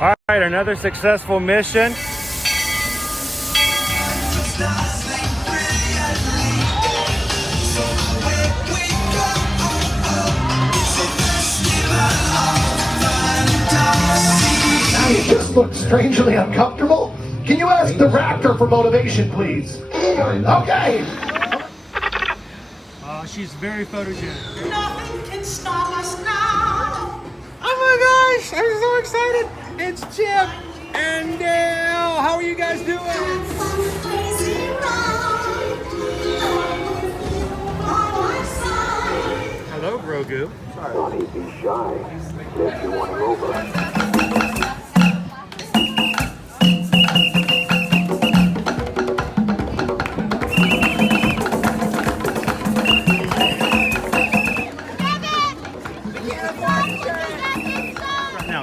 All right, another successful mission. You just look strangely uncomfortable. Can you ask the raptor for motivation, please? Okay. She's very photogenic. Nothing can stop us now. Oh my gosh, I'm so excited. It's Chip and Dale. How are you guys doing? Hello, Grogu. Sonny, be shy. If you want him over.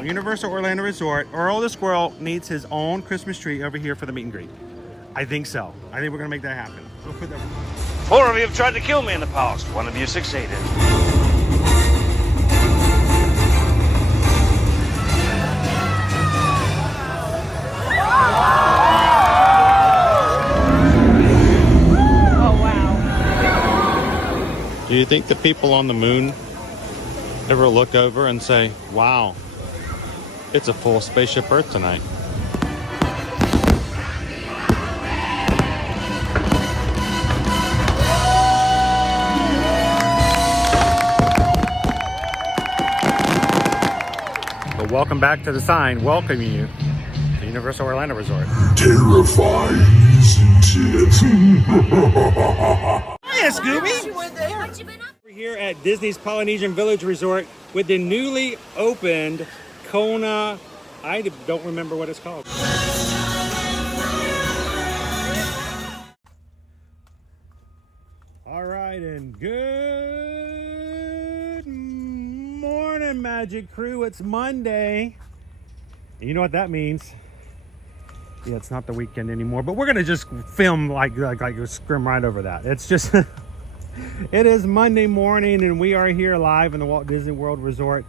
Universal Orlando Resort, Earl the Squirrel needs his own Christmas tree over here for the meet and greet. I think so. I think we're gonna make that happen. We'll put that. 4 of you have tried to kill me in the past. 1 of you succeeded. Oh wow. Do you think the people on the moon ever look over and say, wow, it's a full spaceship Earth tonight? But welcome back to the sign welcoming you to Universal Orlando Resort. Terrifying, isn't it? Hiya, Scooby! We're here at Disney's Polynesian Village Resort with the newly opened Kona, I don't remember what it's called. All right, and good morning, Magic Crew. It's Monday. And you know what that means? Yeah, it's not the weekend anymore, but we're gonna just film like scrim right over that. It's just, it is Monday morning, and we are here live in the Walt Disney World Resort.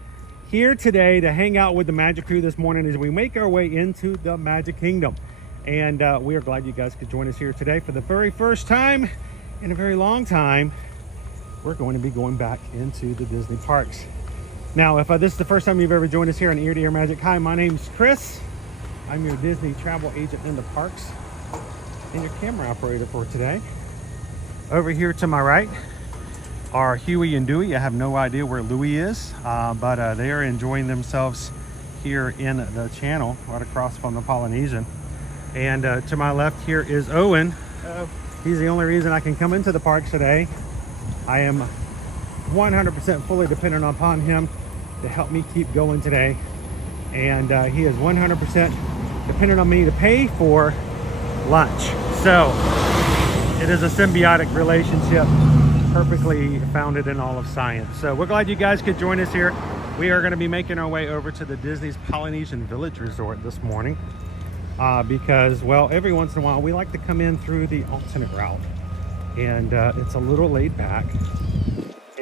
Here today to hang out with the Magic Crew this morning as we make our way into the Magic Kingdom. And we are glad you guys could join us here today for the very first time in a very long time. We're going to be going back into the Disney parks. Now, if this is the first time you've ever joined us here on Ear to Ear Magic, hi, my name's Chris. I'm your Disney travel agent in the parks and your camera operator for today. Over here to my right are Huey and Dewey. I have no idea where Louie is, but they are enjoying themselves here in the channel right across from the Polynesian. And to my left here is Owen. He's the only reason I can come into the parks today. I am 100% fully dependent upon him to help me keep going today. And he is 100% dependent on me to pay for lunch. So it is a symbiotic relationship, perfectly founded in all of science. So we're glad you guys could join us here. We are going to be making our way over to the Disney's Polynesian Village Resort this morning because, well, every once in a while we like to come in through the alternate route, and it's a little laid back,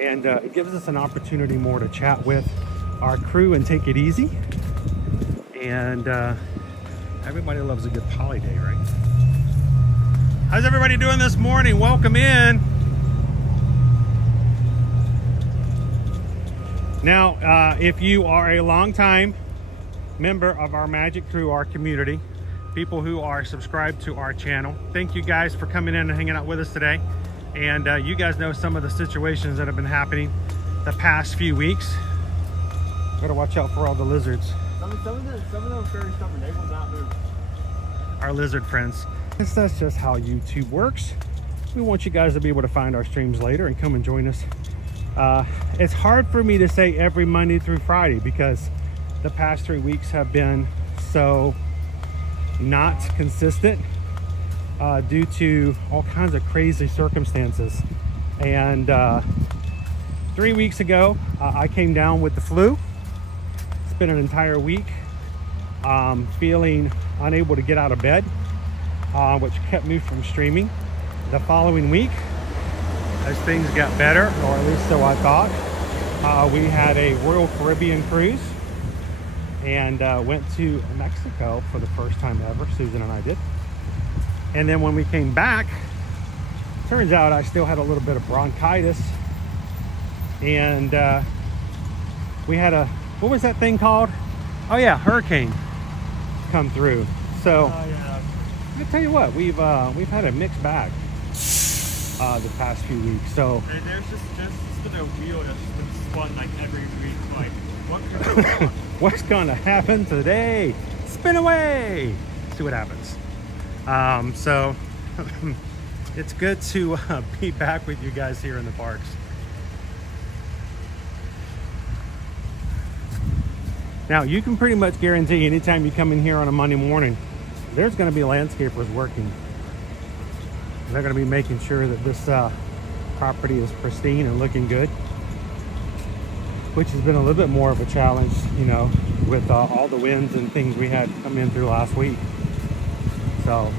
and it gives us an opportunity more to chat with our crew and take it easy. And everybody loves a good poly day, right? How's everybody doing this morning? Welcome in. Now, if you are a longtime member of our Magic Crew, our community, people who are subscribed to our channel, thank you guys for coming in and hanging out with us today. And you guys know some of the situations that have been happening the past few weeks. Gotta watch out for all the lizards. Some of them are very stubborn. They will not move. Our lizard friends. That's just how YouTube works. We want you guys to be able to find our streams later and come and join us. It's hard for me to say every Monday through Friday because the past 3 weeks have been so not consistent due to all kinds of crazy circumstances. And 3 weeks ago, I came down with the flu. Spent an entire week feeling unable to get out of bed, which kept me from streaming. The following week, as things got better, or at least so I thought, we had a Royal Caribbean cruise, and went to Mexico for the first time ever. Susan and I did. And then when we came back, turns out I still had a little bit of bronchitis, and we had a, what was that thing called? Oh yeah, hurricane come through. So yeah. I tell you what, we've had a mixed bag the past few weeks. So And there's just been a wheel that's just been spun like every week. Like, what could go wrong? what's gonna happen today? Spin away. See what happens. So it's good to be back with you guys here in the parks. Now you can pretty much guarantee anytime you come in here on a Monday morning, there's going to be landscapers working. They're going to be making sure that this property is pristine and looking good, which has been a little bit more of a challenge, you know, with all the winds and things we had come in through last week. So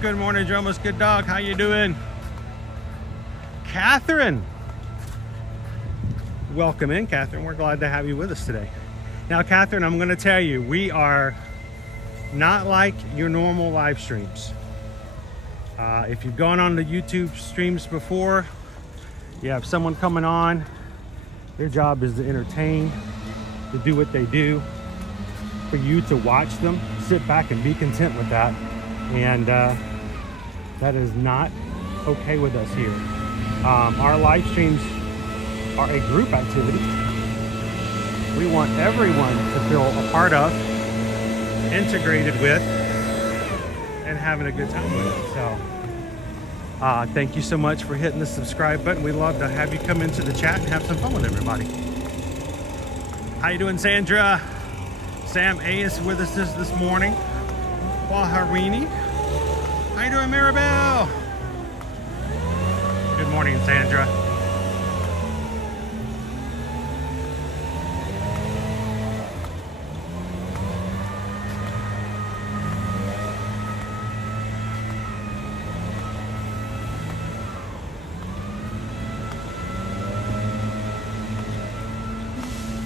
good morning, Jomas. Good dog. How you doing? Catherine. Welcome in, Catherine. We're glad to have you with us today. Now, Catherine, I'm going to tell you, we are not like your normal live streams. If you've gone on the YouTube streams before, you have someone coming on. Their job is to entertain, to do what they do. For you to watch them, sit back and be content with that. And that is not okay with us here. Our live streams are a group activity. We want everyone to feel a part of, integrated with, and having a good time with it. So thank you so much for hitting the subscribe button. We'd love to have you come into the chat and have some fun with everybody. How you doing, Sandra? Sam A is with us this morning. Waharini. How you doing, Maribel? Good morning, Sandra.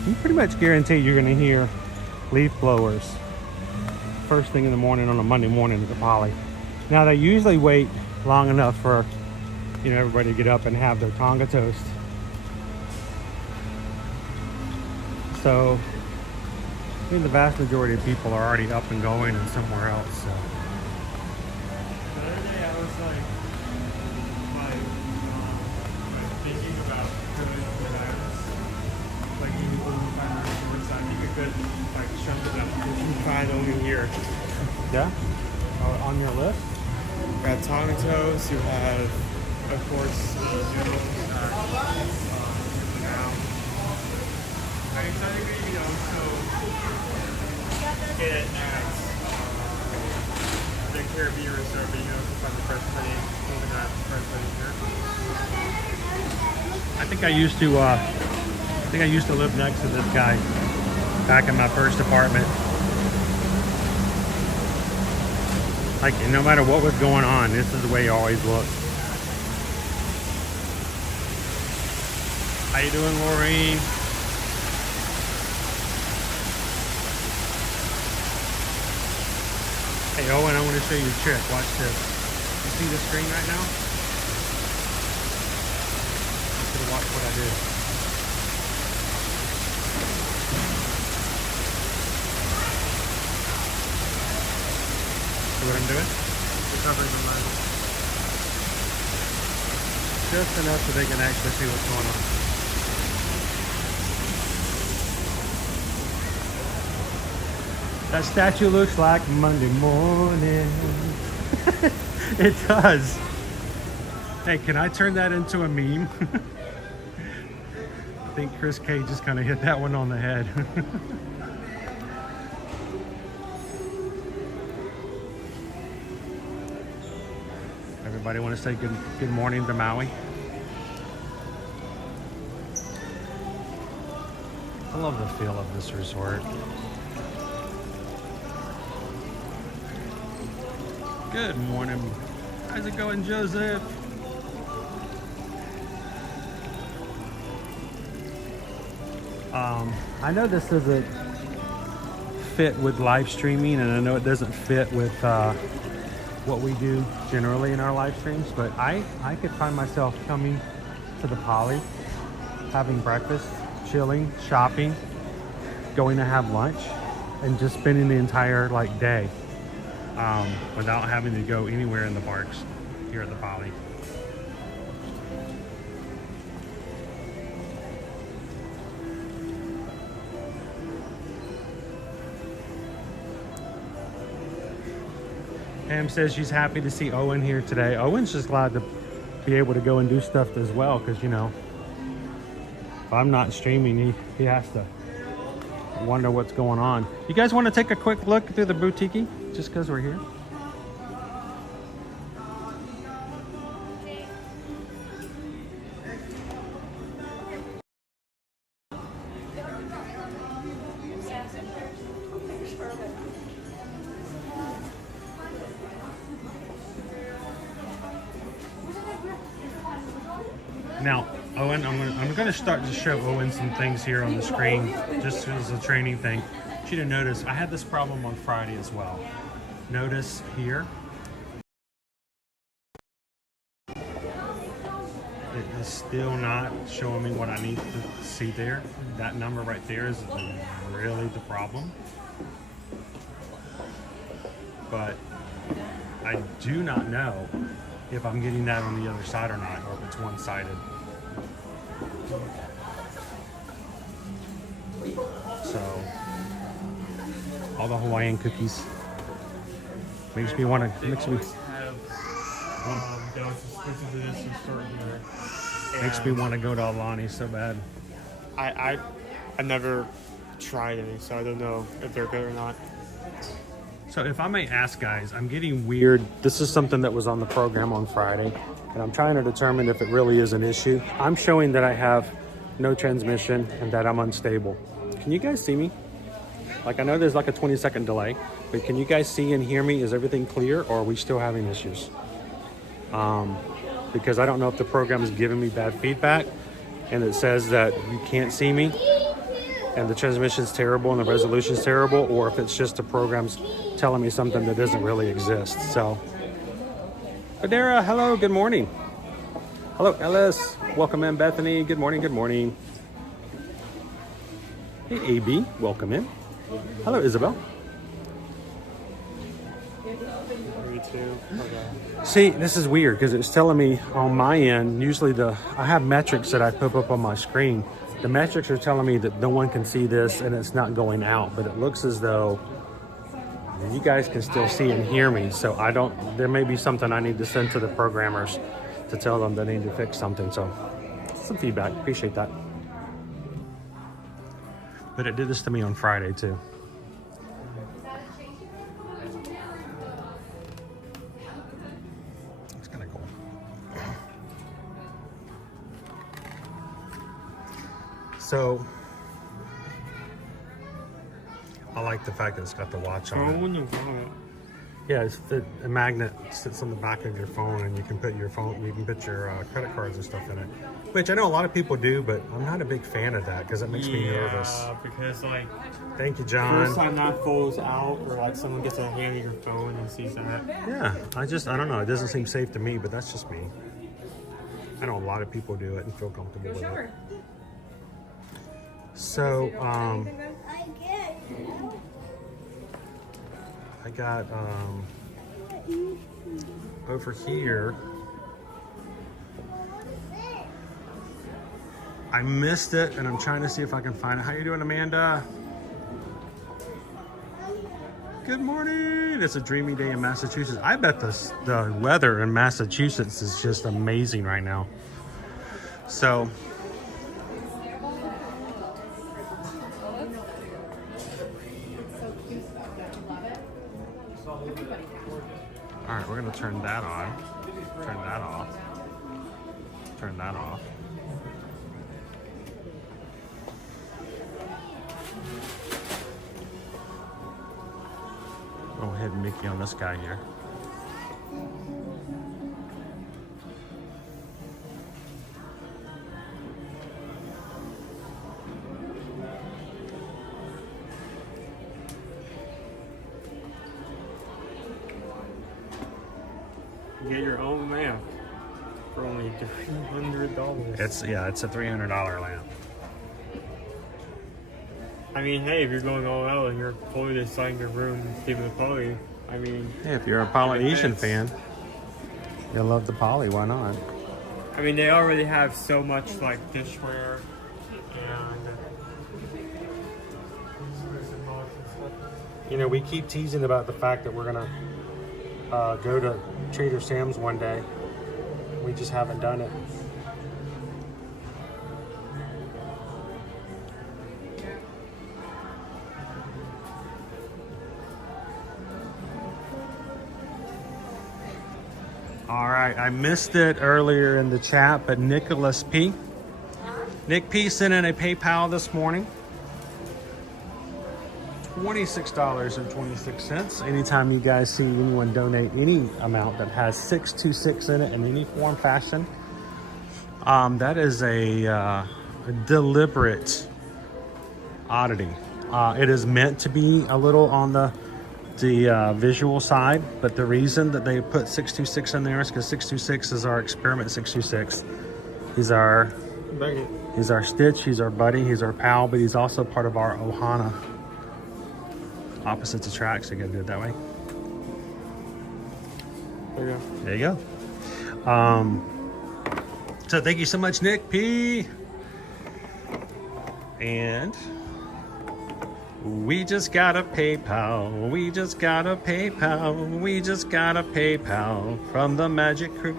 You pretty much guarantee you're going to hear leaf blowers first thing in the morning on a Monday morning at the Poly. Now they usually wait long enough for, you know, everybody to get up and have their Tonga toast. So I think the vast majority of people are already up and going and somewhere else. So The other day I was thinking about going to the islands. Like maybe going to find resorts. I think a good chunk of them that you find only here. yeah, on your list. You got Tonga toast, you have, of course, noodles that now. I think we can also get it at the Carribean Resort, but you know, find the fresh pudding, moving that fresh pudding here. I think I used to live next to this guy back in my first apartment. Like, no matter what was going on, this is the way he always looked. How you doing, Maureen? Hey, Owen, I want to show you a trick. Watch this. You see the screen right now? You should have watched what I did. See what I'm doing? Recovering the money. Just enough so they can actually see what's going on. That statue looks like Monday morning. It does. Hey, can I turn that into a meme? I think Chris K just kind of hit that one on the head. Everybody want to say good morning to Maui? I love the feel of this resort. Good morning. How's it going, Joseph? I know this doesn't fit with live streaming, and I know it doesn't fit with what we do generally in our live streams, but I could find myself coming to the Poly, having breakfast, chilling, shopping, going to have lunch, and just spending the entire like day without having to go anywhere in the parks here at the Poly. Pam says she's happy to see Owen here today. Owen's just glad to be able to go and do stuff as well, because you know, if I'm not streaming, he has to wonder what's going on. You guys want to take a quick look through the Boutiki just because we're here? Now, Owen, I'm going to start to show Owen some things here on the screen, just as a training thing. I should have noticed, I had this problem on Friday as well. Notice here, it is still not showing me what I need to see there. That number right there is really the problem. But I do not know if I'm getting that on the other side or not, or if it's one-sided. So, all the Hawaiian cookies makes me want to. Makes me want to go to Alani so bad. I never tried any, so I don't know if they're good or not. So if I may ask, guys, I'm getting weird. This is something that was on the program on Friday, and I'm trying to determine if it really is an issue. I'm showing that I have no transmission and that I'm unstable. Can you guys see me? Like, I know there's like a 20-second delay, but can you guys see and hear me? Is everything clear, or are we still having issues? Because I don't know if the program is giving me bad feedback and it says that you can't see me and the transmission's terrible and the resolution's terrible, or if it's just the program's telling me something that doesn't really exist. So, Adara, hello, good morning. Hello, Ellis. Welcome in, Bethany. Good morning, good morning. Hey, AB, welcome in. Hello, Isabel. Me too. Okay. See, this is weird because it's telling me on my end, usually I have metrics that I pop up on my screen. The metrics are telling me that no one can see this and it's not going out, but it looks as though you guys can still see and hear me. So there may be something I need to send to the programmers to tell them they need to fix something. So some feedback, appreciate that. But it did this to me on Friday too. It's kind of cool. So I like the fact that it's got the watch on it. Yeah, it's a magnet sits on the back of your phone, and you can put your credit cards and stuff in it. Which I know a lot of people do, but I'm not a big fan of that because it makes me nervous. Yeah, because like, thank you, John. first time that folds out, or like someone gets a hand in your phone and sees that. Yeah, I don't know. It doesn't seem safe to me, but that's just me. I know a lot of people do it and feel comfortable with it. So, I got over here. I missed it, and I'm trying to see if I can find it. How you doing, Amanda? Good morning. It's a dreamy day in Massachusetts. I bet the weather in Massachusetts is just amazing right now. So, all right, we're gonna turn that on, turn that off, turn that off. Go ahead and Mickey on this guy here. Get your own lamp for only $300. It's a $300 lamp. I mean, hey, if you're going all out and you're fully designing your room theme with poly, I mean, Hey, if you're a Polynesian fan, you'll love the poly. Why not? I mean, they already have so much like dishware and You know, we keep teasing about the fact that we're gonna go to Trader Sam's one day. We just haven't done it. All right, I missed it earlier in the chat, but Nick P sent in a PayPal this morning. $26.26. Anytime you guys see anyone donate any amount that has 626 in it in any form, fashion, that is a deliberate oddity. It is meant to be a little on the visual side, but the reason that they put 626 in there is because 626 is our experiment 626. He's our Stitch, he's our buddy, he's our pal, but he's also part of our Ohana. Opposites attract, so you gotta do it that way. there you go. There you go. So thank you so much, Nick P. And we just got a PayPal. We just got a PayPal. We just got a PayPal from the Magic Crew.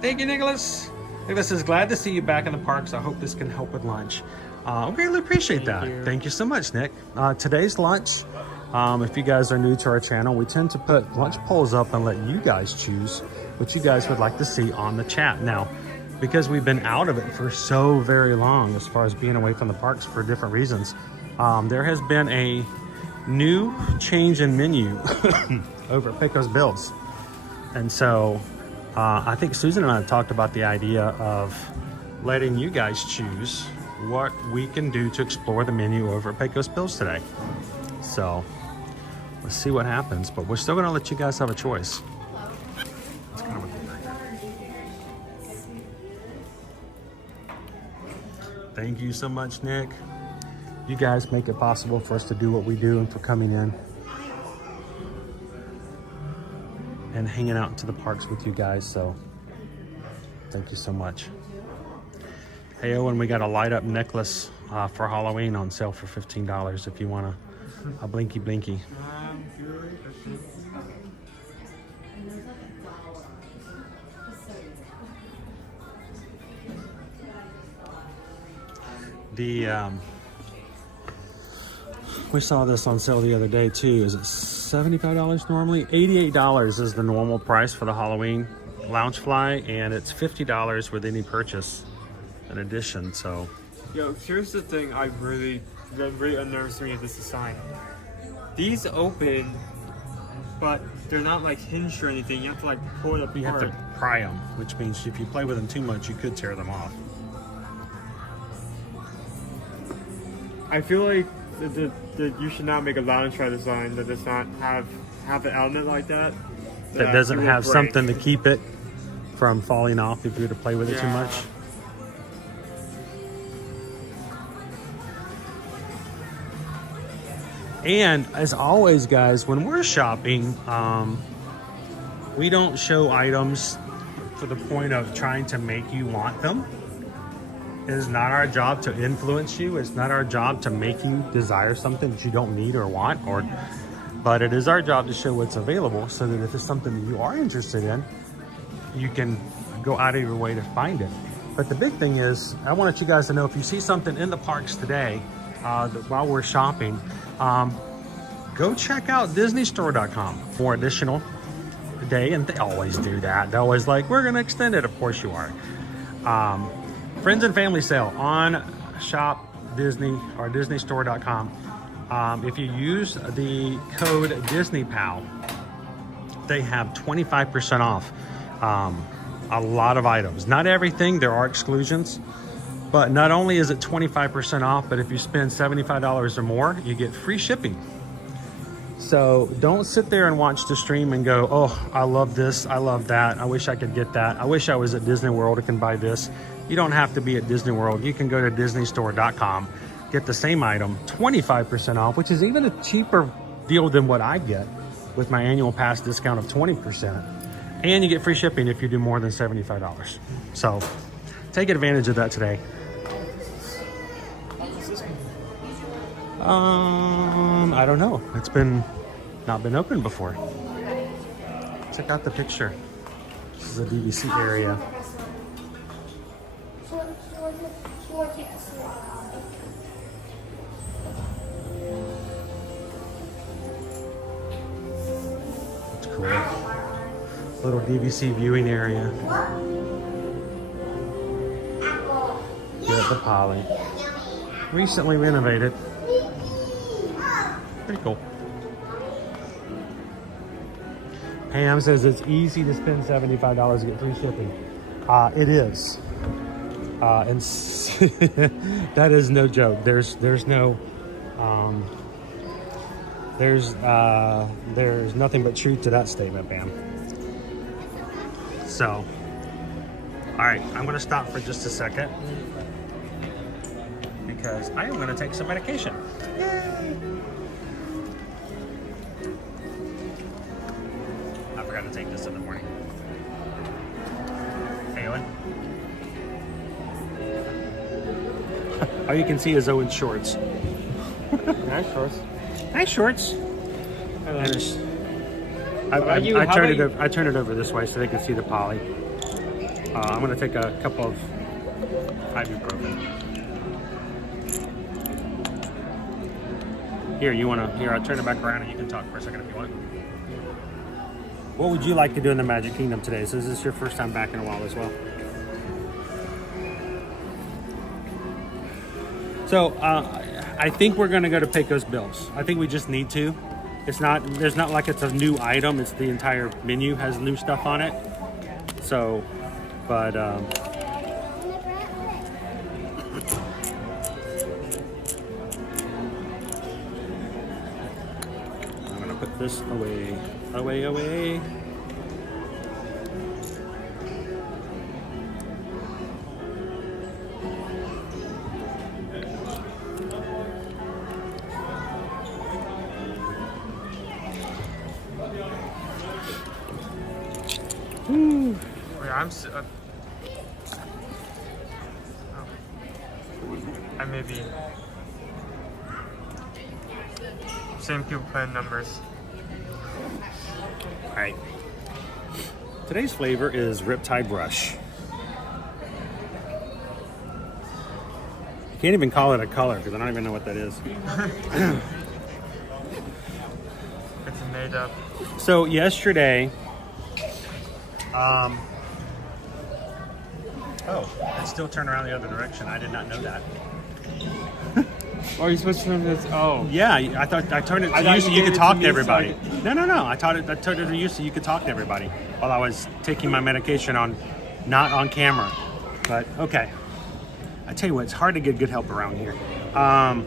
Thank you, Nicholas. Nicholas is glad to see you back in the parks. I hope this can help with lunch. I really appreciate that. Thank you so much, Nick. Today's lunch, if you guys are new to our channel, we tend to put lunch polls up and let you guys choose what you guys would like to see on the chat. Now, because we've been out of it for so very long, as far as being away from the parks for different reasons, there has been a new change in menu over at Pecos Bill's. And so I think Susan and I talked about the idea of letting you guys choose what we can do to explore the menu over at Pecos Bill's today. So let's see what happens, but we're still gonna let you guys have a choice. That's kind of what they Thank you so much, Nick. You guys make it possible for us to do what we do and for coming in and hanging out to the parks with you guys. So thank you so much. Hey, Owen, we got a light up necklace for Halloween on sale for $15 if you want a blinky blinky. We saw this on sale the other day too. Is it $75 normally? $88 is the normal price for the Halloween Loungefly, and it's $50 with any purchase in addition. So, Yo, here's the thing that really unnerves me of this design. These open, but they're not like hinged or anything. You have to like pull it apart. you have to pry them, which means if you play with them too much, you could tear them off. I feel like that you should not make a Loungefly design that does not have an element like that. That doesn't you will have break. something to keep it from falling off if you were to play with it too Yeah. much. And as always, guys, when we're shopping, we don't show items for the point of trying to make you want them. It is not our job to influence you. It's not our job to make you desire something that you don't need or want, but it is our job to show what's available so that if it's something that you are interested in, you can go out of your way to find it. But the big thing is, I want you guys to know, if you see something in the parks today, while we're shopping, go check out DisneyStore.com for additional day, and they always do that. They're always like, we're gonna extend it. Of course you are. Friends and family sale on Shop Disney or DisneyStore.com. If you use the code DisneyPal they have 25% off a lot of items. Not everything, there are exclusions, but not only is it 25% off, but if you spend $75 or more, you get free shipping. So don't sit there and watch the stream and go, oh, I love this, I love that, I wish I could get that, I wish I was at Disney World, I can buy this. You don't have to be at Disney World. You can go to disneystore.com, get the same item, 25% off, which is even a cheaper deal than what I get with my annual pass discount of 20%. And you get free shipping if you do more than $75. So take advantage of that today. I don't know. It's not been open before. Check out the picture. This is a DVC area. It's cool. Little DVC viewing area. Here at the Poly. Recently renovated. Pretty cool. Pam says it's easy to spend $75 to get free shipping. It is. And that is no joke. There's nothing but truth to that statement, Pam. So, all right, I'm gonna stop for just a second because I am gonna take some medication. Yay! I forgot to take this in the morning. Hey, Owen. All you can see is Owen's shorts. Nice shorts. Nice shorts. I turned it over this way so they can see the Poly. I'm gonna take a couple of ibuprofen. Here, I'll turn it back around and you can talk for a second if you want. What would you like to do in the Magic Kingdom today? So is this your first time back in a while as well? So I think we're gonna go to Pecos Bills. I think we just need to. There's not like it's a new item. It's the entire menu has new stuff on it. So, but I'm gonna put this away. I may be same people playing numbers. All right. Today's flavor is Riptide Rush. You can't even call it a color because I don't even know what that is. It's made up. So yesterday, it's still turned around the other direction. I did not know that. Oh, you're supposed to turn this. Oh. Yeah, I turned it to you so you could talk to everybody. No. I turned it to you so you could talk to everybody while I was taking my medication not on camera. But okay. I tell you what, it's hard to get good help around here. God,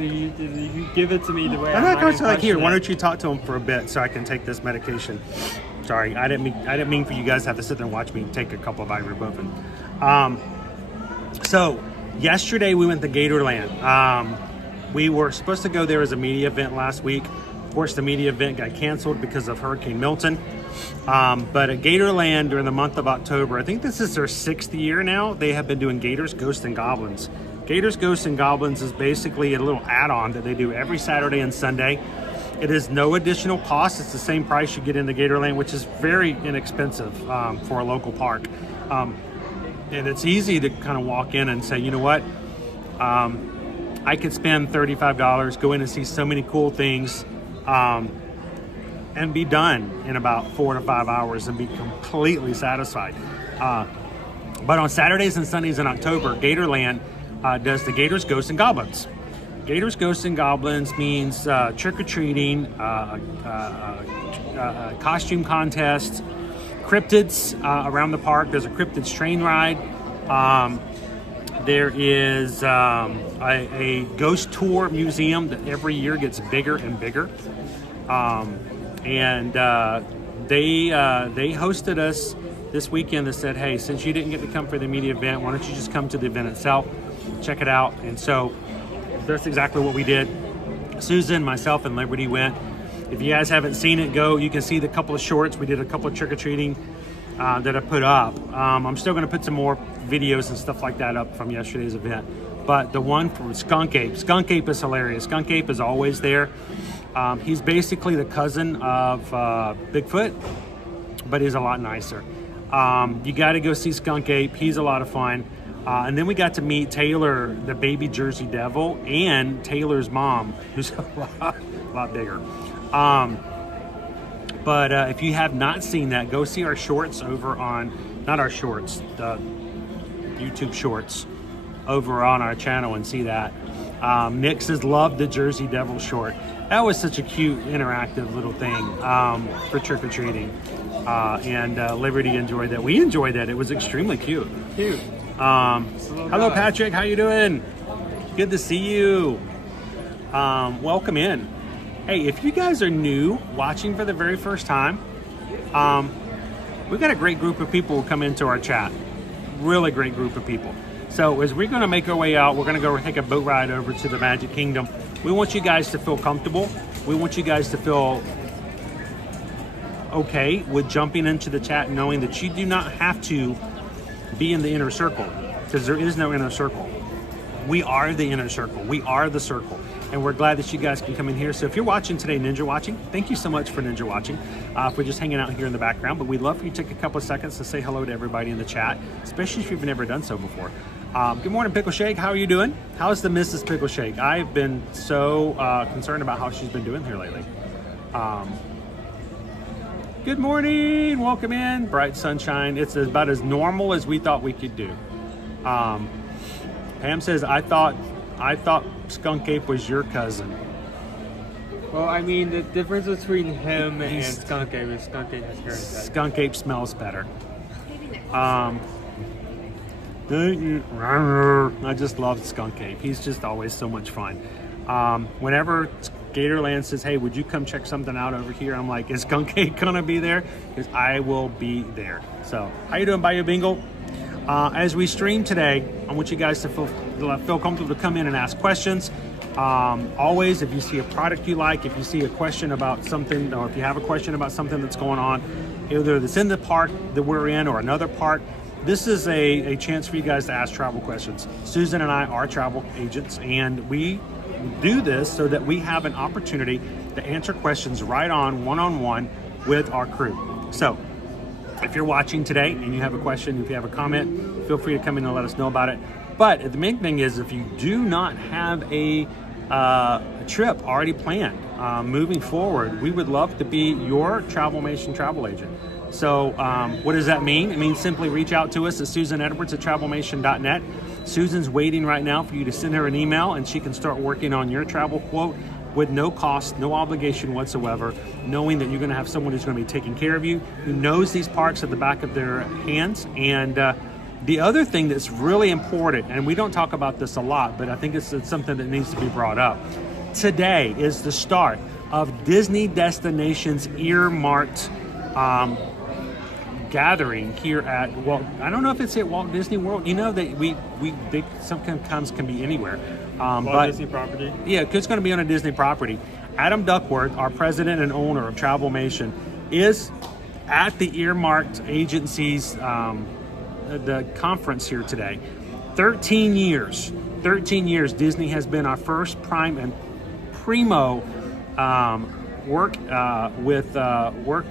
you give it to me the way I'm not going to like here. it. Why don't you talk to him for a bit so I can take this medication? Sorry, I didn't mean for you guys to have to sit there and watch me take a couple of ibuprofen. So yesterday we went to Gatorland. We were supposed to go there as a media event last week. Of course, the media event got canceled because of Hurricane Milton. But at Gatorland during the month of October, I think this is their 6th year now, they have been doing Gators, Ghosts, and Goblins. Gators, Ghosts, and Goblins is basically a little add-on that they do every Saturday and Sunday. It is no additional cost. It's the same price you get in the Gatorland, which is very inexpensive for a local park. And it's easy to kind of walk in and say, you know what? I could spend $35, go in and see so many cool things, and be done in about 4 to 5 hours and be completely satisfied. But on Saturdays and Sundays in October, Gatorland does the Gators, Ghosts, and Goblins. Gators, Ghosts, and Goblins means trick-or-treating, costume contest, cryptids around the park. There's a cryptids train ride. There is a ghost tour museum that every year gets bigger and bigger. They hosted us this weekend. That said, hey, since you didn't get to come for the media event, why don't you just come to the event itself, check it out. And so that's exactly what we did. Susan, myself, and Liberty went. If you guys haven't seen it, go. You can see the couple of shorts. We did a couple of trick-or-treating that I put up. I'm still going to put some more videos and stuff like that up from yesterday's event. But the one from Skunk Ape is hilarious. Skunk Ape is always there. He's basically the cousin of Bigfoot, but he's a lot nicer. You got to go see Skunk Ape. He's a lot of fun. And then we got to meet Taylor, the baby Jersey Devil, and Taylor's mom, who's a lot bigger. But if you have not seen that, go see our shorts over on, not our shorts, the YouTube shorts over on our channel and see that. Nix has loved the Jersey Devil short. That was such a cute, interactive little thing for trick-or-treating. And Liberty enjoyed that. We enjoyed that. It was extremely cute. Hello, Patrick. How you doing? Good to see you. Welcome in. Hey, if you guys are new, watching for the very first time, we've got a great group of people who come into our chat. Really great group of people. So as we're going to make our way out, we're going to go take a boat ride over to the Magic Kingdom. We want you guys to feel comfortable. We want you guys to feel okay with jumping into the chat, knowing that you do not have to be in the inner circle, because there is no inner circle. We are the inner circle. We are the circle. And we're glad that you guys can come in here. So if you're watching today, Ninja Watching, thank you so much for Ninja Watching. If we're just hanging out here in the background, but we'd love for you to take a couple of seconds to say hello to everybody in the chat, especially if you've never done so before. Good morning, Pickle Shake. How are you doing? How's the Mrs. Pickle Shake? I've been so concerned about how she's been doing here lately. Good morning. Welcome in. Bright sunshine. It's about as normal as we thought we could do. Pam says, I thought Skunk Ape was your cousin. Well, I mean, the difference between him and Skunk Ape is Skunk Ape has hair inside. Skunk Ape smells better. I just love Skunk Ape. He's just always so much fun. Whenever Gatorland says, hey, would you come check something out over here? I'm like, is Skunk Ape gonna be there? Because I will be there. So, how you doing, Bayou Bingle? As we stream today, I want you guys to feel comfortable to come in and ask questions. Always, if you see a product you like, if you see a question about something, or if you have a question about something that's going on, either that's in the park that we're in or another park, this is a chance for you guys to ask travel questions. Susan and I are travel agents, and we do this so that we have an opportunity to answer questions right on, one-on-one with our crew. So, if you're watching today and you have a question, if you have a comment, feel free to come in and let us know about it. But the main thing is, if you do not have a trip already planned moving forward, we would love to be your Travelmation travel agent. So what does that mean? It means simply reach out to us at susanedwards@travelmation.net. Susan's waiting right now for you to send her an email, and she can start working on your travel quote with no cost, no obligation whatsoever, knowing that you're going to have someone who's going to be taking care of you, who knows these parks at the back of their hands. And the other thing that's really important, and we don't talk about this a lot, but I think it's something that needs to be brought up. Today is the start of Disney Destinations earmarked gathering here at Walt. I don't know if it's at Walt Disney World. You know, they sometimes can be anywhere. Walt Disney property? Yeah, it's going to be on a Disney property. Adam Duckworth, our president and owner of Travelmation, is at the earmarked agencies, the conference here today. 13 years Disney has been our first prime and primo work with work.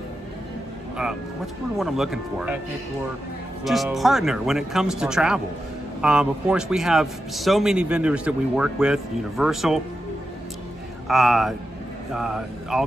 What's the word I'm looking for? Ethnic work. Just partner when it comes to travel. Of course, we have so many vendors that we work with: Universal, all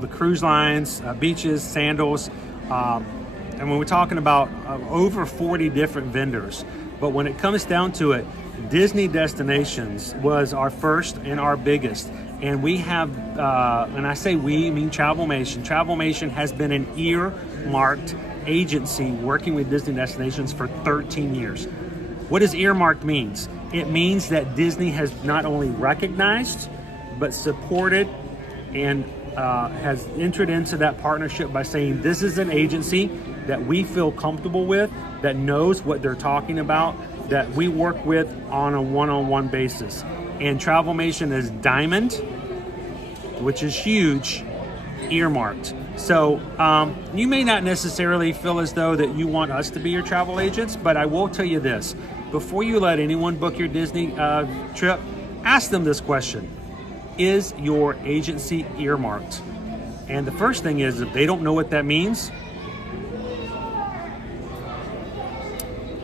the cruise lines, beaches, sandals, and when we're talking about over 40 different vendors. But when it comes down to it, Disney Destinations was our first and our biggest. And we have, and I say we, I mean Travelmation. Travelmation has been an earmarked agency working with Disney Destinations for 13 years. What does earmarked means? It means that Disney has not only recognized, but supported and has entered into that partnership by saying this is an agency that we feel comfortable with, that knows what they're talking about, that we work with on a one-on-one basis. And Travelmation is diamond, which is huge, earmarked. So you may not necessarily feel as though that you want us to be your travel agents, but I will tell you this. Before you let anyone book your Disney trip, ask them this question. Is your agency earmarked? And the first thing is, if they don't know what that means,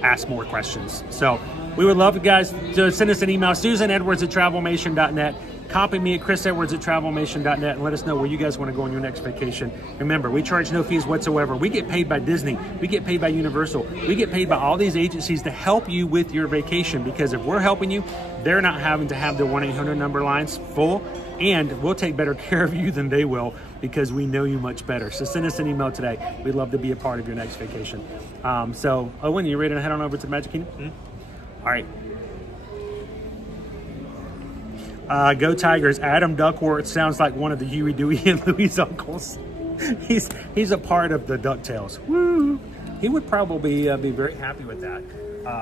ask more questions. So we would love you guys to send us an email, susanedwards@travelmation.net. Copy me at chrisedwards@travelmation.net and let us know where you guys want to go on your next vacation. Remember, we charge no fees whatsoever. We get paid by Disney. We get paid by Universal. We get paid by all these agencies to help you with your vacation, because if we're helping you, they're not having to have their 1-800 number lines full, and we'll take better care of you than they will because we know you much better. So send us an email today. We'd love to be a part of your next vacation. So, Owen, you ready to head on over to the Magic Kingdom? Mm-hmm. All right. Go Tigers. Adam Duckworth sounds like one of the Huey, Dewey, and Louie's uncles. He's a part of the DuckTales. Woo! He would probably be very happy with that.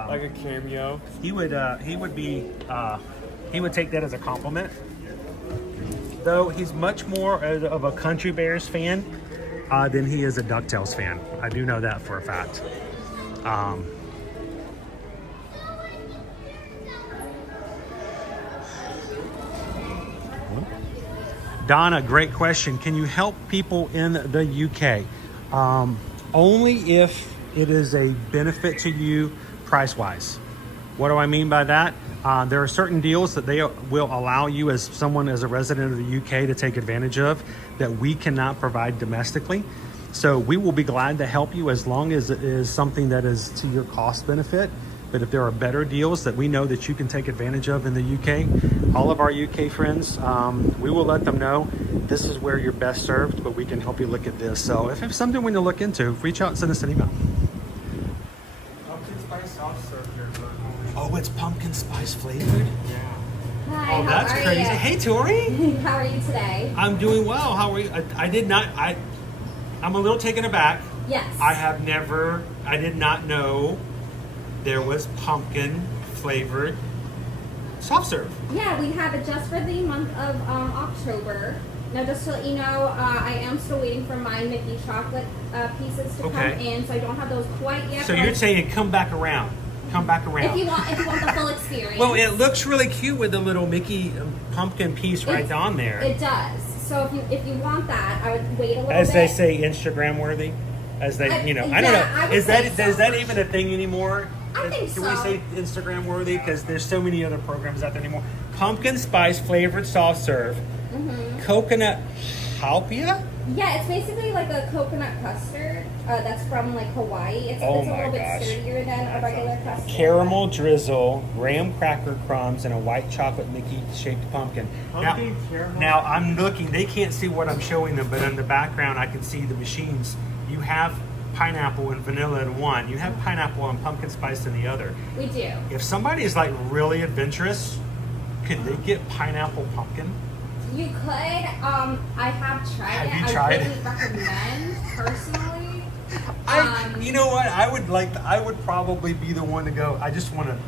Like a cameo. He would take that as a compliment. Though he's much more of a Country Bears fan than he is a DuckTales fan. I do know that for a fact. Donna, great question. Can you help people in the UK? Only if it is a benefit to you price-wise. What do I mean by that? There are certain deals that they will allow you as someone, as a resident of the UK, to take advantage of that we cannot provide domestically. So we will be glad to help you as long as it is something that is to your cost benefit. But if there are better deals that we know that you can take advantage of in the UK, all of our UK friends, we will let them know this is where you're best served, but we can help you look at this. So if it's something we need to look into, reach out and send us an email. Pumpkin spice soft serve here. Oh, it's pumpkin spice flavored? Yeah. Hi, Oh, that's how are crazy. you? Hey, Tori. How are you today? I'm doing well. How are you? I'm a little taken aback. Yes. I did not know there was pumpkin flavored soft serve. Yeah, we have it just for the month of October. Now, just to let you know, I am still waiting for my Mickey chocolate pieces to come in, so I don't have those quite yet. So you're saying come back around. Come back around. If you want the full experience. Well, it looks really cute with the little Mickey pumpkin piece right on there. It does. So if you want that, I would wait a little bit. As they say, Instagram worthy. As they, I don't know. Is that even a thing anymore? I think so. Can we say Instagram worthy? Because there's so many other programs out there anymore. Pumpkin spice flavored soft serve. Mm-hmm. Coconut halpia? Yeah, it's basically like a coconut custard that's from like Hawaii. It's a little bit sturdier than a regular custard. Caramel drizzle, graham cracker crumbs, and a white chocolate Mickey-shaped pumpkin. Now I'm looking. They can't see what I'm showing them, but in the background I can see the machines. You have pineapple and vanilla in one. You have pineapple and pumpkin spice in the other. We do. If somebody is like really adventurous, could they get pineapple pumpkin? You could. I have tried it. Have you tried I wouldn't recommend personally. You know what? I would probably be the one to go. I just want to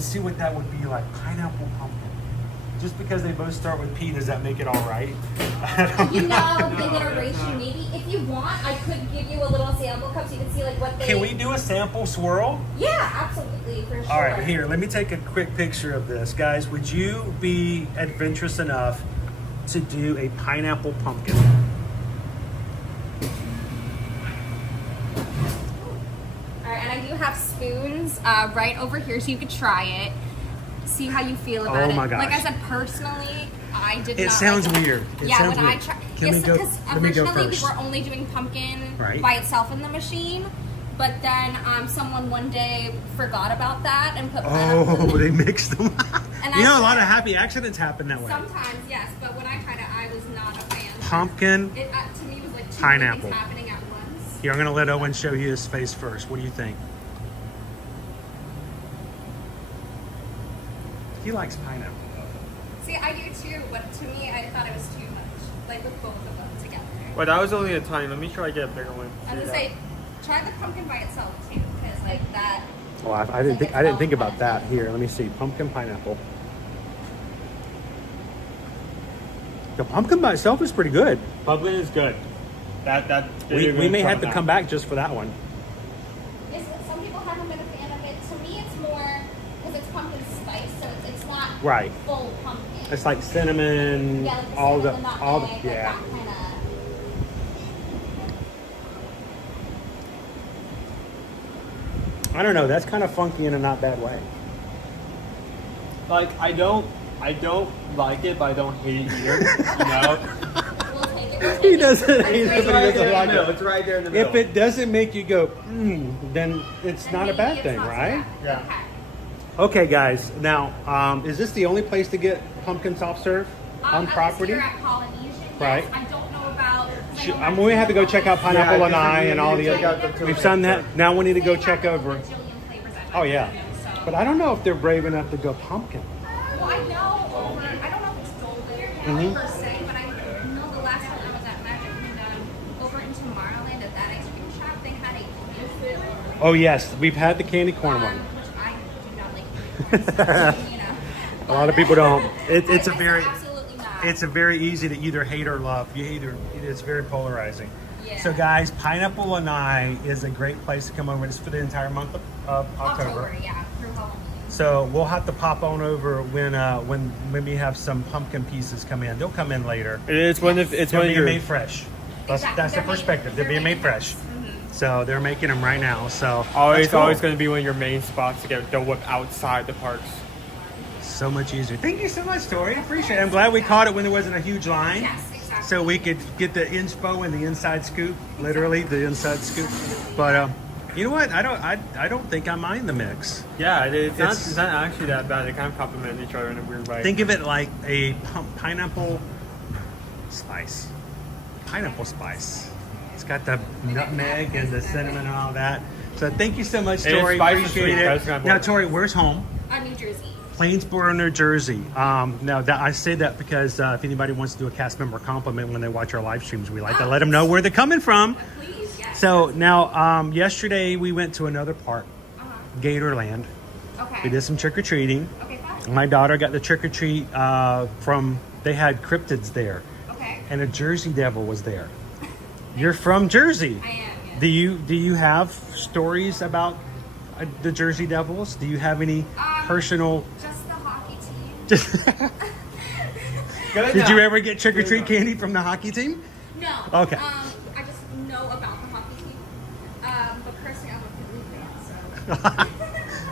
see what that would be like. Pineapple pumpkin. Just because they both start with P, does that make it all right? You know, the iteration maybe. If you want, I could give you a little sample cup so you can see like what they. Can we do a sample swirl? Yeah, absolutely, for sure. All right, here. Let me take a quick picture of this, guys. Would you be adventurous enough to do a pineapple pumpkin? All right, and I do have spoons right over here, so you could try it. See how you feel about it. Oh my gosh. Like I said, personally, I did not. It sounds like it. weird. I tried. Yes, because let me go originally we first. were only doing pumpkin Right. by itself in the machine, but then someone one day forgot about that and put pineapple. Oh, they mixed them. And You know, a lot tried- of happy accidents happen that way. Sometimes, yes, but when I tried it, I was not a fan. Pumpkin. It to me was like two Pineapple. things happening at once. Here, I'm gonna let Owen show you his face first. What do you think? He likes pineapple. See, I do too, but to me, I thought it was too much. Like with both of them together. But that was only a tiny. Let me try to get a bigger one. I was gonna say, try the pumpkin by itself too, because like that. Oh, I didn't think about that. Here, let me see. Pumpkin pineapple. The pumpkin by itself is pretty good. Pumpkin is good. We may have to come back just for that one. Some people haven't been a fan of it. To me, it's more because it's pumpkin spice, so it's not Right. full pumpkin. It's like cinnamon, Yeah, like the all cinnamon, the, nutmeg, all the, like yeah. that kind of. I don't know. That's kind of funky in a not bad way. Like I don't like it, but I don't hate it either. You know. We'll take it. He doesn't hate it, It's but he doesn't like it. It's right there in the middle. If it doesn't make you go, then it's Then not a maybe bad it's thing, not so right? bad. Yeah. Okay. Okay, guys. Now, is this the only place to get pumpkin soft serve on At least property? here at Polynesian, Right. yes. I don't know about. 'cause I know We have to go check out Pineapple Yeah, Lanai we and all need the to check other. out the two We've places. done that. Now we need to go they check have over. the bajillion flavors at Oh yeah, Magic Kingdom, so. but I don't know if they're brave enough to go pumpkin. Well, I know over. I don't know if it's Golden Mm-hmm. per se, but I know the last time I was at Magic Kingdom, over in Tomorrowland at that ice cream shop, they had a candy corn, Oh yes, we've had the candy corn one. which I do not like. You know, A lot of people don't. It's a I very, absolutely not. it's a very easy to either hate or love. It's very polarizing. Yeah. So guys, Pineapple Lanai is a great place to come over. It's for the entire month of October. Yeah, through Halloween. So we'll have to pop on over when we have some pumpkin pieces come in. They'll come in later. It's one of They're your being made fresh. That's Exactly. the They're perspective. They're being made fresh. So they're making them right now. So always that's cool. always going to be one of your main spots to get Dole Whip outside the parks. So much easier. Thank you so much, Tori. I appreciate it. I'm glad we caught it when there wasn't a huge line. Yes, exactly. So we could get the inspo and the inside scoop, literally the inside scoop. But you know what? I don't think I mind the mix. Yeah, it's It's- not actually that bad. They kind of complement each other in a weird way. Think of it like a pineapple spice. Pineapple spice. It's got the nutmeg and the cinnamon and all that. So thank you so much, And it's Tori. spicy Appreciate sweet. it. That's kind of Now, what- Tori, where's home? New Jersey. Plainsboro, New Jersey. Now, I say that because if anybody wants to do a cast member compliment when they watch our live streams, we like to let them know where they're coming from. Please, yes. So now, yesterday we went to another park, Gatorland. Okay. We did some trick or treating. Okay, fine. My daughter got the trick or treat they had cryptids there, Okay. and a Jersey Devil was there. You're from Jersey. I am, yes. Do you have stories about the Jersey Devils? Do you have any personal? Just the hockey team. Did you ever get trick or treat candy from the hockey team? No. Okay. I just know about the hockey team. But personally, I'm a Philly fan,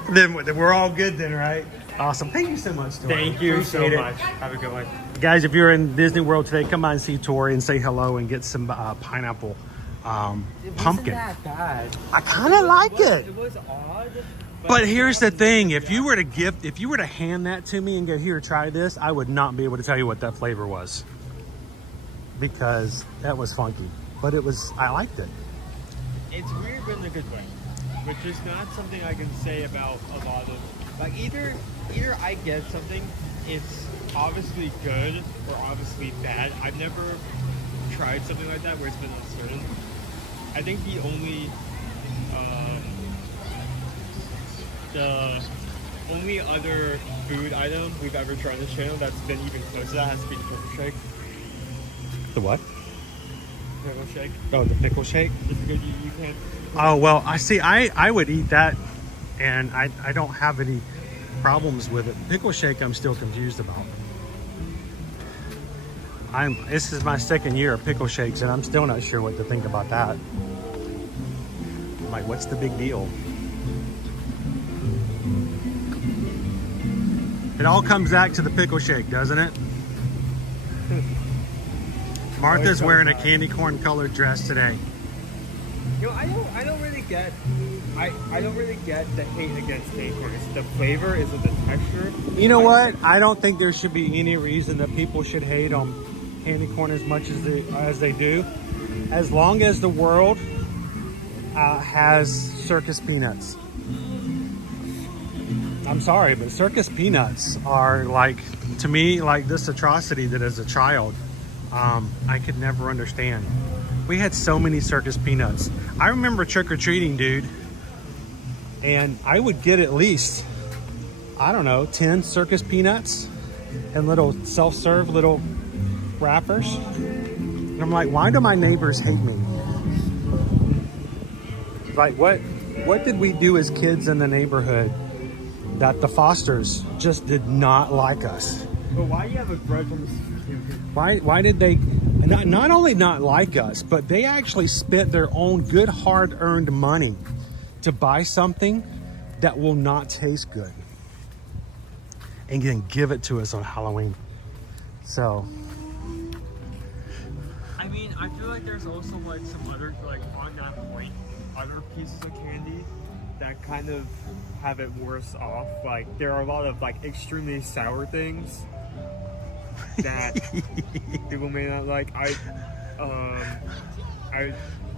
so. Then we're all good then, right? Awesome. Thank you so much, Tori. Thank you so Appreciate it. much. Have a good one. Guys, if you're in Disney World today, come by and see Tori and say hello and get some pineapple pumpkin. That bad. I kind of like it. It was odd. But here's the thing, if you were to hand that to me and go, here, try this, I would not be able to tell you what that flavor was. Because that was funky. But I liked it. It's weird but in a good way, which is not something I can say about a lot of. Like either I get something, it's obviously good or obviously bad. I've never tried something like that where it's been uncertain. I think the only other food item we've ever tried on this channel that's been even close to that has to be the pickle shake. The what? Pickle shake. Oh, the pickle shake? Just because you can't. Oh, well, I would eat that, and I don't have any problems with it. Pickle shake, I'm still confused about. This is my second year of pickle shakes, and I'm still not sure what to think about that. I'm like, what's the big deal? It all comes back to the pickle shake, doesn't it? Martha's wearing a candy corn colored dress today. You know, I don't really get the hate against candy corn. It's the flavor, is it the texture? You know what? I don't think there should be any reason that people should hate on candy corn as much as they do, as long as the world has circus peanuts. I'm sorry, but circus peanuts are like, to me, like this atrocity that as a child, I could never understand. We had so many circus peanuts. I remember trick-or-treating, dude, and I would get at least, I don't know, 10 circus peanuts and little self-serve little wrappers. And I'm like, why do my neighbors hate me? Like, what did we do as kids in the neighborhood that the Fosters just did not like us? But why do you have a grudge on this? Why did they not only not like us, but they actually spent their own good hard-earned money to buy something that will not taste good and then give it to us on Halloween? So I mean, I feel like there's also like some other, like on that point, other pieces of candy that kind of have it worse off. Like there are a lot of like extremely sour things that people may not like. I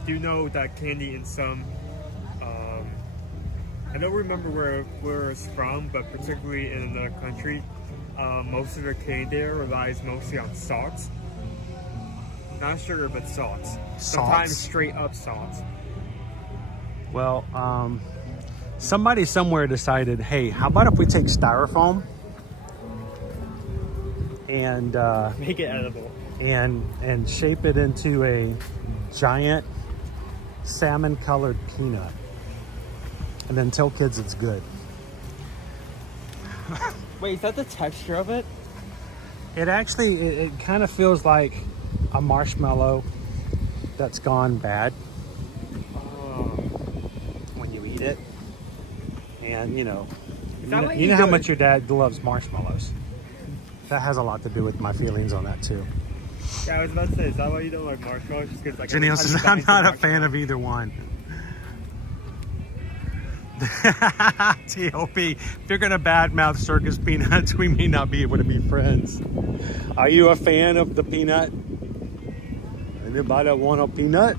do know that candy in some, I don't remember where it's from, but particularly in another country, most of the candy there relies mostly on salts. Not sugar, but salts. Sometimes straight up salts. well, somebody somewhere decided, hey, how about if we take styrofoam and Make it edible. and shape it into a giant salmon colored peanut and then tell kids it's good. Wait, is that the texture of it? It actually, it kind of feels like a marshmallow that's gone bad when you eat it. And you know what you you know how do? much your dad loves marshmallows. That has a lot to do with my feelings on that too. Yeah, I was about to say, is that why you don't like marshmallows? Just 'cause, like, Janelle says, I'm not a fan of either one. TOP, if you're gonna badmouth circus peanuts, we may not be able to be friends. Are you a fan of the peanut? Anybody want a peanut?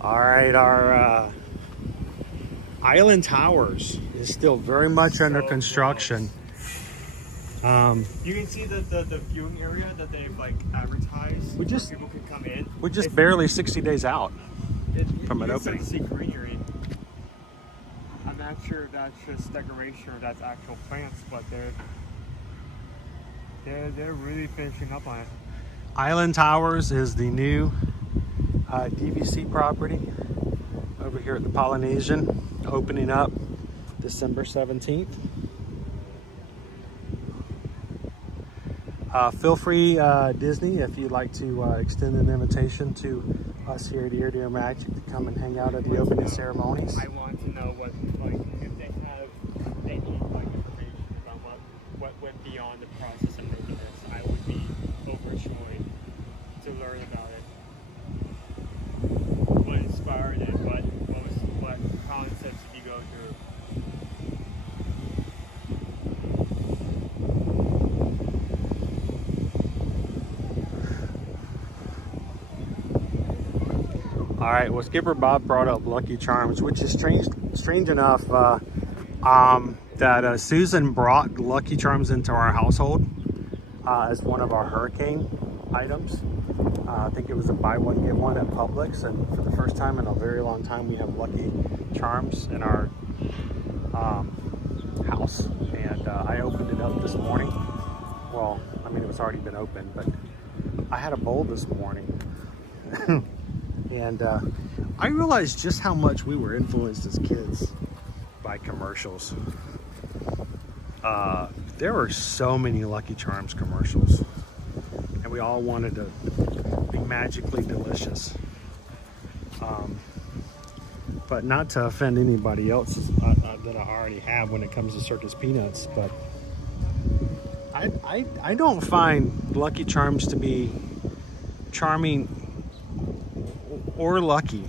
All right, our Island Towers is still very much under construction. You can see the viewing area that they've like advertised. We where just- people can come in. We're just barely 60 days out from an you can opening. still see greenery. I'm not sure if that's just decoration or that's actual plants, but they're really finishing up on it. Island Towers is the new DVC property over here at the Polynesian, opening up December 17th. Feel free, Disney, if you'd like to extend an invitation to us here at Ear to Ear Magic to come and hang out at the opening ceremonies. I want to know what, like, if they need like information about what went beyond the process of making this. I would be overjoyed to learn about it. What inspired it? What concepts did you go through? All right, well, Skipper Bob brought up Lucky Charms, which is strange enough that Susan brought Lucky Charms into our household as one of our hurricane items. I think it was a buy one, get one at Publix, and for the first time in a very long time, we have Lucky Charms in our house. And I opened it up this morning. Well, I mean, it was already been opened, but I had a bowl this morning. And I realized just how much we were influenced as kids by commercials. There were so many Lucky Charms commercials, and we all wanted to be magically delicious. But not to offend anybody else that I already have when it comes to circus peanuts, but I don't find Lucky Charms to be charming or Lucky.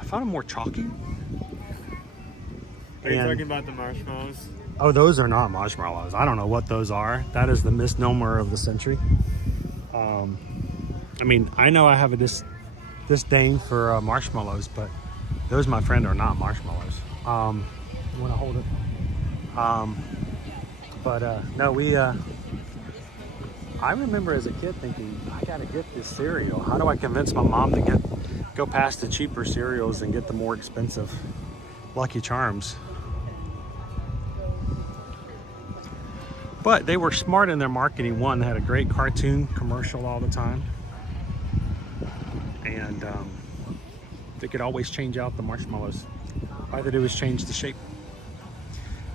I found them more chalky. Are you And- talking about the marshmallows? Oh, those are not marshmallows. I don't know what those are. That is the misnomer of the century. I mean, I know I have a disdain for marshmallows, but those, my friend, are not marshmallows. You want to hold it? No, I remember as a kid thinking, I gotta get this cereal. How do I convince my mom to go past the cheaper cereals and get the more expensive Lucky Charms? But they were smart in their marketing. One, they had a great cartoon commercial all the time. And they could always change out the marshmallows. All they do is change the shape.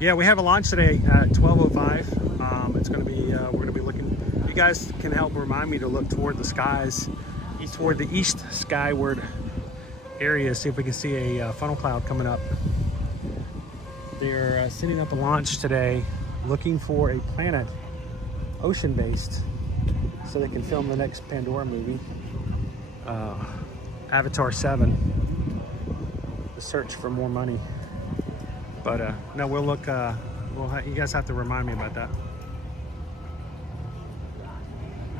Yeah, we have a launch today at 12:05. It's going to be, we're going to be looking, you guys can help remind me to look toward the skies, toward the east skyward area, see if we can see a funnel cloud coming up. They're setting up a launch today, looking for a planet, ocean-based, so they can film the next Pandora movie, Avatar 7, The Search for More Money. But no, we'll look, you guys have to remind me about that.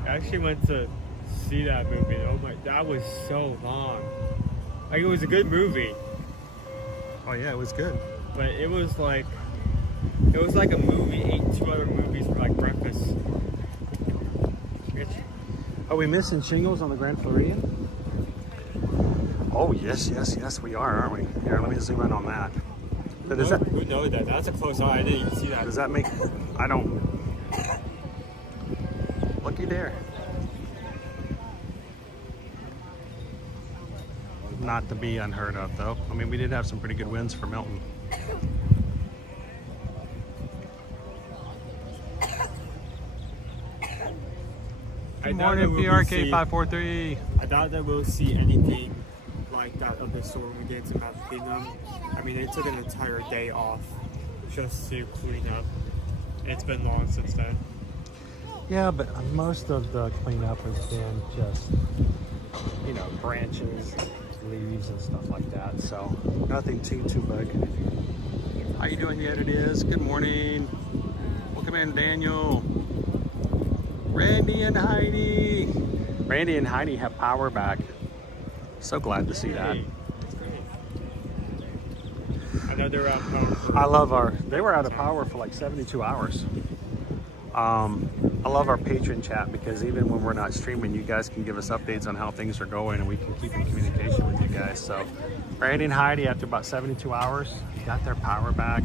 I actually went to see that movie. Oh my, that was so long. Like, it was a good movie, Oh yeah, it was good. but it was like a movie ate 2 other movies for like breakfast. Are we missing shingles on the Grand Floridian? Oh yes, we are, aren't we? Here, let me zoom in on that. But does that, Who knows that? That's a close eye. I didn't even see that. does that make, I don't, looky there. Not to be unheard of though. I mean, we did have some pretty good wins for Milton. Good morning, PRK 543. I doubt that we'll see anything like that of the storm we did to Mount Kingdom. I mean, they took an entire day off just to clean up. It's been long since then. Yeah, but most of the cleanup has been just, you know, branches, leaves and stuff like that. So nothing too big. How you doing yet? It is. Good morning. Welcome in, Daniel. Randy and Heidi. Randy and Heidi have power back. So glad to see that. I know they're out power. I love they were out of power for like 72 hours. I love our patron chat because even when we're not streaming, you guys can give us updates on how things are going and we can keep in communication with you guys. So Randy and Heidi, after about 72 hours, got their power back.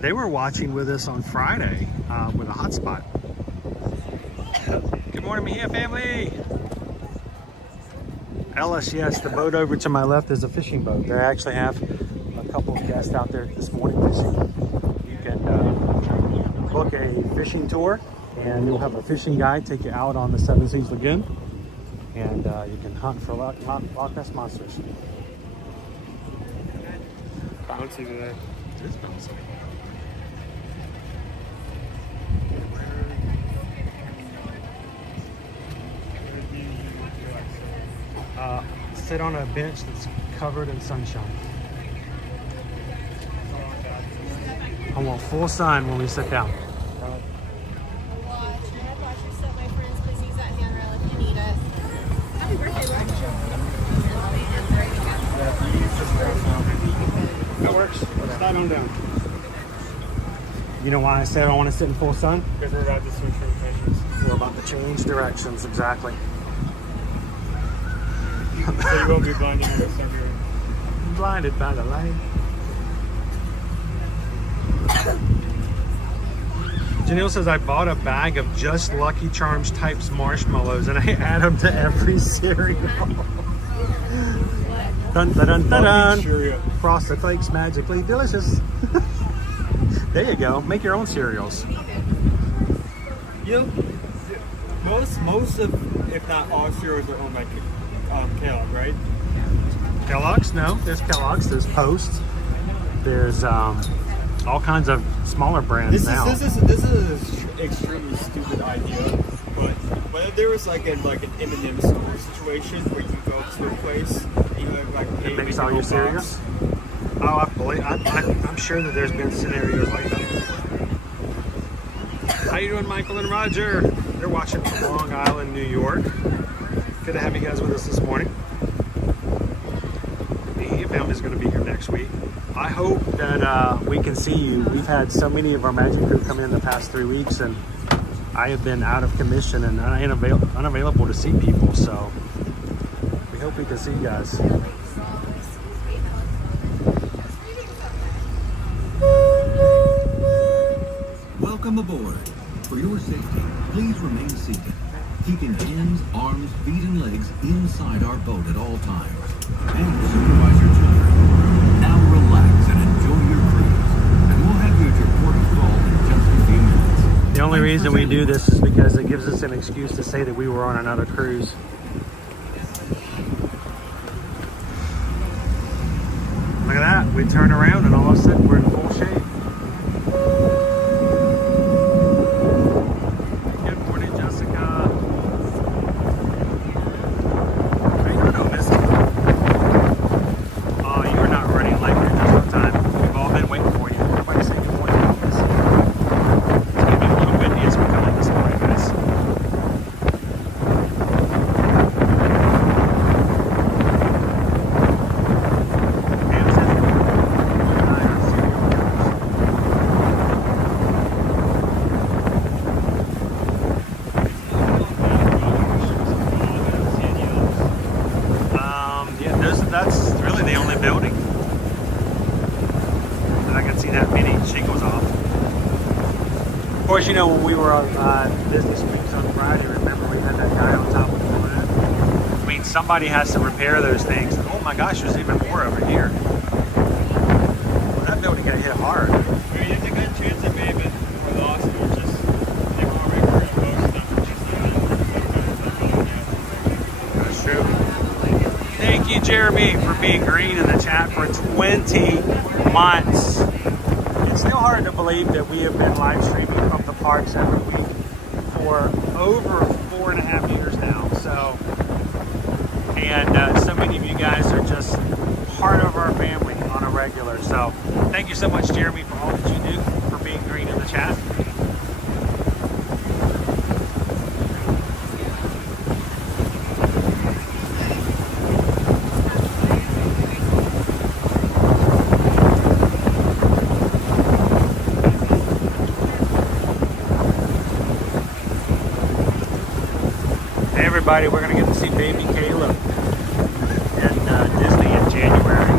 They were watching with us on Friday with a hotspot. Good morning, Mejia family. Ellis, yes, the boat over to my left is a fishing boat. They actually have a couple of guests out there this morning fishing. You can book a fishing tour and you'll have a fishing guide take you out on the Seven Seas Lagoon and you can hunt for Loch Ness monsters. Bouncy today. It is bouncy. Sit on a bench that's covered in sunshine. I want full sun when we sit down. That works. Slide on down. You know why I said I want to sit in full sun? Because we're about to switch rotations. We're about to change directions, exactly. So you won't be blinded in this everywhere. Blinded by the light. Janelle says I bought a bag of just Lucky Charms types marshmallows and I add them to every cereal. Dun dun dun dun dun. Frosted Flakes, magically delicious. There you go. Make your own cereals. You know, most of, if not all, cereals are owned by Kellogg, right? Kellogg's? No. There's Kellogg's. There's Post. There's all kinds of smaller brands now. This is an extremely stupid idea, but what if if there was like an M&M store situation where you go to a place and you have like It makes all your cereals? Oh, I'm sure that there's been scenarios like that. How you doing, Michael and Roger? They're watching from Long Island, New York. Good to have you guys with us this morning. The family's going to be here next week. I hope that we can see you. We've had so many of our magic crew come in the past 3 weeks, and I have been out of commission and unavailable to see people. So we hope we can see you guys. Welcome aboard. For your safety, please remain seated, keeping hands, arms, feet, and legs inside our boat at all times. And supervise your children. Now relax and enjoy your cruise. And we'll have you at your port of call in just a few minutes. The only reason we do this is because it gives us an excuse to say that we were on another cruise. Look at that. We turn around and all of a sudden we're in full shape. That's really the only building that I can see that many shingles off. Of course, you know, when we were on business weeks on Friday, remember we had that guy on top of the roof? I mean, somebody has to repair those things. Oh my gosh, there's even more over here. Well, that building got hit hard. I mean, it's a good chance that may have been more lost, or just they were already hurt and most stuff. That's true. Thank you, Jeremy, for being green in the chat for 20 months. It's still hard to believe that we have been live streaming from the parks every week for over 4.5 years now. So, and so many of you guys are just part of our family on a regular. So, thank you so much, Jeremy, for all that you do, for being green in the chat. Everybody, we're going to get to see baby Caleb in Disney in January.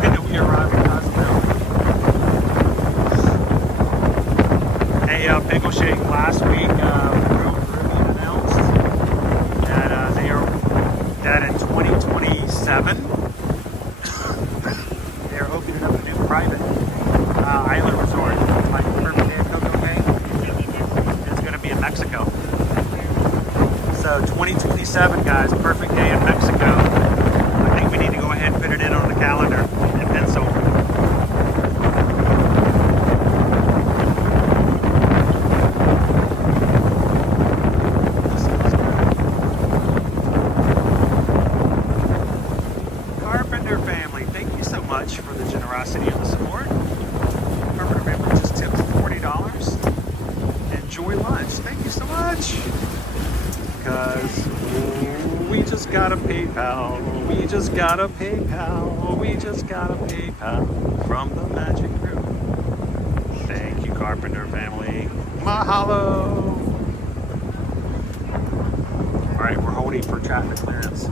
When did we arrive in Cozumel? Hey, Pickle Shake, last week, Carribean announced that in 2027 they're opening up a new private island resort, like Perfect Day at Coco Cay. It's going to be in Mexico. So 2027, guys, Perfect Day in Mexico. I think we need to go ahead and put it in on the calendar in pencil. For the generosity of the support. Carpenter family just tipped $40. Enjoy lunch. Thank you so much. Because we just got a PayPal. We just got a PayPal. We just got a PayPal from the Magic Group. Thank you, Carpenter family. Mahalo. All right, we're holding for traffic clearance.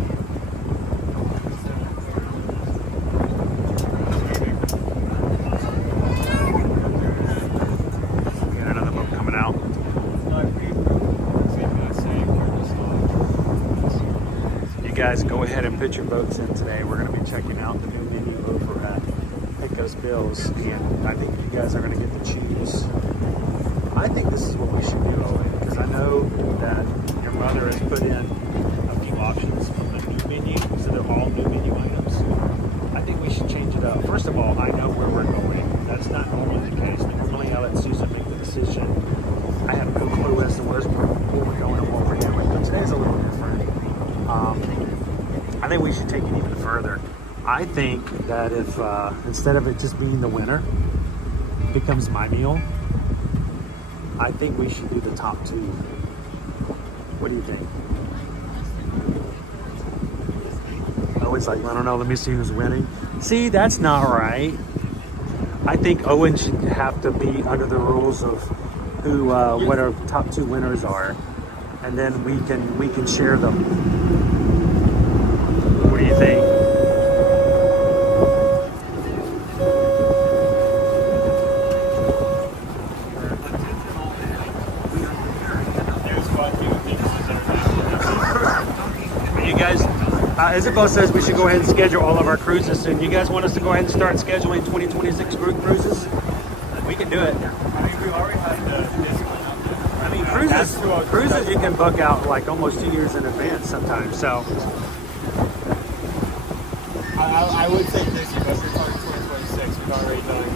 Guys, go ahead and put your boats in today. We're going to be checking out the new menu over at Pecos Bill's, and I think you guys are going to get to choose. I think this is what we should do, Owen, because I know that your mother has put in options from the new menu, so they're all new menu items. I think we should change it up. First of all, I know where we're going. That's not normally the case. Normally I let Susan make the decision. I have no clue as to where we're going and what we're doing, but today's a little different. I think we should take it even further. I think that if, instead of it just being the winner, becomes my meal, I think we should do the top two. What do you think? Oh, it's like, I don't know, let me see who's winning. See, that's not right. I think Owen should have to be under the rules of who, what our top two winners are, and then we can share them. What do you think? You guys, Isabel says we should go ahead and schedule all of our cruises soon. You guys want us to go ahead and start scheduling 2026 group cruises? We can do it. I mean, we already had the discount. I mean, cruises you can book out like almost 2 years in advance sometimes. So I would say this year, but if you're talking 2026, we've already done.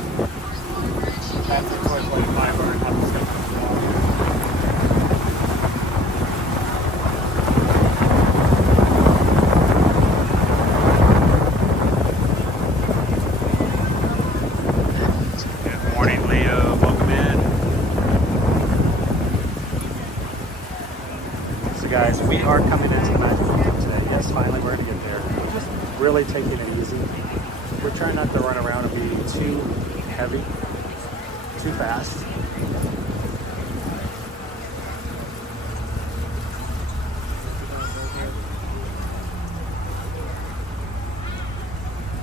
That's in 2025, already have the schedule. Guys, we are coming into the Magic Kingdom today. Yes, finally we're going to get there. We're just really taking it easy. We're trying not to run around and be too heavy, too fast.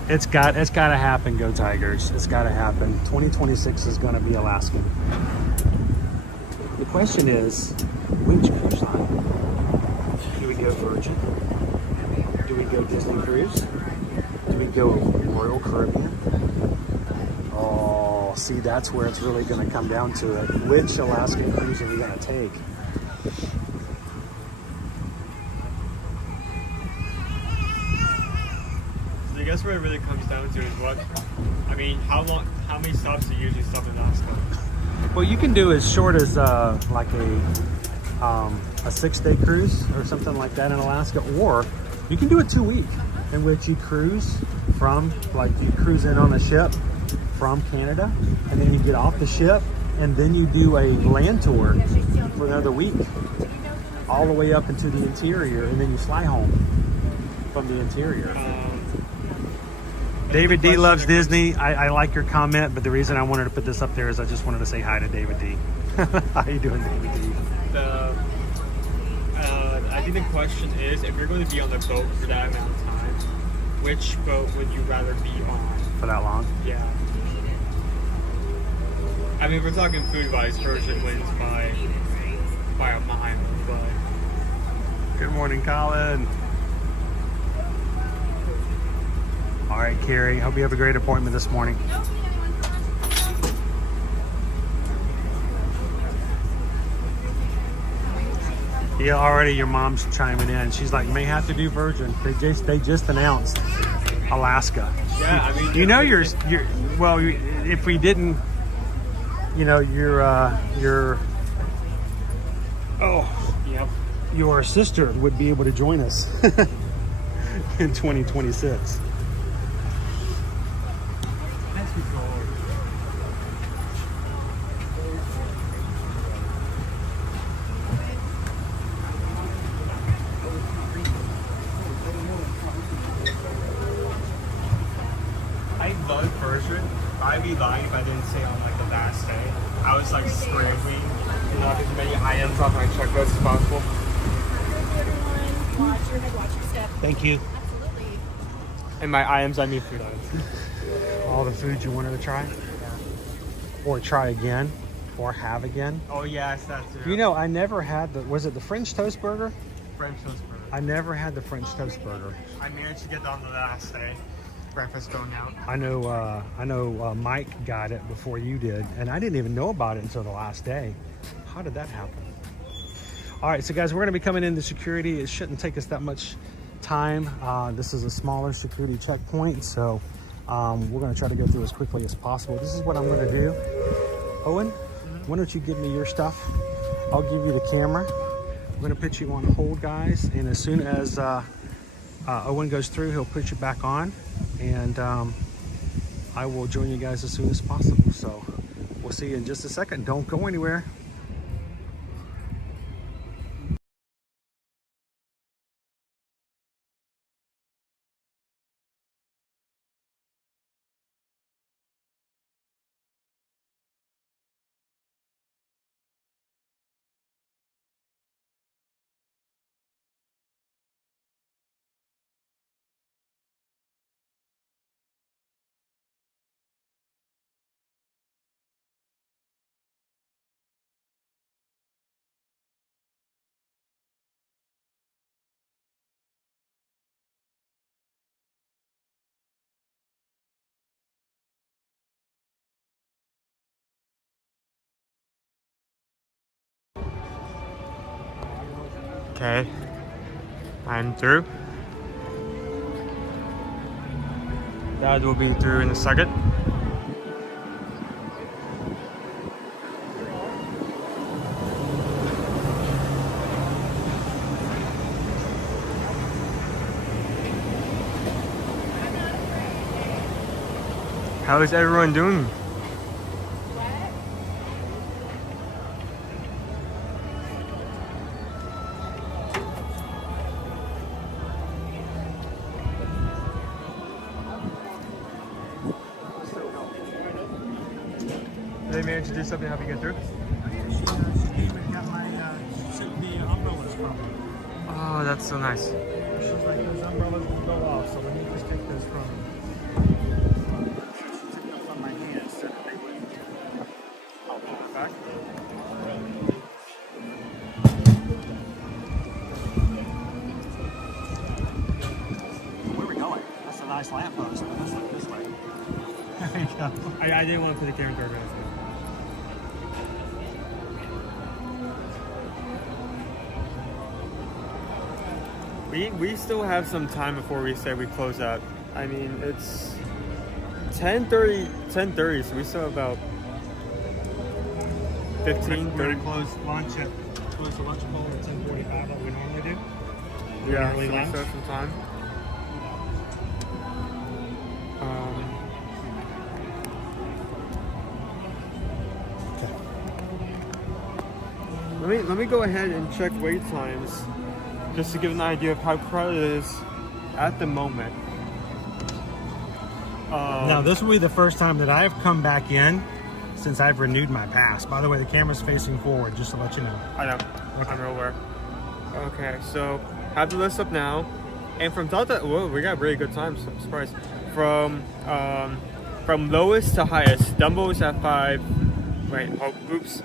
It's got to happen, Go Tigers. It's got to happen. 2026 is going to be Alaskan. The question is, which cruise line? Do we go Virgin? Do we go Disney Cruise? Do we go Royal Caribbean? Oh, see, that's where it's really going to come down to it. Which Alaskan cruise are we going to take? So I guess what it really comes down to is what, I mean, how many stops do you usually stop in Alaska? Well, you can do as short as like a 6-day cruise or something like that in Alaska, or you can do a 2-week in which you cruise from, like you cruise in on a ship from Canada, and then you get off the ship, and then you do a land tour for another week, all the way up into the interior, and then you fly home from the interior. David D loves Disney. I like your comment, but the reason I wanted to put this up there is I just wanted to say hi to David D. How you doing, David D? I think the question is, if you're going to be on the boat for that amount of time, which boat would you rather be on? For that long? Yeah. I mean, if we're talking food-wise, Virgin wins by a mile, but... Good morning, Colin. All right, Carrie. Hope you have a great appointment this morning. Yeah, already your mom's chiming in. She's like, may have to do Virgin. They just announced Alaska. Yeah, I mean, you know, well, if we didn't, you know, your sister would be able to join us in 2026. I'd be lying if I didn't say on like the last day. I was like scrambling to knock as many items off my checklist as possible. Watch your head, watch your step. Thank you. Absolutely. And my items, I mean food items. All the food you wanted to try? Or try again? Or have again? Oh yes, that's it. You know, I never had was it the French toast burger? French toast burger. I never had the French toast burger. I managed to get that on the last day. Breakfast going out. I know Mike got it before you did, and I didn't even know about it until the last day. How did that happen? All right, so guys, we're gonna be coming into security. It shouldn't take us that much time. This is a smaller security checkpoint, so we're gonna try to go through as quickly as possible. This is what I'm gonna do. Owen, why don't you give me your stuff? I'll give you the camera. I'm gonna put you on hold, guys, and as soon as Owen goes through, he'll put you back on, and I will join you guys as soon as possible. So we'll see you in just a second. Don't go anywhere. Okay, I'm through. Dad will be through in a second. How is everyone doing? Did they manage to do something to help you get through? Oh, that's so nice. She's like, those umbrellas will go off, so let me just take this from her. She took them from my hands so that they wouldn't. I'll pull it back. Where are we going? That's a nice lamppost, but let's look this way. There you go. I didn't want to put the camera guard on. We still have some time before we say we close out. I mean, it's 10:30, so we still have about 15, We're 30. gonna close the lunch bowl at 10:45, like we normally do. Yeah, early so we lunch. still have some time. Let me go ahead and check wait times, just to give an idea of how crowded it is at the moment. Now, this will be the first time that I've come back in since I've renewed my pass. By the way, the camera's facing forward, just to let you know. I know. Okay. I'm real aware. Okay, so have the list up now, and from top to whoa, we got really good times. I'm surprised. From lowest to highest, Dumbo's at 5. Wait, oh, oops.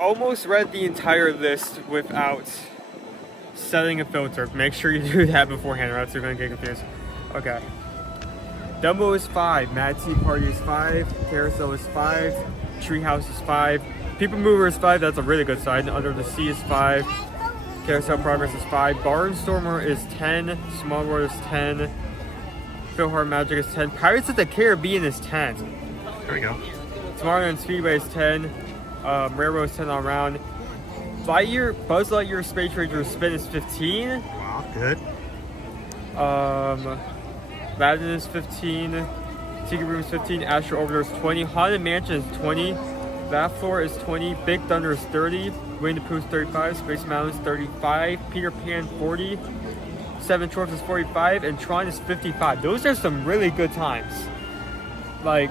Almost read the entire list without setting a filter. Make sure you do that beforehand, or else you're gonna get confused. Okay. Dumbo is 5, Mad Tea Party is 5, Carousel is 5, Treehouse is 5, PeopleMover is 5, that's a really good side, Under the Sea is 5, Carousel Progress is 5, Barnstormer is 10, Small World is 10, Philhar Magic is 10, Pirates of the Caribbean is 10. There we go. Tomorrowland Speedway is 10, Railroad is 10 all around. Buzz Lightyear Space Ranger Spin is 15. Wow, good. Aladdin is 15, Tiki Room is 15, Astro Orbiter is 20, Haunted Mansion is 20, Laugh Floor is 20, Big Thunder is 30, Winnie the Pooh is 35, Space Mountain is 35, Peter Pan 40, Seven Dwarfs is 45, and Tron is 55. Those are some really good times. Like,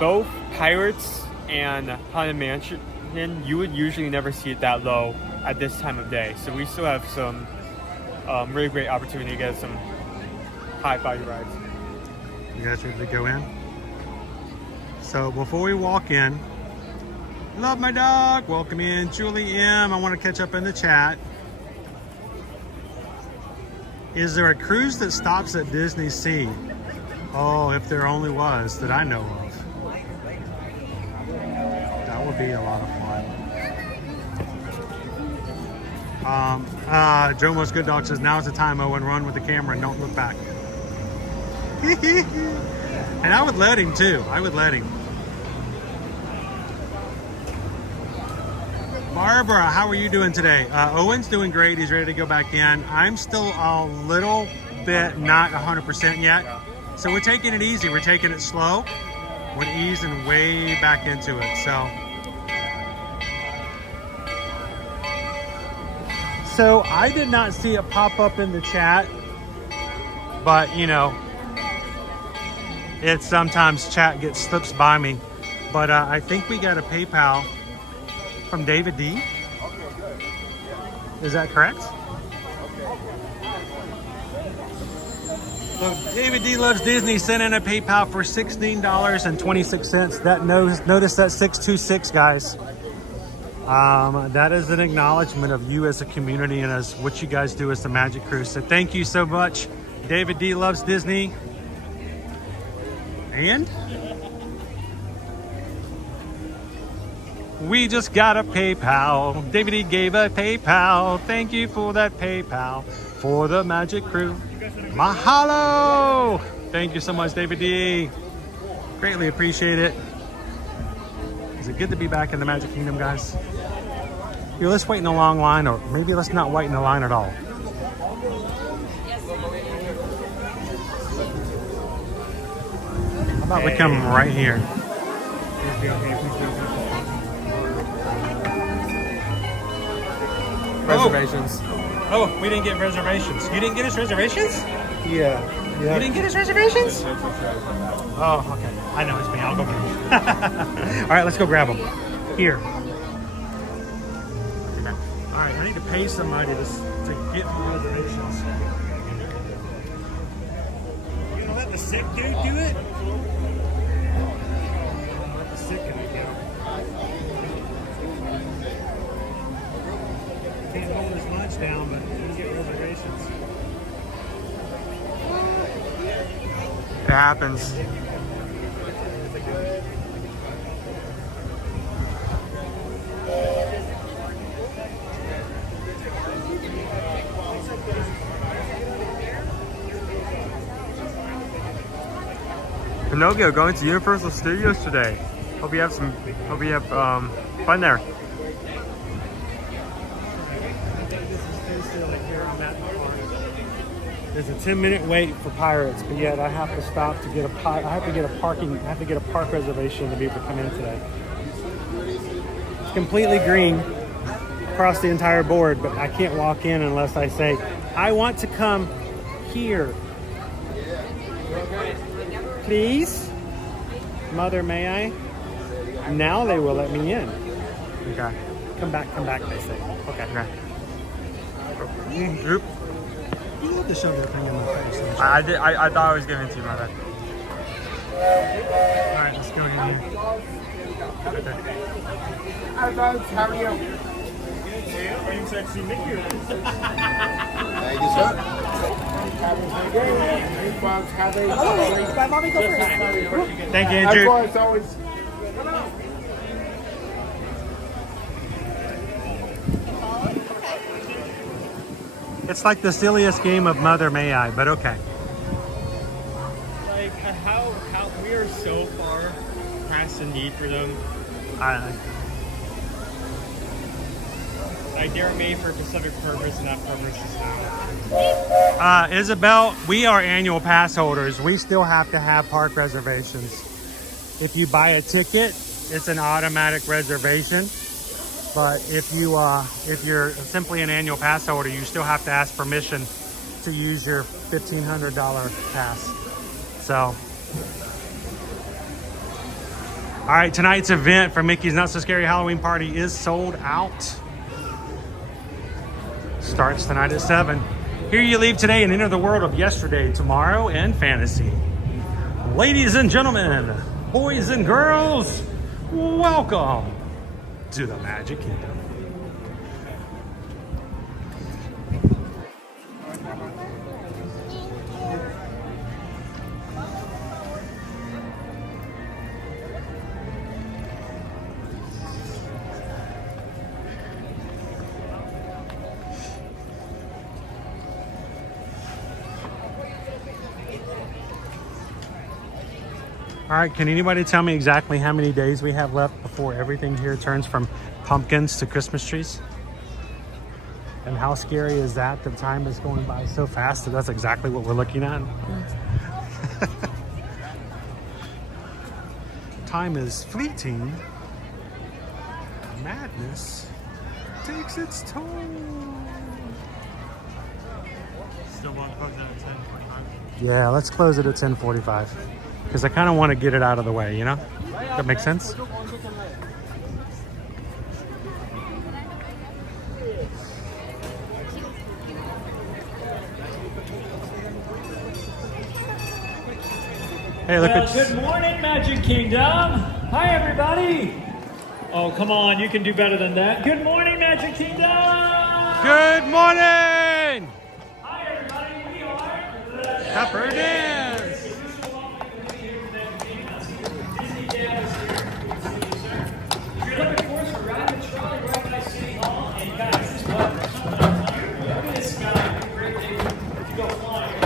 both Pirates and Haunted Mansion, you would usually never see it that low at this time of day. So we still have some really great opportunity to get some high value rides. You guys ready to go in? So before we walk in, love my dog. Welcome in, Julie M. I want to catch up in the chat. Is there a cruise that stops at Disney Sea? Oh, if there only was that I know of. That would be a lot of fun. Joe Most Good Dog says, now's the time, Owen, run with the camera and don't look back. And I would let him too. I would let him. Barbara, how are you doing today? Owen's doing great. He's ready to go back in. I'm still a little bit not 100% yet. So we're taking it easy. We're taking it slow. We're easing way back into it. So I did not see it pop up in the chat, but you know, it sometimes chat slips by me. But I think we got a PayPal from David D. Is that correct? So David D Loves Disney sent in a PayPal for $16.26. That notice that 626, guys. That is an acknowledgement of you as a community and as what you guys do as the Magic Crew. So thank you so much, David D Loves Disney. And we just got a PayPal. David D gave a PayPal. Thank you for that PayPal for the Magic Crew. Mahalo! Thank you so much, David D. Greatly appreciate it. Is it good to be back in the Magic Kingdom, guys? Here, let's wait in a long line, or maybe let's not wait in the line at all. How about we come right here? Reservations. Oh, we didn't get reservations. You didn't get us reservations? Yeah. You didn't get us reservations? Oh, okay. I know it's me. I'll go get them. All right, let's go grab them. Here. All right, I need to pay somebody to get me reservations. You gonna let the sick dude do it? Let the sick guy go. Can't hold his lunch down, but he can get reservations. It happens. Pinocchio going to Universal Studios today. Hope you have fun there. There's a 10-minute wait for Pirates, but yet I have to stop to get a park reservation to be able to come in today. It's completely green across the entire board, but I can't walk in unless I say, I want to come here. Please? Mother, may I? Now they will let me in. Okay. Come back, they say. Okay. Oop. You love to show that thing in my face. I thought I was giving it to you, my bad. All right, let's go in here. Okay. Hi, folks. How are you? Are you sexy Mickey? Thank you, sir. Bye, mommy. Go first. Thank you, Andrew. Of course, always. It's like the silliest game of Mother May I, but okay. Like how we are so far past the need for them. Like they're made for a specific purpose, and that purpose is not. Isabel, we are annual pass holders. We still have to have park reservations. If you buy a ticket, it's an automatic reservation. But if you're simply an annual pass holder, you still have to ask permission to use your $1,500 pass. So, all right, tonight's event for Mickey's Not So Scary Halloween Party is sold out. Starts tonight at 7. Here you leave today and enter the world of yesterday, tomorrow, and fantasy. Ladies and gentlemen, boys and girls, welcome to the Magic Kingdom. All right, can anybody tell me exactly how many days we have left before everything here turns from pumpkins to Christmas trees? And how scary is that? The time is going by so fast that that's exactly what we're looking at. Time is fleeting. Madness takes its toll. Still want to close it at 10:45? Yeah, let's close it at 10:45 because I kind of want to get it out of the way, you know? That makes sense? Hey, look at... Good morning, Magic Kingdom. Hi, everybody. Oh, come on. You can do better than that. Good morning, Magic Kingdom. Good morning! Hi, everybody. We are the Pepper Dance! If you're looking for us, we're riding the trolley right by City Hall. And guys, this weather is coming on time. Look at the sky. It's a great day to go flying.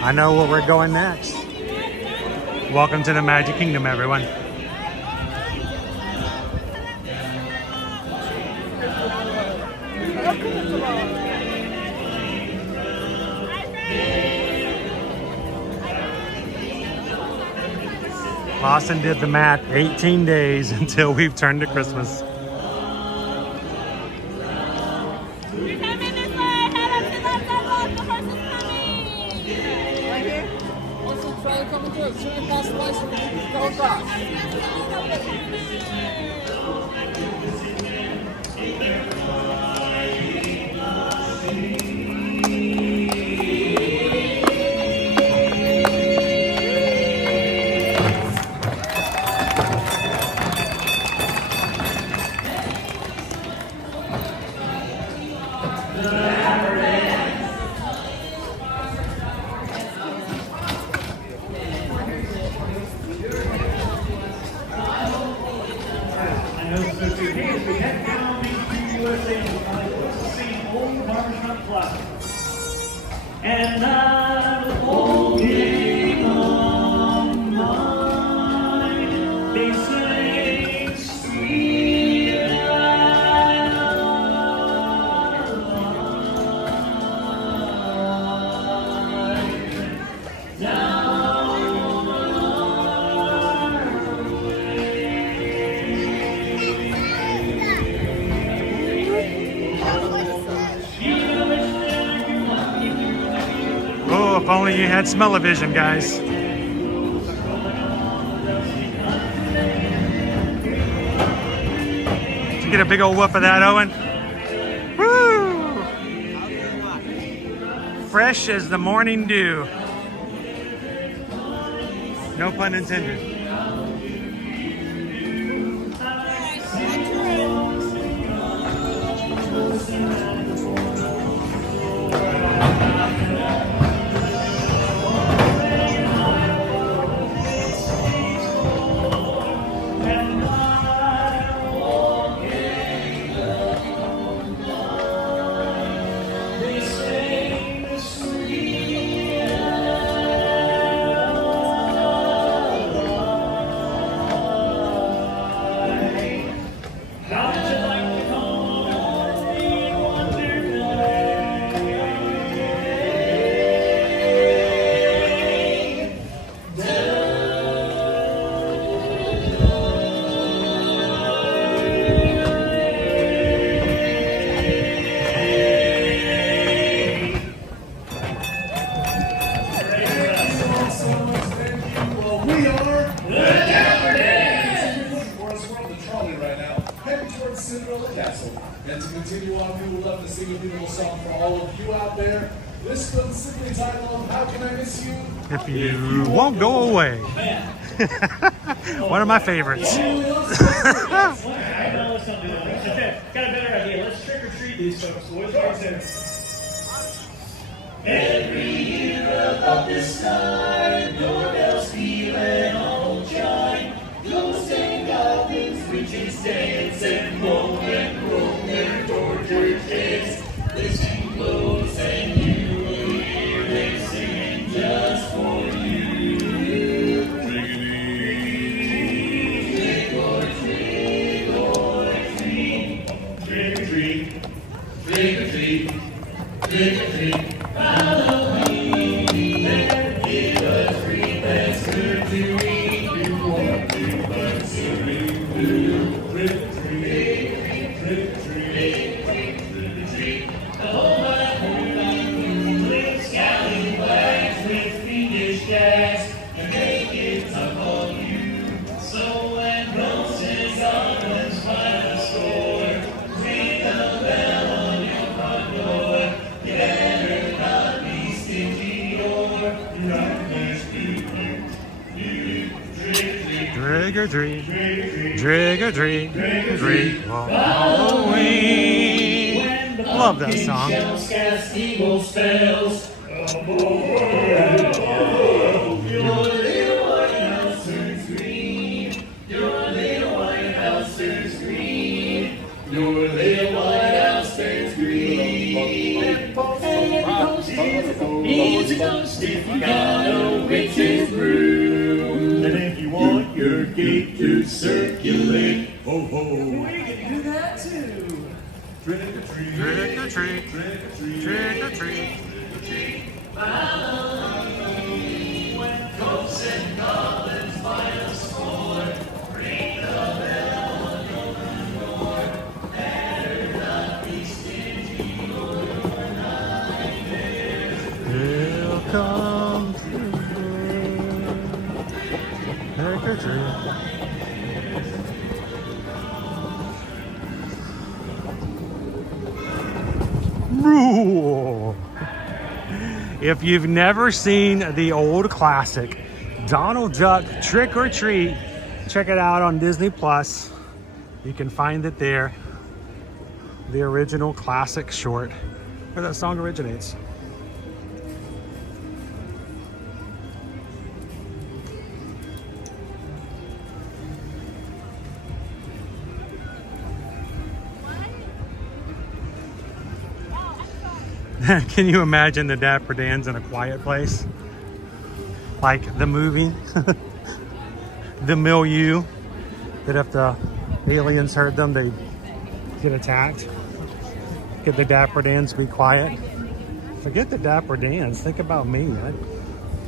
I know where we're going next. Welcome to the Magic Kingdom, everyone. Lawson did the math, 18 days until we've turned to Christmas. And I'm holding on mine. They say sweet Oh, if only you had smell-o-vision, guys. Did you get a big old whoop of that, Owen? Woo! Fresh as the morning dew. No pun intended. And to continue on, we would love to sing a beautiful song for all of you out there. This one's simply titled, How Can I Miss You? If you won't go away. One of my favorites. I know, let's not do that. Okay, got a better idea. Let's trick or treat these folks. What do you say? Every year above the sky, doorbells peal and all chime. Ghosts and goblins trick or treat, trick or treat. Halloween, there give us free bastard to eat. You want to but serene blue. Trick or treat, trick or treat, trick or treat. The whole night with scallywags, with fiendish gas, and make it tough on you. So when roses are lunch by the store, ring the bell on your front door. You better not be stingy or right next to you. Trick or treat, trick or treat, trick or treat. Halloween. Love that song. Shells cast evil spells. Your little white house turns green. Your little white house turns green. Your little white house turns green. He's a ghost if you got a witch's brew. And if you want your gate to circulate, ho ho, we can do that too. Trick or treat, Trick or treat, trick or treat, trick or treat. when ghosts and goblins find us for, ring the bell on your front door. Better not be stingy or your nightmares Will come true. Trick or treat. Rule. If you've never seen the old classic Donald Duck Trick or Treat, check it out on Disney Plus. You can find it there. The original classic short where that song originates. Can you imagine the Dapper Dans in A Quiet Place? Like the movie, the milieu, that if the aliens heard them, they get attacked. Get the Dapper Dans to be quiet. Forget the Dapper Dans. Think about me.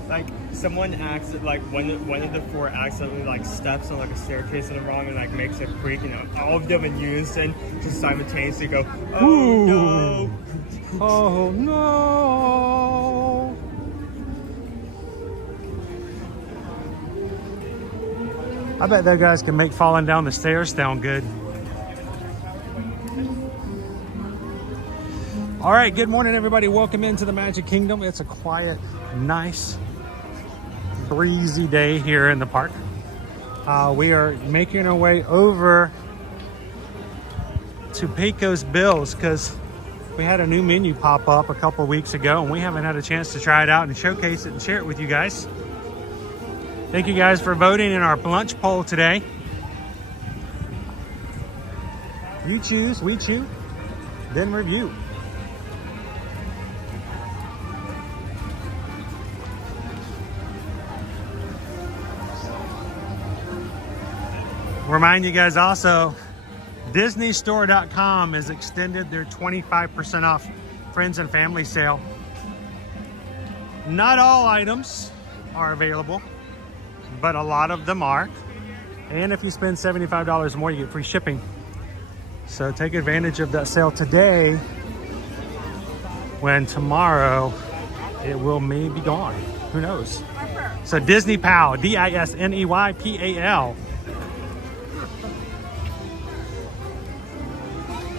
Like someone acts like one of the four accidentally like steps on like a staircase in the wrong and like makes a creak, all of them in unison just simultaneously go, oh Ooh. no. Oh no! I bet those guys can make falling down the stairs sound good. All right, good morning, everybody. Welcome into the Magic Kingdom. It's a quiet, nice, breezy day here in the park. We are making our way over to Pecos Bill's because we had a new menu pop up a couple weeks ago and we haven't had a chance to try it out and showcase it and share it with you guys. Thank you guys for voting in our lunch poll today. You choose, we choose, then review. Remind you guys also, DisneyStore.com has extended their 25% off friends and family sale. Not all items are available, but a lot of them are. And if you spend $75 more, you get free shipping. So take advantage of that sale today, when tomorrow it will maybe be gone. Who knows? So Disney Pal, DisneyPal.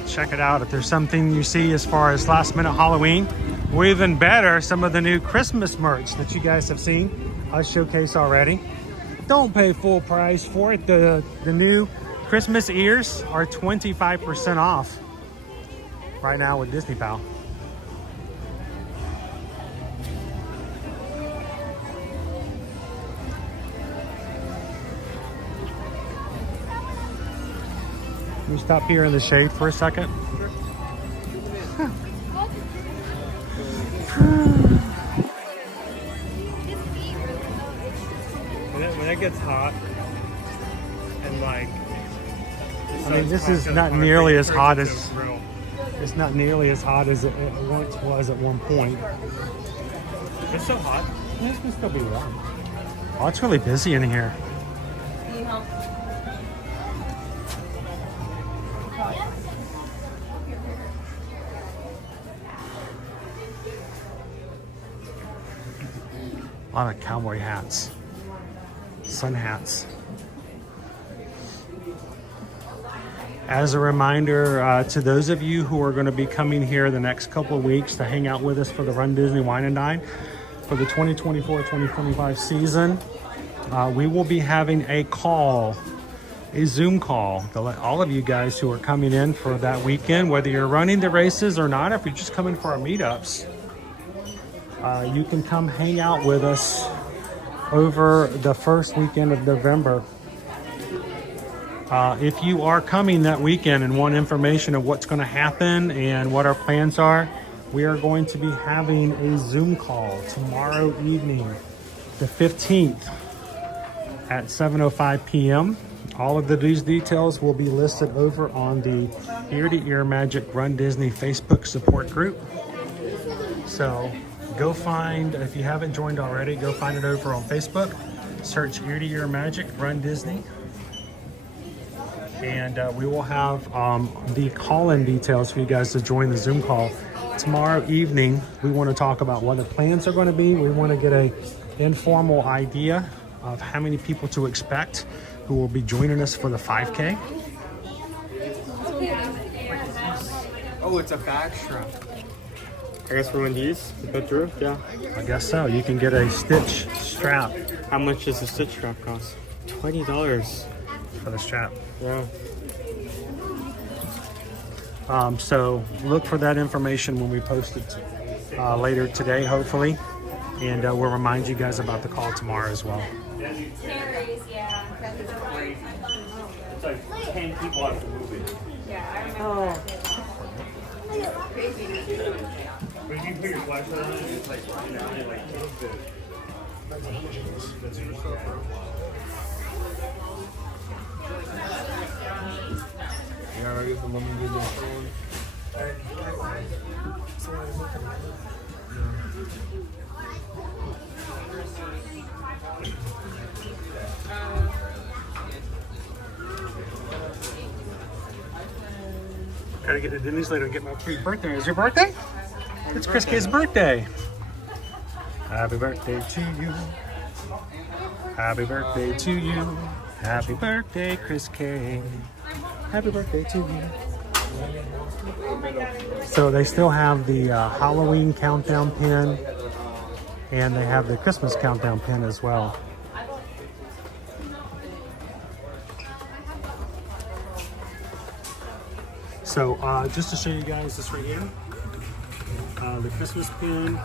Check it out if there's something you see as far as last minute Halloween, or even better, some of the new Christmas merch that you guys have seen I showcase already. Don't pay full price for it. The new Christmas ears are 25% off right now with Disney Pal. Can you stop here in the shade for a second? When it gets hot and like, I mean, this is not nearly as hot as It's not nearly as hot as it once was at one point. It's so hot. This can still be warm. Oh, it's really busy in here. A lot of cowboy hats, sun hats. As a reminder to those of you who are going to be coming here the next couple of weeks to hang out with us for the Run Disney Wine and Dine for the 2024-2025 season, we will be having a call, a Zoom call to let all of you guys who are coming in for that weekend, whether you're running the races or not, if you're just coming for our meetups, you can come hang out with us over the first weekend of November. If you are coming that weekend and want information of what's going to happen and what our plans are, we are going to be having a Zoom call tomorrow evening, the 15th at 7:05 p.m. All of these details will be listed over on the Ear to Ear Magic Run Disney Facebook support group. So go find, if you haven't joined already, go find it over on Facebook. Search Ear to Ear Magic Run Disney. And we will have the call-in details for you guys to join the Zoom call. Tomorrow evening, we want to talk about what the plans are going to be. We want to get an informal idea of how many people to expect who will be joining us for the 5K. Oh, it's a back strap. I guess we're one of these to put through? Yeah. I guess so. You can get a stitch strap. How much does a stitch strap cost? $20. For the strap. Yeah. So look for that information when we post it later today, hopefully. And we'll remind you guys about the call tomorrow as well. Carries, yeah. It's like 10 people have to move it. Yeah, I remember. But you put your flashlight on it, it's like running down and like kills the super stuff. Yeah, ready for mommy to do this phone? Gotta get to Denny's later to get my free birthday. Is your birthday? It's Chris K's birthday. Happy birthday to you. Happy birthday to you. Happy birthday, Chris K. Happy birthday to you. So they still have the Halloween countdown pin, and they have the Christmas countdown pin as well. So just to show you guys this right here, the Christmas pin. It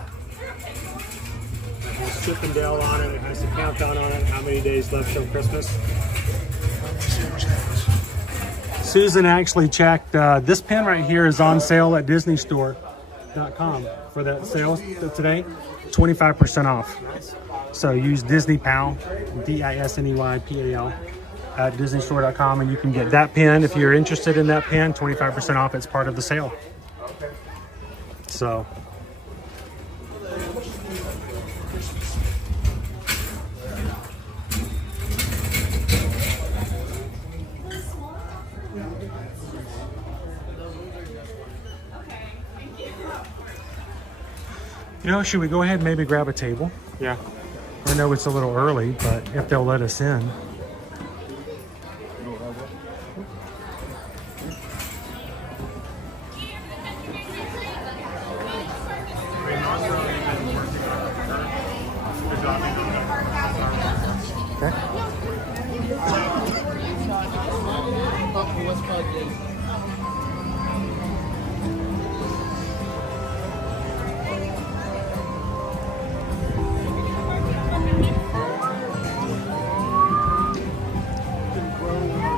has Chip and Dale on it. It has the countdown on it. How many days left till Christmas? Susan actually checked. This pen right here is on sale at DisneyStore.com for that sale today. 25% off. So use DisneyPal, DisneyPal at DisneyStore.com, and you can get that pen if you're interested in that pen. 25% off. It's part of the sale. So. You know, should we go ahead and maybe grab a table? Yeah. I know it's a little early, but if they'll let us in. Okay.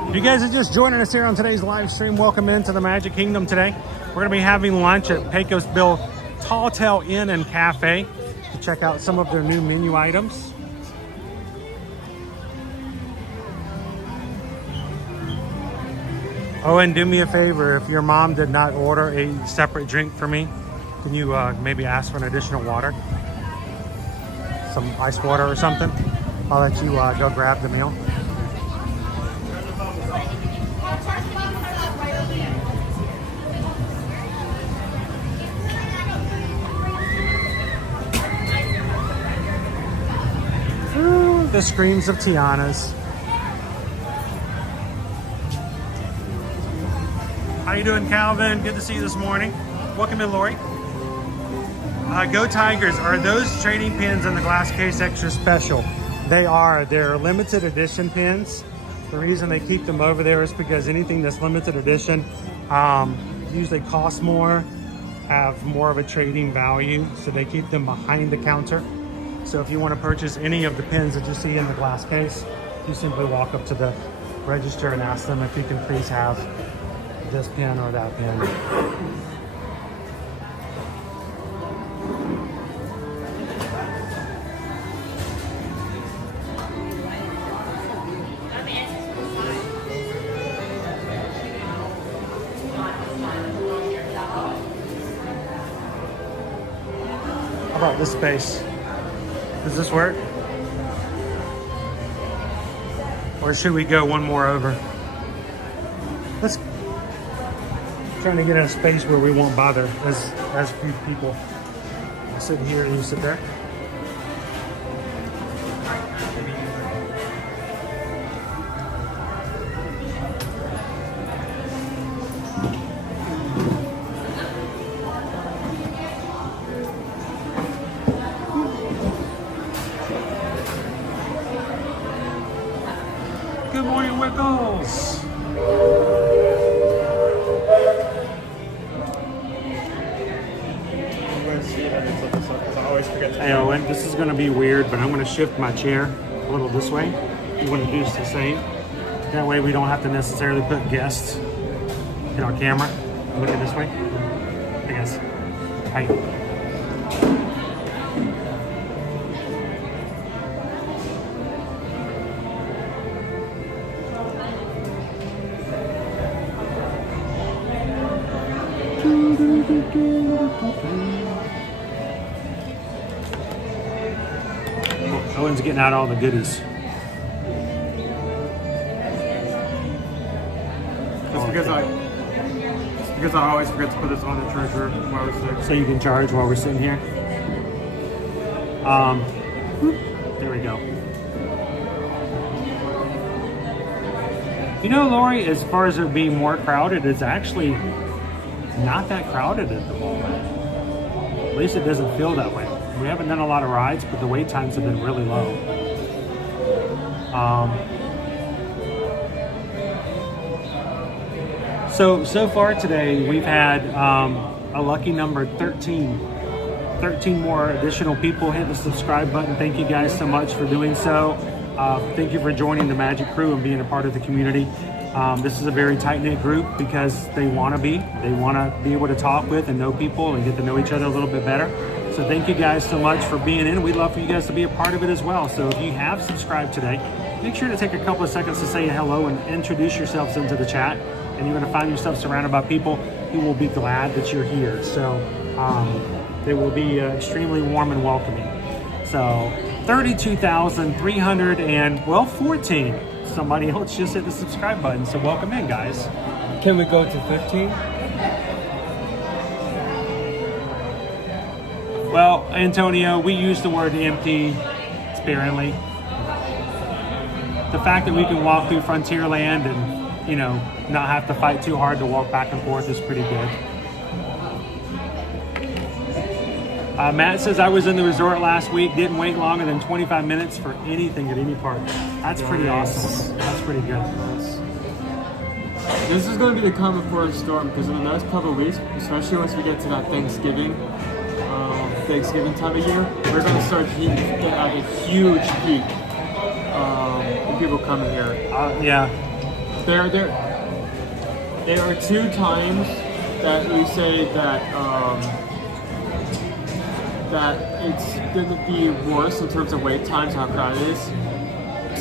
If you guys are just joining us here on today's live stream, welcome into the Magic Kingdom today. We're going to be having lunch at Pecos Bill Tall Tale Inn and Cafe to check out some of their new menu items. Owen, do me a favor. If your mom did not order a separate drink for me, can you maybe ask for an additional water? Some ice water or something? I'll let you go grab the meal. Ooh, the screams of Tiana's. How you doing, Calvin? Good to see you this morning. Welcome in, Lori. Go Tigers. Are those trading pins in the glass case extra special? They are. They're limited edition pins. The reason they keep them over there is because anything that's limited edition usually costs more, have more of a trading value, so they keep them behind the counter. So if you want to purchase any of the pins that you see in the glass case, you simply walk up to the register and ask them if you can please have this pin or that pin. How about this space? Does this work? Or should we go one more over? Let's trying to get in a space where we won't bother as few people. I'll sit here and you sit there. Good morning, Wickles. Hey Owen, this is going to be weird, but I'm going to shift my chair a little this way. You want to do the same. That way we don't have to necessarily put guests in our camera. Look at this way. I guess. Hey. Owen's getting out all the goodies. Just because I always forget to put this on the treasure while we're sitting. So you can charge while we're sitting here. There we go. You know, Lori, as far as it being more crowded, it's actually not that crowded at the moment. At least it doesn't feel that way. We haven't done a lot of rides, but the wait times have been really low. So far today, we've had a lucky number 13 more additional people hit the subscribe button. Thank you guys so much for doing so. Thank you for joining the Magic Crew and being a part of the community. This is a very tight-knit group because they want to be able to talk with and know people and get to know each other a little bit better. So thank you guys so much for being in. We'd love for you guys to be a part of it as well. So if you have subscribed today, make sure to take a couple of seconds to say hello and introduce yourselves into the chat. And you're going to find yourself surrounded by people who will be glad that you're here. So they will be extremely warm and welcoming. So 32,314. Somebody else just hit the subscribe button. So welcome in, guys. Can we go to 15? Well, Antonio, we use the word empty sparingly. The fact that we can walk through Frontierland and, you know, not have to fight too hard to walk back and forth is pretty good. Matt says, I was in the resort last week, didn't wait longer than 25 minutes for anything at any park. That's pretty awesome. That's pretty good. This is going to be the calm before a storm, because in the next couple of weeks, especially once we get to that Thanksgiving time of year, we're going to start getting at a huge peak when people come in here. Yeah. There are two times that we say that that it's going to be worse in terms of wait times, how crowded it is.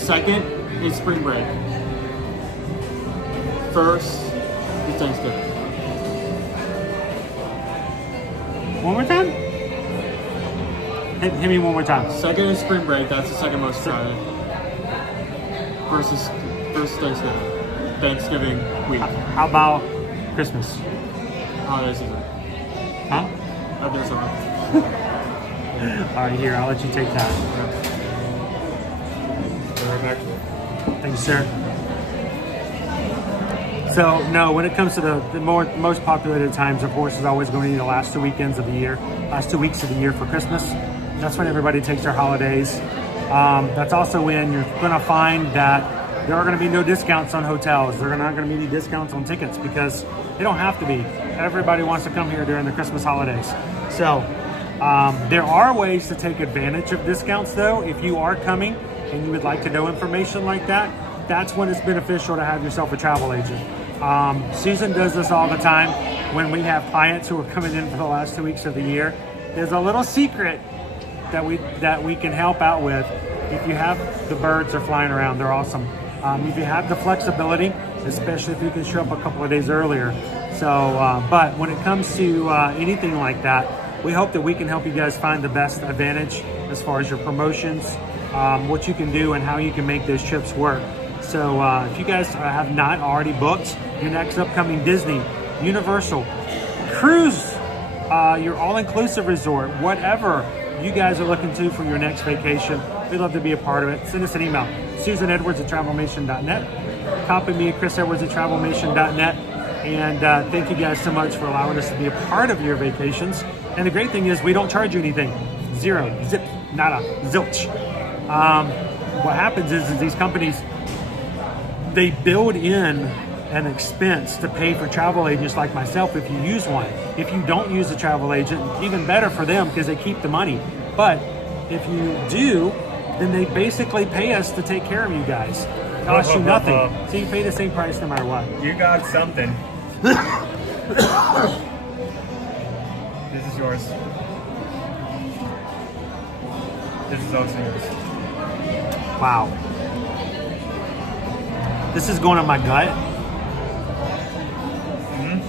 Second is spring break. First Thanksgiving. One more time? Hit me one more time. Second is spring break. That's the second most crowded. First Thanksgiving. Thanksgiving week. How about Christmas? Holiday season. Huh? I think so. All right, here, I'll let you take that. Thanks, sir. So, no, when it comes to the most populated times, of course, is always going to be the last 2 weekends of the year, last 2 weeks of the year for Christmas. That's when everybody takes their holidays. That's also when you're going to find that there are going to be no discounts on hotels. There are not going to be any discounts on tickets because they don't have to be. Everybody wants to come here during the Christmas holidays. So there are ways to take advantage of discounts, though. If you are coming and you would like to know information like that, that's when it's beneficial to have yourself a travel agent. Susan does this all the time when we have clients who are coming in for the last 2 weeks of the year. There's a little secret that we can help out with. If you have the birds are flying around, they're awesome. If you have the flexibility, especially if you can show up a couple of days earlier. So, but when it comes to anything like that, we hope that we can help you guys find the best advantage as far as your promotions, what you can do and how you can make those trips work. So if you guys have not already booked your next upcoming Disney, Universal, cruise, your all-inclusive resort, whatever you guys are looking to for your next vacation, we'd love to be a part of it. Send us an email, susanedwards@travelmation.net. Copy me at chrisedwards@travelmation.net. And thank you guys so much for allowing us to be a part of your vacations. And the great thing is we don't charge you anything. Zero, zip, nada, zilch. What happens is these companies, they build in an expense to pay for travel agents like myself if you use one. If you don't use a travel agent, even better for them because they keep the money. But if you do, then they basically pay us to take care of you guys. It costs you nothing. So you pay the same price no matter what. You got something. This is yours. This is also yours. Wow. This is going on my gut. Mm-hmm.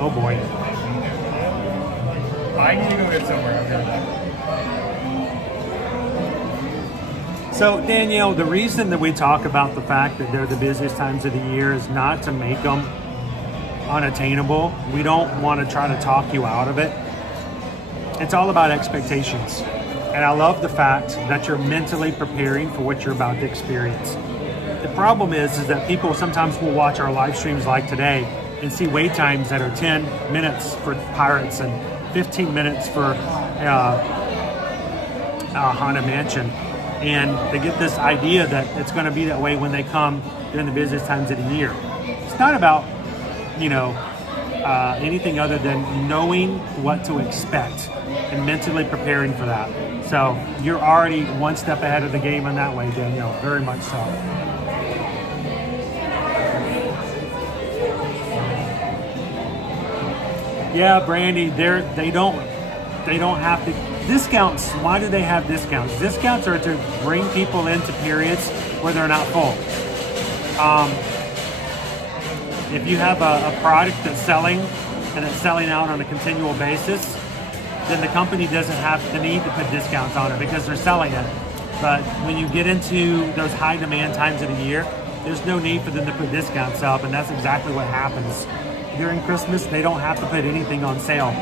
Oh boy. I need to go get somewhere. So Danielle, the reason that we talk about the fact that they're the busiest times of the year is not to make them unattainable. We don't want to try to talk you out of it. It's all about expectations. And I love the fact that you're mentally preparing for what you're about to experience. The problem is that people sometimes will watch our live streams like today and see wait times that are 10 minutes for Pirates and 15 minutes for Haunted Mansion. And they get this idea that it's going to be that way when they come during the busiest times of the year. It's not about, anything other than knowing what to expect and mentally preparing for that. So you're already one step ahead of the game in that way, Danielle, very much so. Yeah, Brandy, they don't have to discounts. Why do they have discounts? Discounts are to bring people into periods where they're not full. If you have a product that's selling and it's selling out on a continual basis, then the company doesn't have the need to put discounts on it because they're selling it. But when you get into those high demand times of the year, there's no need for them to put discounts up, and that's exactly what happens. During Christmas, they don't have to put anything on sale.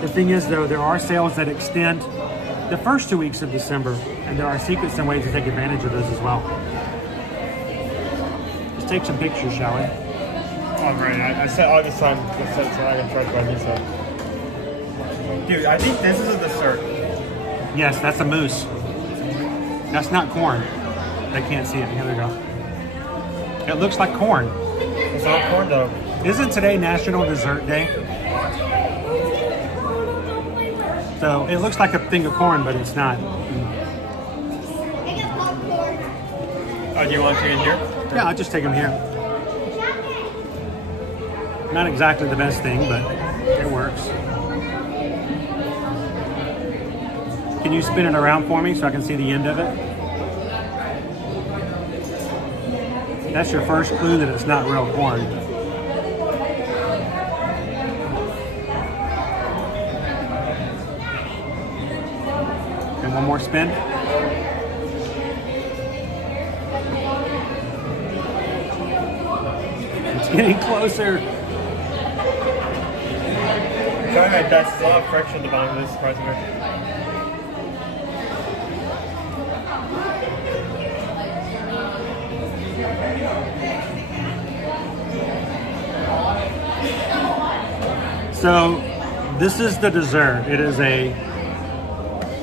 The thing is, though, there are sales that extend the first 2 weeks of December, and there are secrets and ways to take advantage of those as well. Let's take some pictures, shall we? Oh, great. I set August time so I can charge my visa. Dude, I think this is a dessert. Yes, that's a mousse. That's not corn. They can't see it. Here we go. It looks like corn. It's not corn, though. Isn't today National Dessert Day? So it looks like a thing of corn, but it's not. Oh, do you want to in here? Yeah, I'll just take them here. Not exactly the best thing, but it works. Can you spin it around for me so I can see the end of it? That's your first clue that it's not real corn. One more spin. It's getting closer. Sorry, that's a lot of friction at the bottom of this, surprisingly. So, this is the dessert. It is a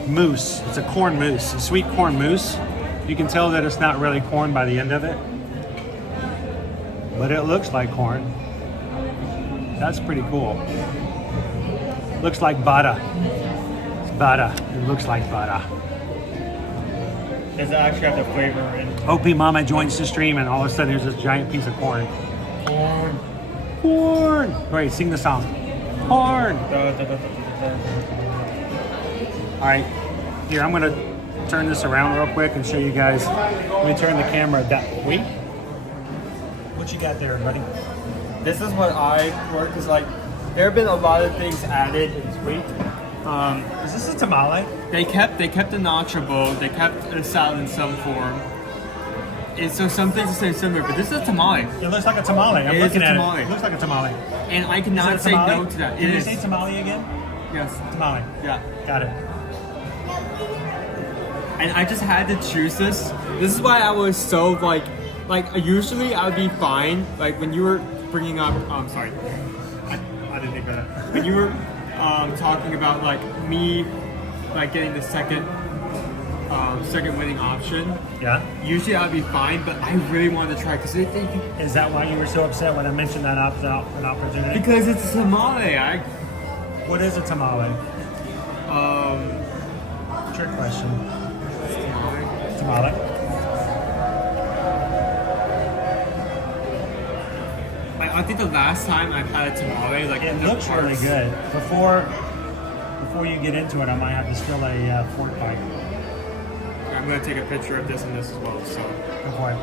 mousse. It's a corn mousse, a sweet corn mousse. You can tell that it's not really corn by the end of it, but it looks like corn. That's pretty cool. Looks like butter. It's butter. It looks like butter. Does it actually have the flavor in? OP Mama joins the stream and all of a sudden there's this giant piece of corn. Corn. Corn! Wait, sing the song. Corn! Alright, here I'm gonna turn this around real quick and show you guys. Let me turn the camera that way. What you got there, buddy? This is what I worked, is like, there have been a lot of things added in sweet. Is this a tamale? They kept the nacho bowl, they kept a salad in some form. And so some things are saying similar, but this is a tamale. It looks like a tamale. I'm looking at it. It looks like a tamale. And I cannot say no to that. Can you say tamale again? Yes. Tamale. Yeah. Got it. And I just had to choose this. This is why I was so like usually I would be fine. Like when you were bringing up, sorry, I didn't think of that. When you were talking about like me, like getting the second winning option. Yeah. Usually I'd be fine, but I really wanted to try because they think. Is that why you were so upset when I mentioned that an opportunity? Because it's a tamale. What is a tamale? Trick question. Tamale. I think the last time I've had a tamale, like it looks really good. Before you get into it, I might have to spill a fork bite. I'm gonna take a picture of this and this as well. So. Go for it.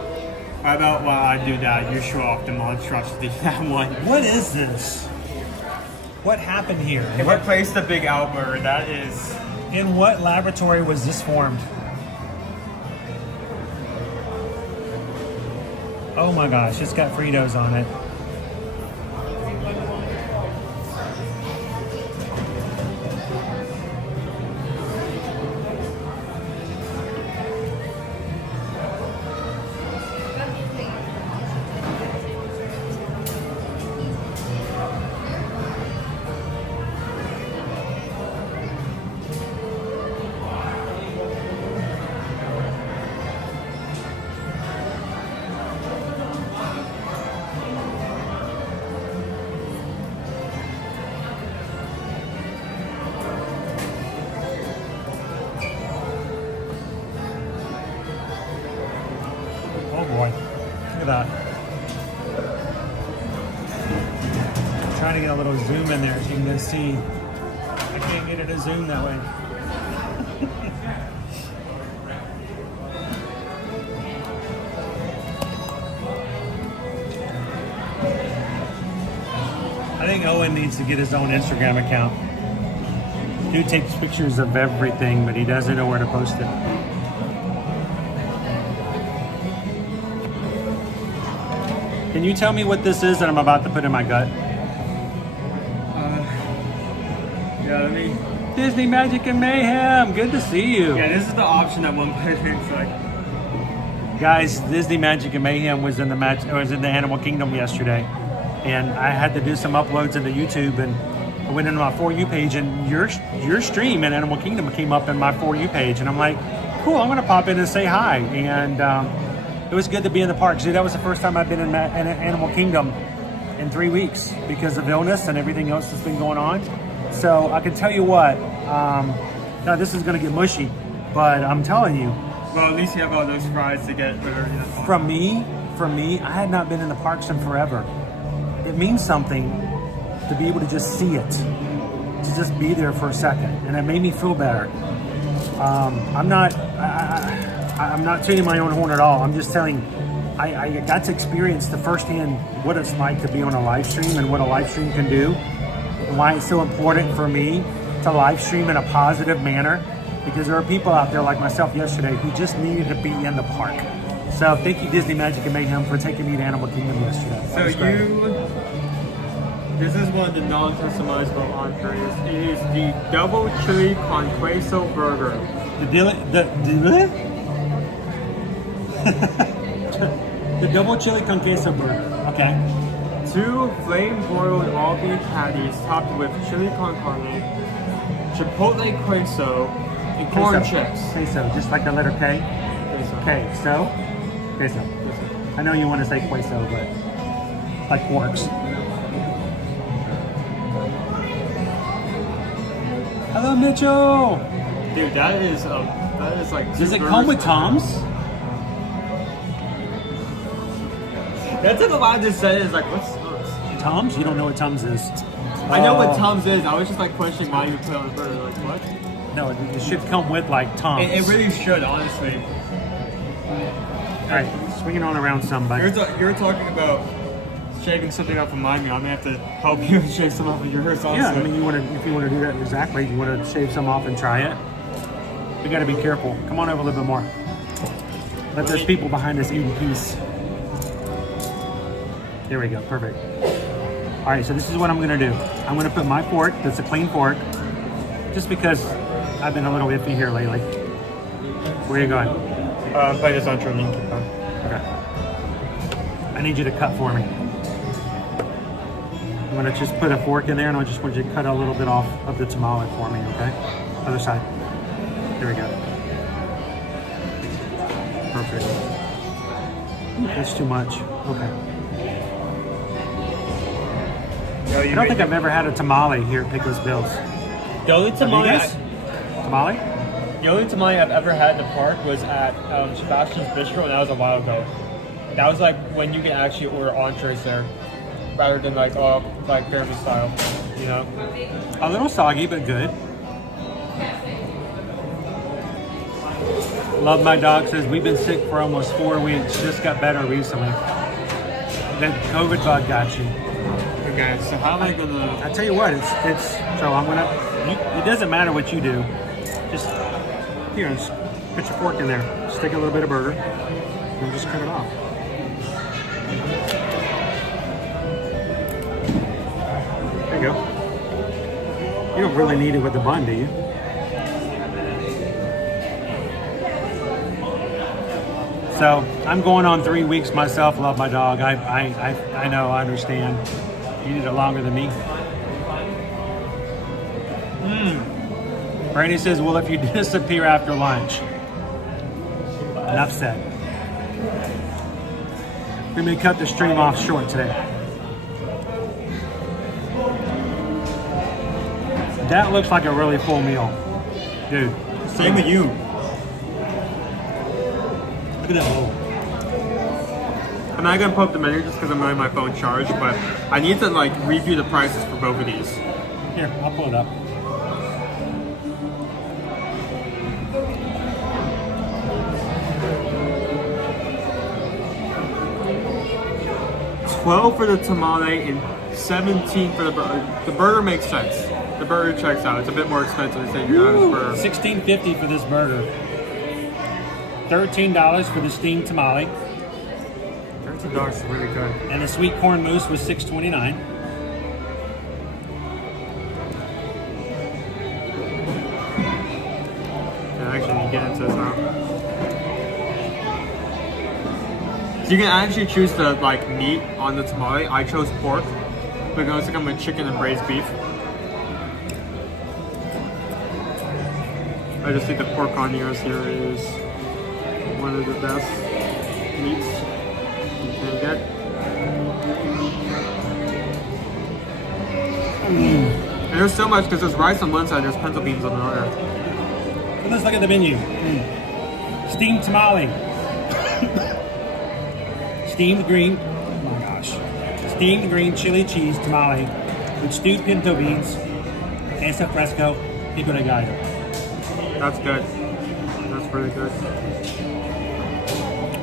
How about while I do that, you show off the monstrosity that one. What is this? What happened here? If I place the big Albert, that is. In what laboratory was this formed? Oh my gosh, it's got Fritos on it. Oh boy, look at that. I'm trying to get a little zoom in there so you can just see. I can't get it to zoom that way. I think Owen needs to get his own Instagram account. Dude takes pictures of everything, but he doesn't know where to post it. Can you tell me what this is that I'm about to put in my gut? Yeah, let me. Disney Magic and Mayhem, good to see you. Yeah, this is the option that one put in. So like, guys, Disney Magic and Mayhem was in the Animal Kingdom yesterday, and I had to do some uploads into YouTube, and I went into my For You page, and your stream in Animal Kingdom came up in my For You page, and I'm like, cool, I'm gonna pop in and say hi, and it was good to be in the park. See, that was the first time I've been in Animal Kingdom in 3 weeks because of illness and everything else that's been going on. So I can tell you what, now this is gonna get mushy, but I'm telling you. well, at least you have all those fries to get rid of. From me, I had not been in the parks in forever. It means something to be able to just see it, to just be there for a second, and it made me feel better. I'm not tooting my own horn at all. I'm just telling, I got to experience the firsthand what it's like to be on a live stream and what a live stream can do, and why it's so important for me to live stream in a positive manner because there are people out there like myself yesterday who just needed to be in the park. So thank you, Disney Magic and Mayhem, for taking me to Animal Kingdom yesterday. That was great. This is one of the non-customizable entrees. It is the double chili con queso burger. The double chili con queso burger. Okay. 2 flame-broiled all-beef patties topped with chili con carne, chipotle queso, and corn chips. Queso, just like the letter K. Queso. Queso. I know you want to say queso, but like quarks. Hello, Mitchell. Dude, that is like. Does it come with Tom's? That took a while to say. It's like, what's Tom's? You don't know what Tom's is. I know what Tom's is. I was just like questioning why you put it on the burger. Like, what? No, it should come with like Tom's. It really should, honestly. All right, swinging on around somebody. You're talking about shaving something off of mine. I'm gonna have to help you shave some off of yours. Also. Yeah, I mean, if you want to do that exactly, you want to shave some off and try it. We got to be careful. Come on over a little bit more. Let those people behind us eat in peace. There we go, perfect. All right, so this is what I'm gonna do. I'm gonna put my fork, that's a clean fork, just because I've been a little iffy here lately. Where are you going? Play this entree. Okay. I need you to cut for me. I'm gonna just put a fork in there, and I just want you to cut a little bit off of the tamale for me, okay? Other side. There we go. Perfect. That's too much. Okay. I don't think I've ever had a tamale here at Pecos Bill's. The only tamale The only tamale I've ever had in the park was at Sebastian's Bistro, and that was a while ago. That was like when you can actually order entrees there, rather than like Faire style, you know. A little soggy, but good. Love My Dog says we've been sick for almost 4 weeks. Just got better recently. The COVID bug got you. Okay, so how am I gonna? I tell you what, it's so I'm gonna. It doesn't matter what you do. Just here, just put your fork in there. Stick a little bit of burger, and just cut it off. There you go. You don't really need it with the bun, do you? So I'm going on 3 weeks myself. Love My Dog. I know. I understand. You need it longer than me. Brandy says, well, if you disappear after lunch. Enough said. We may cut the stream off short today. That looks like a really full meal. Dude. Same with you. Look at that bowl. I'm not gonna pull up the menu just because I'm letting my phone charge, but I need to like review the prices for both of these. Here, I'll pull it up. $12 for the tamale and $17 for the burger. The burger makes sense. The burger checks out. It's a bit more expensive to say your average burger. $16.50 for this burger. $13 for the steamed tamale. $13 is really good. And the sweet corn mousse was $6.29. I actually need to get into this now. So you can actually choose the like meat on the tamale. I chose pork because it comes with chicken and braised beef. I just think the pork on yours here is one of the best meats you can get. And there's so much because there's rice on one side, there's pinto beans on the other. Let's look at the menu. Steamed tamale. Steamed green, oh my gosh. Steamed green chili cheese tamale with stewed pinto beans, queso fresco, pico de gallo. That's good. That's really good.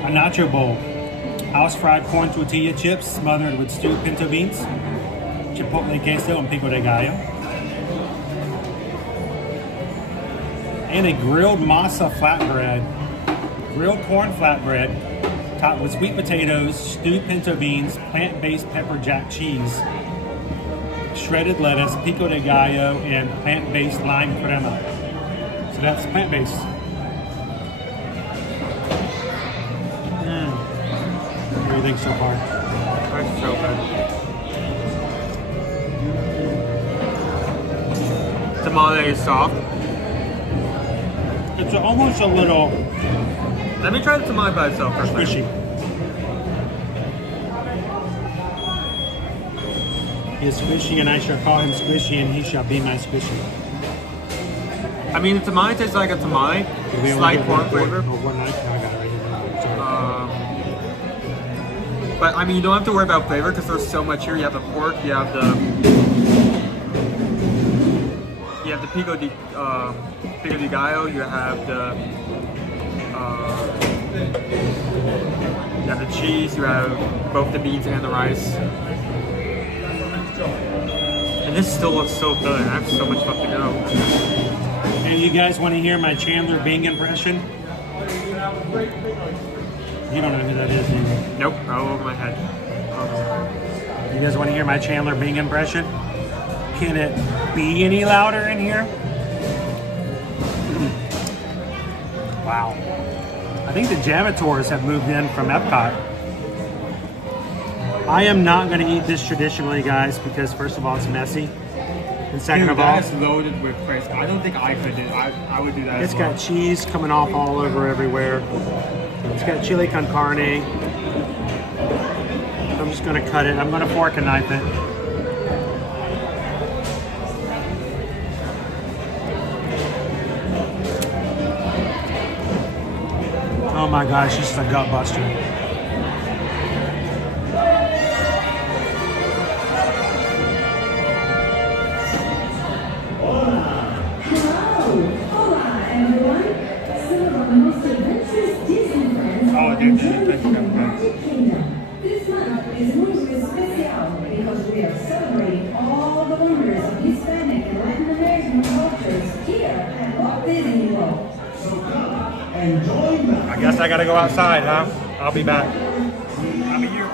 A nacho bowl. House fried corn tortilla chips smothered with stewed pinto beans, chipotle queso, and pico de gallo. and a grilled masa flatbread. Grilled corn flatbread topped with sweet potatoes, stewed pinto beans, plant-based pepper jack cheese, shredded lettuce, pico de gallo, and plant-based lime crema. So that's plant-based. What do you think so far? That's so good. Tamale is soft. It's almost a little Let me try the tamale by itself first. squishy. He is squishy, and I shall call him squishy, and he shall be my squishy. I mean, the tamale tastes like a tamale, Did we only slight get corn one flavor. Oh, one knife? No, I got it right here. Sorry. But I mean, you don't have to worry about flavor because there's so much here. You have the pork, you have the pico de gallo, you have the cheese, you have both the beans and the rice. And this still looks so good. I have so much left to go. And you guys want to hear my Chandler Bing impression? You don't know who that is, do you? Nope, all over my head. You guys want to hear my Chandler Bing impression? Can it be any louder in here? Wow. I think the Javators have moved in from Epcot. I am not going to eat this traditionally, guys, because first of all, it's messy. And second of all, that's loaded with crisp. I don't think I could do it. I would do that it's as well. got cheese coming off all over everywhere. It's got chili con carne. I'm just going to cut it. I'm going to fork and knife it. Oh my gosh, this is a gut buster. Oh, dude, This month is muy especial because we are celebrating all the wonders of Hispanic and Latin American cultures here at Walt Disney World. So come and join us. I guess I gotta go outside, huh? I'll be back. I'll be here.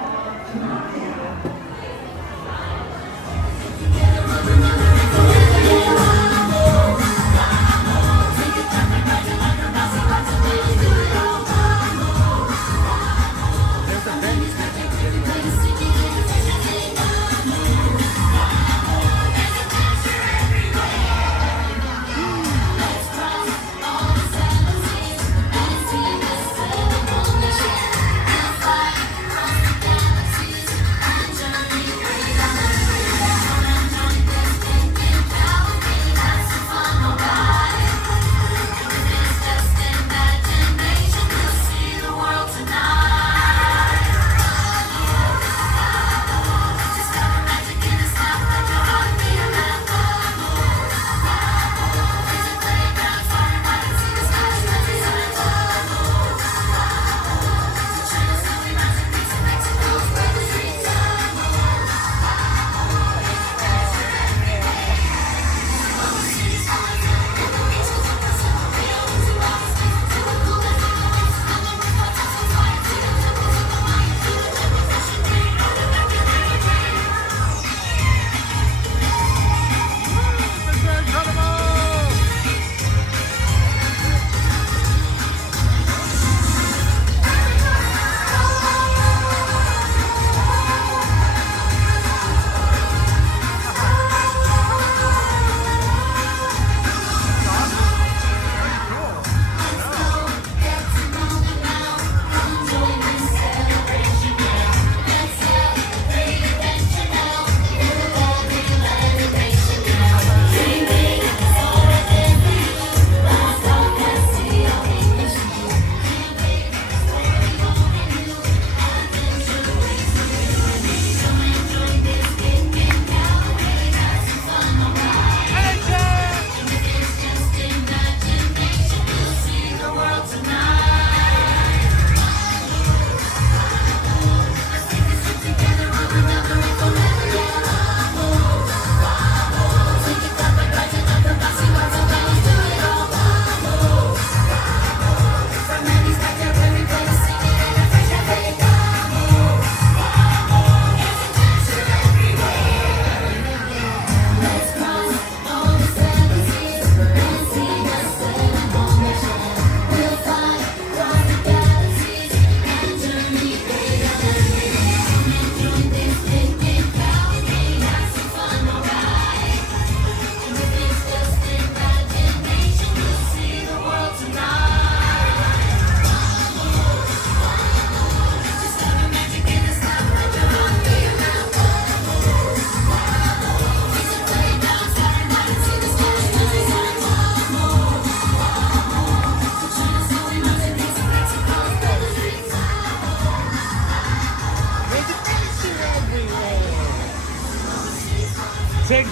Fire.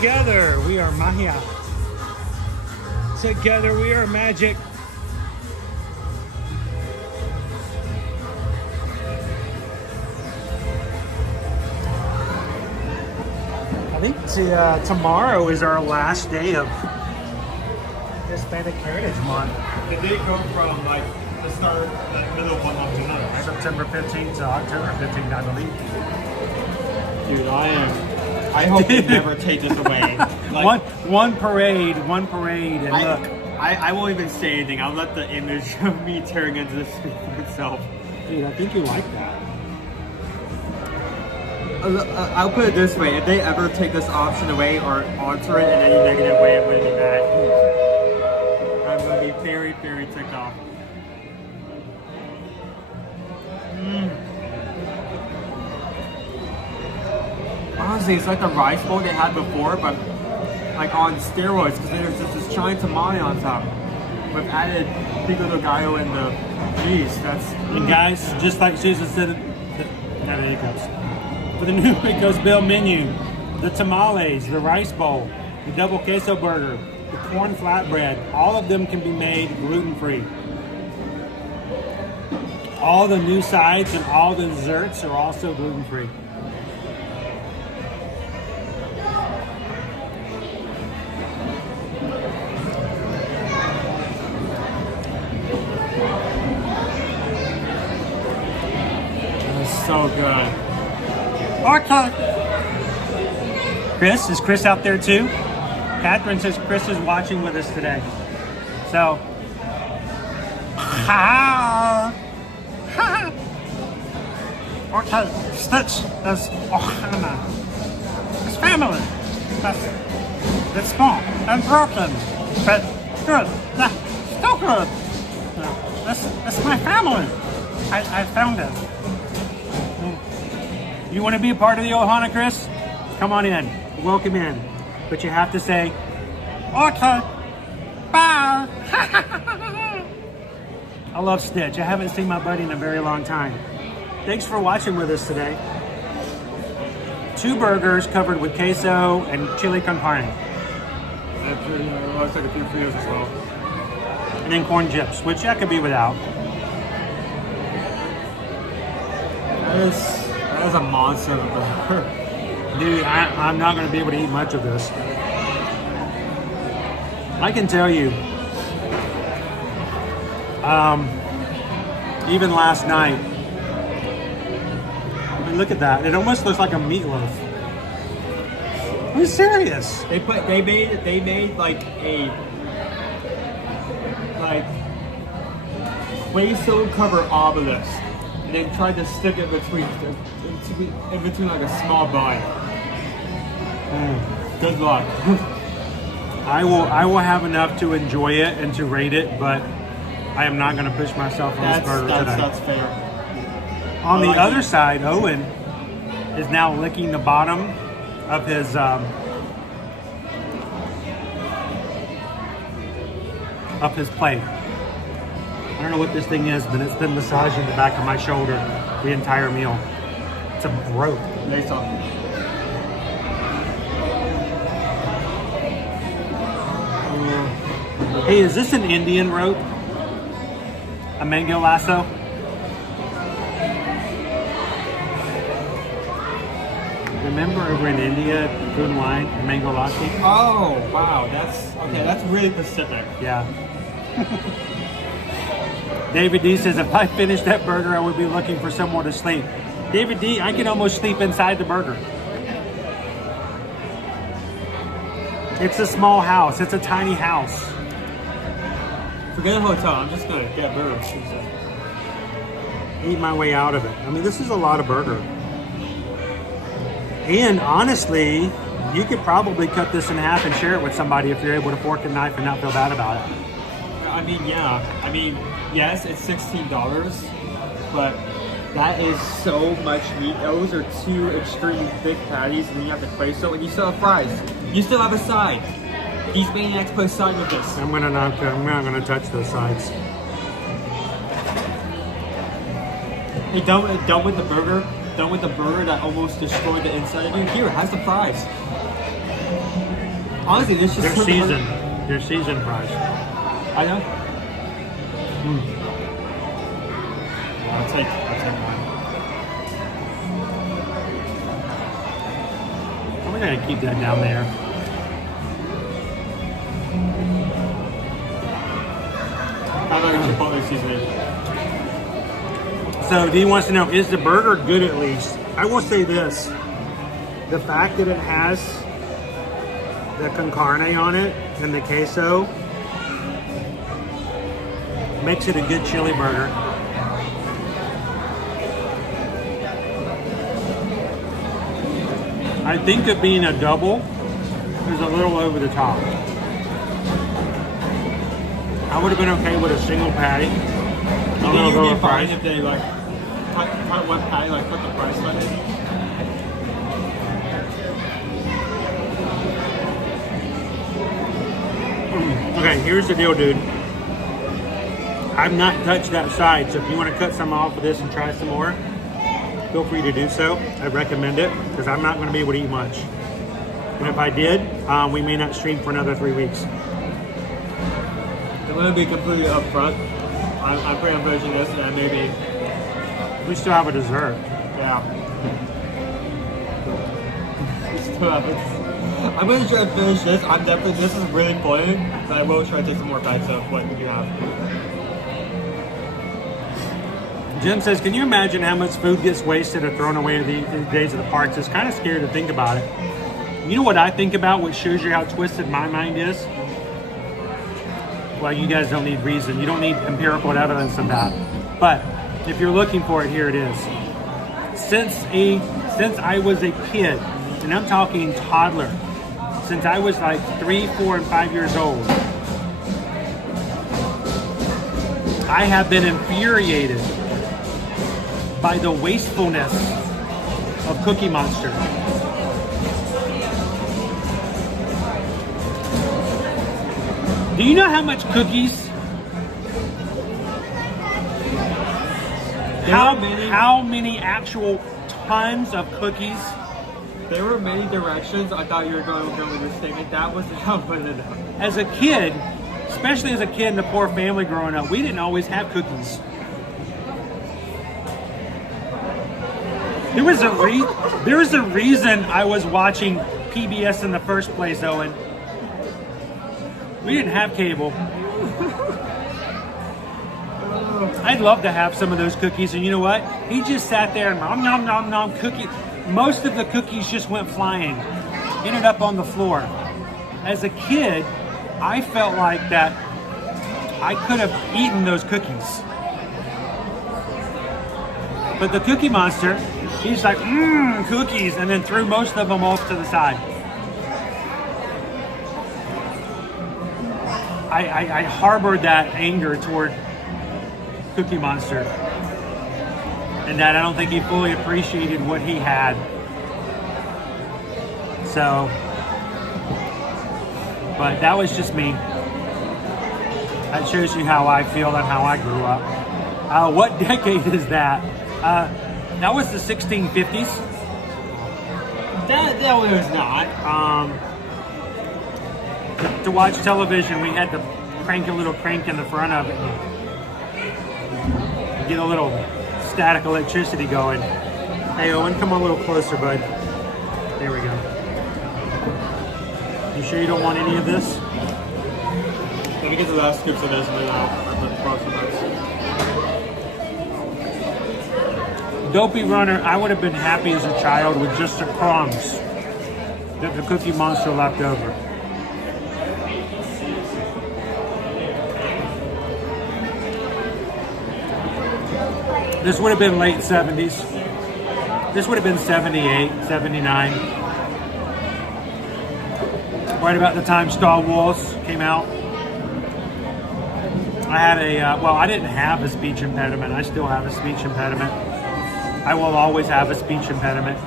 Together we are Maya. Together we are magic. I think tomorrow is our last day of Hispanic Heritage Month. The day go from like the start, like middle of one month to another, right? September 15th to October 15th, I believe. Dude, I hope they never take this away. Like, one parade, and look. I won't even say anything. I'll let the image of me tearing into the street for itself. Dude, I think you like that. I'll put it this way: if they ever take this option away or alter it in any negative way, I'm gonna be mad. I'm gonna be very, very ticked off. Honestly, it's like the rice bowl they had before, but like on steroids, because there's just this giant tamale on top with added pico de gallo and the cheese. And guys, just like Susan said, for the new Pecos Bill menu, the tamales, the rice bowl, the double queso burger, the corn flatbread, all of them can be made gluten-free. All the new sides and all the desserts are also gluten-free. So good. Okay. Chris, is Chris out there too? Catherine says Chris is watching with us today. So, okay, Stitch is Ohana. His family. It's small and broken, but good. Still good. That's my family. I found it. You want to be a part of the Ohana, Chris? Come on in. Welcome in. But you have to say, okay, bye. I love Stitch. I haven't seen my buddy in a very long time. Thanks for watching with us today. 2 burgers covered with queso and chili con carne. Looks like a few Fritos as well. And then corn chips, which I could be without. That is a monster of a burger. Dude, I'm not going to be able to eat much of this. I can tell you, even last night, I mean, look at that. It almost looks like a meatloaf. I'm serious. They made like a queso covered obelisk. And then tried to stick it between like a small bun. Good luck. I will have enough to enjoy it and to rate it, but I am not going to push myself on this burger today. That's fair. On the other side, Owen is now licking the bottom of his plate. I don't know what this thing is, but it's been massaging the back of my shoulder the entire meal. It's a rope. Nice up. Hey, is this an Indian rope? A mango lasso? Remember over in India, food and wine, the mango lassi? Oh, wow. That's really Pacific. Yeah. David D says, if I finished that burger, I would be looking for somewhere to sleep. David D, I can almost sleep inside the burger. It's a small house. It's a tiny house. Forget a hotel. I'm just going to get burgers. Eat my way out of it. I mean, this is a lot of burger. And honestly, you could probably cut this in half and share it with somebody if you're able to fork and knife and not feel bad about it. I mean, yeah. I mean, yes, it's $16, but that is so much meat. Those are 2 extremely thick patties, and then you have the queso, and you still have fries. You still have a side. These maniacs put a side with this. I'm not gonna touch those sides. Hey, done with the burger. Done with the burger that almost destroyed the inside of you. Here, has the fries. Honestly, it's just They're seasoned. They're seasoned fries. I know. I'll take one. I'm gonna keep that down there. I like Chipotle seasoning. So D wants to know, is the burger good at least? I will say this. The fact that it has the con carne on it and the queso makes it a good chili burger. I think it being a double is a little over the top. I would have been okay with a single patty. A little lower price. If they like cut one patty, like put the price on it. Okay, here's the deal, dude. I've not touched that side, so if you want to cut some off of this and try some more, feel free to do so. I recommend it because I'm not going to be able to eat much. And if I did, we may not stream for another 3 weeks. I'm going to be completely upfront. I'm pretty unversion this, and maybe we still have a dessert. Yeah. We still have it. I'm going to try to finish this. This is really important, but I will try to take some more bites of what you have. Jim says, can you imagine how much food gets wasted or thrown away in the days of the parks? It's kind of scary to think about it. You know what I think about, which shows you how twisted my mind is? Well, you guys don't need reason. You don't need empirical evidence of that. But if you're looking for it, here it is. Since I was a kid, and I'm talking toddler, since I was like 3, 4, and 5 years old, I have been infuriated by the wastefulness of Cookie Monster. Do you know how much cookies? How many actual tons of cookies? There were many directions I thought you were going to go with your statement. That was how I put it up. As a kid, especially as a kid in a poor family growing up, we didn't always have cookies. There was a reason I was watching PBS in the first place, Owen. We didn't have cable. I'd love to have some of those cookies, and you know what? He just sat there and nom nom nom nom cookie. Most of the cookies just went flying, ended up on the floor. As a kid, I felt like that I could have eaten those cookies. But the Cookie Monster, he's like, cookies, and then threw most of them off to the side. I harbored that anger toward Cookie Monster, and that I don't think he fully appreciated what he had. So, but that was just me. That shows you how I feel and how I grew up. What decade is that? That was the 1650s. That was not. To watch television, we had to crank a little crank in the front of it and get a little static electricity going. Hey, Owen, come on a little closer, bud. There we go. You sure you don't want any of this? Let me get the last scoops of this and then I'll cross the rest. Dopey Runner, I would have been happy as a child with just the crumbs that the Cookie Monster left over. This would have been late 70s. This would have been 78, 79. Right about the time Star Wars came out. I had I didn't have a speech impediment. I still have a speech impediment. I will always have a speech impediment.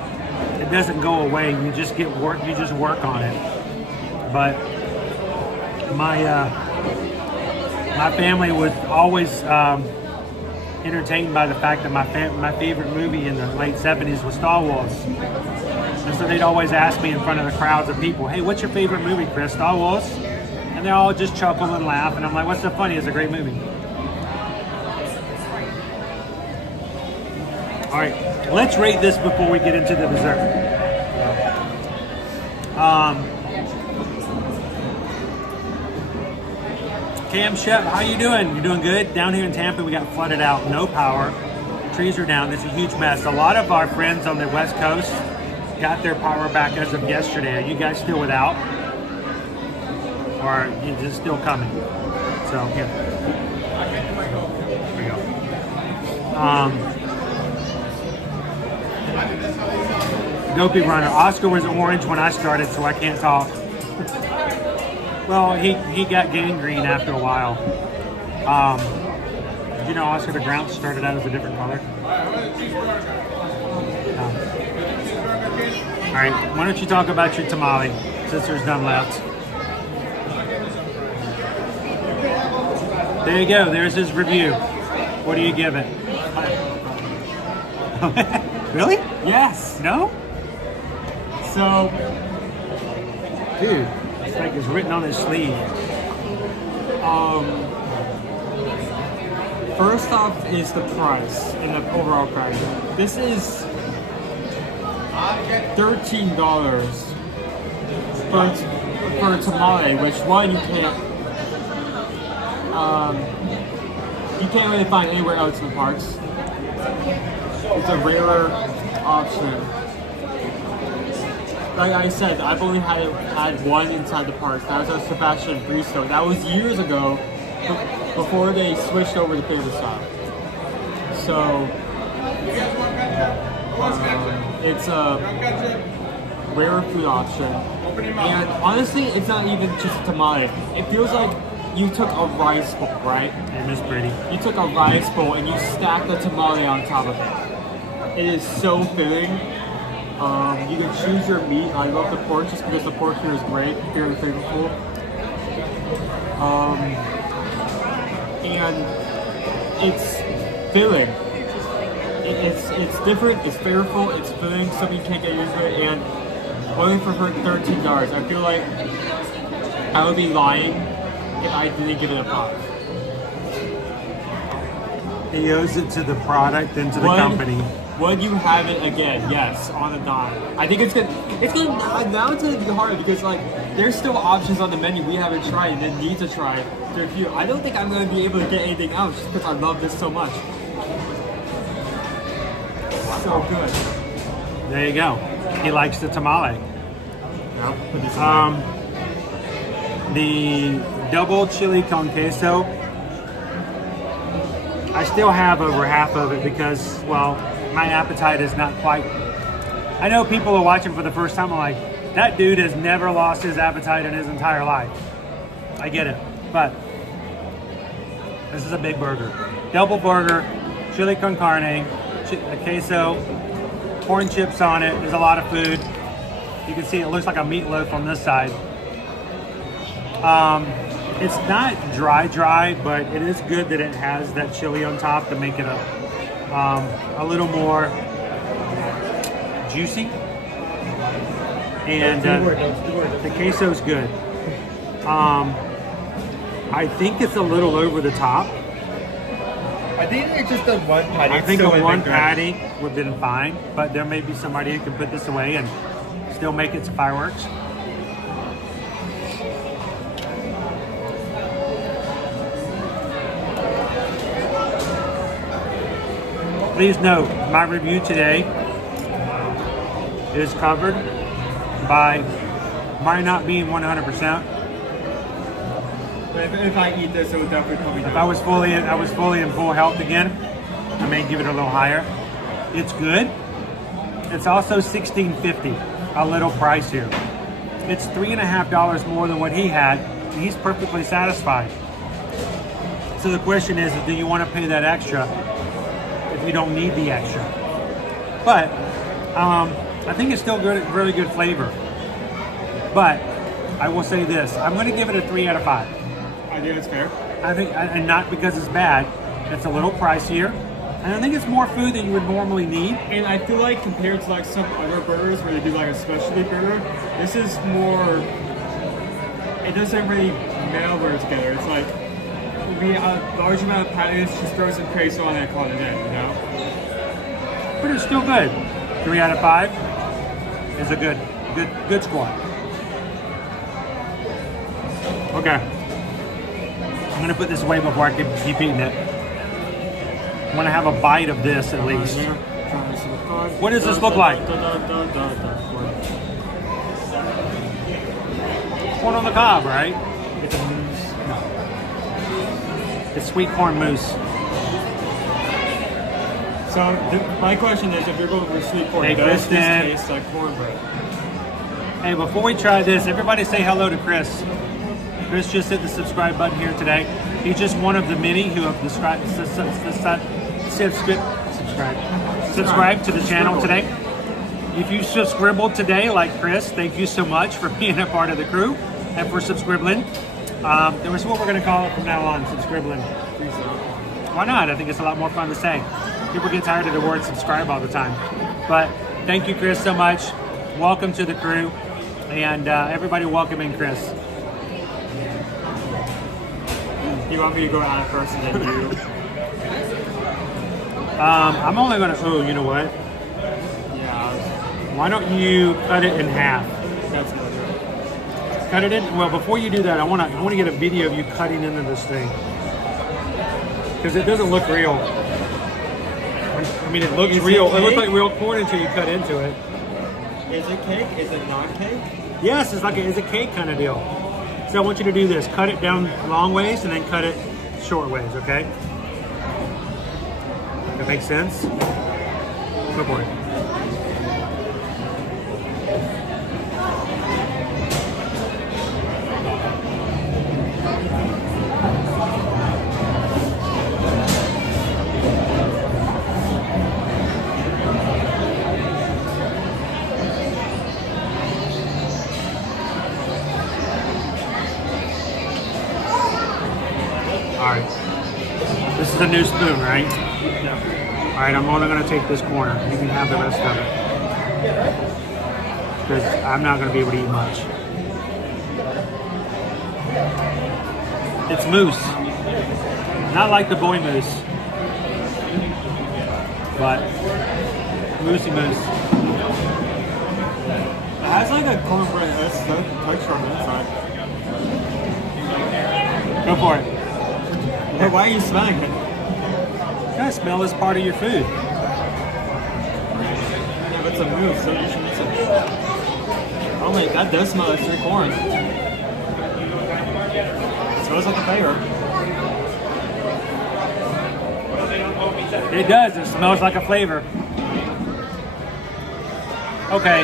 It doesn't go away. You just work on it. But my family was always entertained by the fact that my favorite movie in the late 70s was Star Wars. And so they'd always ask me in front of the crowds of people, hey, what's your favorite movie, Chris? Star Wars? And they all just chuckle and laugh. And I'm like, what's so funny? It's a great movie. All right, let's rate this before we get into the dessert. Cam Shep, how you doing? You doing good? Down here in Tampa, we got flooded out, no power. Trees are down. It's a huge mess. A lot of our friends on the West Coast got their power back as of yesterday. Are you guys still without? Or is it still coming? So, here. Here we go. Dopey Runner. Oscar was orange when I started, so I can't talk. Well, he got gangrene after a while. Did you know Oscar the Grouch started out as a different color? All right, why don't you talk about your tamale, since there's none left. There you go, there's his review. What do you give it? Really? Yes. No? So, dude, it's like it's written on his sleeve. First off is the price and the overall price. This is $13 for a tamale, which one you can't really find anywhere else in the parks. It's a rarer option. Like I said, I've only had one inside the parks. That was a Sebastian Bristow. That was years ago, before they switched over to paper style. So it's a rare food option, and honestly, it's not even just a tamale. It feels like you took a rice bowl, right? It is pretty. You took a rice bowl and you stacked the tamale on top of it. It is so filling. You can choose your meat. I love the pork just because the pork here is great, very flavorful. And it's filling. It's different, it's flavorful, it's filling, something you can't get used to it, and only for $13. I feel like I would be lying if I didn't give it a 5. He owes it to the product and to the company. Would you have it again? Yes, on a dime. I think it's gonna now it's gonna be hard because like there's still options on the menu we haven't tried and then need to try to review. I don't think I'm gonna be able to get anything else just because I love this so much. So good. There you go. He likes the tamale. The double chili con queso. I still have over half of it because, well, my appetite is not quite. I know people are watching for the first time. I'm like, that dude has never lost his appetite in his entire life. I get it, but this is a big burger. Double burger, chili con carne, queso, corn chips on it. There's a lot of food. You can see it looks like a meatloaf on this side. It's not dry, but it is good that it has that chili on top to make it a little more juicy. And the queso's good. I think it's a little over the top. I think it's just on one patty. I think on one patty would have been fine, but there may be somebody who can put this away and still make it some fireworks. Please note, my review today is covered by my not being 100%. If I eat this, it would definitely come down. If I was fully in full health again, I may give it a little higher. It's good. It's also $16.50, a little pricier. It's $3.50 more than what he had, and he's perfectly satisfied. So the question is, do you want to pay that extra if you don't need the extra? But I think it's still good, really good flavor. But I will say this: I'm going to give it a 3 out of 5. I think it's fair. I think, and not because it's bad. It's a little pricier. And I think it's more food than you would normally need. And I feel like compared to like some other burgers where they do like a specialty burger, this is more. It doesn't really meld well together. It's like we a large amount of patties, just throw some queso on it and call it in, you know. But it's still good. 3 out of 5 is a good score. Okay. I'm gonna put this away before I keep eating it. I want to have a bite of this at least. What does this look like? Corn on the cob, right? It's a mousse. No. It's sweet corn mousse. So my question is, if you're going for sweet corn, does this taste like cornbread? Hey, before we try this, everybody say hello to Chris. Chris just hit the subscribe button here today. He's just one of the many who have subscribed to the channel today. If you subscribed today, like Chris, thank you so much for being a part of the crew and for subscribbling. That was what we're going to call it from now on, subscribbling. Why not? I think it's a lot more fun to say. People get tired of the word subscribe all the time. But thank you, Chris, so much. Welcome to the crew. And everybody welcome in Chris. You want me to go out first and then you? I'm only going to, oh, you know what? Yeah. Why don't you cut it in half? That's good. Cut it in, well, before you do that, I want to get a video of you cutting into this thing. Because it doesn't look real. I mean, it looks real. It looks like real corn until you cut into it. Is it cake? Is it not cake? Yes, it's a cake kind of deal. So I want you to do this. Cut it down long ways and then cut it short ways, okay? That makes sense? Go for it. Alright. This is a new spoon, right? Yeah. Alright, I'm only going to take this corner. You can have the rest of it. Because I'm not going to be able to eat much. It's mousse. Not like the boy mousse. But moussey mousse. It has like a cornbread texture on the inside. Go for it. Hey, why are you smelling it? That smell is part of your food. Yeah, but it's a mousse, so you should mix it. Oh wait, that does smell like sweet corn. It smells like a Faire. It does. It smells like a flavor. Okay.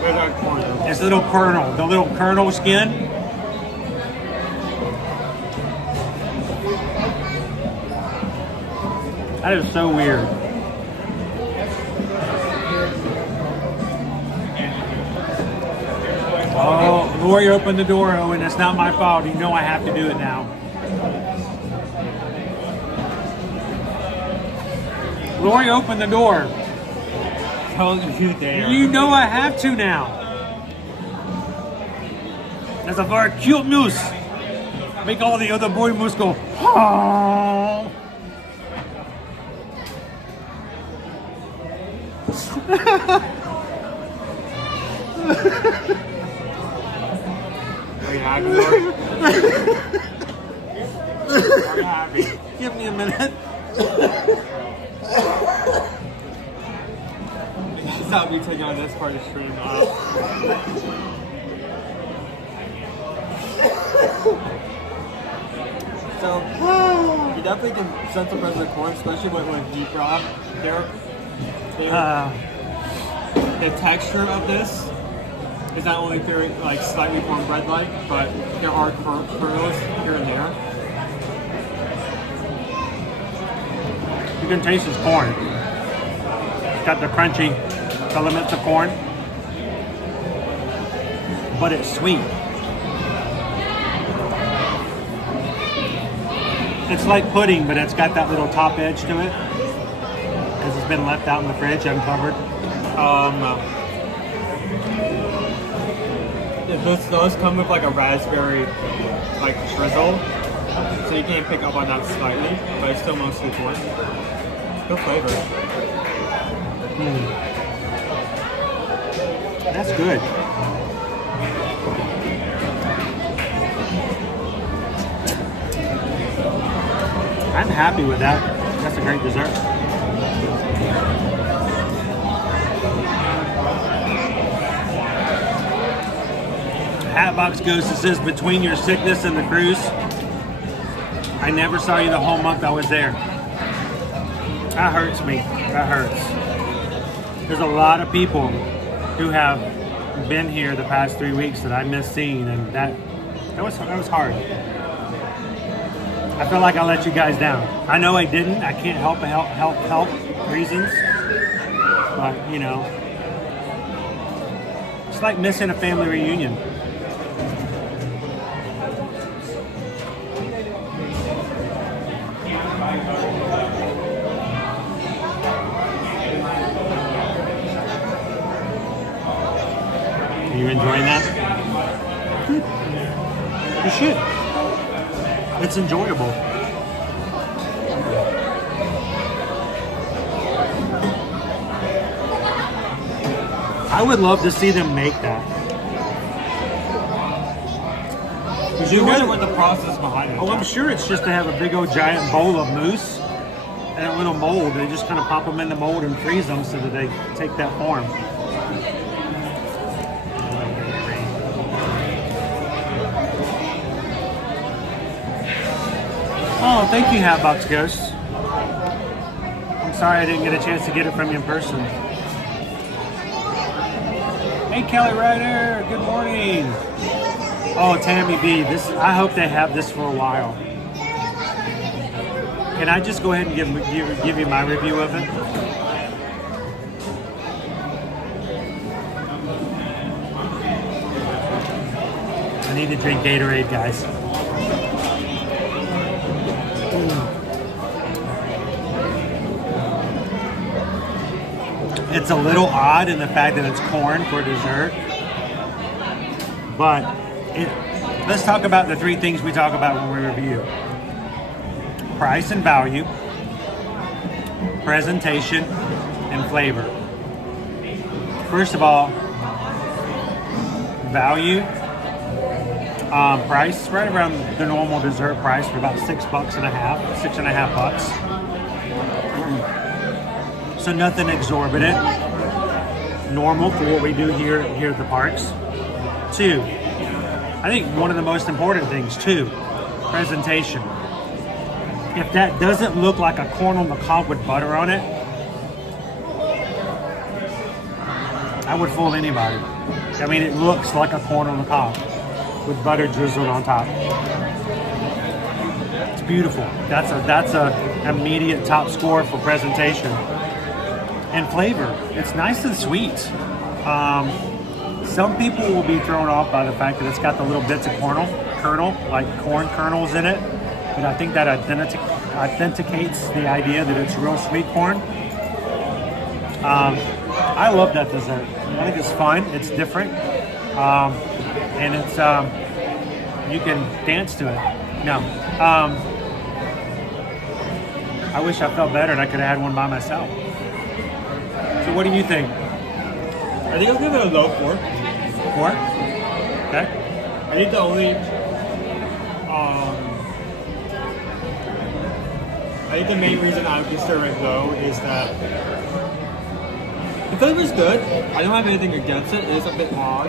Where's that corn? It's the little kernel skin. That is so weird. Oh, Lori opened the door, Owen. It's not my fault. You know I have to do it now. Lori opened the door. Told you there. You know I have to now. That's a very cute moose. Make all the other boy moose go, oh. Are you happy, I'm happy. Give me a minute. She's not me taking on this part of the stream. So, you definitely can sense the presence of corn, especially when deep raw. The texture of this is not only very like slightly cornbread-like, but there are kernels here and there. You can taste this corn. It's got the crunchy elements of corn, but it's sweet. It's like pudding, but it's got that little top edge to it because it's been left out in the fridge uncovered. Those come with like a raspberry like drizzle, so you can pick up on that slightly, but it's still mostly corn. Good flavor. That's good. I'm happy with that. That's a great dessert. Hatbox Ghost, it says, between your sickness and the cruise, I never saw you the whole month I was there. That hurts me. That hurts. There's a lot of people who have been here the past 3 weeks that I missed seeing, and that was hard. I feel like I let you guys down. I know I didn't. I can't help reasons, but you know, it's like missing a family reunion. Are you enjoying that? Good. You should. It's enjoyable. I would love to see them make that. You know what the process behind it. Oh, I'm sure it's just to have a big old giant bowl of mousse and a little mold. They just kind of pop them in the mold and freeze them so that they take that form. Oh, thank you, Hatbox Ghost. I'm sorry I didn't get a chance to get it from you in person. Hey, Kelly Ryder, good morning. Oh, Tammy B, I hope they have this for a while. Can I just go ahead and give you my review of it? I need to drink Gatorade, guys. It's a little odd in the fact that it's corn for dessert, but let's talk about the three things we talk about when we review: price and value, presentation, and flavor. First of all, value. Price right around the normal dessert price for about $6.50. So nothing exorbitant. Normal for what we do here at the parks. Two, I think one of the most important things too, presentation. If that doesn't look like a corn on the cob with butter on it, I would fool anybody. I mean, it looks like a corn on the cob with butter drizzled on top. It's beautiful. That's a immediate top score for presentation. And flavor, it's nice and sweet. Some people will be thrown off by the fact that it's got the little bits of kernel, like corn kernels in it. But I think that authenticates the idea that it's real sweet corn. I love that dessert. I think it's fun, it's different. And it's you can dance to it. No, I wish I felt better and I could have had one by myself. So what do you think? I think I'll give it a low 4. 4? Okay. I think the only I think the main reason I would consider it low is that the flavor's good. I don't have anything against it. It is a bit odd,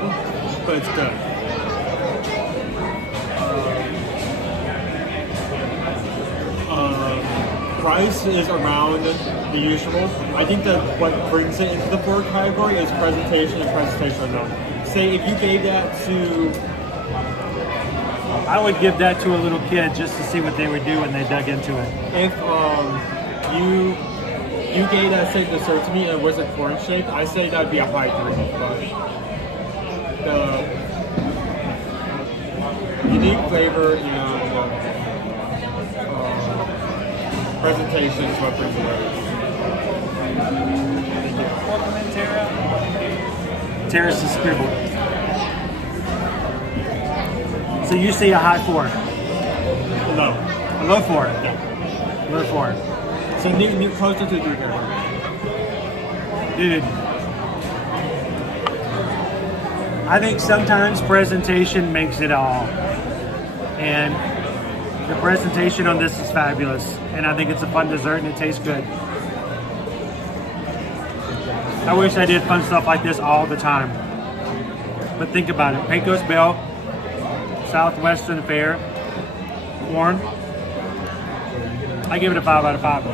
but it's good. Price is around the usual. I think that what brings it into the 4 category is presentation and presentation alone. Say if you gave that to... I would give that to a little kid just to see what they would do when they dug into it. If you gave that same dessert to me and it wasn't corn shaped, I say that'd be a high 3. But the unique flavor and Presentation is what brings it out. Welcome in, Tara. Tara's the scribble. So you see a high 4. Low. A low 4. Yeah. Low 4. So new closer to 3 here. Dude. I think sometimes presentation makes it all. And the presentation on this is fabulous. And I think it's a fun dessert and it tastes good. I wish I did fun stuff like this all the time. But think about it. Pecos Bill, Southwestern Faire, corn. I give it a 5 out of 5.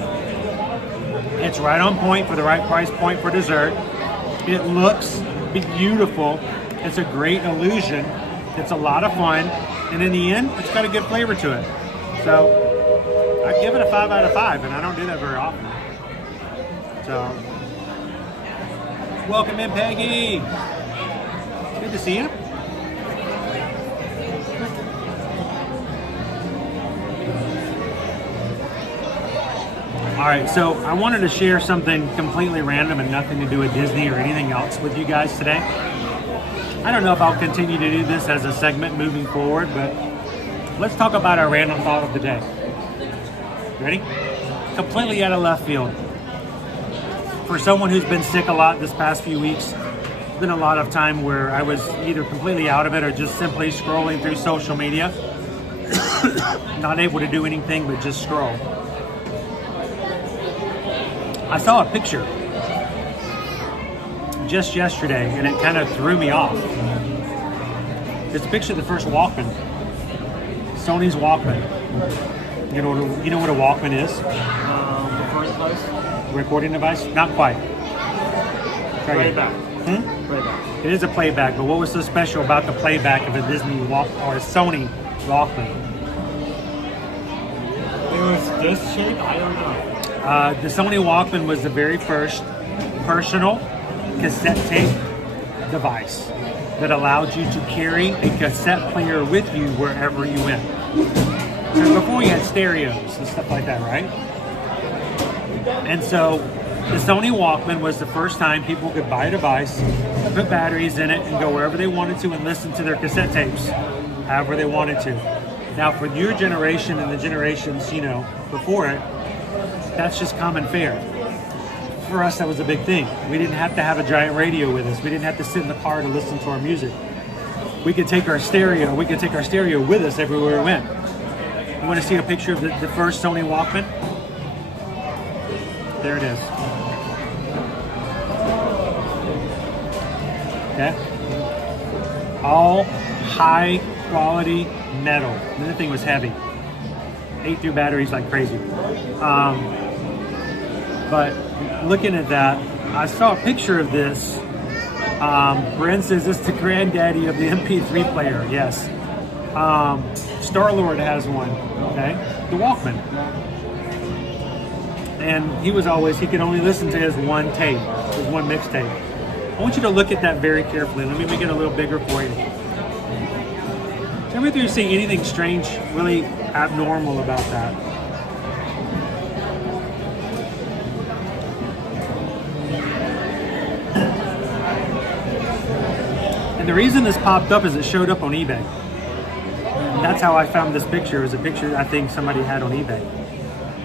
It's right on point for the right price point for dessert. It looks beautiful. It's a great illusion. It's a lot of fun. And in the end, it's got a good flavor to it. So I give it a 5 out of 5, and I don't do that very often. So welcome in, Peggy. Good to see you. All right, so I wanted to share something completely random and nothing to do with Disney or anything else with you guys today. I don't know if I'll continue to do this as a segment moving forward, but let's talk about our random thought of the day. Ready? Completely out of left field. For someone who's been sick a lot this past few weeks, there's been a lot of time where I was either completely out of it or just simply scrolling through social media, not able to do anything but just scroll. I saw a picture just yesterday and it kind of threw me off. It's a picture of the first Walkman, Sony's Walkman. You know what a Walkman is? Recording device? Recording device? Not quite. Playback. Playback. It is a playback, but what was so special about the playback of a Disney Walk or a Sony Walkman? It was this shape? I don't know. The Sony Walkman was the very first personal cassette tape device that allowed you to carry a cassette player with you wherever you went. So before you had stereos and stuff like that, right? And so the Sony Walkman was the first time people could buy a device, put batteries in it, and go wherever they wanted to and listen to their cassette tapes, however they wanted to. Now for your generation and the generations, before it, that's just common fare. For us, that was a big thing. We didn't have to have a giant radio with us. We didn't have to sit in the car to listen to our music. We could take our stereo. We could take our stereo with us everywhere we went. You want to see a picture of the first Sony Walkman? There it is. Okay. All high quality metal. And the thing was heavy. Ate through batteries like crazy. But looking at that, I saw a picture of this. Bren says it's the granddaddy of the MP3 player. Yes. Star-Lord has one. Okay. The Walkman. And he could only listen to his one tape, his one mixtape. I want you to look at that very carefully. Let me make it a little bigger for you. Tell me if you see anything strange, really abnormal about that. And the reason this popped up is it showed up on eBay. And that's how I found this picture. It was a picture I think somebody had on eBay.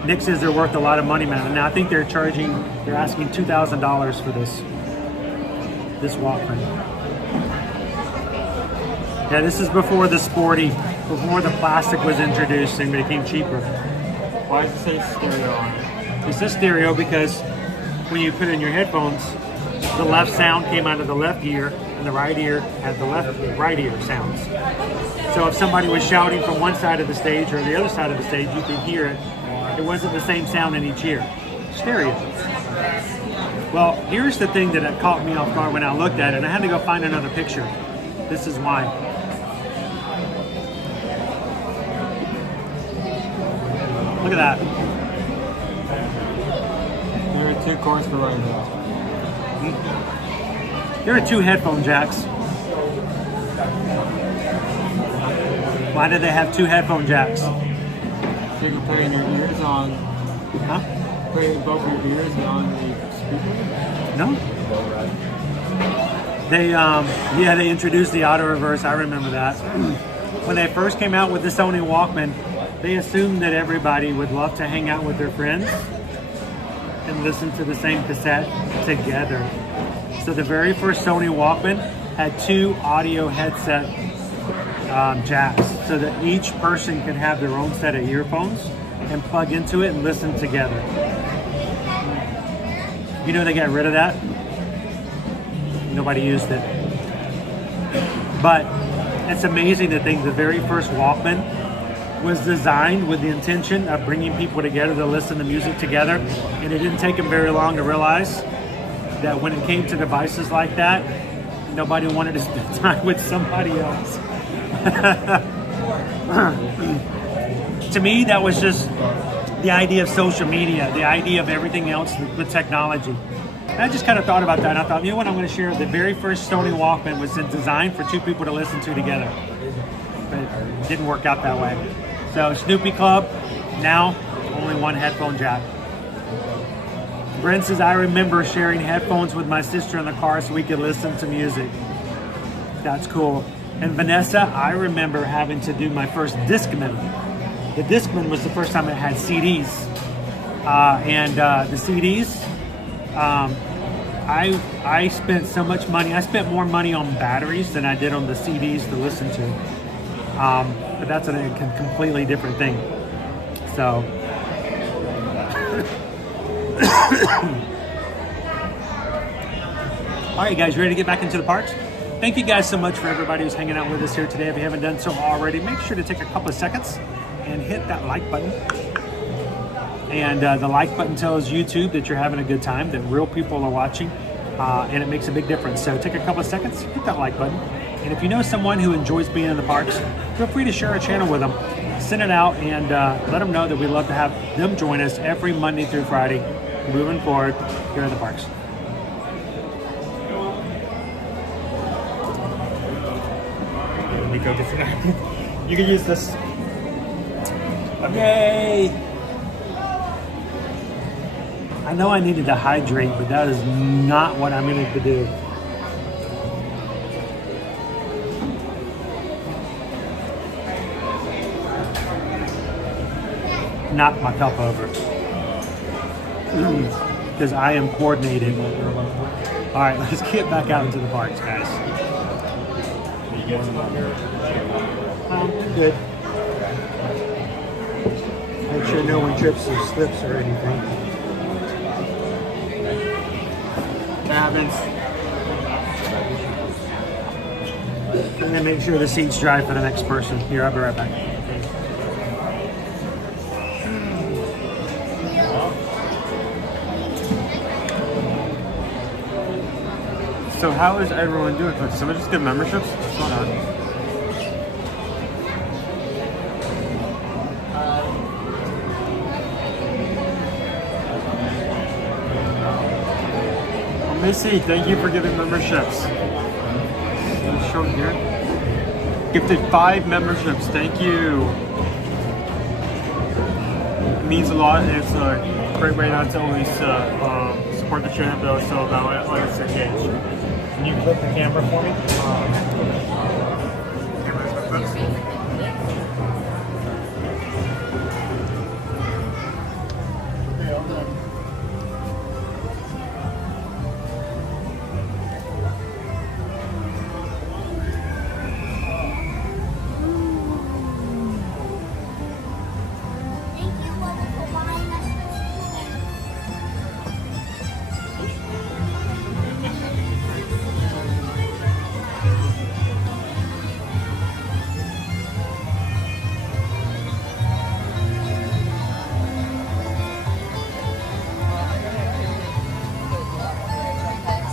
Nick says they're worth a lot of money, man. Now I think they're asking $2,000 for this Walkman. Yeah, this is before the plastic was introduced and became cheaper. Why does it say stereo on it? It says stereo because when you put in your headphones, the left sound came out of the left ear and the right ear had the right ear sounds. So if somebody was shouting from one side of the stage or the other side of the stage, you could hear it. It wasn't the same sound in each ear. Stereo. Well, here's the thing that caught me off guard when I looked at it, and I had to go find another picture. This is why. Look at that. There are 2 cords for right now. There are 2 headphone jacks. Why do they have 2 headphone jacks? So you can put in your ears on Huh? Playing both your ears on the speaker? No. They introduced the auto reverse. I remember that. When they first came out with the Sony Walkman, they assumed that everybody would love to hang out with their friends and listen to the same cassette together. So the very first Sony Walkman had 2 audio headset jacks, so that each person could have their own set of earphones and plug into it and listen together. You know they got rid of that? Nobody used it. But it's amazing to think the very first Walkman was designed with the intention of bringing people together to listen to music together, and it didn't take them very long to realize that when it came to devices like that, nobody wanted to spend time with somebody else. To me, that was just the idea of social media, the idea of everything else with technology. And I just kind of thought about that, and I thought, you know what, I'm going to share the very first Sony Walkman was designed for 2 people to listen to together. But it didn't work out that way. So Snoopy Club, now only 1 headphone jack. Brent says, I remember sharing headphones with my sister in the car so we could listen to music. That's cool. And Vanessa, I remember having to do my first Discman. The Discman was the first time it had CDs. The CDs, I spent so much money. I spent more money on batteries than I did on the CDs to listen to. But that's a completely different thing. So. All right, guys, ready to get back into the parks? Thank you guys so much for everybody who's hanging out with us here today. If you haven't done so already, make sure to take a couple of seconds and hit that like button. And the like button tells YouTube that you're having a good time, that real people are watching, and it makes a big difference. So take a couple of seconds, hit that like button. And if you know someone who enjoys being in the parks, feel free to share our channel with them. Send it out and let them know that we'd love to have them join us every Monday through Friday moving forward here in the parks. Nico gets it. You can use this. Okay. I know I needed to hydrate, but that is not what I'm going to do. Knock my cup over. Because I am coordinated. All right, let's get back out into the parks, guys. Good. Make sure no one trips or slips or anything. That happens. And then make sure the seat's dry for the next person. Here, I'll be right back. So how is everyone doing? Did someone just get memberships? What's going on? Missy, thank you for giving memberships. Show here. Gifted 5 memberships. Thank you. It means a lot. It's a great way not to only support the channel, but also allow us to engage. Can you flip the camera for me? Camera's with us.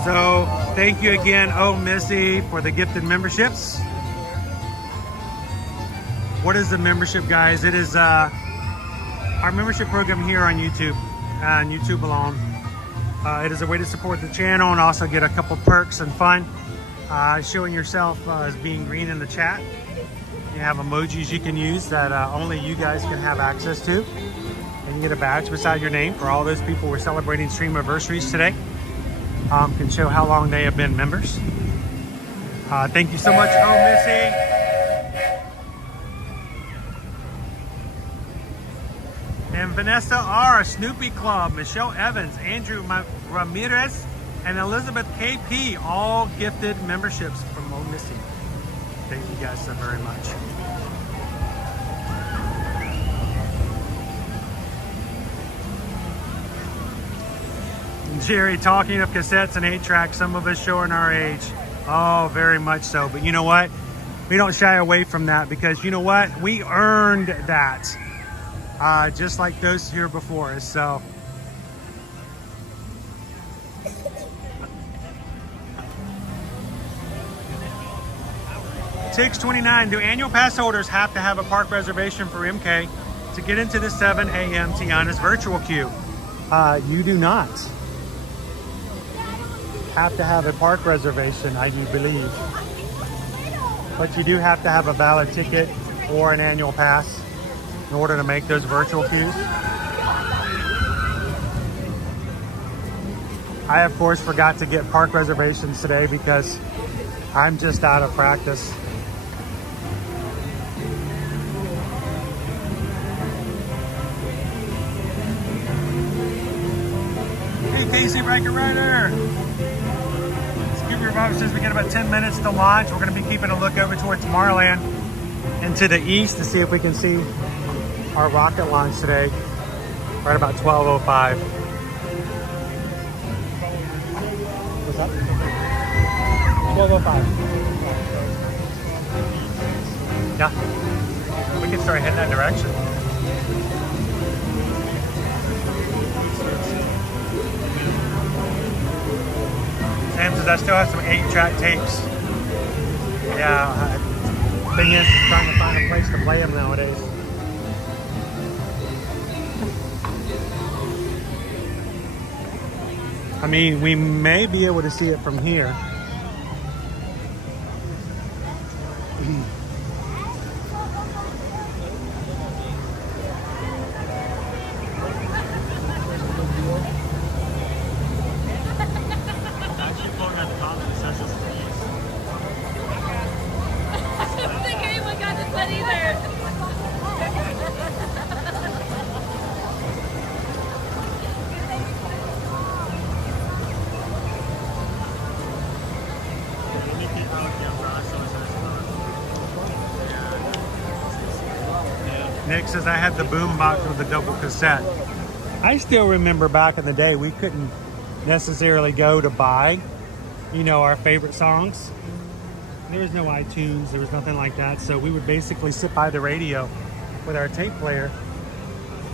So thank you again, Missy, for the gifted memberships. What is the membership, guys? It is our membership program here on YouTube, and YouTube alone. It is a way to support the channel and also get a couple perks and fun. Showing yourself as being green in the chat. You have emojis you can use that only you guys can have access to. You can get a badge beside your name for all those people who are celebrating stream anniversaries today. Can show how long they have been members. Thank you so much, oh Missy. And Vanessa R, Snoopy Club, Michelle Evans, Andrew Ramirez, and Elizabeth KP, all gifted memberships from Oh Missy. Thank you guys so very much. Jerry, talking of cassettes and 8-tracks, some of us showing our age. Oh, very much so. But you know what? We don't shy away from that because you know what? We earned that. Just like those here before us. So 629. Do annual pass holders have to have a park reservation for MK to get into the 7 a.m. Tiana's virtual queue? You do not have to have a park reservation, I do believe. But you do have to have a valid ticket or an annual pass in order to make those virtual queues. I, of course, forgot to get park reservations today because I'm just out of practice. Hey, Casey Riker Rider! Scuba Bob says we got about 10 minutes to launch. We're going to be keeping a look over towards Tomorrowland and to the east to see if we can see our rocket launch today, right about 12:05. What's up? 12:05. Yeah, we can start heading that direction. Sam says I still have some 8-track tapes. Yeah, thing is trying to find a place to play them nowadays. I mean, we may be able to see it from here. Nick says I had the boom box with the double cassette. I still remember back in the day we couldn't necessarily go to buy, you know, our favorite songs. There was no iTunes, there was nothing like that. So we would basically sit by the radio with our tape player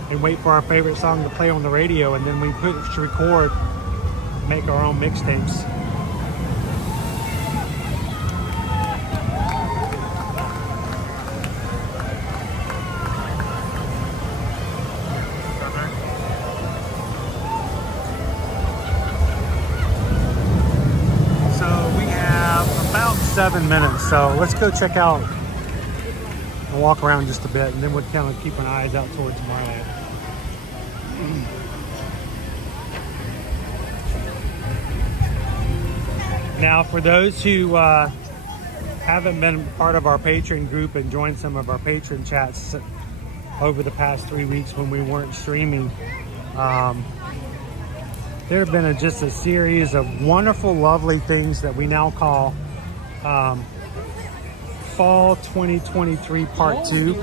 and wait for our favorite song to play on the radio, and then we push record, make our own mixtapes. So we have about 7 minutes, so let's go check out and walk around just a bit, and then we'll kind of keep an eyes out towards Tomorrowland. Now, for those who haven't been part of our patron group and joined some of our patron chats over the past 3 weeks when we weren't streaming, there have been just a series of wonderful, lovely things that we now call Fall 2023 Part 2.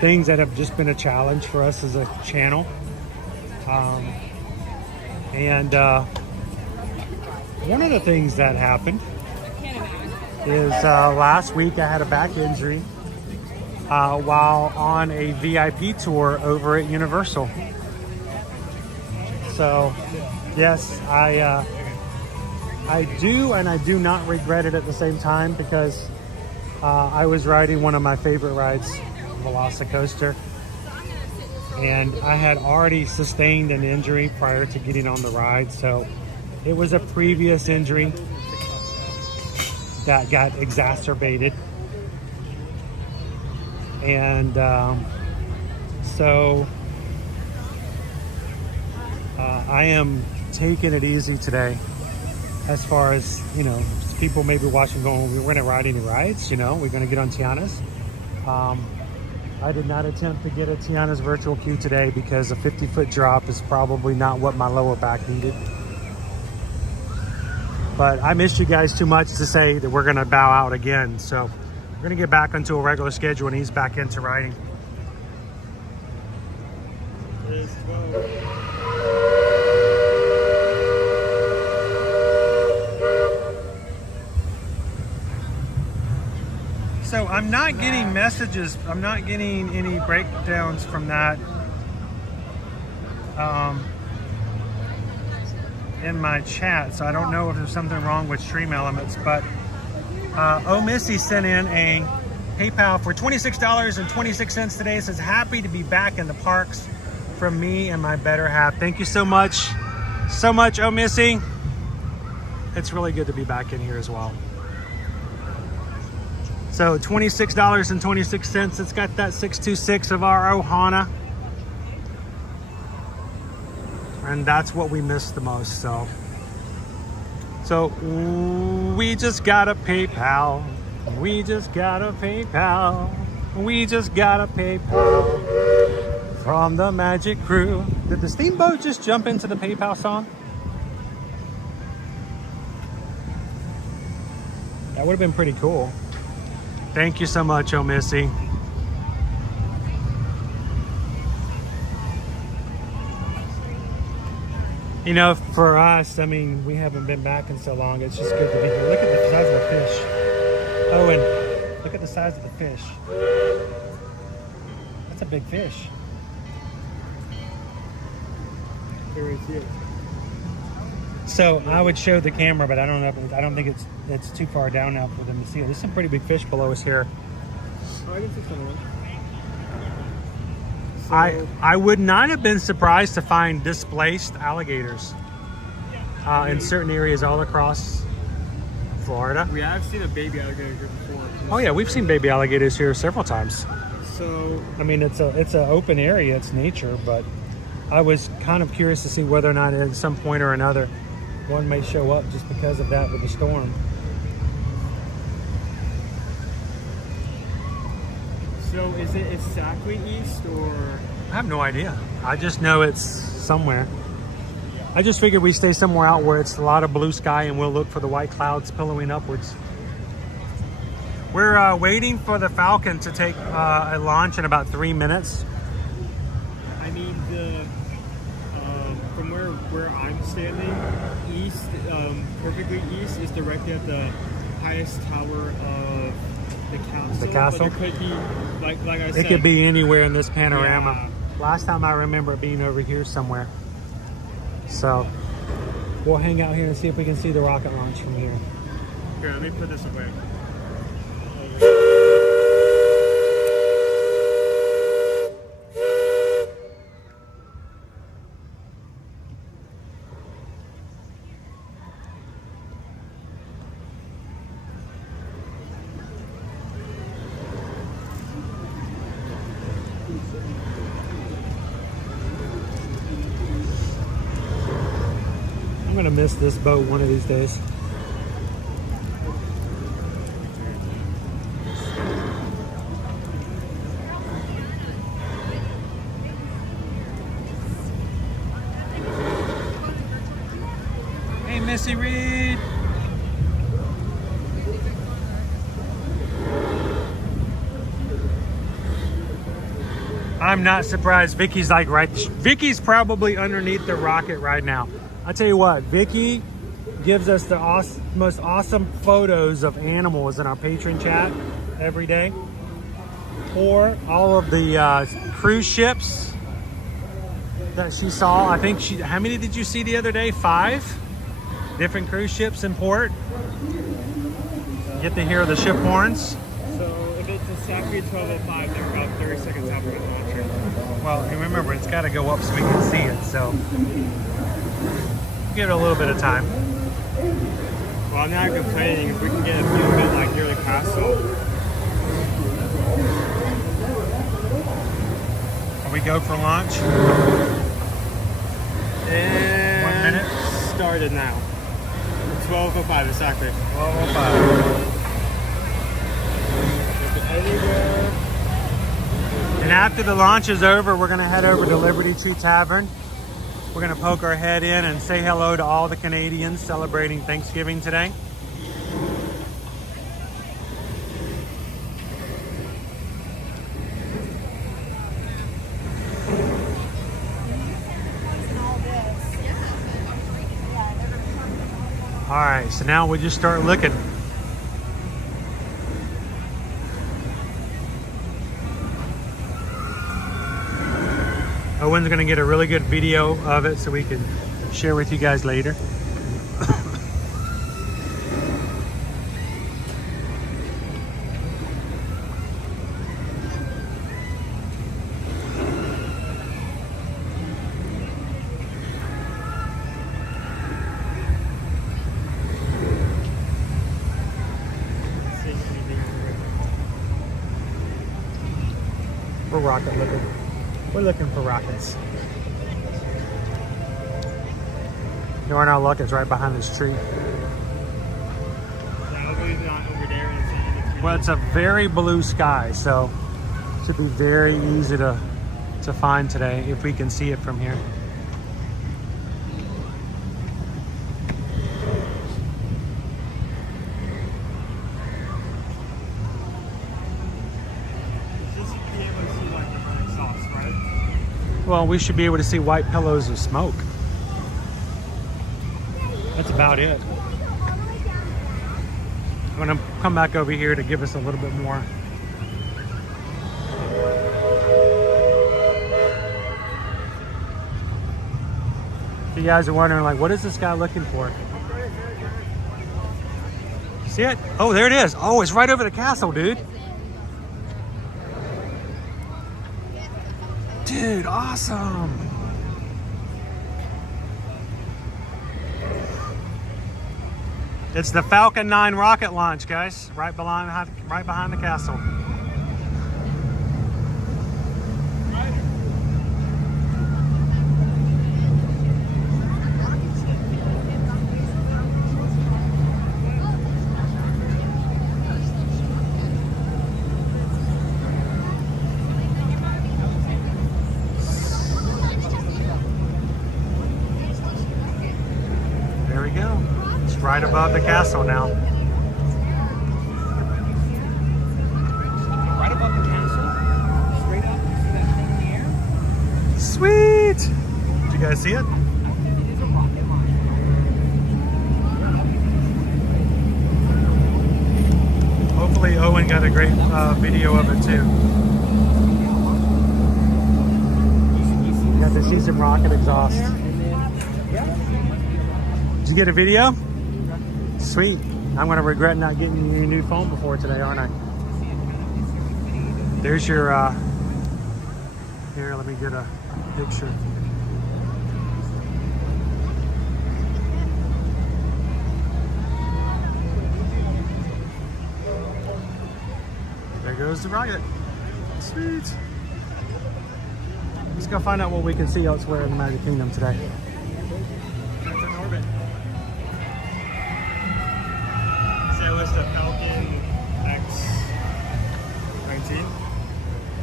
Things that have just been a challenge for us as a channel. One of the things that happened is last week I had a back injury while on a VIP tour over at Universal. So, yes, I do and I do not regret it at the same time, because I was riding one of my favorite rides, Velocicoaster, and I had already sustained an injury prior to getting on the ride. So it was a previous injury that got exacerbated. And So I am taking it easy today, as far as, you know, people may be watching going, we're gonna ride any rides, you know, we're gonna get on Tiana's. I did not attempt to get a Tiana's virtual queue today because a 50-foot drop is probably not what my lower back needed. But I missed you guys too much to say that we're gonna bow out again. So we're gonna get back onto a regular schedule and ease back into riding. Let's go. So I'm not getting messages. I'm not getting any breakdowns from that in my chat. So I don't know if there's something wrong with Stream Elements. But Oh Missy sent in a PayPal for $26.26 today. It says, happy to be back in the parks from me and my better half. Thank you so much. So much, Oh Missy. It's really good to be back in here as well. So $26.26. It's got that 626 of our Ohana. And that's what we miss the most. So we just got a PayPal. We just got a PayPal. We just got a PayPal from the Magic Crew. Did the Steamboat just jump into the PayPal song? That would have been pretty cool. Thank you so much, Oh Missy. You know, for us, I mean, we haven't been back in so long. It's just good to be here. Look at the size of the fish. Owen, look at the size of the fish. That's a big fish. Here we see it. So I would show the camera, but I don't know. I don't think it's too far down now for them to see it. There's some pretty big fish below us here. Oh, I can see some of them. So, I would not have been surprised to find displaced alligators in certain areas all across Florida. we have seen a baby alligator here before. Oh yeah, we've seen baby alligators here several times. So I mean, it's an open area, it's nature, but I was kind of curious to see whether or not at some point or another one may show up just because of that with the storm. So is it exactly east or? I have no idea. I just know it's somewhere. I just figured we stay somewhere out where it's a lot of blue sky and we'll look for the white clouds pillowing upwards. We're waiting for the Falcon to take a launch in about 3 minutes. I mean, from where I'm standing, east, perfectly east is directly at the highest tower of the castle. The castle? But it could be, like I said. It could be anywhere in this panorama. Yeah. Last time I remember it being over here somewhere. So we'll hang out here and see if we can see the rocket launch from here. Here, let me put this away. I'm gonna miss this boat one of these days. Hey, Missy Reed. I'm not surprised. Vicky's like Vicky's probably underneath the rocket right now. I tell you what, Vicky gives us the most awesome photos of animals in our patron chat every day. Or all of the cruise ships that she saw. I think how many did you see the other day? 5 different cruise ships in port. Get to hear the ship horns. So if it's exactly 12:05, they're about 30 seconds after the launcher. Well, and remember, it's got to go up so we can see it. So give it a little bit of time. Well, I'm not complaining. If we can get a few bit like near the castle. Are we go for launch? And 1 minute. started now. 12:05 exactly. 12:05. And after the launch is over, we're gonna head over to Liberty Tree Tavern. We're gonna poke our head in and say hello to all the Canadians celebrating Thanksgiving today. All right, so now we just start looking. Owen's gonna get a really good video of it so we can share with you guys later. We're rocket looking. We're looking for rockets. Knowing our luck is right behind this tree. Well, it's a very blue sky, so it should be very easy to find today if we can see it from here. Well, we should be able to see white pillows of smoke. That's about it. I'm gonna come back over here to give us a little bit more. If you guys are wondering, like, what is this guy looking for? See it? Oh, there it is. Oh, it's right over the castle, dude. Dude, awesome. It's the Falcon 9 rocket launch, guys. Right behind the castle. There we go. It's right above the castle now. Right above the castle, straight up, you see that thing in the air? Sweet! Did you guys see it? It is a rocket launch. Hopefully Owen got a great video of it too. You got to see some rocket exhaust. Did you get a video? Sweet. I'm going to regret not getting you a new phone before today, aren't I? There's your, here, let me get a picture. There goes the rocket. Sweet. Let's go find out what we can see elsewhere in the Magic Kingdom today. That's in orbit. So it was the Falcon X-19?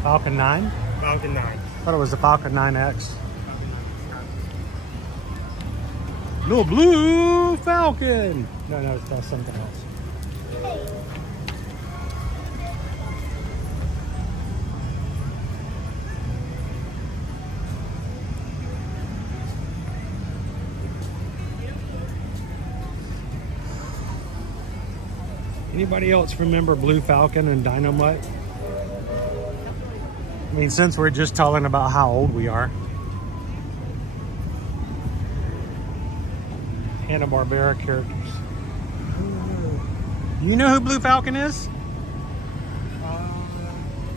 Falcon 9? Falcon 9. I thought it was the Falcon 9X. No, Blue Falcon! No, that's something else. Anybody else remember Blue Falcon and Dynamite? I mean, since we're just telling about how old we are. Hanna-Barbera characters. You know who Blue Falcon is?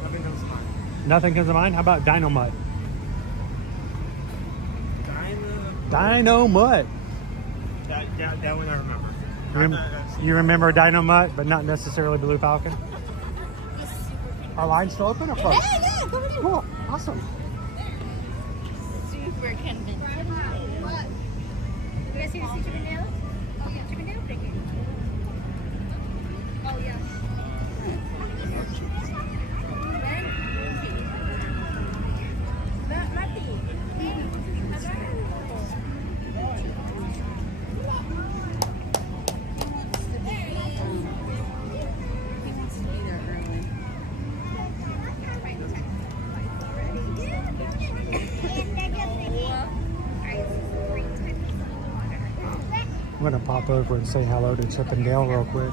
Nothing comes to mind. Nothing comes to mind? How about Dynamite? Dynamite. That one I remember. You remember Dynamite, but not necessarily Blue Falcon? Our line's still open or closed? Yeah, go ahead. Cool. Awesome. We're convinced. What? You guys here to see Chippendale? Oh yeah, Chippendale? Thank you. Oh yeah. I'm gonna pop over and say hello to Chip and Dale real quick.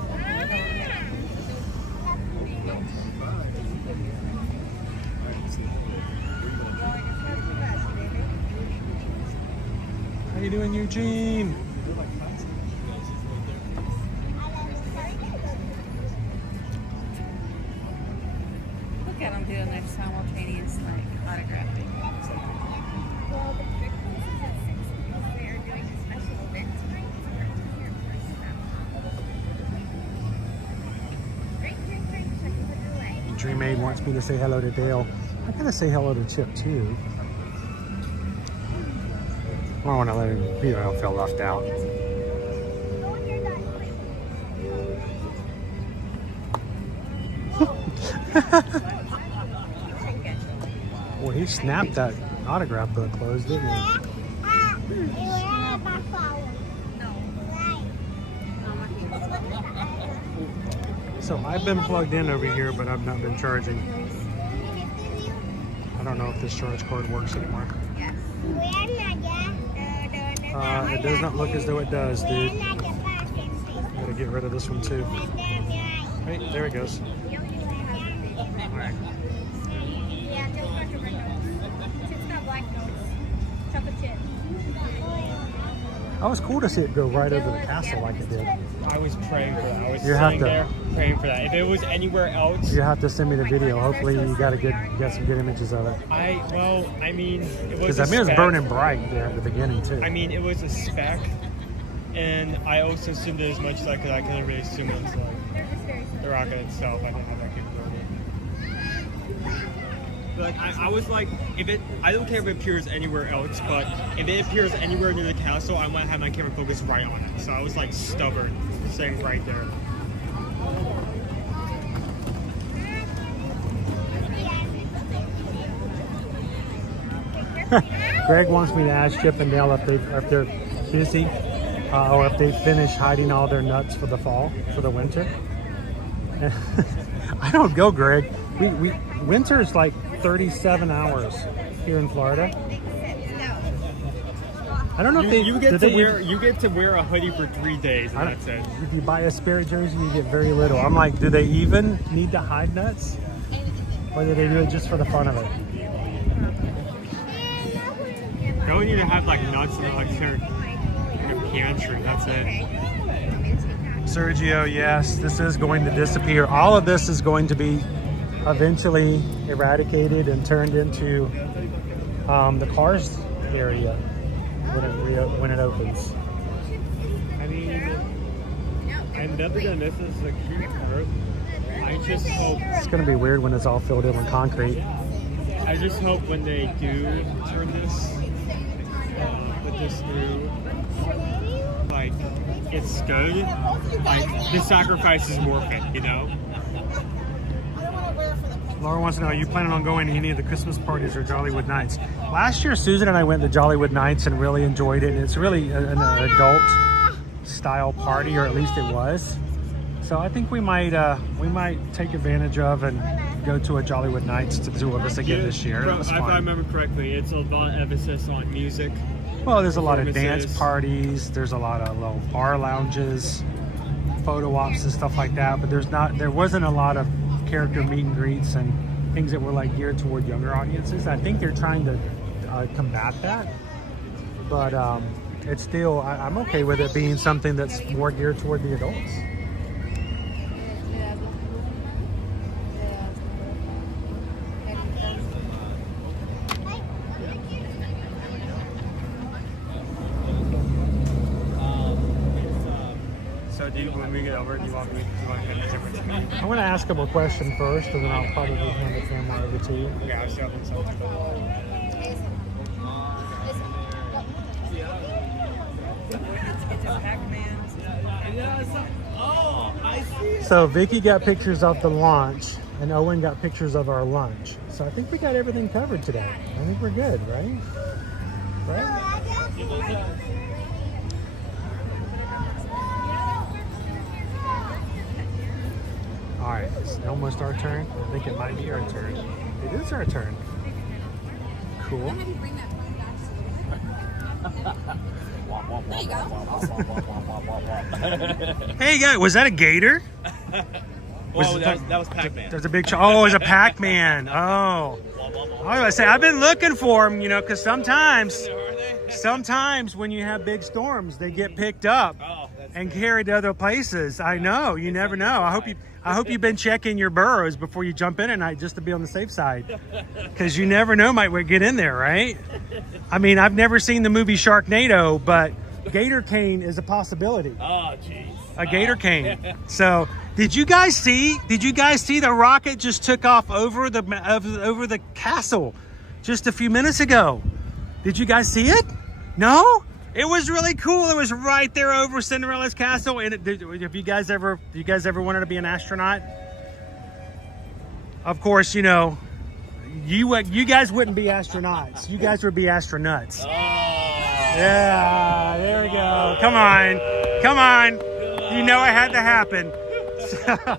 How you doing, Eugene? Look at them doing their simultaneous like autographing. Well, the Pecos is at 6 because they are doing a special event tonight. Great. Checking the delay. Dream Aid wants me to say hello to Dale. I gotta say hello to Chip too. I don't want to let him, you know, feel left out. Well, he snapped that autograph book closed, didn't he? So I've been plugged in over here, but I've not been charging. I don't know if this charge cord works anymore. It does not look as though it does, dude. Gotta get rid of this one too. Right, there it goes. Alright. That was cool to see it go right over the castle like it did. I was praying for that. I was You have sitting to- there praying for that. If it was anywhere else, You have to send me the video. Hopefully you got some good images of it. I mean, it was. Because a I mean, it was spec. burning bright there at the beginning too. I mean, it was a spec, and I also assumed it as much as I could. I couldn't really assume it was like the rocket itself. I didn't have that capability. But I was like, I don't care if it appears anywhere else, but if it appears anywhere near the castle, I want to have my camera focused right on it. So I was like stubborn, staying right there. Greg wants me to ask Chip and Dale if they're busy or if they finished hiding all their nuts for the fall, for the winter. I don't go, Greg. Winter is like 37 hours here in Florida. I don't know if you get to wear a hoodie for 3 days, and that's it. If you buy a Spirit jersey, you get very little. I'm like, do they even need to hide nuts, or do they do it just for the fun of it? They only need to have like nuts in their pantry. That's it. Sergio, yes, this is going to disappear. All of this is going to be eventually eradicated and turned into the cars area when it opens. I mean, I'm never gonna miss this. It's a cute group. I just hope It's going to be weird when it's all filled in with concrete. I just hope when they do turn this, put this through, like, it's good. Like, the sacrifice is worth it, you know? Laura wants to know, are you planning on going to any of the Christmas parties or Jollywood Nights? Last year, Susan and I went to Jollywood Nights and really enjoyed it. And it's really an adult style party, or at least it was. So I think we might take advantage of and go to a Jollywood Nights to do with us again this year. It was If I fun. remember correctly, it's a lot of emphasis on music. Well, there's a lot of dance performances. parties. There's a lot of little bar lounges, photo ops and stuff like that. But there wasn't a lot of character meet and greets and things that were like geared toward younger audiences. I think they're trying to combat that. But it's still, I'm okay with it being something that's more geared toward the adults. So when we get over, do you want to hand the camera to me? I want to ask him a question first, and then I'll probably hand the camera over to you. Yeah, I was having something. Oh, I see. So Vicky got pictures of the launch, and Owen got pictures of our lunch. So I think we got everything covered today. I think we're good, right? Right? All right, it's almost our turn. I think it might be our turn. It is our turn. Cool. There you go. Hey, guys, was that a gator? Oh, that was Pac-Man. There's a big. Oh, it was a Pac-Man. Oh, I was gonna say I've been looking for them, you know, because sometimes when you have big storms, they get picked up and carried to other places. I know. You never know. I hope you've been checking your burrows before you jump in at night, just to be on the safe side, because you never know, might get in there, right? I mean, I've never seen the movie Sharknado, but gator cane is a possibility. Oh, jeez. A gator cane. So, did you guys see the rocket just took off over the castle just a few minutes ago? Did you guys see it? No? It was really cool. It was right there over Cinderella's castle. And have you guys ever wanted to be an astronaut? Of course, you know, you guys wouldn't be astronauts. You guys would be astronauts. Oh. Yeah, there we go. Come on. You know it had to happen. So,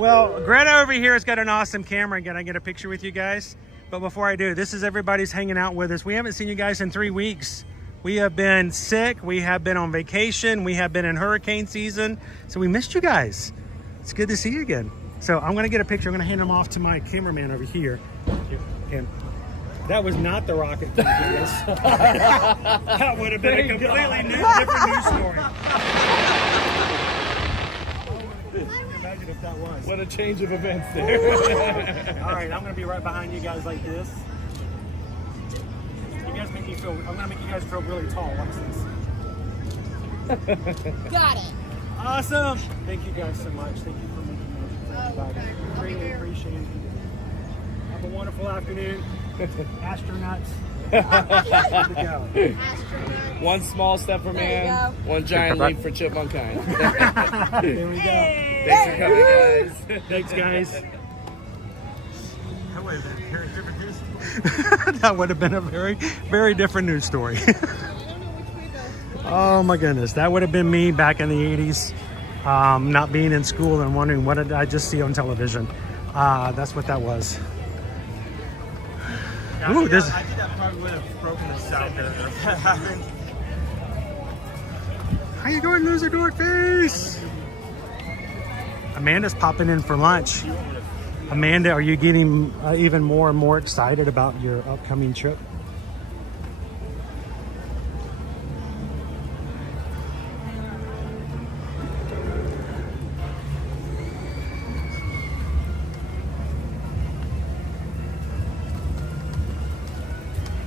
well, Greta over here has got an awesome camera. Can I get a picture with you guys? But before I do, this is everybody's hanging out with us. We haven't seen you guys in 3 weeks. We have been sick. We have been on vacation. We have been in hurricane season. So we missed you guys. It's good to see you again. So I'm going to get a picture. I'm going to hand them off to my cameraman over here. And that was not the rocket thing. That would have been a completely different news story. Imagine if that was. What a change of events there. All right, I'm going to be right behind you guys like this. I'm going to make you guys feel really tall. Watch this. Got it. Awesome. Thank you guys so much. Thank you for making okay. Really appreciate it. Have a wonderful afternoon. Astronauts. One small step for man, one giant leap for chipmunk kind. There we go. Thanks for coming, guys. Thanks, guys. That would have been a very, very different news story. Oh my goodness, that would have been me back in the 80s, not being in school and wondering what did I just see on television. That's what that was. Ooh, I think that probably would have broken us out there. How you doing, loser dork face? Amanda's popping in for lunch. Amanda, are you getting even more and more excited about your upcoming trip?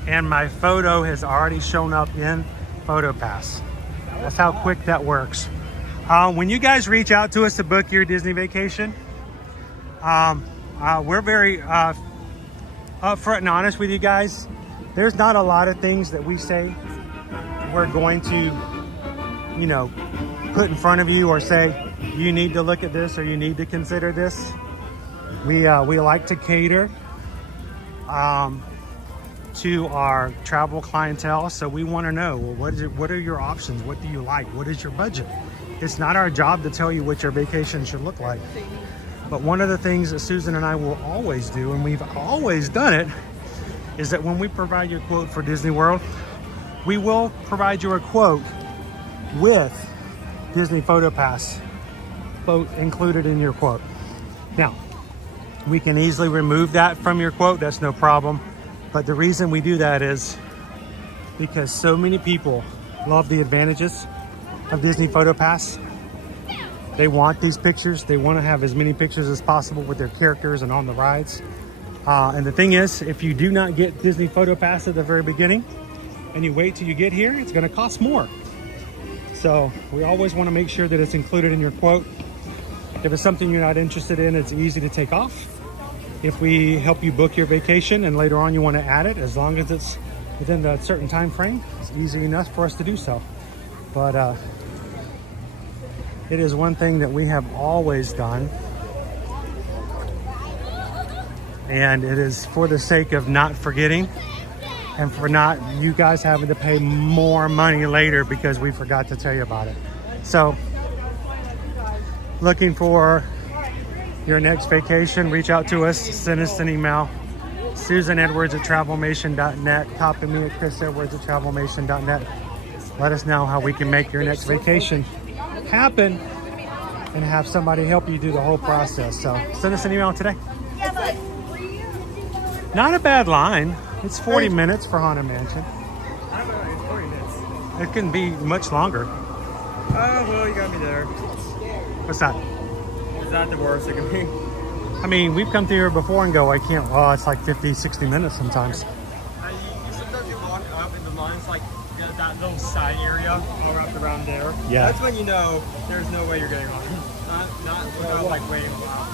And my photo has already shown up in PhotoPass. That's how quick that works. When you guys reach out to us to book your Disney vacation, we're very upfront and honest with you guys. There's not a lot of things that we say we're going to, you know, put in front of you or say, you need to look at this or you need to consider this. We like to cater to our travel clientele, so we want to know, well, what are your options? What do you like? What is your budget? It's not our job to tell you what your vacation should look like. But one of the things that Susan and I will always do, and we've always done it, is that when we provide your quote for Disney World, we will provide you a quote with Disney PhotoPass boat included in your quote. Now, we can easily remove that from your quote. That's no problem. But the reason we do that is because so many people love the advantages of Disney PhotoPass. They want these pictures. They want to have as many pictures as possible with their characters and on the rides. And the thing is, if you do not get Disney PhotoPass at the very beginning and you wait till you get here, it's going to cost more. So we always want to make sure that it's included in your quote. If it's something you're not interested in, it's easy to take off. If we help you book your vacation and later on you want to add it, as long as it's within a certain time frame, it's easy enough for us to do so. But it is one thing that we have always done. And it is for the sake of not forgetting and for not you guys having to pay more money later because we forgot to tell you about it. So, looking for your next vacation, reach out to us, send us an email. susanedwards@travelmation.net. Copy me at chrisedwards@travelmation.net. Let us know how we can make your next vacation happen and have somebody help you do the whole process. So send us an email today. Not a bad line. It's 40 minutes for Haunted Mansion. I don't know, it's 40 minutes. It can be much longer. Oh, well, you got me there. What's that? Is that the worst it can be? I mean, we've come through here before and go, I can't, well, it's like 50, 60 minutes sometimes. Sometimes you walk up and the line's like that little side area all wrapped around there. Yeah. That's when you know there's no way you're getting on. Not without like waiting a while.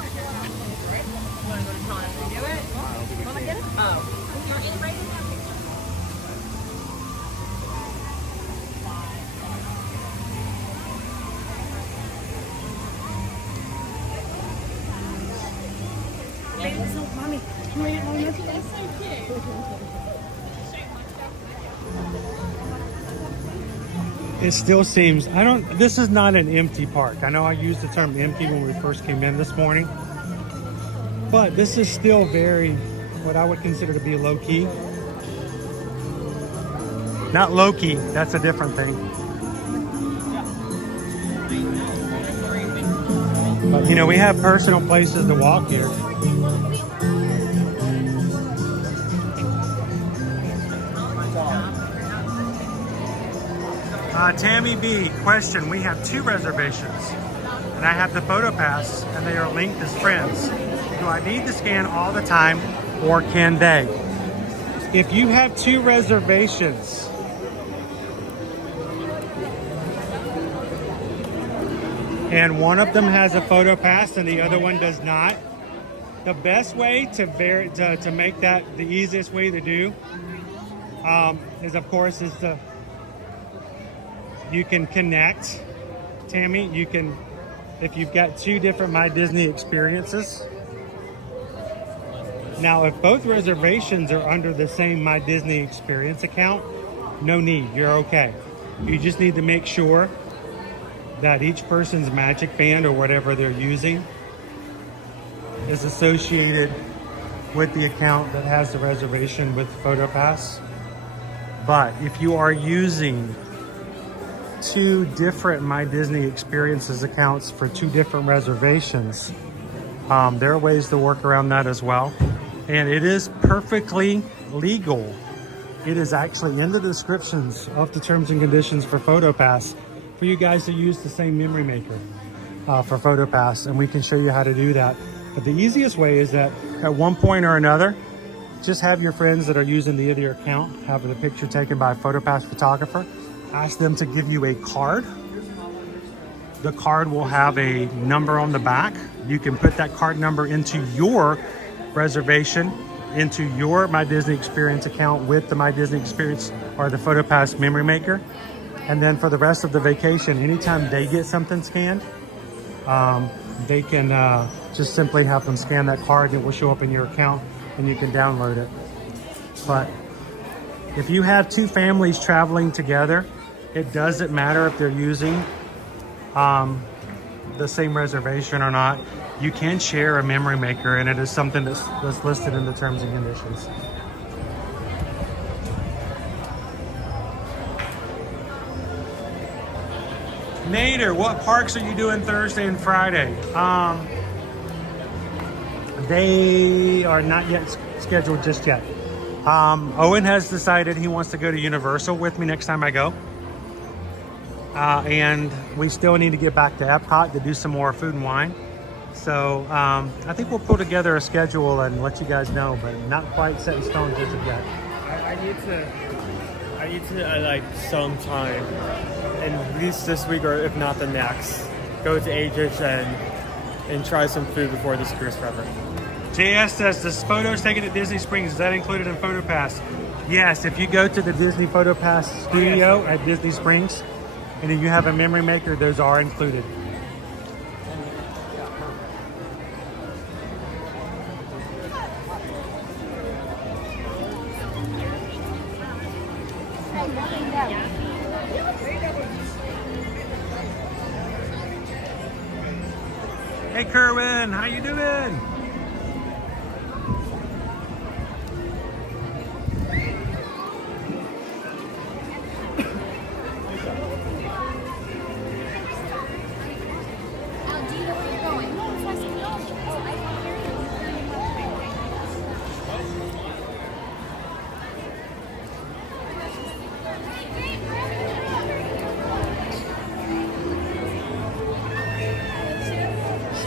It still seems, this is not an empty park. I know I used the term empty when we first came in this morning, but this is still very, what I would consider to be low-key. Not low-key, that's a different thing. But you know, we have personal places to walk here. Tammy B, question, we have 2 reservations and I have the photo pass and they are linked as friends. Do I need to scan all the time or can they? If you have 2 reservations, and one of them has a photo pass and the other one does not, the best way to make that the easiest way to do is to you can connect, Tammy, you can, if you've got 2 different My Disney experiences. Now, if both reservations are under the same My Disney experience account, no need, you're okay. You just need to make sure that each person's Magic Band or whatever they're using is associated with the account that has the reservation with PhotoPass. But if you are using 2 different My Disney Experiences accounts for 2 different reservations, there are ways to work around that as well. And it is perfectly legal. It is actually in the descriptions of the terms and conditions for PhotoPass for you guys to use the same memory maker for PhotoPass, and we can show you how to do that. But the easiest way is that at one point or another, just have your friends that are using the other account have the picture taken by a PhotoPass photographer. Ask them to give you a card. The card will have a number on the back. You can put that card number into your reservation, into your My Disney Experience account with the My Disney Experience or the PhotoPass memory maker. And then for the rest of the vacation, anytime they get something scanned, they can just simply have them scan that card and it will show up in your account and you can download it. But if you have 2 families traveling together, it doesn't matter if they're using the same reservation or not. You can share a memory maker, and it is something that's listed in the terms and conditions. Nader, what parks are you doing Thursday and Friday? They are not yet scheduled just yet. Owen has decided he wants to go to Universal with me next time I go. And we still need to get back to Epcot to do some more food and wine. So I think we'll put together a schedule and let you guys know, but not quite set in stone just yet. I need to like sometime, and at least this week or if not the next, go to Aegis and try some food before this cruise forever. JS says, the photos taken at Disney Springs, is that included in PhotoPass? Yes, if you go to the Disney PhotoPass studio at Disney Springs, And if you have a memory maker, those are included. Hey Kerwin, how you doing?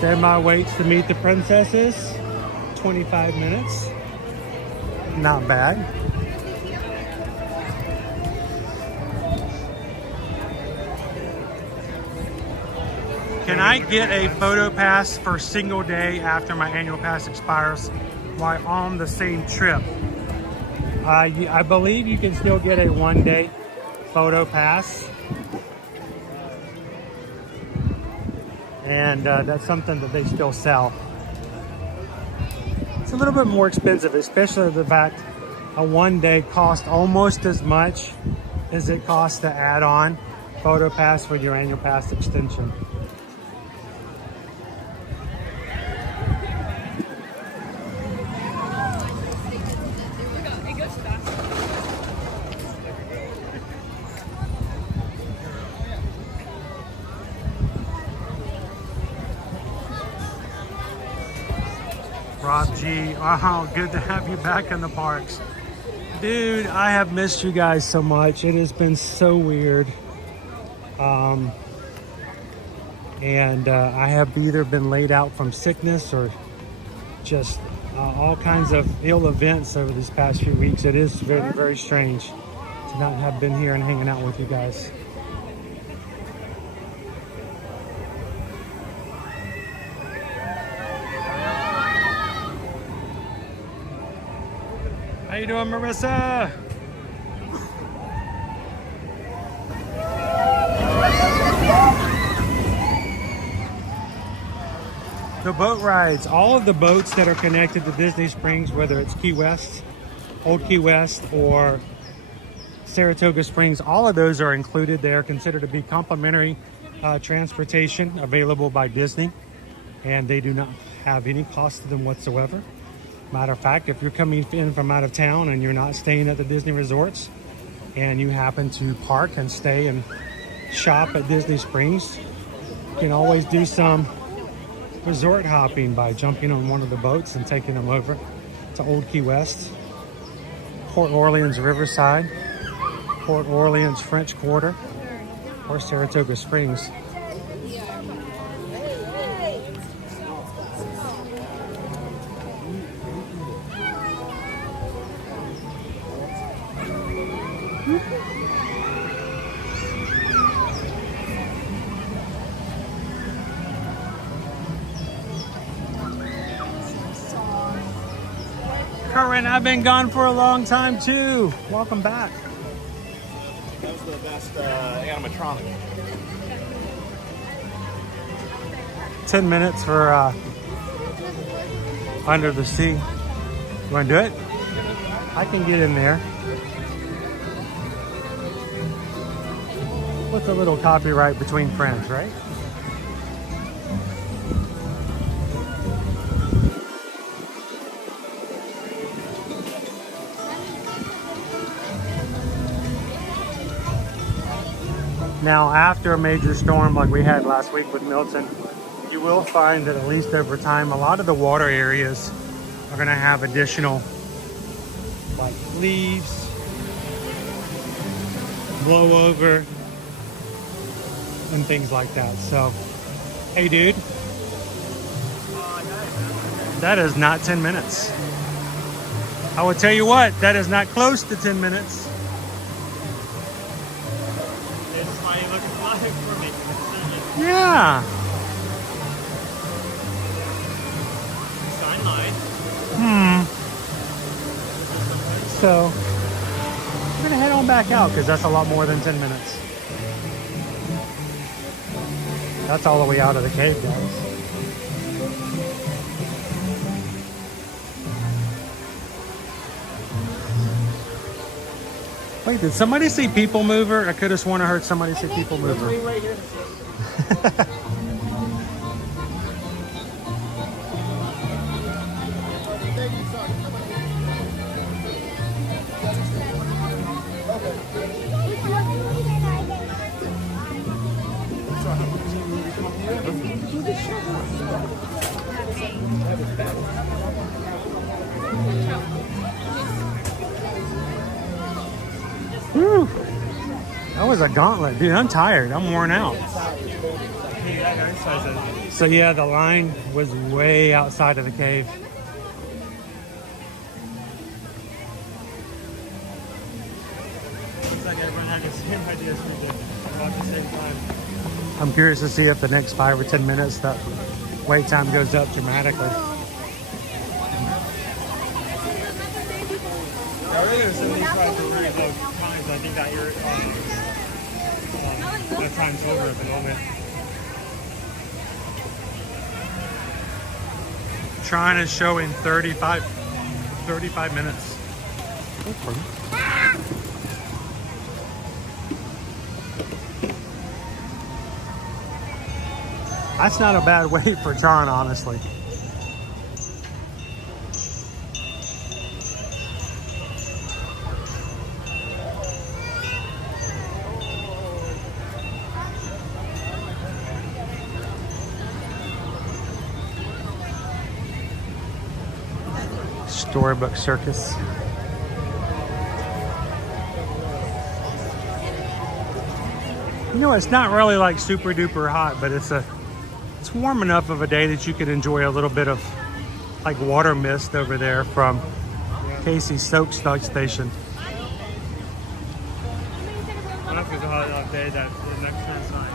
Standby waits to meet the princesses. 25 minutes. Not bad. Can I get a photo pass for a single day after my annual pass expires while on the same trip? I believe you can still get a one-day photo pass. And that's something that they still sell. It's a little bit more expensive, especially the fact a one-day costs almost as much as it costs to add on photo pass for your annual pass extension. Rob G, oh, good to have you back in the parks. Dude, I have missed you guys so much. It has been so weird. I have either been laid out from sickness or just all kinds of ill events over these past few weeks. It is very, very strange to not have been here and hanging out with you guys. How you doing, Marissa? The boat rides, all of the boats that are connected to Disney Springs, whether it's Key West, Old Key West, or Saratoga Springs, all of those are included. They are considered to be complimentary transportation available by Disney, and they do not have any cost to them whatsoever. Matter of fact, if you're coming in from out of town and you're not staying at the Disney resorts and you happen to park and stay and shop at Disney Springs, you can always do some resort hopping by jumping on one of the boats and taking them over to Old Key West, Port Orleans Riverside, Port Orleans French Quarter, or Saratoga Springs. Corinne, I've been gone for a long time too. Welcome back. That was the best animatronic. 10 minutes for Under the Sea. You want to do it? I can get in there. What's a little copyright between friends, right? Now, after a major storm like we had last week with Milton, you will find that at least over time, a lot of the water areas are going to have additional like leaves, blow over, and things like that. So, hey dude, that is not 10 minutes. I will tell you what, that is not close to 10 minutes. Yeah. So we're gonna head on back out because that's a lot more than 10 minutes. That's all the way out of the cave, guys. Wait, did somebody see PeopleMover? I could have sworn I heard somebody say PeopleMover. Whew. That was a gauntlet, dude. I'm tired. I'm worn out. So yeah, the line was way outside of the cave. Looks like everyone had the same ideas about the same time. I'm curious to see if the next 5 or 10 minutes that wait time goes up dramatically. Earlier, some of these rides were very low times. I think that that time's over at the moment. Trying to show in 35 minutes. That's not a bad wait for Tron, honestly. Storybook Circus. You know, it's not really like super duper hot, but it's warm enough of a day that you could enjoy a little bit of like water mist over there from Casey's Soak Station. Well, if it's a hot enough day, that the next time sign.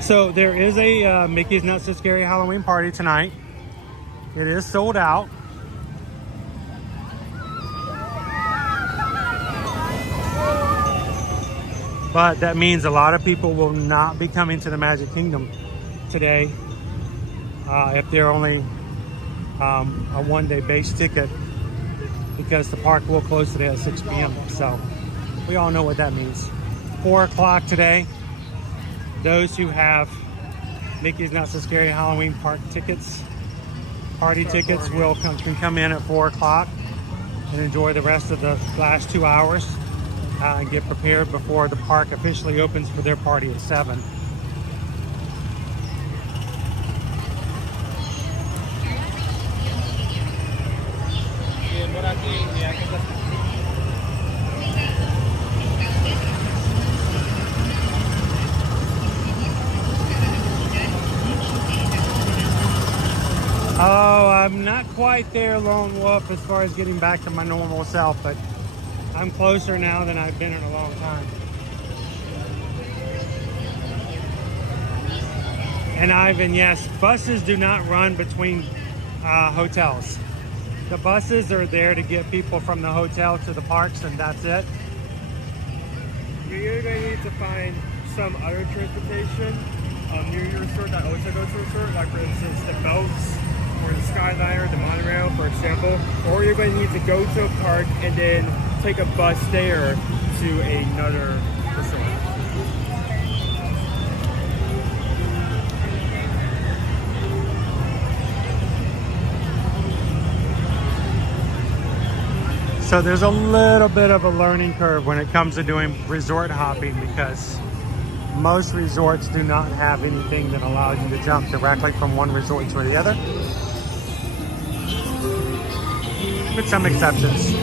So there is a Mickey's Not So Scary Halloween party tonight. It is sold out. But that means a lot of people will not be coming to the Magic Kingdom today if they're only a one-day base ticket, because the park will close today at 6 p.m. So we all know what that means. 4 o'clock today. Those who have Mickey's Not So Scary Halloween park tickets, party tickets, can come in at 4 o'clock and enjoy the rest of the last 2 hours and get prepared before the park officially opens for their party at 7. Oh, I'm not quite there, Lone Wolf, as far as getting back to my normal self, but I'm closer now than I've been in a long time. And Ivan, yes, buses do not run between hotels. The buses are there to get people from the hotel to the parks, and that's it. You're going to need to find some other transportation near your resort that also goes to the resort, like for instance the boats or the Skyliner, the monorail, for example. Or you're going to need to go to a park and then take a bus there to another resort. So there's a little bit of a learning curve when it comes to doing resort hopping, because most resorts do not have anything that allows you to jump directly from one resort to the other, with some exceptions.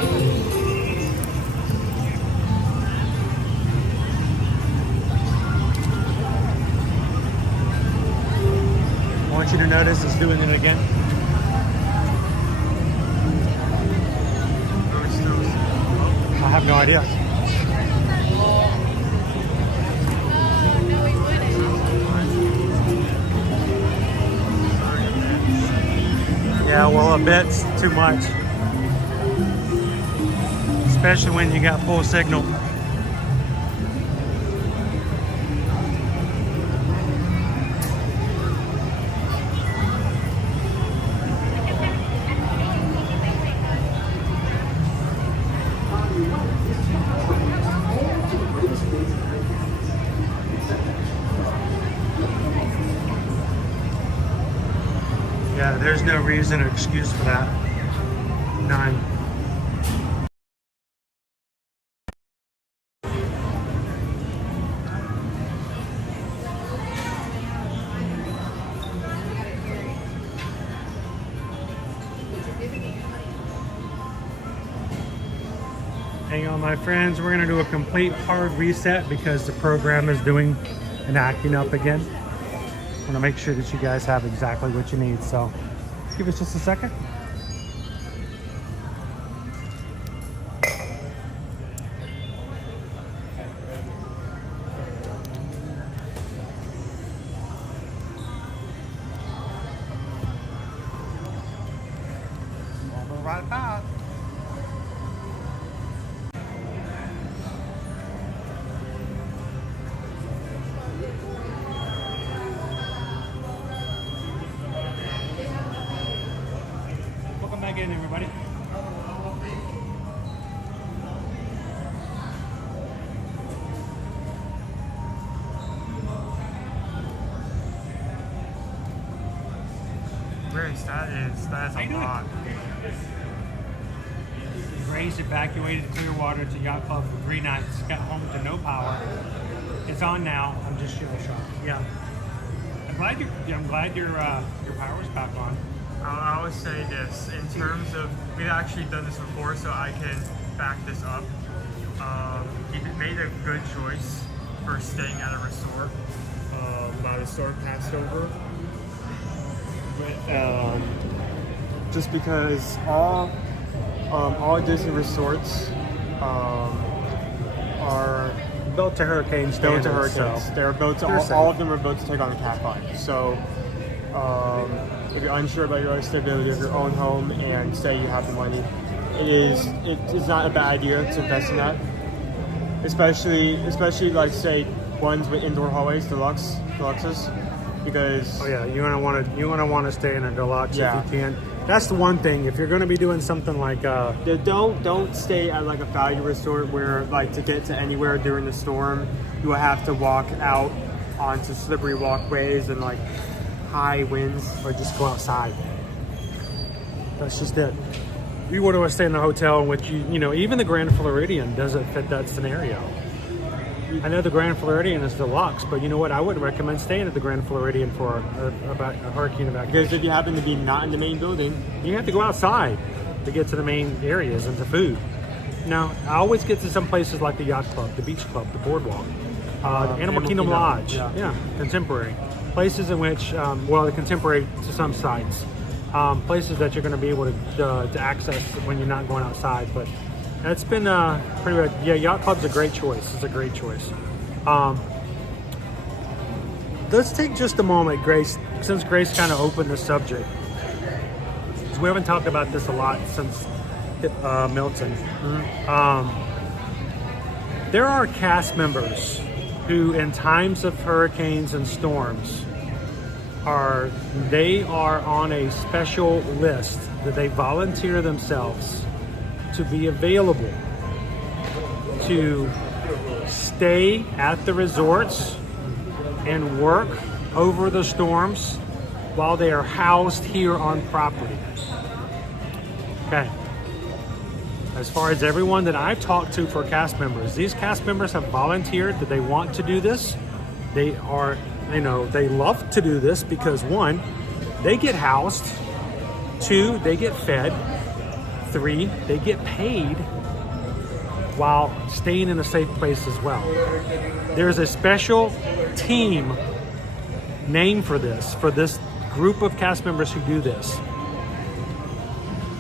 I want you to notice it's doing it again. I have no idea. Yeah, well, a bit's too much. Especially when you got full signal. Yeah, there's no reason or excuse for that. None. Hang on, my friends, we're gonna do a complete hard reset because the program is doing and acting up again. I wanna make sure that you guys have exactly what you need, so give us just a second. Right back. Welcome back in, everybody. Grace, that's a lot. Grace evacuated Clearwater to Yacht Club for 3 nights, got home to no power. It's on now. I'm just shell shocked. Yeah. I'm glad your power's back on. I would say this, in terms of, we've actually done this before, so I can back this up. He made a good choice for staying at a resort. The resort passed over. But, just because all Disney resorts are built to hurricane standards. Built to hurricanes. So They're built to all of them are built to take on a Cat 5. So if you're unsure about your own stability of your own home and say you have the money, it is not a bad idea to invest in that. Especially like say ones with indoor hallways, deluxes, because you want to stay in a deluxe if you can. That's the one thing. If you're going to be doing something like don't stay at like a value resort where like to get to anywhere during the storm you will have to walk out onto slippery walkways and like high winds, or just go outside. That's just it. You want to stay in a hotel in which you know even the Grand Floridian doesn't fit that scenario. I know the Grand Floridian is deluxe, but you know what? I wouldn't recommend staying at the Grand Floridian for a hurricane evacuation. Because if you happen to be not in the main building, you have to go outside to get to the main areas and to food. Now, I always get to some places like the Yacht Club, the Beach Club, the Boardwalk, the Animal Kingdom Lodge, Contemporary. Places in which, the Contemporary to some sites, places that you're going to be able to access when you're not going outside, but it's been pretty good. Yeah, Yacht Club's a great choice. It's a great choice. Let's take just a moment, Grace, since Grace kind of opened the subject. We haven't talked about this a lot since Milton. There are cast members who, in times of hurricanes and storms, are on a special list that they volunteer themselves to be available to stay at the resorts and work over the storms while they are housed here on property. Okay. As far as everyone that I've talked to for cast members, these cast members have volunteered that they want to do this. They love to do this because 1, they get housed, 2, they get fed, 3, they get paid while staying in a safe place as well. There's a special team name for this group of cast members who do this.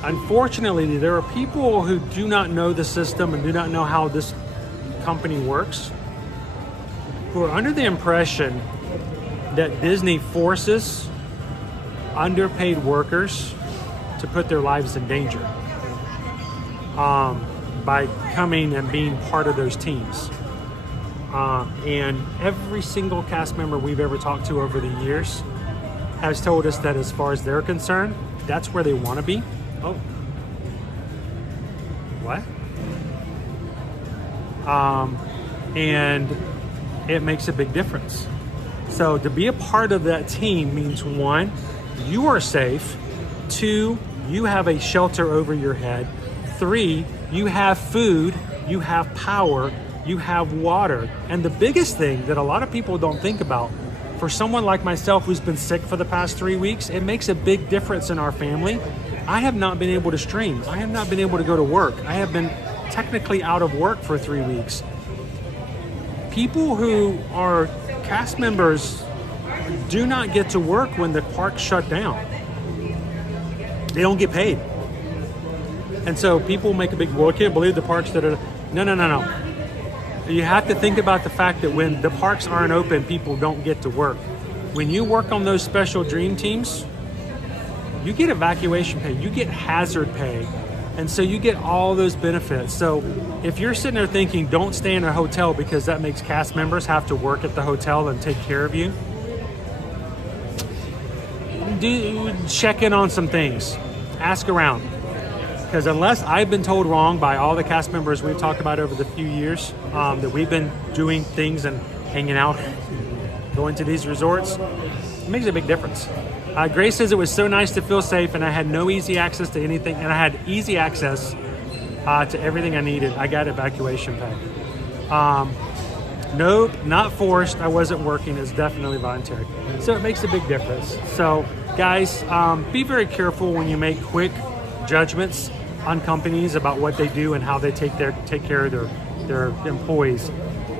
Unfortunately, there are people who do not know the system and do not know how this company works, who are under the impression that Disney forces underpaid workers to put their lives in danger by coming and being part of those teams. And every single cast member we've ever talked to over the years has told us that as far as they're concerned, that's where they want to be. Oh. What? And it makes a big difference. So to be a part of that team means 1, you are safe. 2, you have a shelter over your head. 3, you have food, you have power, you have water. And the biggest thing that a lot of people don't think about, for someone like myself who's been sick for the past 3 weeks, it makes a big difference in our family. I have not been able to stream. I have not been able to go to work. I have been technically out of work for 3 weeks. People who are cast members do not get to work when the parks shut down. They don't get paid. And so people make a big, well, I can't believe the parks that are, no. You have to think about the fact that when the parks aren't open, people don't get to work. When you work on those special dream teams, you get evacuation pay, you get hazard pay, and so you get all those benefits. So if you're sitting there thinking, don't stay in a hotel because that makes cast members have to work at the hotel and take care of you, do check in on some things. Ask around. Because unless I've been told wrong by all the cast members we've talked about over the few years, that we've been doing things and hanging out, going to these resorts, it makes a big difference. Grace says it was so nice to feel safe, and I had no easy access to anything, and I had easy access to everything I needed. I got evacuation pay. Nope, not forced. I wasn't working. It's definitely voluntary. So it makes a big difference. So guys, be very careful when you make quick judgments on companies about what they do and how they take care of their employees.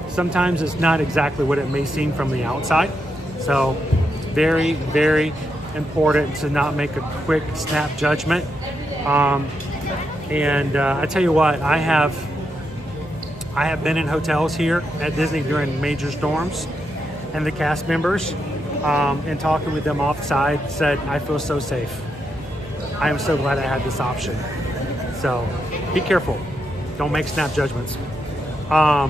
Sometimes it's not exactly what it may seem from the outside. So very, very important to not make a quick snap judgment. I tell you what, I have been in hotels here at Disney during major storms, and the cast members, and talking with them offside, said, I feel so safe. I am so glad I had this option. So be careful. Don't make snap judgments. How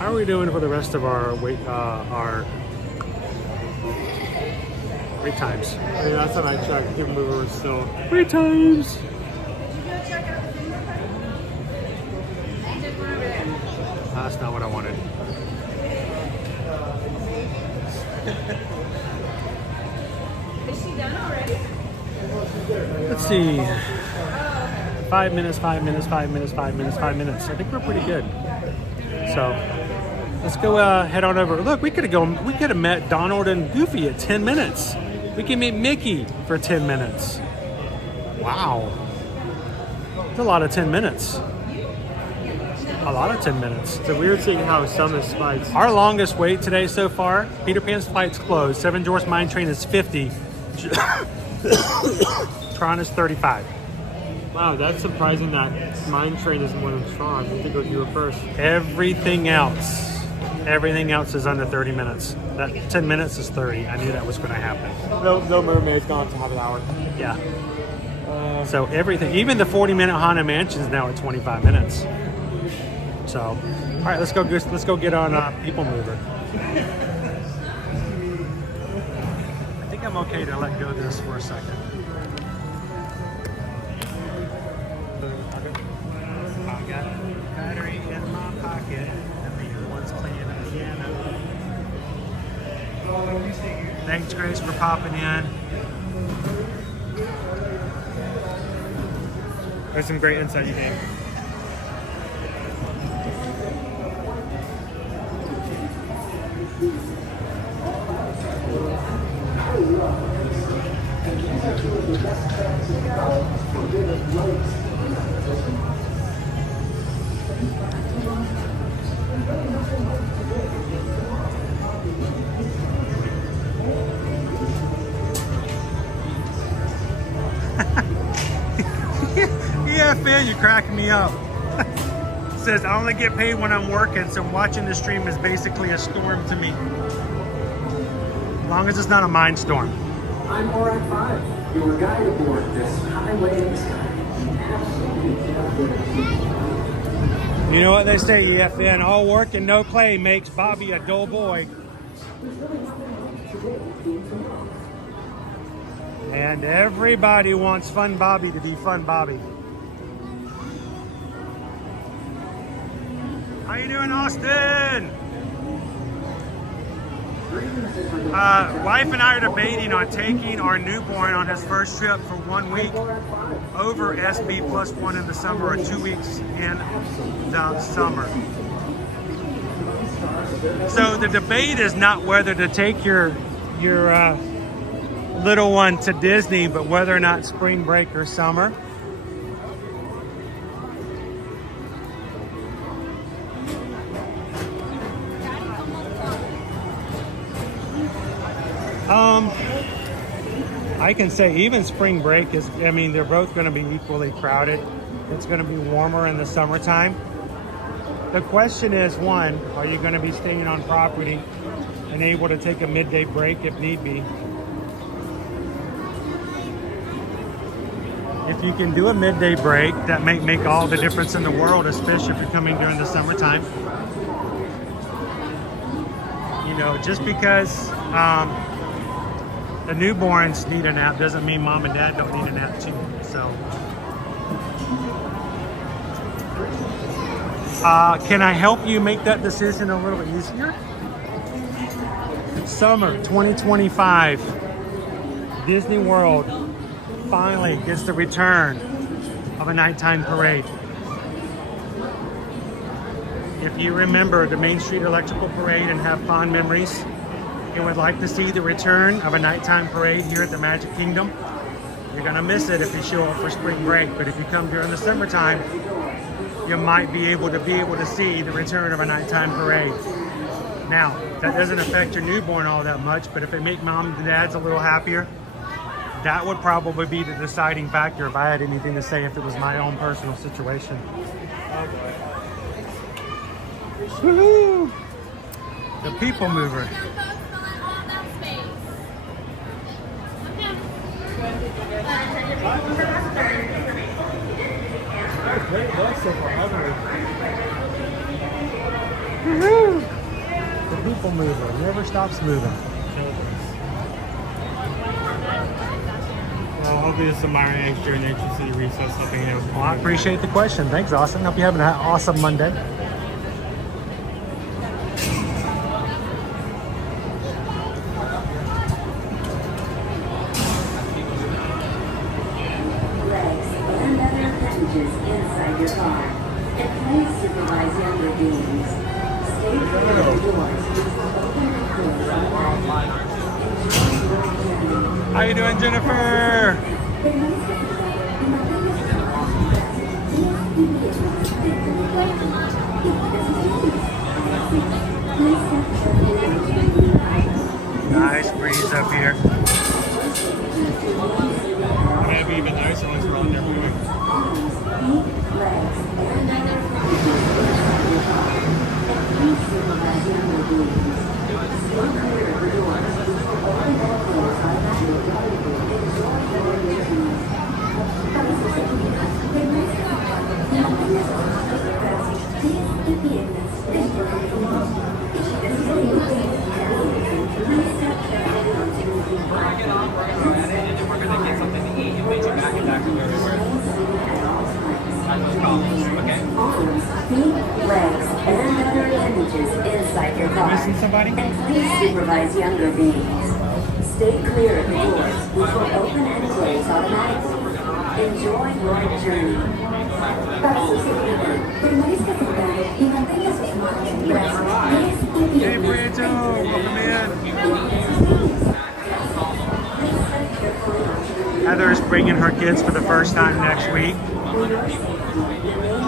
are we doing for the rest of our wait times? Yeah, that's what I checked. PeopleMover was still wait times. That's not what I wanted. Is she done already? Let's see. 5 minutes, 5 minutes, 5 minutes, 5 minutes, 5 minutes. I think we're pretty good. So let's go head on over. Look, we could have met Donald and Goofy at 10 minutes. We can meet Mickey for 10 minutes. Wow. That's a lot of 10 minutes. A lot of 10 minutes. It's a weird seeing how some is spikes. Our longest wait today so far, Peter Pan's flight's closed. Seven Dwarfs Mine Train is 50. Tron is 35. Wow, that's surprising that Mine Train isn't one of Tron. I think you were first. Everything else is under 30 minutes. That 10 minutes is 30. I knew that was going to happen. No Mermaid's gone to half an hour. Yeah. So everything, even the 40-minute Haunted Mansion is now at 25 minutes. So, all right, let's go get on PeopleMover. I think I'm okay to let go of this for a second. I got a battery in my pocket, and the other one's playing the piano. Thanks, Grace, for popping in. There's some great insight you gave. Yeah, Phil, you're cracking me up. Says I only get paid when I'm working, so watching the stream is basically a storm to me. As long as it's not a mind storm. I'm Oran 5, your guide aboard this highway in the sky. You know what they say, EFN, all work and no play makes Bobby a dull boy. And everybody wants Fun Bobby to be Fun Bobby. How you doing, Austin? Wife and I are debating on taking our newborn on his first trip for 1 week over SB+1 in the summer or 2 weeks in the summer. So the debate is not whether to take your little one to Disney, but whether or not spring break or summer. I can say even spring break is, I mean, they're both going to be equally crowded. It's going to be warmer in the summertime. The question is, one, are you going to be staying on property and able to take a midday break if need be? If you can do a midday break, that may make all the difference in the world, especially if you're coming during the summertime. You know, just because the newborns need a nap doesn't mean mom and dad don't need a nap too. So, can I help you make that decision a little bit easier? Summer 2025, Disney World finally gets the return of a nighttime parade. If you remember the Main Street Electrical Parade and have fond memories and would like to see the return of a nighttime parade here at the Magic Kingdom, you're gonna miss it if you show up for spring break. But if you come during the summertime, you might be able to see the return of a nighttime parade. Now, that doesn't affect your newborn all that much, but if it make mom and dads a little happier, that would probably be the deciding factor if I had anything to say, if it was my own personal situation. Woohoo! The PeopleMover. Woohoo! The PeopleMover never stops moving. Well, hopefully this is a minor extra and interested to research something else. Well, I appreciate the question. Thanks, Austin. Hope you're having an awesome Monday. Inside your car, and please supervise younger beings. Stay clear of the doors. How you doing, Jennifer? Nice breeze up here. Maybe even nicer once we're on there moving. Legs, and other appendages inside your car. Missing somebody? And please supervise younger beings. Stay clear of the doors, which will open and close automatically. Enjoy your journey. Para su seguridad, permanezca sentado y mantenga sus manos, brazos, pies y Hey, piernas. Brito, welcome in. Heather's bringing her kids for the first time next week.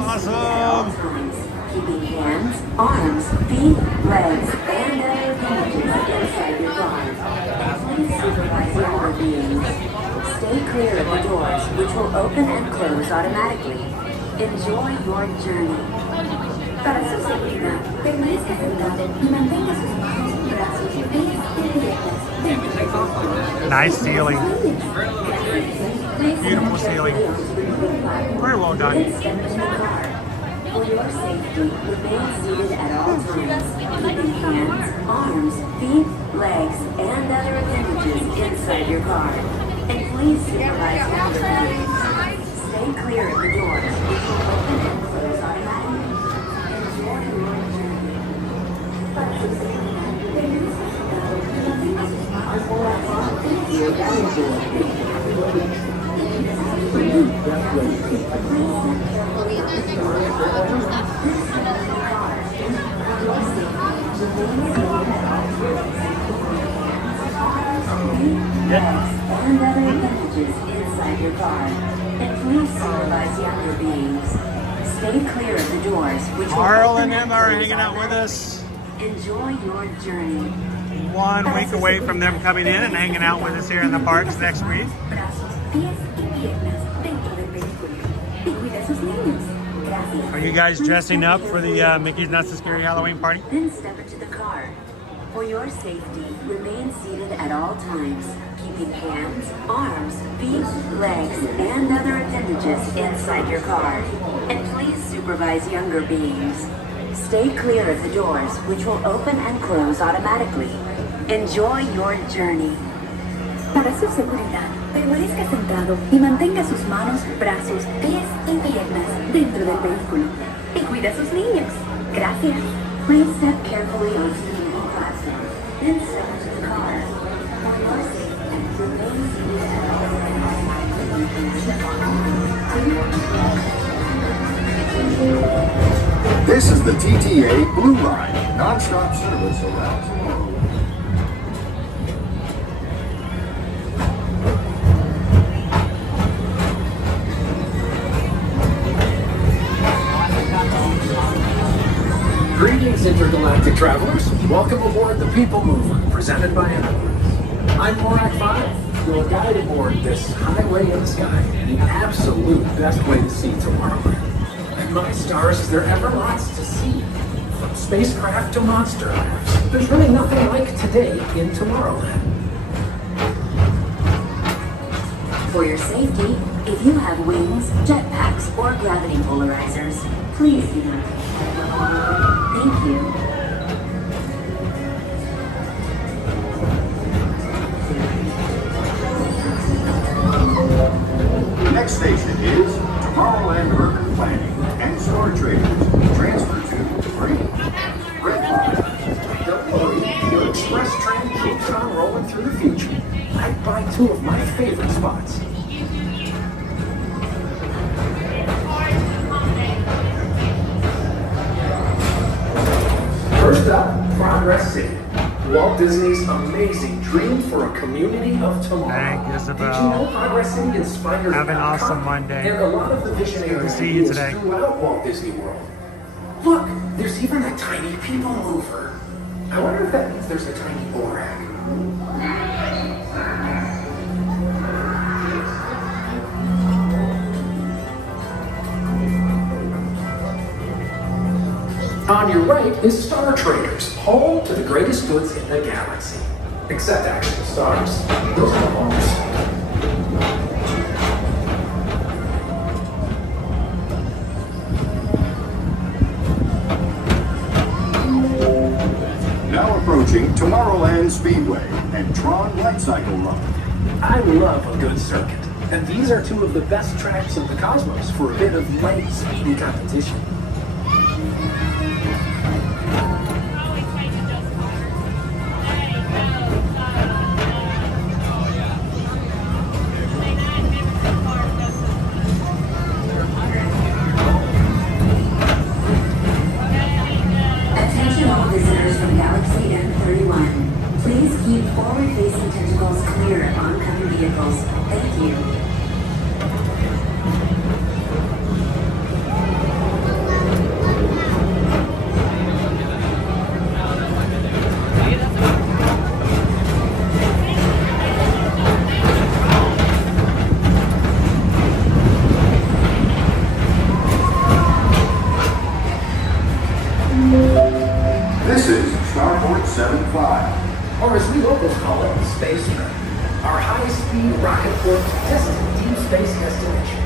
Awesome. Keeping hands, arms, feet, legs, and other appendages inside your car. Please supervise younger beings. Stay clear of the doors, which will open and close automatically. Enjoy your journey. Para su seguridad, permanezca sentado y mantenga sus manos, brazos, pies y piernas. Nice ceiling. Beautiful ceiling. Very well done. For your safety, remain seated at all times. Keeping hands, arms, feet, legs, and other appendages inside your car. And please supervise younger beings. Stay clear of the doors, which will open and close automatically. Enjoy your journey. your guide aboard this highway in the and other appendages inside your car. And please supervise younger beings. Stay clear of the doors, which Carl and Emma are hanging out with us. Enjoy your journey. 1 week away from them coming in and hanging out with us here in the parks next week. Are you guys dressing up for the Mickey's Not So Scary Halloween party? Then step into the car. For your safety, remain seated at all times, keeping hands, arms, feet, legs, and other appendages inside your car. And please supervise younger beings. Stay clear of the doors, which will open and close automatically. Enjoy your journey. Para su seguridad, permanezca sentado y mantenga sus manos, brazos, pies y piernas dentro del vehículo. Y cuida a sus niños. Gracias. Please step carefully onto the little platform. Then step into the car. For your safety, remain seated at all times. This is the TTA Blue Line, non-stop service around tomorrow. Greetings, intergalactic travelers. Welcome aboard the PeopleMover, presented by Susanedwards. I'm Morak 5, your guide aboard this highway in the sky, the absolute best way to see Tomorrowland. And my stars, is there ever lots to see? From spacecraft to monster labs, there's really nothing like today in Tomorrowland. For your safety, if you have wings, jetpacks, or gravity polarizers, please do not. Thank you. The next station is Tomorrowland Urban Planning and Store Traders. Transfer to green, red line. Don't worry, your express train keeps on rolling through the future. I'd buy 2 of my favorite spots. First up, Progress City. Walt Disney's amazing dream for a community of tomorrow. Thank you, Isabel. Did you know Progress City inspired Have an Epcot awesome Monday. and a lot of the visionary Good to see you ideas today. throughout Walt Disney World? Look, there's even a tiny PeopleMover. I wonder if that means there's a tiny Borak. On your right is Star Traders, home to the greatest goods in the galaxy. Except actual stars. Those are bombs. Now approaching Tomorrowland Speedway and Tron Light Cycle Run. I love a good circuit, and these are 2 of the best tracks in the cosmos for a bit of light, speedy competition. Attention all visitors from Galaxy M31. Please keep forward-facing tentacles clear of oncoming vehicles. Thank you. This is Starport 75. Or as we locals call it, Space Trek. Our high-speed rocket port testing deep space destinations.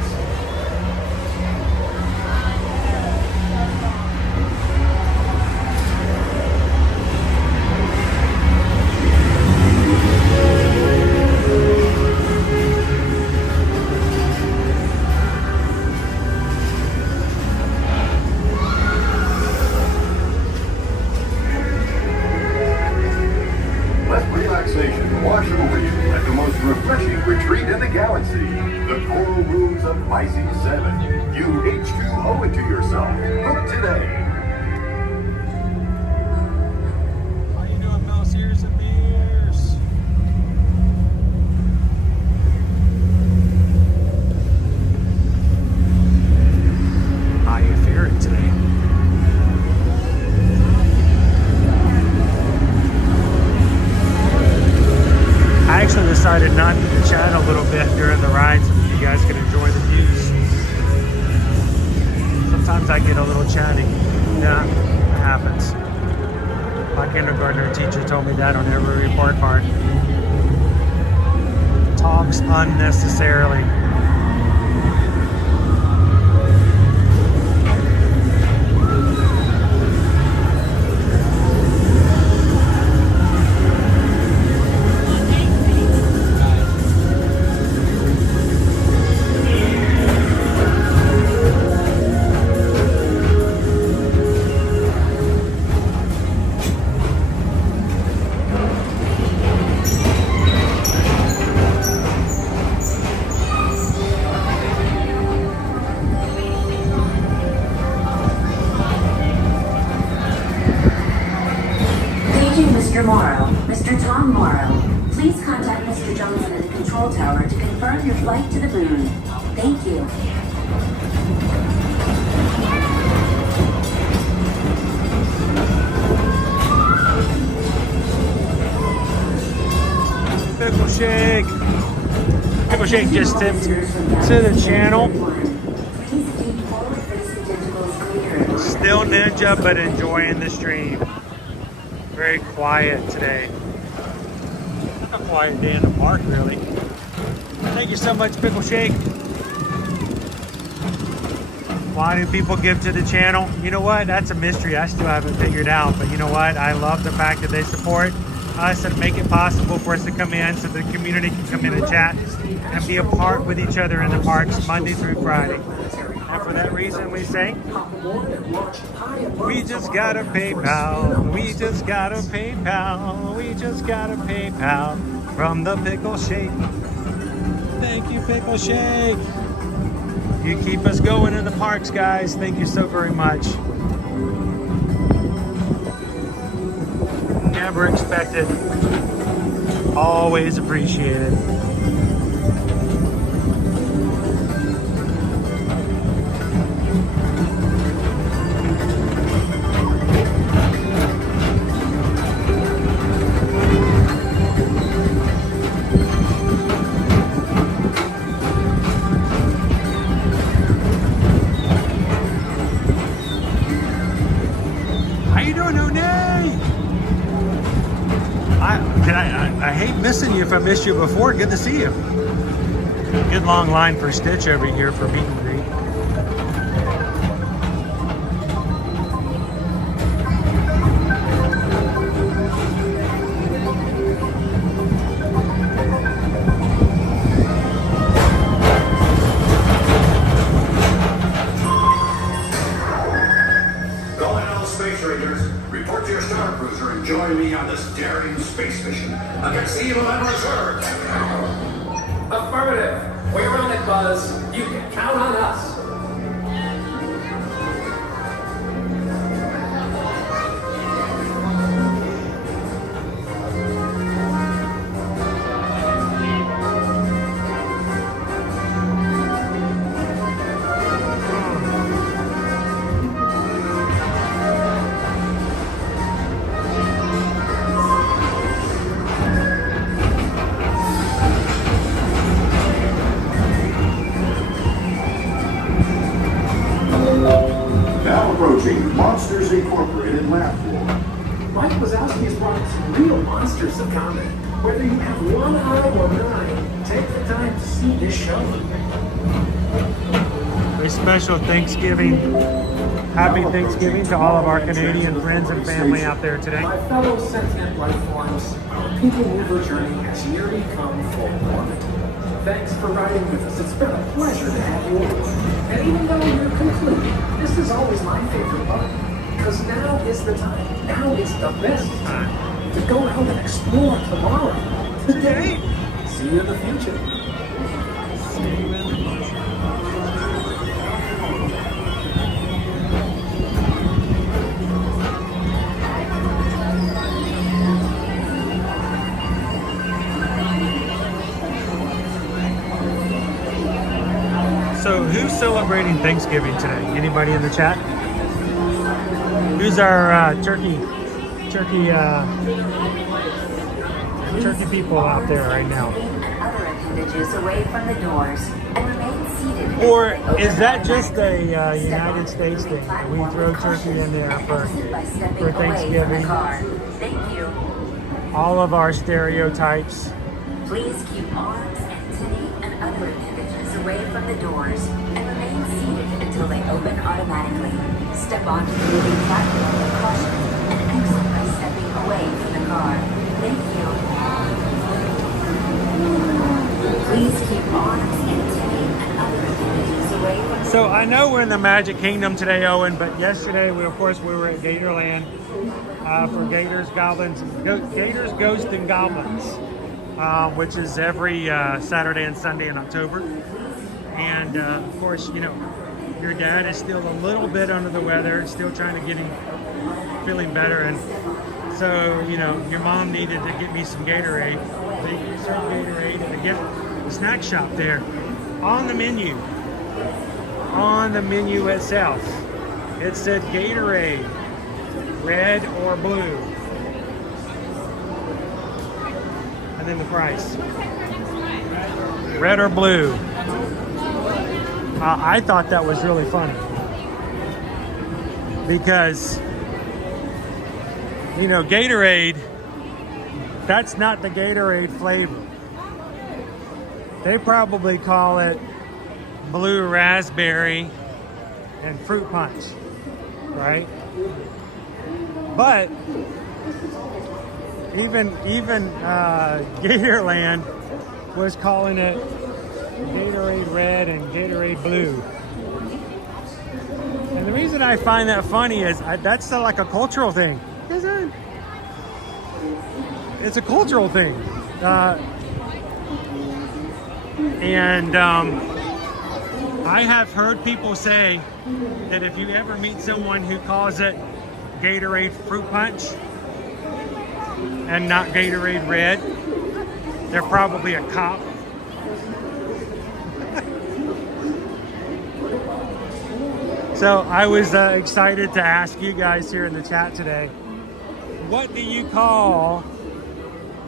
Let relaxation wash over you at the most retreat in the galaxy. The coral rooms of Pisces 7. You H2 owe it to yourself. Book today. How you doing, Mouse Ears and Beers? How you faring today? I actually decided not to chat a little bit during the ride so that you guys can enjoy the views. Sometimes I get a little chatty. Yeah, it happens. My kindergartner teacher told me that on every report card. Talks unnecessarily. Mr. Morrow, Mr. Tom Morrow, please contact Mr. Johnson at the control tower to confirm your flight to the moon. Thank you. Pickle Shake. Pickle Shake just tipped to the channel. Still ninja, but enjoying the stream. Very quiet today. A quiet day in the park, really. Thank you so much, Pickle Shake. Why do people give to the channel? You know what? That's a mystery I still haven't figured out. But you know what? I love the fact that they support us and make it possible for us to come in so the community can come in and chat and be a part with each other in the parks Monday through Friday. And for that reason, we say, we just got a PayPal, we just got a PayPal, we just got a PayPal from the Pickle Shake. Thank you, Pickle Shake. You keep us going in the parks, guys. Thank you so very much. Never expected, always appreciated. I hate missing you if I missed you before. Good to see you. Good long line for Stitch over here for meet and greet. Calling all space rangers. Report to your star cruiser and join me on this daring space mission against the evil Emperor's Horde. Affirmative. We're on it, Buzz. You can count on us. Now approaching Monsters Incorporated lab floor. Mike Wazowski has brought some real monsters to combat. Whether you have one eye or nine, take the time to see this show. A special Thanksgiving, happy Thanksgiving to all of our Canadian friends and family out there today. My fellow sentient life forms, our PeopleMover journey has nearly come full orbit. Thanks for riding with us. It's been a pleasure to have you aboard. And even though you're complete, this is always my favorite part. Because now is the time. Now is the best time to go out and explore tomorrow. Today. See you in the future. So who's celebrating Thanksgiving today? Anybody in the chat? Who's our turkey people out there right now? Other appendages away from the doors and remain seated. Or is that just a United States thing? We throw turkey in there for Thanksgiving. Thank you. All of our stereotypes. Please keep arms, antennae, and other appendages away from the doors and remain seated until they open automatically. Step onto the moving platform with caution and exit by stepping away from the car. Thank you. Please keep arms, antennae, and other appendages away from the So I know we're in the Magic Kingdom today, Owen, but yesterday we were at Gatorland for Gators, Ghosts, and Goblins, which is every Saturday and Sunday in October. And of course, you know, your dad is still a little bit under the weather, still trying to get him feeling better. And so, you know, your mom needed to get me some Gatorade. They serve Gatorade at the snack shop there on the menu. On the menu itself, it said Gatorade, red or blue. And then the price. Red or blue. I thought that was really funny. Because, you know, Gatorade, that's not the Gatorade flavor. They probably call it blue raspberry and fruit punch, right? But even Gatorland was calling it Gatorade red and Gatorade blue. And the reason I find that funny is that's like a cultural thing, isn't it? It's a cultural thing. I have heard people say that if you ever meet someone who calls it Gatorade fruit punch and not Gatorade red, they're probably a cop. So I was excited to ask you guys here in the chat today, what do you call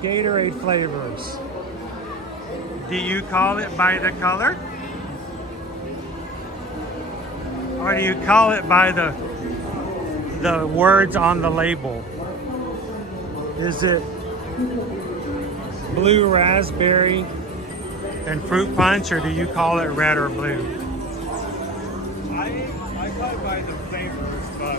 Gatorade flavors? Do you call it by the color? Or do you call it by the words on the label? Is it blue raspberry and fruit punch, or do you call it red or blue? I call it by the flavors, but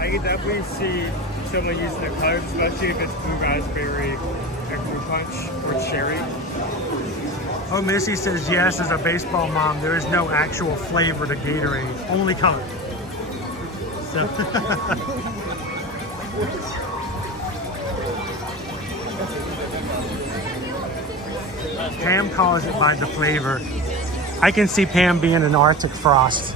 I can definitely see someone using the colors, especially if it's blue raspberry and fruit punch or cherry. Oh, Missy says yes, as a baseball mom, there is no actual flavor to Gatorade, only color. So Pam calls it by the flavor. I can see Pam being an Arctic Frost.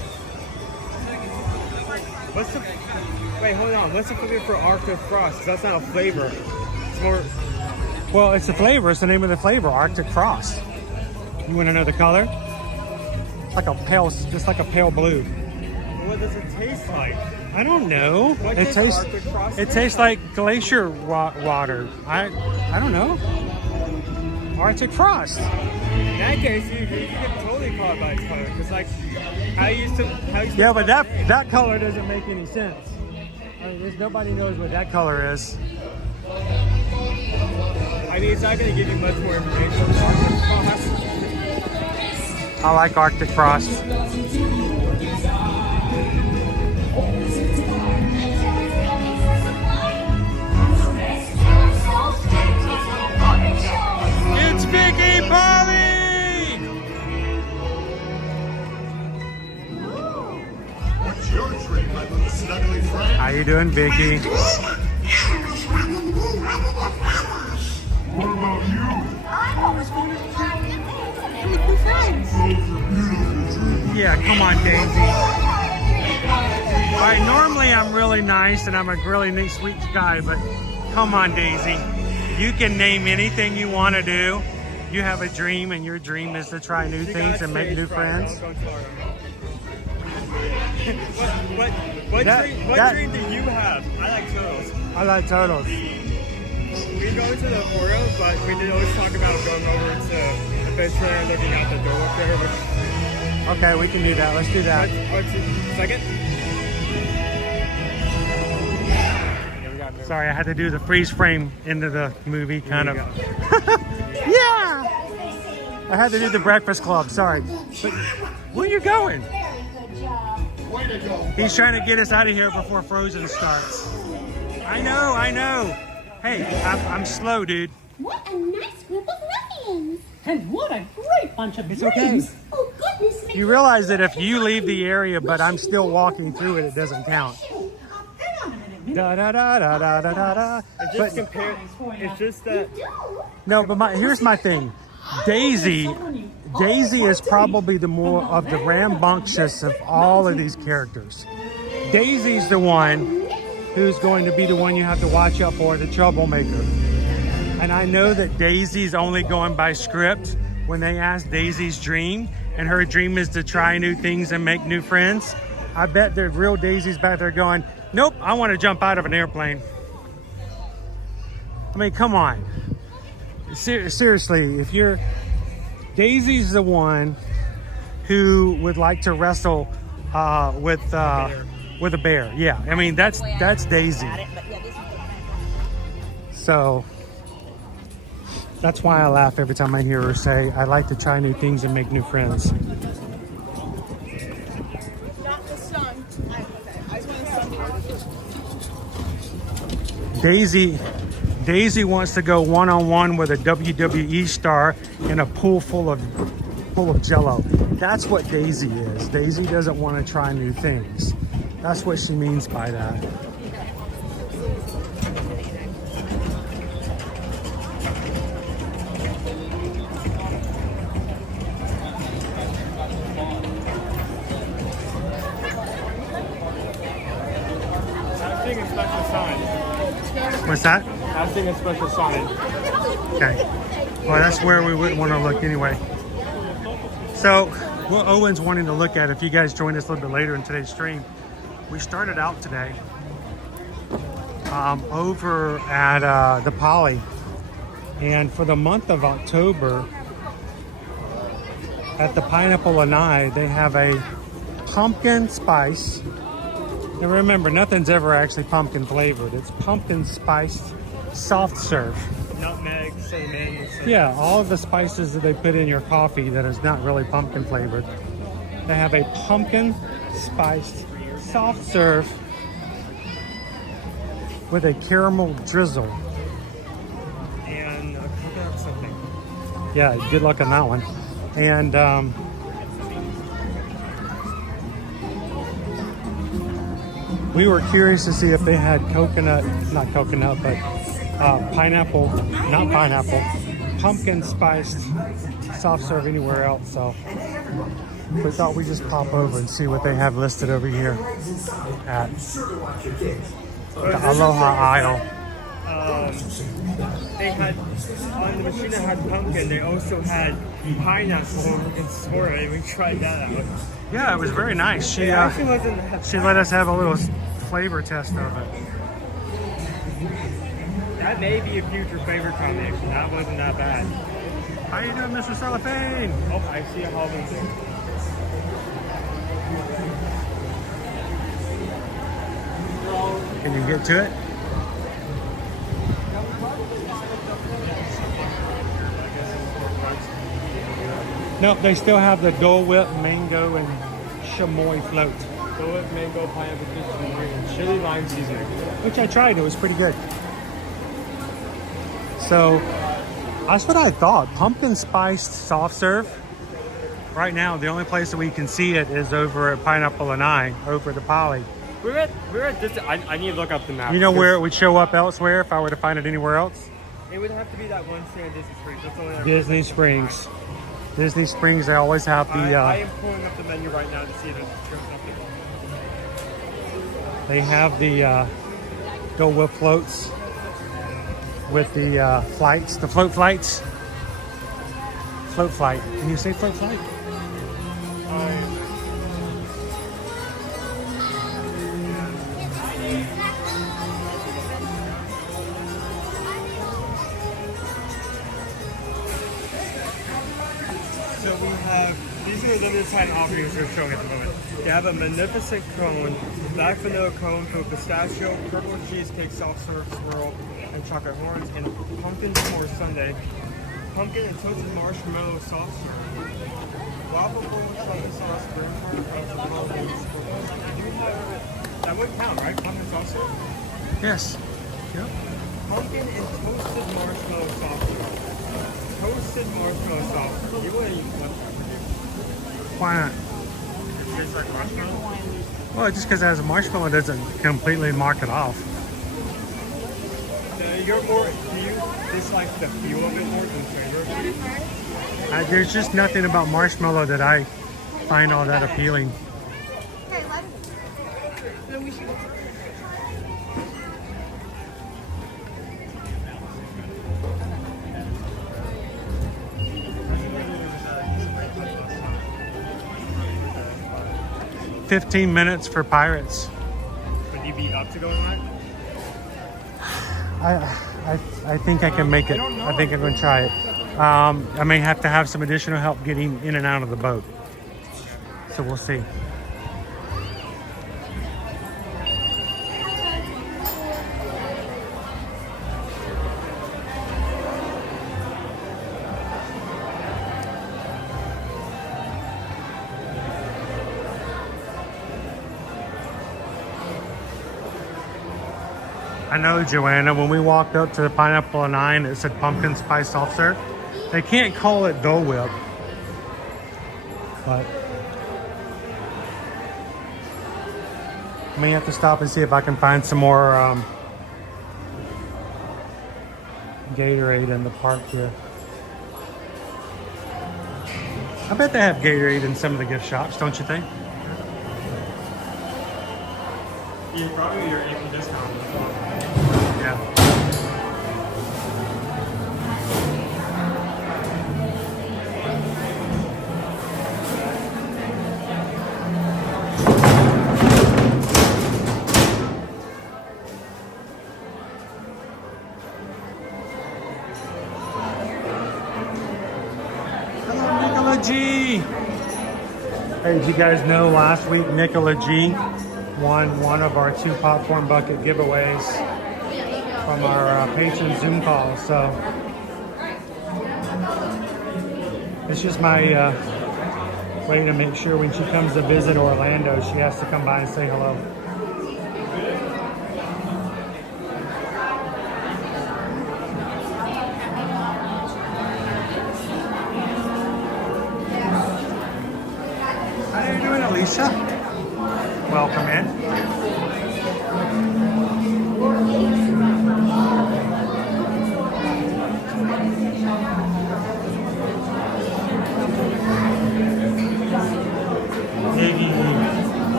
Wait, hold on. What's the flavor for Arctic Frost? 'Cause that's not a flavor. It's more. Well, it's the flavor. It's the name of the flavor, Arctic Frost. You want to know the color? It's like a pale, just like a pale blue. What does it taste like? I don't know. What It tastes. Arctic Frost It taste tastes like glacier water. I don't know. Arctic Frost. In that case, you can totally call it by its color. Because like, how you used to. Yeah, but that color doesn't make any sense. I mean, nobody knows what that color is. I mean, it's not going to give you much more information on Arctic Frost. I like Arctic Frost. It's Vicky Polly! What's your dream, my little snuggly friend? How you doing, Vicky? What about you? I'm always going to try to get my Yeah, come on, Daisy. All right, normally I'm really nice and I'm a really nice, sweet guy, but come on, Daisy. You can name anything you want to do. You have a dream, and your dream is to try new things and make new friends. What dream do you have? I like turtles. I like turtles. We go to the aquarium, but we did always talk about going over to the fish there and looking out the door up there. Okay, we can do that. Let's do that. Second? Sorry, I had to do the freeze frame into the movie, kind of. Yeah! I had to do the Breakfast Club, sorry. But where are you going? He's trying to get us out of here before Frozen starts. I know. Hey, I'm slow, dude. What a nice group of ruffians! And what a great bunch of It's okay. Oh, goodness me. You realize that if you leave the area, but I'm still walking through it, it doesn't count. Da da da da da da da. It's just that. No, but here's my thing. Daisy is probably the more of the rambunctious of all of these characters. Daisy's the one who's going to be the one you have to watch out for, the troublemaker. And I know that Daisy's only going by script when they ask Daisy's dream, and her dream is to try new things and make new friends. I bet the real Daisy's back there going, nope, I want to jump out of an airplane. I mean, come on. Seriously, if you're... Daisy's the one who would like to wrestle with a bear. Yeah, I mean, that's Daisy. So, that's why I laugh every time I hear her say, I like to try new things and make new friends. Daisy wants to go one-on-one with a WWE star in a pool full of Jello. That's what Daisy is. Daisy doesn't want to try new things. That's what she means by that. Having a special sign. What's that? Having a special sign. Okay. Well, that's where we wouldn't want to look anyway. So, what Owen's wanting to look at, if you guys join us a little bit later in today's stream, we started out today over at the Poly. And for the month of October, at the Pineapple Lanai, they have a pumpkin spice. And remember, nothing's ever actually pumpkin flavored. It's pumpkin spiced soft serve. Nutmeg, cinnamon. Yeah, all of the spices that they put in your coffee that is not really pumpkin flavored. They have a pumpkin spiced soft serve with a caramel drizzle. And coconut something. Yeah, good luck on that one. And we were curious to see if they had pumpkin spiced soft serve anywhere else. So we thought we'd just pop over and see what they have listed over here at the Aloha aisle. They had, on the machine that had pumpkin, they also had pineapple and soda, and we tried that out. Yeah, it was very nice. She let us have a little flavor test of it. That may be a future flavor combination. That wasn't that bad. How you doing, Mr. Cellophane? Oh, I see a Halloween thing. Can you get to it? Nope, they still have the Dole Whip, mango, and chamoy float. Dole Whip, mango, pineapple, and chili lime seasoning. Which I tried, it was pretty good. So, that's what I thought. Pumpkin spiced soft serve. Right now, the only place that we can see it is over at Pineapple Lanai, over at the Poly. We're at this. I need to look up the map. You know where it would show up elsewhere if I were to find it anywhere else? It would have to be that one stand at Disney Springs. That's the only Disney Springs. Disney Springs, they always have the. I am pulling up the menu right now to see if it shows something. They have the Go With floats with the flights, the float flights. Float flight. Can you say float flight? So we have, these are the other 10 offerings we're showing at the moment. They have a magnificent cone, black vanilla cone filled with pistachio, purple cheesecake, soft serve swirl, and chocolate horns, and a pumpkin s'more sundae. Pumpkin and toasted marshmallow soft serve. Waffle bowl, chocolate sauce, green corn, pretzel roll, and that would count, right? Pumpkin soft serve? Yes. Yep. Pumpkin and toasted marshmallow soft serve. Toasted marshmallow sauce. You want to use that? Why not? It tastes like marshmallow? Well, just because it has a marshmallow doesn't completely mark it off. You're more, do you dislike the feel of it more than the flavor? There's just nothing about marshmallow that I find all that appealing. 15 minutes for Pirates. Would you be up to go on it? I think I can make it. I think I'm going to try it. I may have to have some additional help getting in and out of the boat. So we'll see. I know, Joanna, when we walked up to the Pineapple Lanai and it said pumpkin spice soft serve, they can't call it Dole Whip. But I may have to stop and see if I can find some more Gatorade in the park here. I bet they have Gatorade in some of the gift shops, don't you think? You probably your April discount. Yeah. Hello, Nicola G. Hey, did you guys know last week Nicola G won one of our 2 popcorn bucket giveaways from our patron Zoom call? So it's just my way to make sure when she comes to visit Orlando, she has to come by and say hello. How are you doing, Alicia? Welcome in.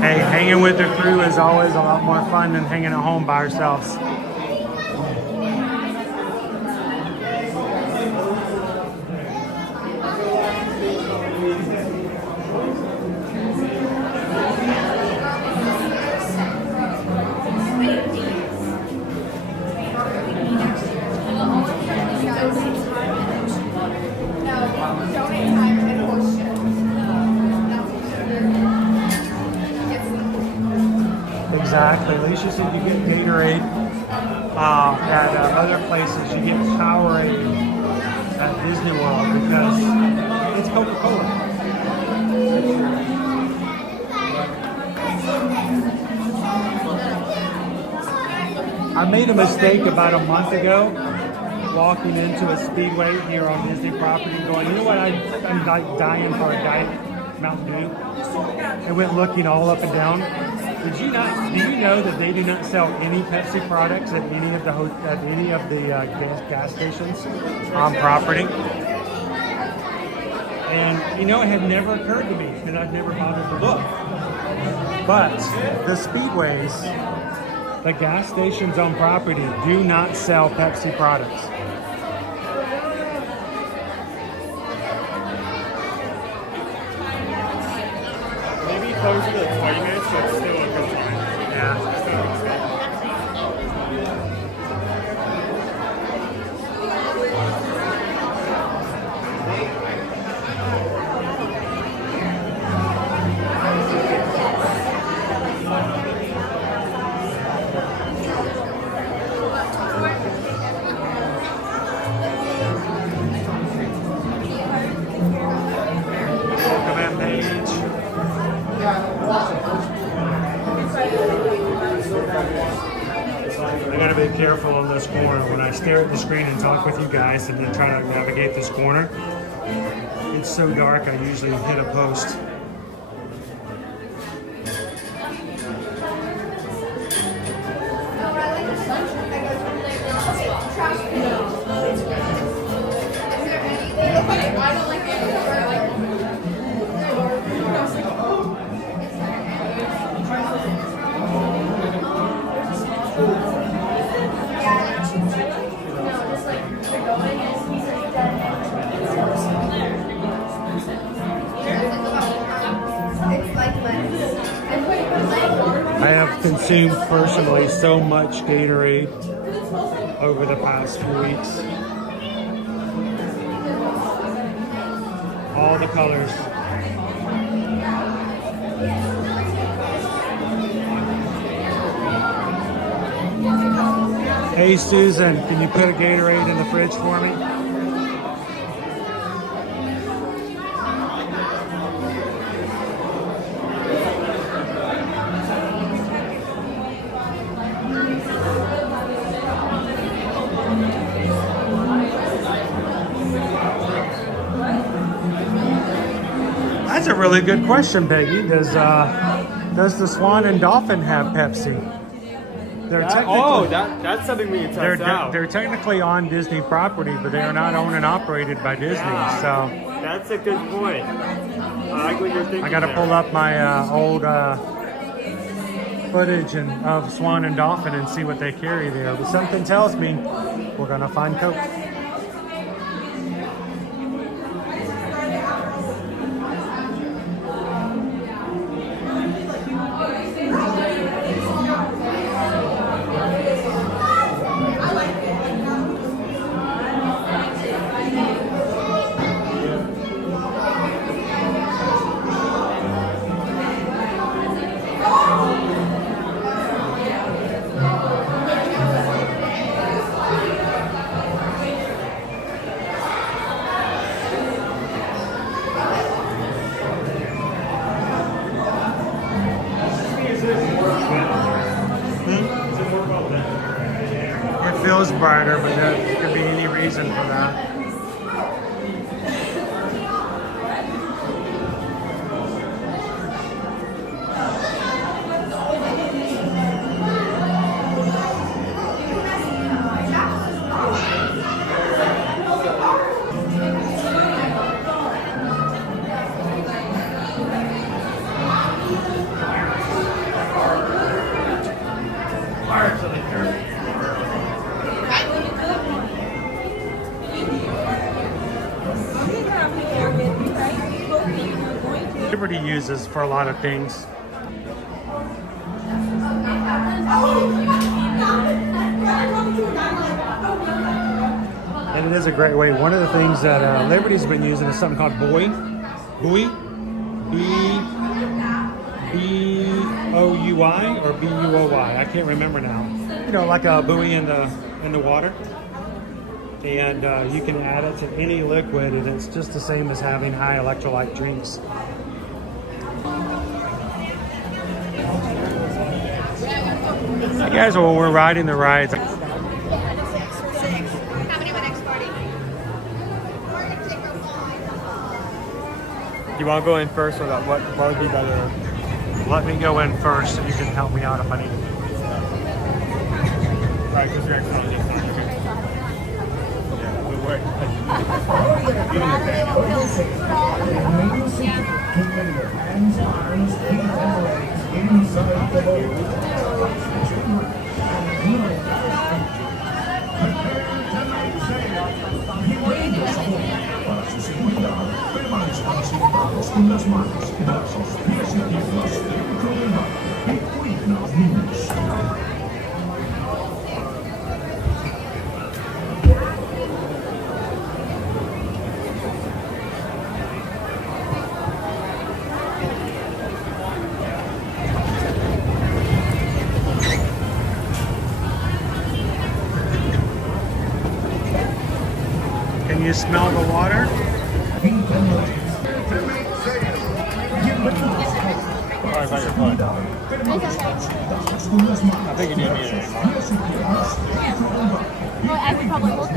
Hey, hanging with the crew is always a lot more fun than hanging at home by ourselves. Exactly. Alicia said you get Gatorade at other places. You get Powerade at Disney World because it's Coca-Cola. I made a mistake about a month ago walking into a Speedway here on Disney property going, you know what, I'm like dying for a Diet Mountain Dew. I went looking all up and down. Did you not? Do you know that they do not sell any Pepsi products at any of the gas stations on property? And you know, it had never occurred to me because I've never bothered to look. But the speedways, the gas stations on property, do not sell Pepsi products. Maybe close to 20 minutes, but it's still a good time. Yeah. I gotta be careful on this corner when I stare at the screen and talk with you guys and then try to navigate this corner. It's so dark, I usually hit a post. I have consumed personally so much Gatorade over the past few weeks. All the colors. Hey Susan, can you put a Gatorade in the fridge for me? That's a really good question, Peggy. Does the Swan and Dolphin have Pepsi? That's something we can test out. They're technically on Disney property, but they are not owned and operated by Disney. So that's a good point. I like what you're thinking. I got to pull up my old footage of Swan and Dolphin and see what they carry there. But something tells me we're gonna find Coke. It feels brighter, but there could be any reason for that. Liberty uses for a lot of things. And it is a great way. One of the things that Liberty's been using is something called Boui. B-O-U-I or B-U-O-Y. I can't remember now. You know, like a buoy in the water. And you can add it to any liquid, and it's just the same as having high electrolyte drinks. Hey guys, well, we're riding the rides. You want to go in first, or what would be better? Let me go in first so you can help me out if I need to. Right, because you're actually just not okay. Yeah, we work. Keeping your hands, arms, feet, and legs inside the boat. Prepare to make sail. Bienvenidos a bordo. Para su seguridad, permanezcan sentados con las manos, brazos, pies y piernas dentro del mar y cuiden a los niños. Can you smell the water? Sorry about your foot. I think you do need it. Well, I could probably look.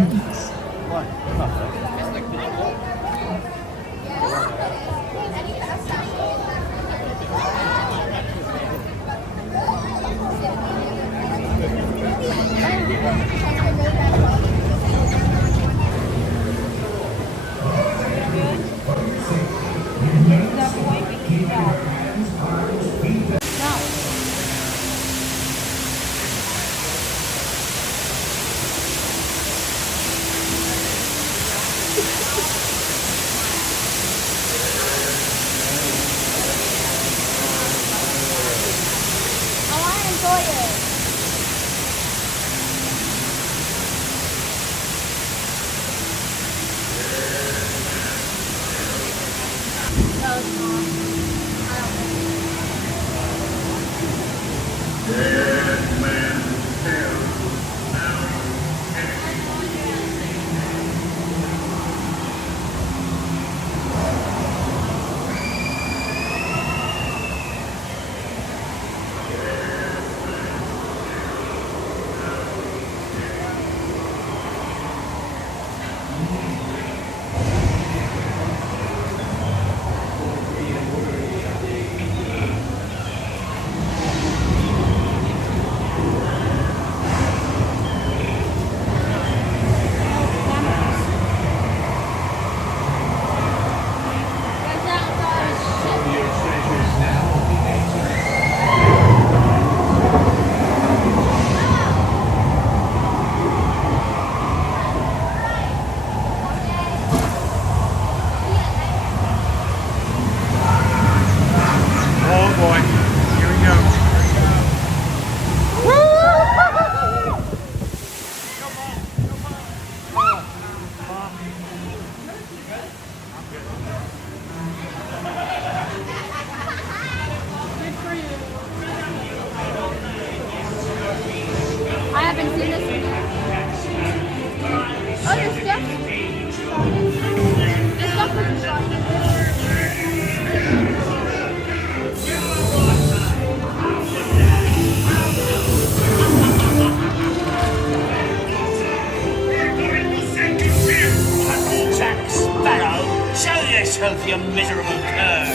yourself, you miserable cur.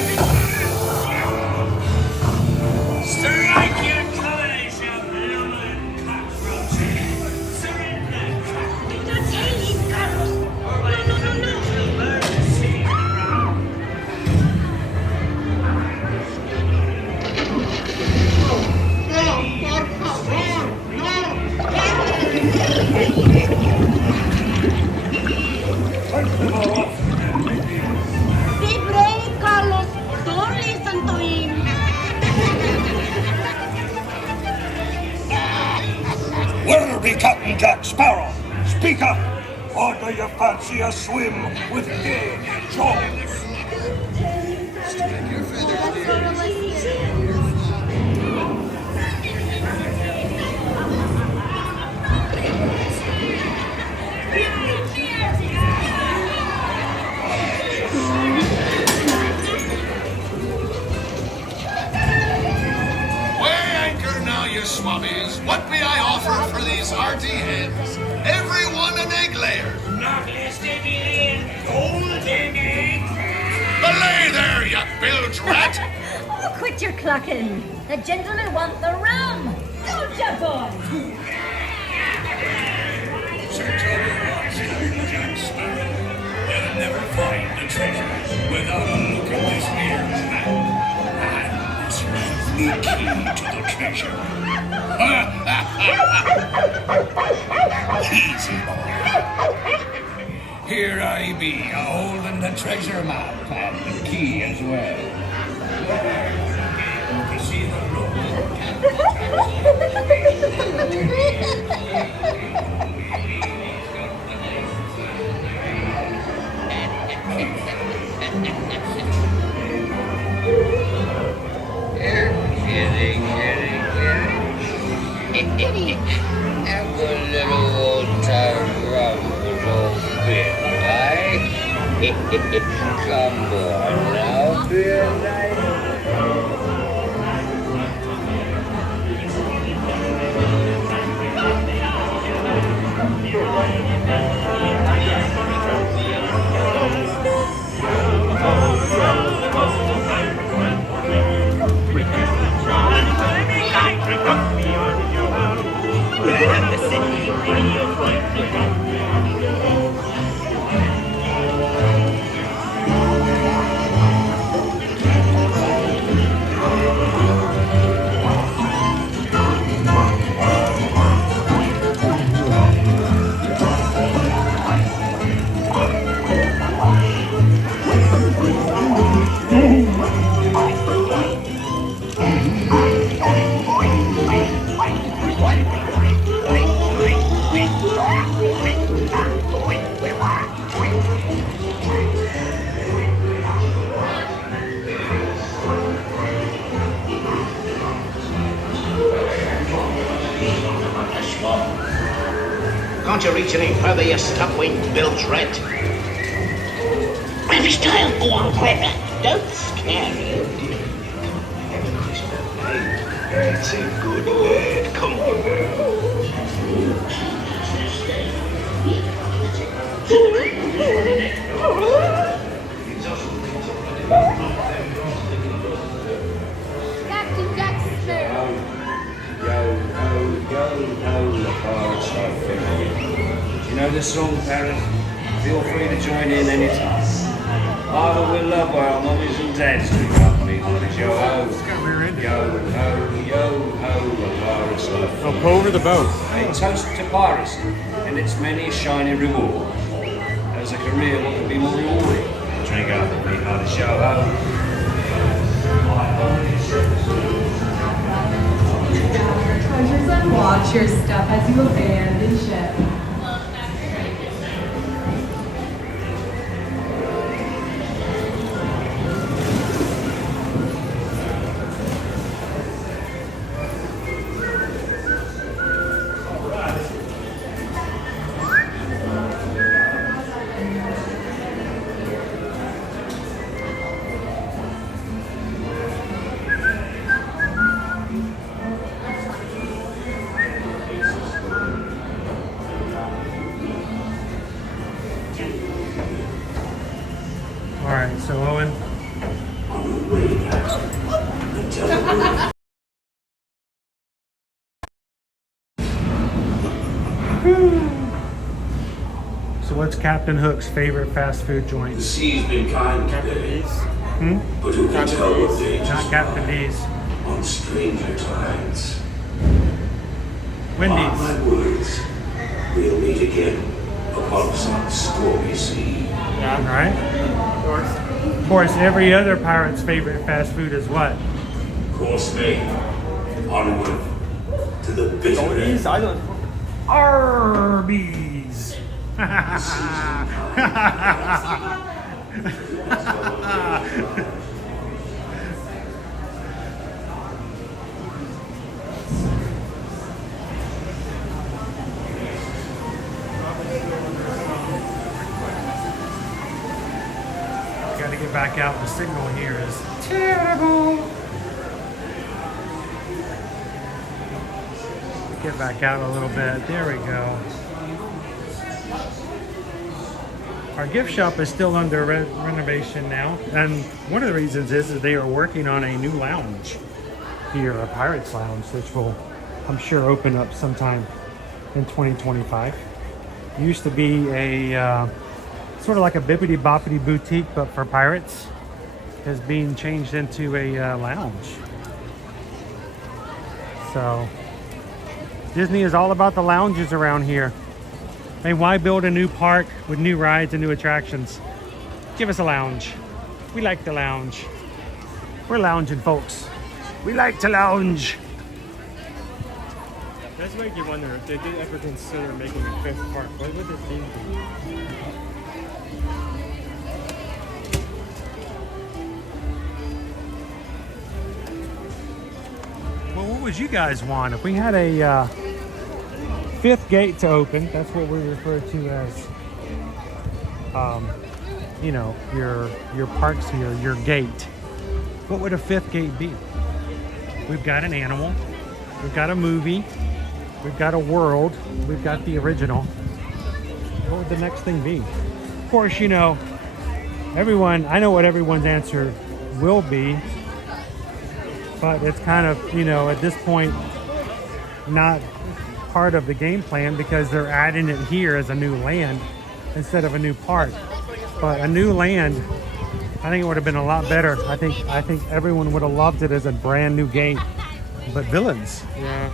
Strike your colors, you blooming cockroach. Surrender. Don't take it, Carlos. No. Learn to see the ground. No, por favor, no. Be brave, Carlos. Don't listen to him. Where be Captain Jack Sparrow? Speak up! Or do you fancy a swim with Davy Jones? Weigh anchor now, you swabbies. What may I offer for these hearty heads? Every one an egg layer. Not less they be laying golden eggs. Belay there, you bilge rat! Oh, quit your clucking. The gentlemen want the rum. Don't ya, boys? Sir Toby once told Jack Sparrow, "You'll never find the treasure without a look at this here map. And this is the key to the treasure." Easy, boy. Here I be, a-holding the treasure map and the key as well. To see the road. Kidding. Have a little old time rum with old Bill, eh? Come on now, Bill. Can't you reach any further, you stuck-winged bilge rat? Every style, go on, quick. Don't scare you. It's a good lad. Come on Captain Jack Sparrow. Yo, ho, the pirates are filling. Do you know this song, Parrot? Feel free to join in anytime. Either we're loved by our mummies and dads to company on the yo ho. Yo ho, the pirates are filling. Go over the boat. A toast to piracy and its many shiny rewards. As a career, what could be more rewarding? Drink up and be on the yo ho. Treasures and watch your stuff as you abandon ship. Alright, so Owen. So what's Captain Hook's favorite fast food joint? The sea's been kind today. But who can tell what dangers Not Captain D's. on stranger tides? Wendy's. Mark my words, we'll meet again upon some stormy sea. Yeah, right? Of course, every other pirate's favorite fast food is what? Course made. Onward to the bitter end. Arby's. Gotta get back out. The signal here is terrible. Get back out a little bit. There we go. Our gift shop is still under renovation now, and one of the reasons is that they are working on a new lounge here, a Pirates Lounge, which will, I'm sure, open up sometime in 2025. Used to be a sort of like a bippity boppity boutique, but for pirates, is being changed into a lounge. So Disney is all about the lounges around here. I mean, why build a new park with new rides and new attractions? Give us a lounge. We like to lounge. We're lounging folks. We like to lounge. That's make you wonder if they did ever consider making a 5th park. What would the theme be? Well, what would you guys want? If we had a 5th gate to open, that's what we refer to as, you know, your parks here, your gate. What would a 5th gate be? We've got an animal, we've got a movie, we've got a world, we've got the original. What would the next thing be? Of course, you know, I know what everyone's answer will be, but it's kind of, you know, at this point, not part of the game plan because they're adding it here as a new land instead of a new park. But a new land, I think it would have been a lot better. I think everyone would have loved it as a brand new game. But villains, yeah,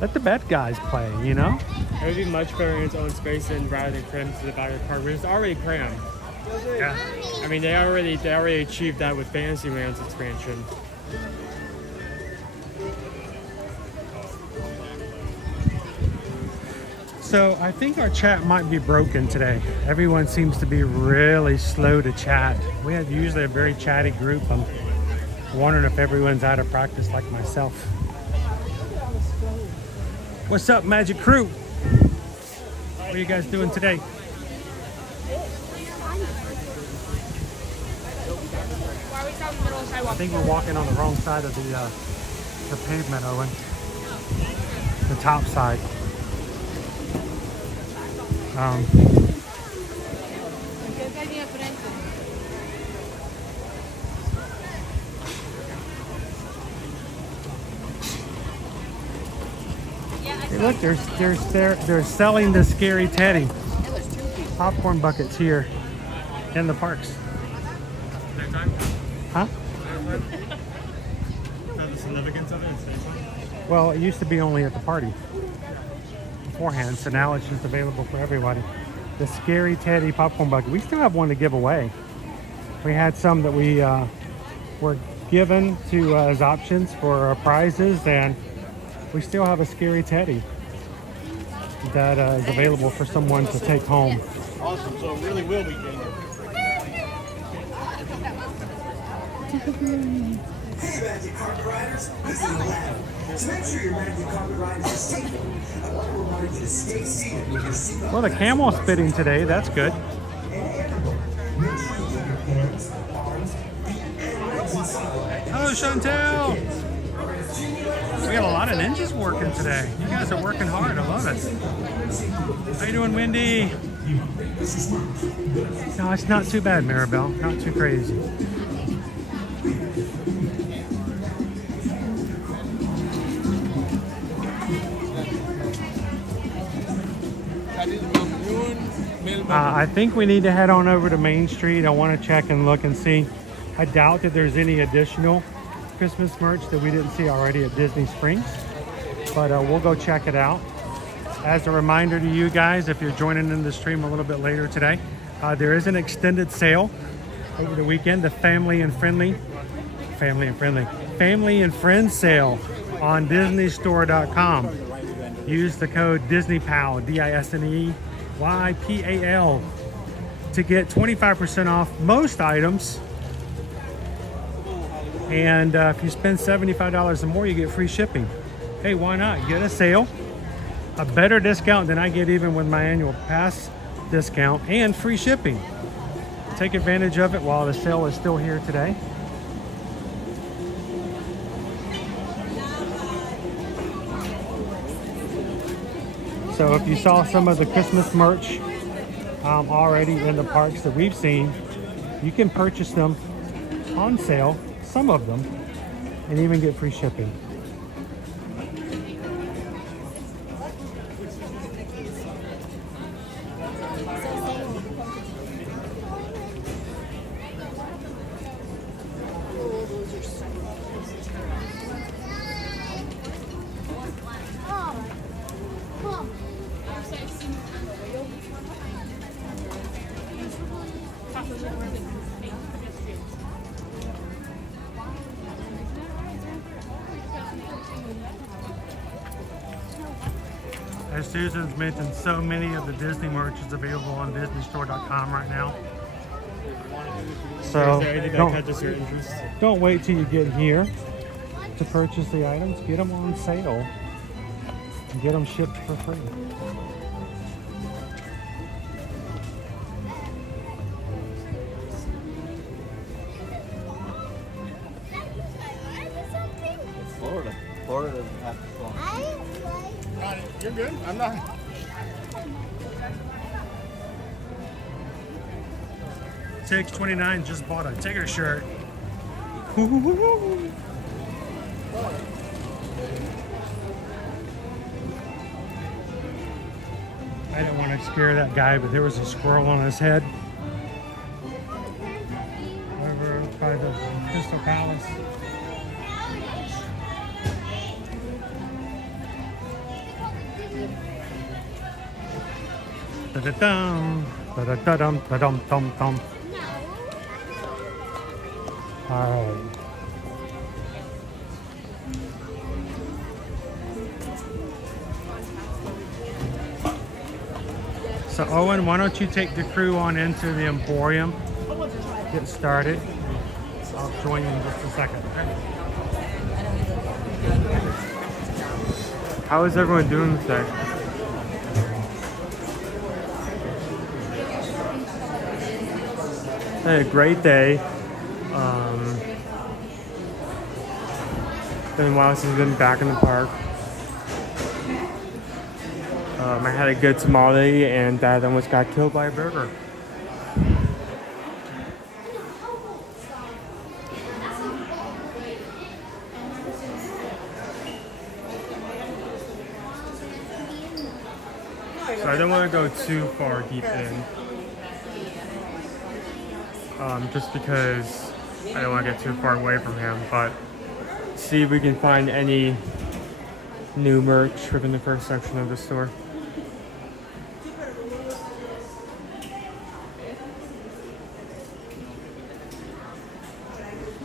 let the bad guys play, you know? It would be much better in its own space and rather than crammed to the back of the park. But it's already crammed. Yeah. I mean, they already achieved that with Fantasyland's expansion. So I think our chat might be broken today. Everyone seems to be really slow to chat. We have usually a very chatty group. I'm wondering if everyone's out of practice like myself. What's up, Magic Crew? What are you guys doing today? I think we're walking on the wrong side of the pavement, Owen. The top side. Hey, look, they're selling the Scary Teddy popcorn buckets here in the parks. Huh? The significance of it. Well, it used to be only at the party beforehand, so now it's just available for everybody. The Scary Teddy popcorn bucket. We still have one to give away. We had some that we were given to as options for prizes, and we still have a Scary Teddy that is available for someone to take home. Awesome, so it really will be dangerous. Hey, Magic Carpet Riders, this is Aladdin. To make sure your Magic Carpet Riders are safe, I want to remind you to stay seated with your seatbelt. Well, the camel's spitting today. That's good. Oh, Chantel! We got a lot of ninjas working today. You guys are working hard. I love it. How you doing, Wendy? No, it's not too bad, Maribel. Not too crazy. I think we need to head on over to Main Street. I want to check and look and see. I doubt that there's any additional Christmas merch that we didn't see already at Disney Springs, but we'll go check it out. As a reminder to you guys, if you're joining in the stream a little bit later today, there is an extended sale over the weekend, the Family and Friends sale on DisneyStore.com. Use the code DisneyPal, DISNEYPAL, to get 25% off most items. And if you spend $75 or more, you get free shipping. Hey, why not? Get a sale, a better discount than I get even with my annual pass discount, and free shipping. Take advantage of it while the sale is still here today. So if you saw some of the Christmas merch already in the parks that we've seen. You can purchase them on sale, some of them, and even get free shipping. As Susan's mentioned, so many of the Disney merch is available on DisneyStore.com right now. So don't wait till you get here to purchase the items. Get them on sale and get them shipped for free. Florida. Florida doesn't have to fall. You're good. I'm not. $6.29 just bought a Tigger shirt. I didn't want to scare that guy, but there was a squirrel on his head over by the Crystal Palace. Da-da-dum, da-da-da-dum, da-dum-dum-dum. All right. So Owen, why don't you take the crew on into the Emporium, get started. I'll join you in just a second. How is everyone doing today? Had a great day. Been a while since I've been back in the park. I had a good tamale and Dad almost got killed by a burger. So I don't want to go too far deep in. Just because I don't want to get too far away from him, but see if we can find any new merch within the first section of the store.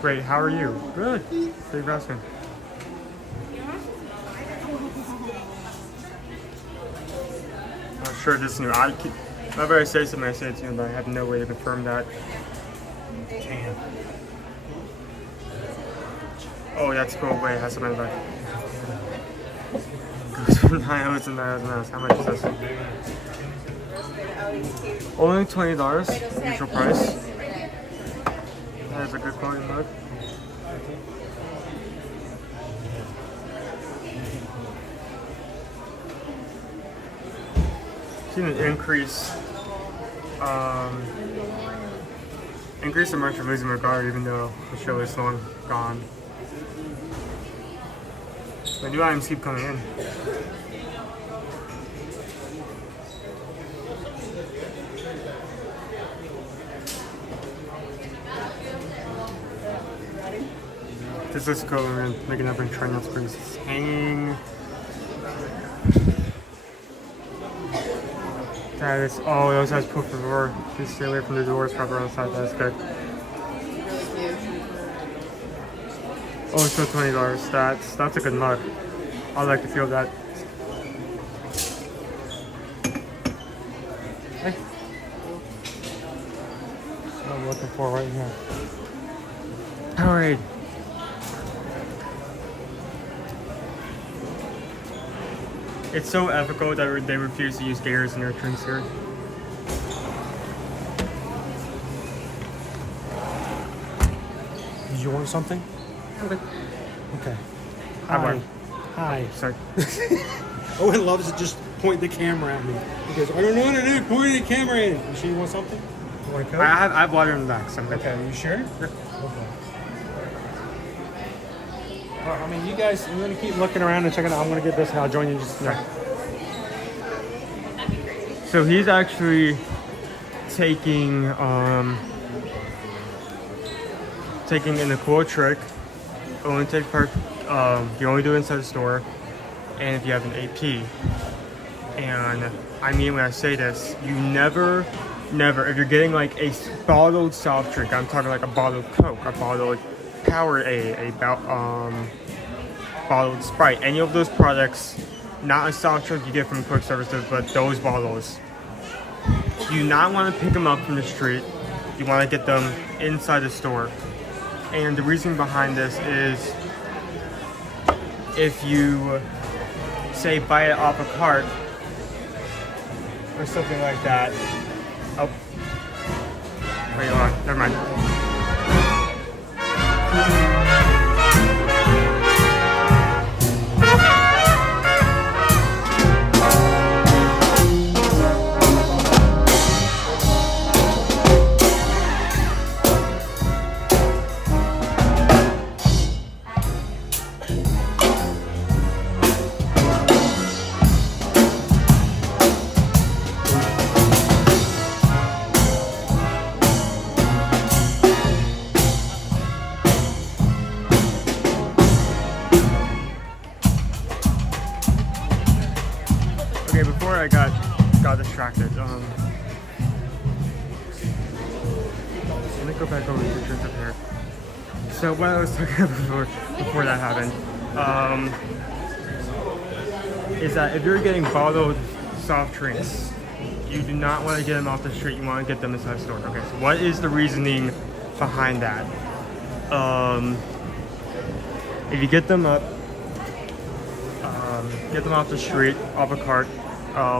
Great, how are you? Good. Thank you for asking. I'm sure this is new. Whenever I say something, I say it to you, but I have no way to confirm that. Damn. Oh, that's go away. It has something like. Goes from 9 and how much is this? Only $20, usual price. That is a good quality mug. Seen an increase in merch from losing my guard, even though the show is long gone. The new items keep coming in. This looks cool. We're making up and trying out springs. It's hanging. That is, oh, it also has proof of the door. Please stay away from the doors proper outside. That's good. Oh, so $20. That's a good mug. I like the feel of that. Hey. What I'm looking for right here. Powerade. It's so ethical that they refuse to use gators in their drinks here. Did you want something? Okay. Okay. Hi. Hi. Sorry. Owen loves to just point the camera at me. He goes, I don't know what to do, point the camera at it. You sure you want something? You want a Coke? I have water in the back, so I'm good. Okay, you sure? Sure. Okay. Well, I mean, you guys, I'm going to keep looking around and checking out. I'm going to get this and I'll join you just a second. So he's actually taking in a cool trick. Only take part. You only do it inside the store, and if you have an AP. And I mean when I say this, you never, if you're getting like a bottled soft drink, I'm talking like a bottled Coke, a bottled Powerade, bottled Sprite, any of those products, not a soft drink you get from quick services, but those bottles, you do not want to pick them up from the street. You want to get them inside the store. And the reason behind this is if you say buy it off a cart or something like that. Oh, wait, hold on, never mind. Okay, before I got distracted, let me go back over the pictures up here. So what I was talking about before that happened, is that if you're getting bottled soft drinks, you do not want to get them off the street, you want to get them inside the store. Okay, so what is the reasoning behind that? If you get them up, get them off the street, off a cart,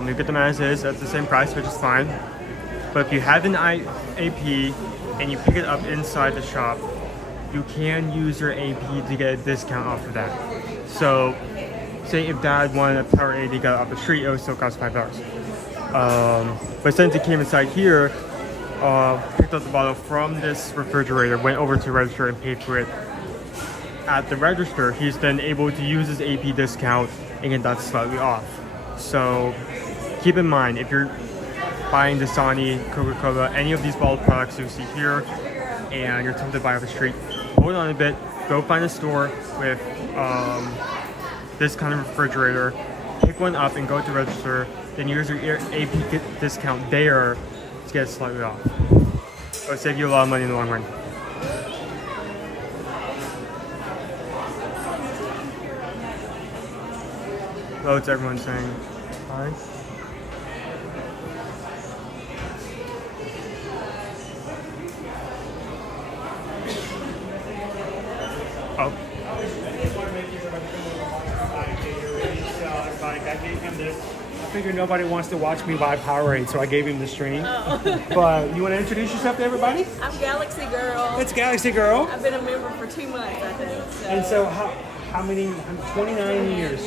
you get them as is at the same price, which is fine. But if you have an AP and you pick it up inside the shop, you can use your AP to get a discount off of that. So, say if Dad wanted a Powerade he got off the street, it would still cost $5. But since it came inside here, picked up the bottle from this refrigerator, went over to the register and paid for it at the register, he's then able to use his AP discount and get that slightly off. So keep in mind, if you're buying Dasani, Coca-Cola, any of these bottled products you see here, and you're tempted to buy off the street, hold on a bit, go find a store with this kind of refrigerator, pick one up and go to register, then use your AP discount there to get it slightly off. It'll save you a lot of money in the long run. Hello to everyone saying hi. Oh. I gave him this. I figured nobody wants to watch me buy Powerade, so I gave him the stream. Oh. But you want to introduce yourself to everybody? I'm Galaxy Girl. It's Galaxy Girl. I've been a member for 2 months, I think. So. And so how many? 29 years.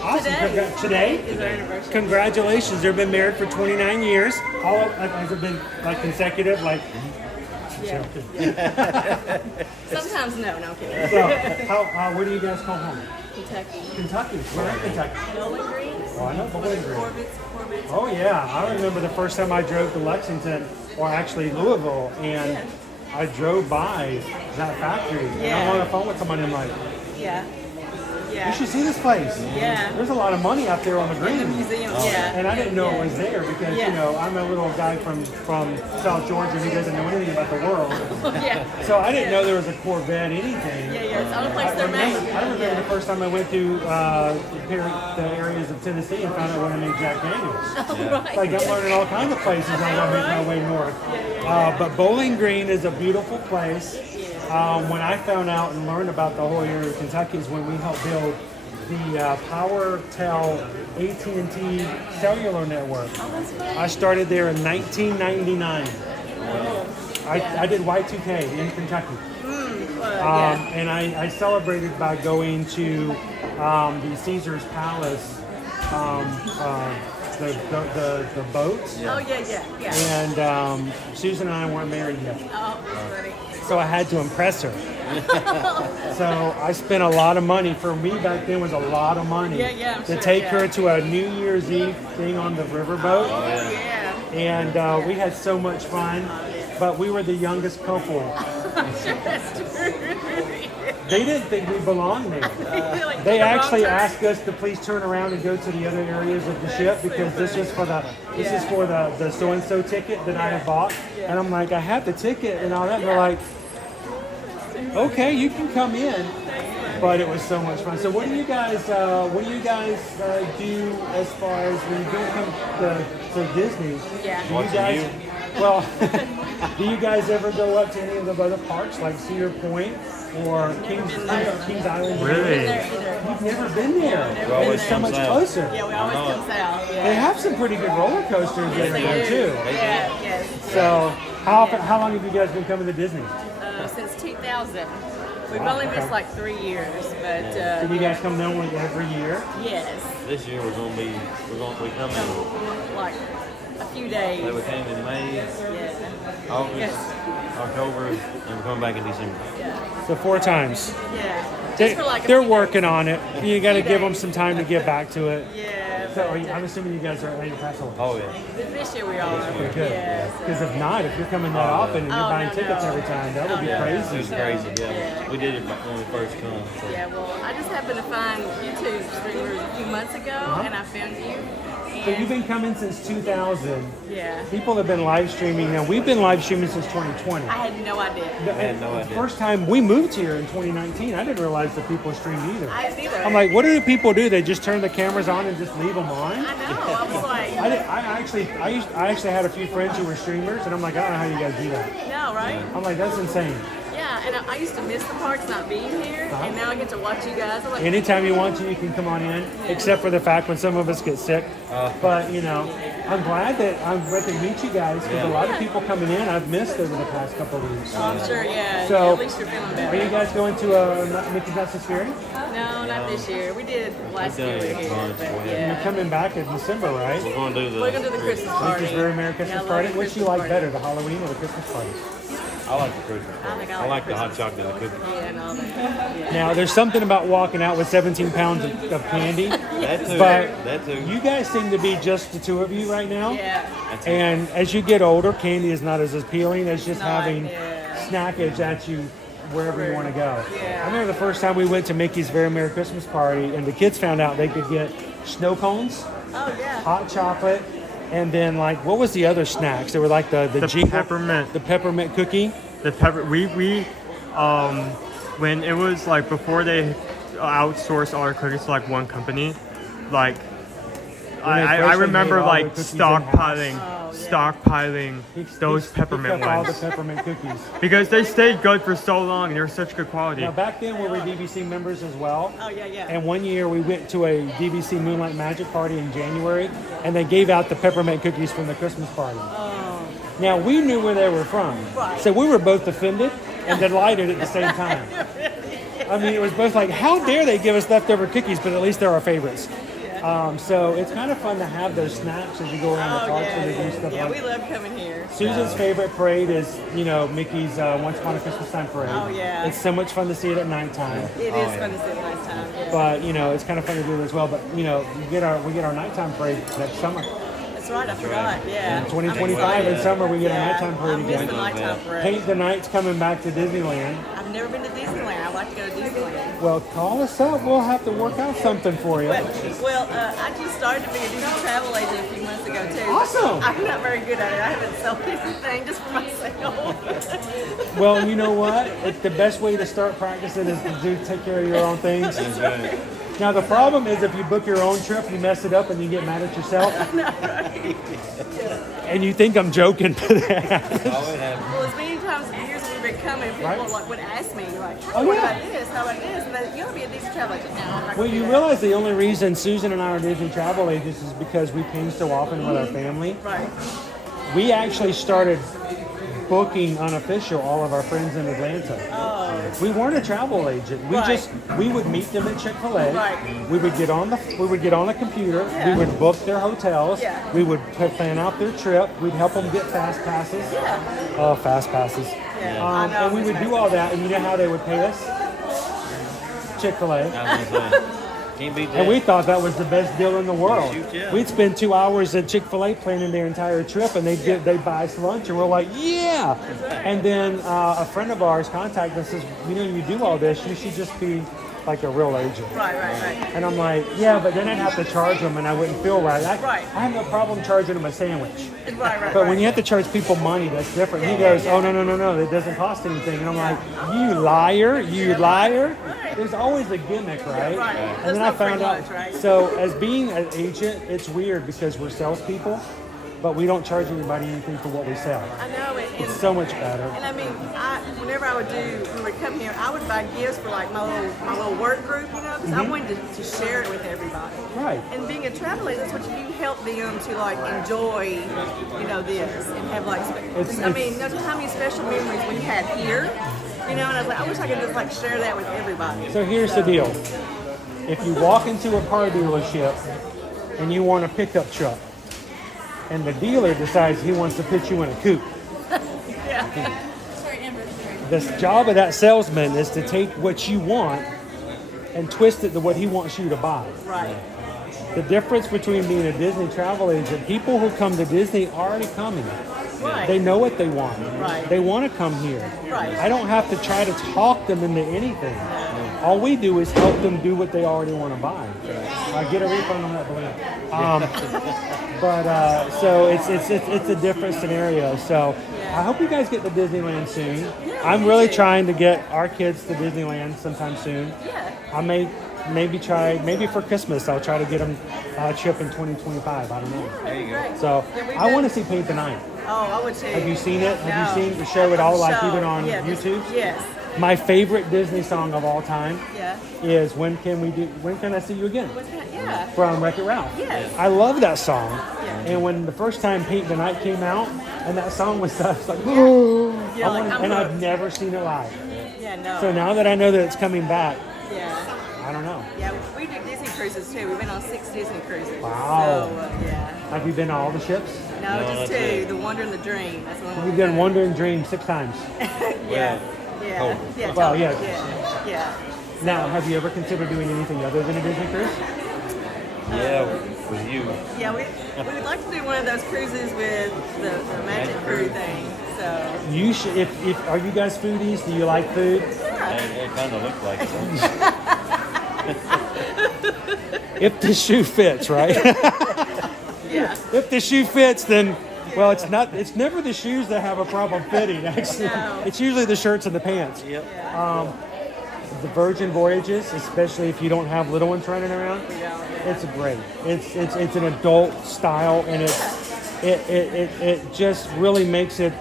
Awesome. Today is our anniversary. Congratulations. They've been married for 29 years. Has it been like consecutive? Like. Yeah. Sometimes no, I'm kidding. So, where do you guys call home? Kentucky. Kentucky. Where in Kentucky? Bowling Green. Oh, I know Bowling Green. Corbett's. Oh yeah, I remember the first time I drove to Lexington, or actually Louisville, and I drove by that factory, and I'm on the phone with somebody, and I'm like, yeah. You should see this place. Yeah. There's a lot of money out there on the green. In the museum, And I didn't know it was there because, you know, I'm a little guy from South Georgia who doesn't know anything about the world. So I didn't know there was a Corvette, anything. It's the only place they're made. I remember the first time I went to the areas of Tennessee and found out where I made Jack Daniels. Like I'm learning all kinds of places as I make my way north. But Bowling Green is a beautiful place. When I found out and learned about the whole area of Kentucky is when we helped build the PowerTel AT&T cellular network. I started there in 1999. I did Y2K in Kentucky. And I celebrated by going to the Caesar's Palace the boats. Oh, yeah. And Susan and I weren't married yet. Oh, that's funny. So I had to impress her. So I spent a lot of money. For me back then was a lot of money Yeah, I'm to sure, take yeah. her to a New Year's Eve thing on the riverboat. Oh, yeah. And we had so much fun. But we were the youngest couple. I'm sure that's true. They didn't think we belonged there. Like, They the wrong actually turn. asked us to please turn around and go to the other areas of the ship because this is for the so and so ticket that I had bought. And I'm like, I have the ticket and all that. And they're like, okay, you can come in. But it was so much fun. So what do you guys do as far as when you don't come to Disney? Yeah. Do you guys? Well, do you guys ever go up to any of the other parks like Cedar Point or Kings Island? Really? You've never been there. always It's so come much south. closer. Yeah, we always come south. Yeah. They have some pretty good roller coasters there too. Yeah, yes. So how long have you guys been coming to Disney? Since 2000. We've only missed like 3 years, but So you guys come down like every year? yes, This year we come in like a few days. we came in May, Yeah. August, Yes. October, and we're coming back in December. Yeah. So 4 times. Yeah. They, Just for like a they're few working days. on it. You got to give them some time to get back to it. Yeah. So but, I'm assuming you guys are Atlanta Pass holders. Oh yeah. this year we are. Pretty good. Yeah. Because if not, if you're coming that often and you're Oh, buying no, tickets no. every time, that would be It crazy. was crazy, yeah. Yeah. We did it when we first come. So. Yeah, well, I just happened to find YouTube streamers a few months ago, and I found you. So you've been coming since 2000. Yeah. People have been live streaming. Now we've been live streaming since 2020. I had no idea. The first time we moved here in 2019, I didn't realize that people streamed either. I didn't either. I'm like, what do the people do? They just turn the cameras on and just leave them on? I know. I was like, I actually had a few friends who were streamers, and I'm like, I don't know how you guys do that. no, right? I'm like, that's insane. Yeah, and I used to miss the parks not being here, and now I get to watch you guys. I'm like, Anytime you want to, you can come on in, except for the fact when some of us get sick. But, you know, I'm glad that I'm ready to meet you guys because a lot of people coming in I've missed over the past couple of weeks. oh, I'm sure, yeah. So, At least you're feeling better. Are you guys going to Mickey's Not So Scary? No, not this year. We did last year. We were here, but You're yeah. coming back in December, right? We're going to do We're gonna do the Christmas party. Mickey's Very Merry Christmas Yeah, I love Party. the Which do you Christmas like party. better, the Halloween or the Christmas party? I like the Christmas. I think I like the hot Christmas. chocolate and the cookies. Yeah, and all that. Yeah. Now, there's something about walking out with 17 pounds of candy. That too. But That too. you guys seem to be just the two of you right now. Yeah. That's it. And as you get older, candy is not as appealing as just Not, having yeah. snackage at you wherever you want to go. Yeah. I remember the first time we went to Mickey's Very Merry Christmas Party, and the kids found out they could get snow cones, Oh, yeah. hot chocolate, and then like what was the other snacks? They were like the jingle- peppermint. the peppermint cookie. The pepper. We when it was like before they outsourced all our cookies to like one company, like I first remember made all like the cookies stockpiling those peppermint all the ones peppermint cookies. because they stayed good for so long and they were such good quality. Now back then we were DVC members as well. Oh, yeah, yeah. And one year we went to a DVC Moonlight Magic party in January, and they gave out the peppermint cookies from the Christmas party. Now we knew where they were from, Right. so we were both offended and delighted at the same time. I mean, it was both like, how dare they give us leftover cookies, but at least they're our favorites. So it's kind of fun to have those snacks as you go around the Oh, parks yeah, and they do yeah. stuff Yeah, like we love coming here. Susan's favorite parade is, Mickey's Once Upon a Christmas Time parade. Oh, yeah. It's so much fun to see it at nighttime. It is fun to see at nice time. Yeah. But it's kind of fun to do it as well. But we get our nighttime parade next summer. That's right, I forgot. Yeah. In 2025 in summer we get our nighttime I parade miss again. the nighttime parade. Paint the Night's coming back to Disneyland. I've never been to Disneyland. I'd like to go to Disneyland. Well, call us up. We'll have to work out something for you. Well, I just started to be a Disney travel agent a few months ago too. Awesome. I'm not very good at it. I haven't sold anything just for myself. Well, you know what? The best way to start practicing is to take care of your own things. That's right. Now, the problem is if you book your own trip, you mess it up and you get mad at yourself. And you think I'm joking, but it happens. Well, as many times years as we've been coming, people Right. would ask me like, Oh, what yeah. about this? How about this? And then, you want to be a Disney travel agent now. I'm not Well, gonna you do that. realize the only reason Susan and I are Disney travel agents is because we came so often with our family. Right. We actually started booking unofficial all of our friends in Atlanta. Oh. We weren't a travel agent. We would meet them at Chick-fil-A. Right. We would get on the computer. Yeah. We would book their hotels. Yeah. We would plan out their trip. We'd help them get fast passes. Yeah. Oh, fast passes. Yeah. I know, And we would do all that. And you know how they would pay us? Chick-fil-A. Can't beat that. And we thought that was the best deal in the world. Shoot, yeah. We'd spend 2 hours at Chick-fil-A planning their entire trip, and they'd buy us lunch, and we're like, yeah. And then a friend of ours contacted us and says, you know, you do all this, you should just be like a real agent. Right. And I'm like, yeah, but then I'd have to charge them, and I wouldn't feel right. I have no problem charging them a sandwich. Right. But when you have to charge people money, that's different. He goes, oh, no, it doesn't cost anything. And I'm like, you liar. There's always a gimmick, right? Right. And then I found out. So as being an agent, it's weird because we're salespeople, but we don't charge anybody anything for what we sell. I know it. It's so much better. And I mean, whenever I would when we come here, I would buy gifts for like my little work group, you know, because I wanted to share it with everybody. Right. And being a travel agent, that's what you help them to like enjoy, you know, this and have like. I mean, there's how many special memories we had here, you know, and I was like, I wish I could just like share that with everybody. So here's the deal. If you walk into a car dealership and you want a pickup truck, and the dealer decides he wants to put you in a coupe, the job of that salesman is to take what you want and twist it to what he wants you to buy. Right. The difference between being a Disney travel agent, people who come to Disney are already coming. Right. They know what they want. Right. They want to come here. Right. I don't have to try to talk them into anything. All we do is help them do what they already want to buy. Get a refund on that balloon. So it's a different scenario. So I hope you guys get to Disneyland soon. I'm really trying to get our kids to Disneyland sometime soon. Yeah. I maybe for Christmas I'll try to get them a trip in 2025. I don't know. There you go. So I want to see Paint the Night. Oh, I would too. Have you seen it? No. Have you seen the show at all? Like Show. even on Yeah, YouTube? Yes. My favorite Disney song of all time is When Can I See You Again? Yeah. From Wreck-It Ralph. Yes. I love that song. And when the first time Paint the Night came out and that song was I was like, ooh. And I've never seen it live. Yeah, no. So now that I know that it's coming back, yeah. I don't know. Yeah, we do Disney cruises too. We've been on 6 Disney cruises. Wow. So, yeah. Have you been to all the ships? No, just 2. The Wonder and the Dream. That's the one. You've done Wonder and Dream 6 times. Yeah. Well, yeah. Now, have you ever considered doing anything other than a Disney cruise? With you. Yeah, we would like to do one of those cruises with the Magic Crew thing. So you should. If are you guys foodies? Do you like food? It kind of looked like it. If the shoe fits, right? Yeah. If the shoe fits, then well, it's not. It's never the shoes that have a problem fitting. Actually, it's usually the shirts and the pants. Yep. The Virgin Voyages, especially if you don't have little ones running around, it's great. It's an adult style, and it just really makes it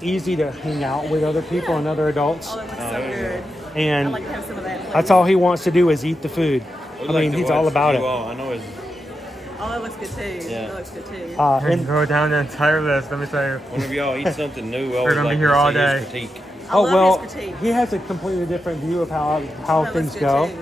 easy to hang out with other people and other adults. Oh, that looks so good. And I'd like to have some of that. that's all he wants to do is eat the food. I mean, he's all about it. I know it's. Oh, that looks good too. Yeah. That looks good too. And go down the entire list. Let me tell you. Whenever y'all eat something new, I We're always gonna like be here to all see his day. critique. Oh well, his critique. he has a completely different view of how That things looks good go. too.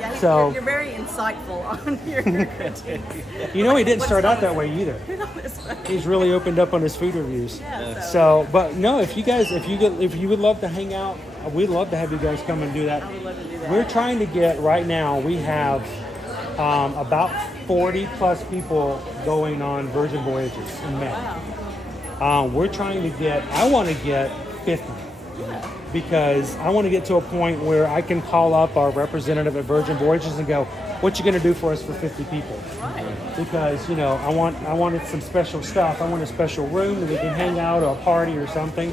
Yeah, So- you're very insightful on your critiques. You know, he didn't What's start out wrong that way with- either. No, it's fine. He's really opened up on his food reviews. Yeah, So, but no, if you would love to hang out, we'd love to have you guys come and do that. I would love to do that. We're trying to get right now. We have about 40 plus people going on Virgin Voyages in May. We're trying to get. I want to get 50. Because I want to get to a point where I can call up our representative at Virgin Voyages and go, what you going to do for us for 50 people? Right. Because, you know, I wanted some special stuff. I want a special room that we can hang out or a party or something.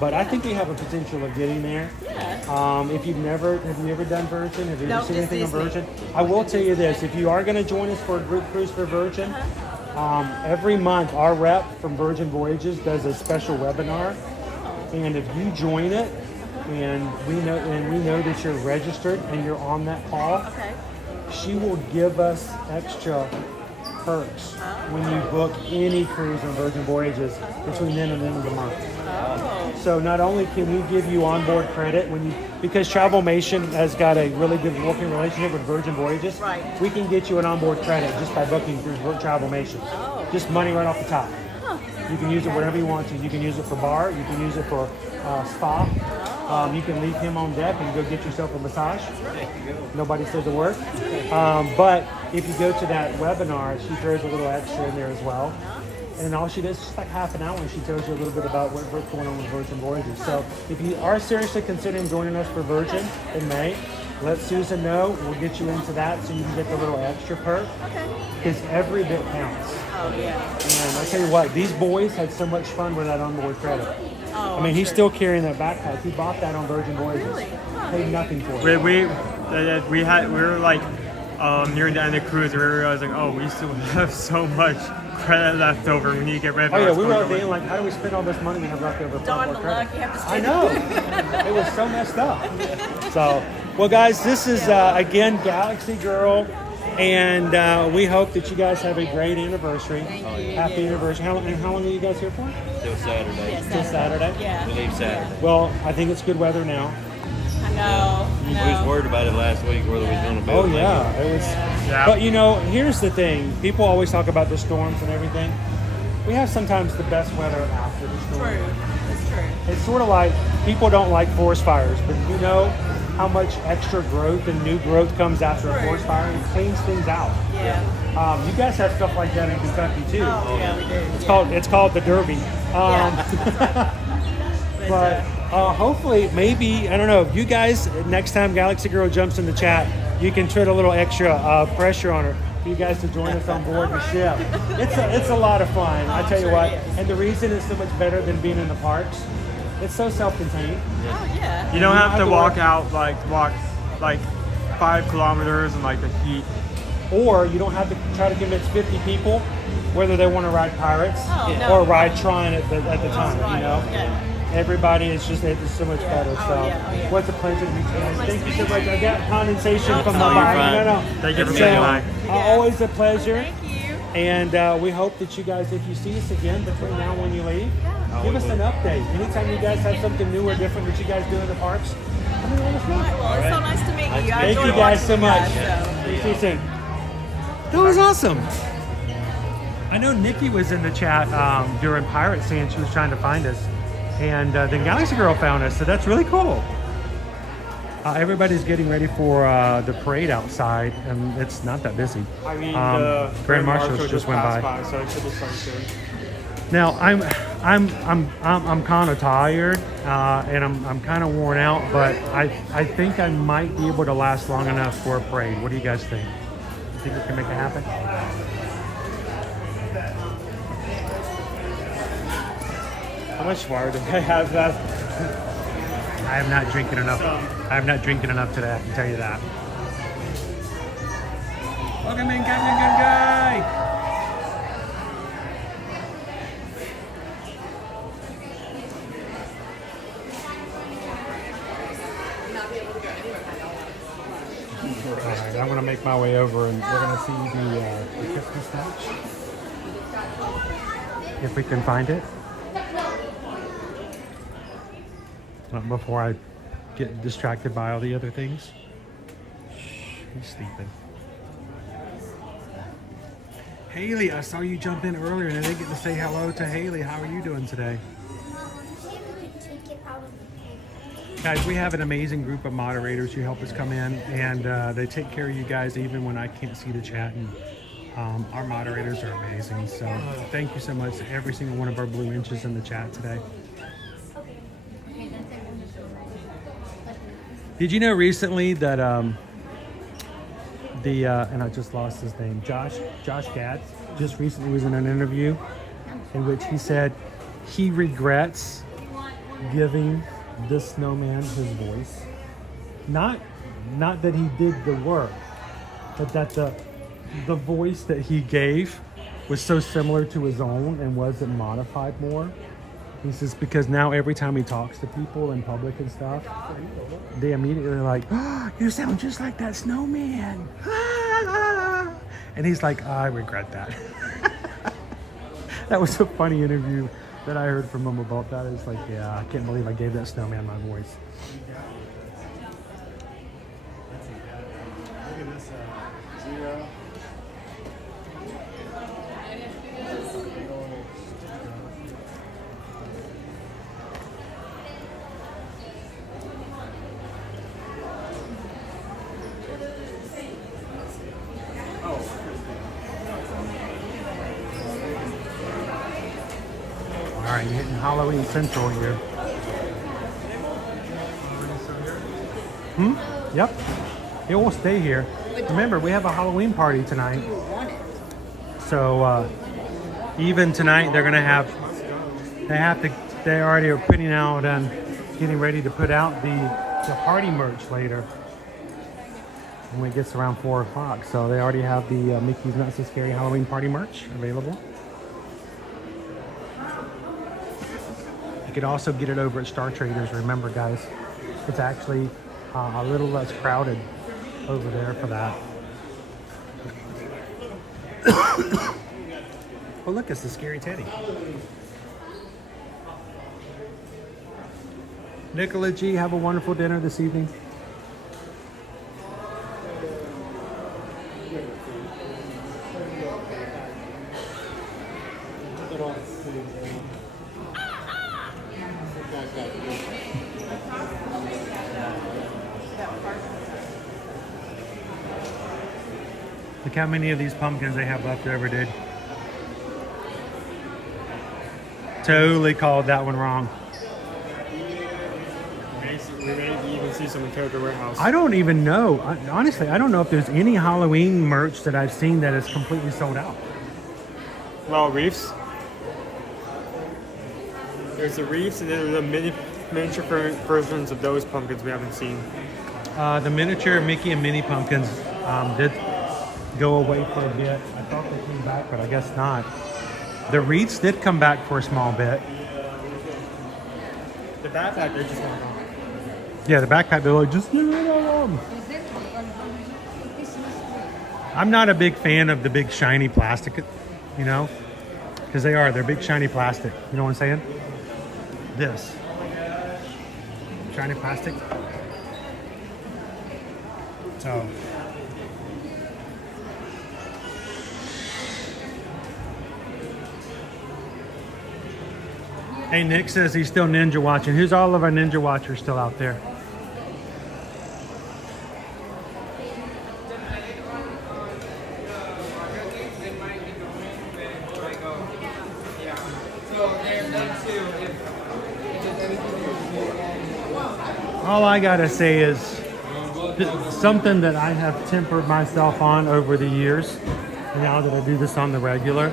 But I think we have a potential of getting there. Have you ever done Virgin? Have you No, ever seen just anything on Disney. Virgin? I will tell you this, if you are going to join us for a group cruise for Virgin, every month our rep from Virgin Voyages does a special webinar. And if you join it, and we know that you're registered and you're on that call, she will give us extra perks when you book any cruise on Virgin Voyages between then and the end of the month. So not only can we give you onboard credit because Travelmation has got a really good working relationship with Virgin Voyages, we can get you an onboard credit just by booking through Travelmation. Just money right off the top. You can use it wherever you want to. You can use it for bar. You can use it for spa. You can leave him on deck and go get yourself a massage. Nobody says a word. But if you go to that webinar, she throws a little extra in there as well. And all she does is just like half an hour and she tells you a little bit about what's going on with Virgin Voyages. So if you are seriously considering joining us for Virgin in May, let Susan know. We'll get you into that so you can get the little extra perk. Because every bit counts. Oh, yeah. And I tell you what, these boys had so much fun with that onboard credit. I mean, he's still carrying that backpack. He bought that on Virgin Voyages. Paid nothing for it. We were like nearing the end of the cruise and we were realizing, oh, we still have so much credit left over. We need to get rid of it. Oh yeah, we were thinking like, how do we spend all this money we have left over? Darn the luck, you have to spend I know. It was so messed up. So, well guys, this is again Galaxy Girl. And we hope that you guys have a great anniversary. Happy anniversary. How long are you guys here for? Till Saturday. Yes, Till Saturday? Yeah. We leave Saturday. Well, I think it's good weather now. I know. We was worried about it last week whether it was going to be. Oh yeah, it was. Yeah. But you know, here's the thing. People always talk about the storms and everything. We have sometimes the best weather after the storm. True. It's true. It's sort of like people don't like forest fires, but you know how much extra growth and new growth comes after a forest fire. It cleans things out. Yeah. You guys have stuff like that in Kentucky too. Oh, yeah, we do. It's called the Derby. But hopefully, maybe, I don't know, if you guys, next time Galaxy Girl jumps in the chat, you can put a little extra pressure on her for you guys to join us on board the ship. It's a lot of fun, I tell you what. And the reason it's so much better than being in the parks, it's so self-contained. Oh, yeah. You don't have to walk 5 kilometers in like the heat. Or you don't have to try to convince 50 people whether they want to ride Pirates or ride Tron at the time, you know? Yeah. Everybody is just, it's so much better. What's a pleasure to meet you. Thank you so much. I got condensation from the mic. No. Thank you for being on. Always a pleasure. Thank you. And we hope that you guys, if you see us again between now and when you leave, give us an update. Anytime you guys have something new or different that you guys do in the parks, come and let us know. Well, it's so nice to meet you. Thank you guys so much. See you soon. That was awesome. I know Nikki was in the chat during Pirates saying she was trying to find us. And then Galaxy Girl found us, so that's really cool. Everybody's getting ready for the parade outside, and it's not that busy. I mean, Grand Marshals just went by. So it should be starting soon. Now I'm kind of tired, and I'm kind of worn out, but I think I might be able to last long enough for a parade. What do you guys think? You think we can make it happen? How much water do I have left? I am not drinking enough. I am not drinking enough today, I can tell you that. Welcome in, Captain Good Guy! Alright, I'm going to make my way over and we're going to see the Christmas couch. If we can find it. Before I get distracted by all the other things. He's sleeping. Haley, I saw you jump in earlier and I didn't get to say hello to Haley. How are you doing today? Guys, we have an amazing group of moderators who help us come in, and they take care of you guys even when I can't see the chat. And our moderators are amazing. So thank you so much to every single one of our blue inches in the chat today. Did you know recently that and I just lost his name, Josh Gad, just recently was in an interview in which he said he regrets giving this snowman his voice. Not that he did the work, but that the voice that he gave was so similar to his own and wasn't modified more. He says because now every time he talks to people in public and stuff, they immediately are like, oh, you sound just like that snowman. And he's like, I regret that. That was a funny interview that I heard from him about that. It's like, yeah, I can't believe I gave that snowman my voice. Look at this, 0. All right, you're hitting Halloween Central here. Yep. It will stay here. Remember, we have a Halloween party tonight. So even tonight, they're gonna have. They already are putting out and getting ready to put out the party merch later. When it gets around 4 o'clock, so they already have the Mickey's Not So Scary Halloween party merch available. You could also get it over at Star Traders. Remember, guys, it's actually a little less crowded over there for that. Oh, look, it's the Scary Teddy. Nicola G, have a wonderful dinner this evening. Look how many of these pumpkins they have left over, dude. Totally called that one wrong. We may even see some in Toyota Warehouse. I don't even know. Honestly, I don't know if there's any Halloween merch that I've seen that is completely sold out. Well, Reefs. There's the Reefs, and then the miniature versions of those pumpkins we haven't seen. The miniature Mickey and Minnie pumpkins did go away for a bit. I thought they came back, but I guess not. The wreaths did come back for a small bit. The backpack, they just went on. Yeah, the backpack, they're like, just leave it alone. I'm not a big fan of the big shiny plastic, you know, because they're big shiny plastic. You know what I'm saying? This. Shiny plastic. So. Hey, Nick says he's still ninja watching. Who's all of our ninja watchers still out there? All I gotta say is something that I have tempered myself on over the years, now that I do this on the regular.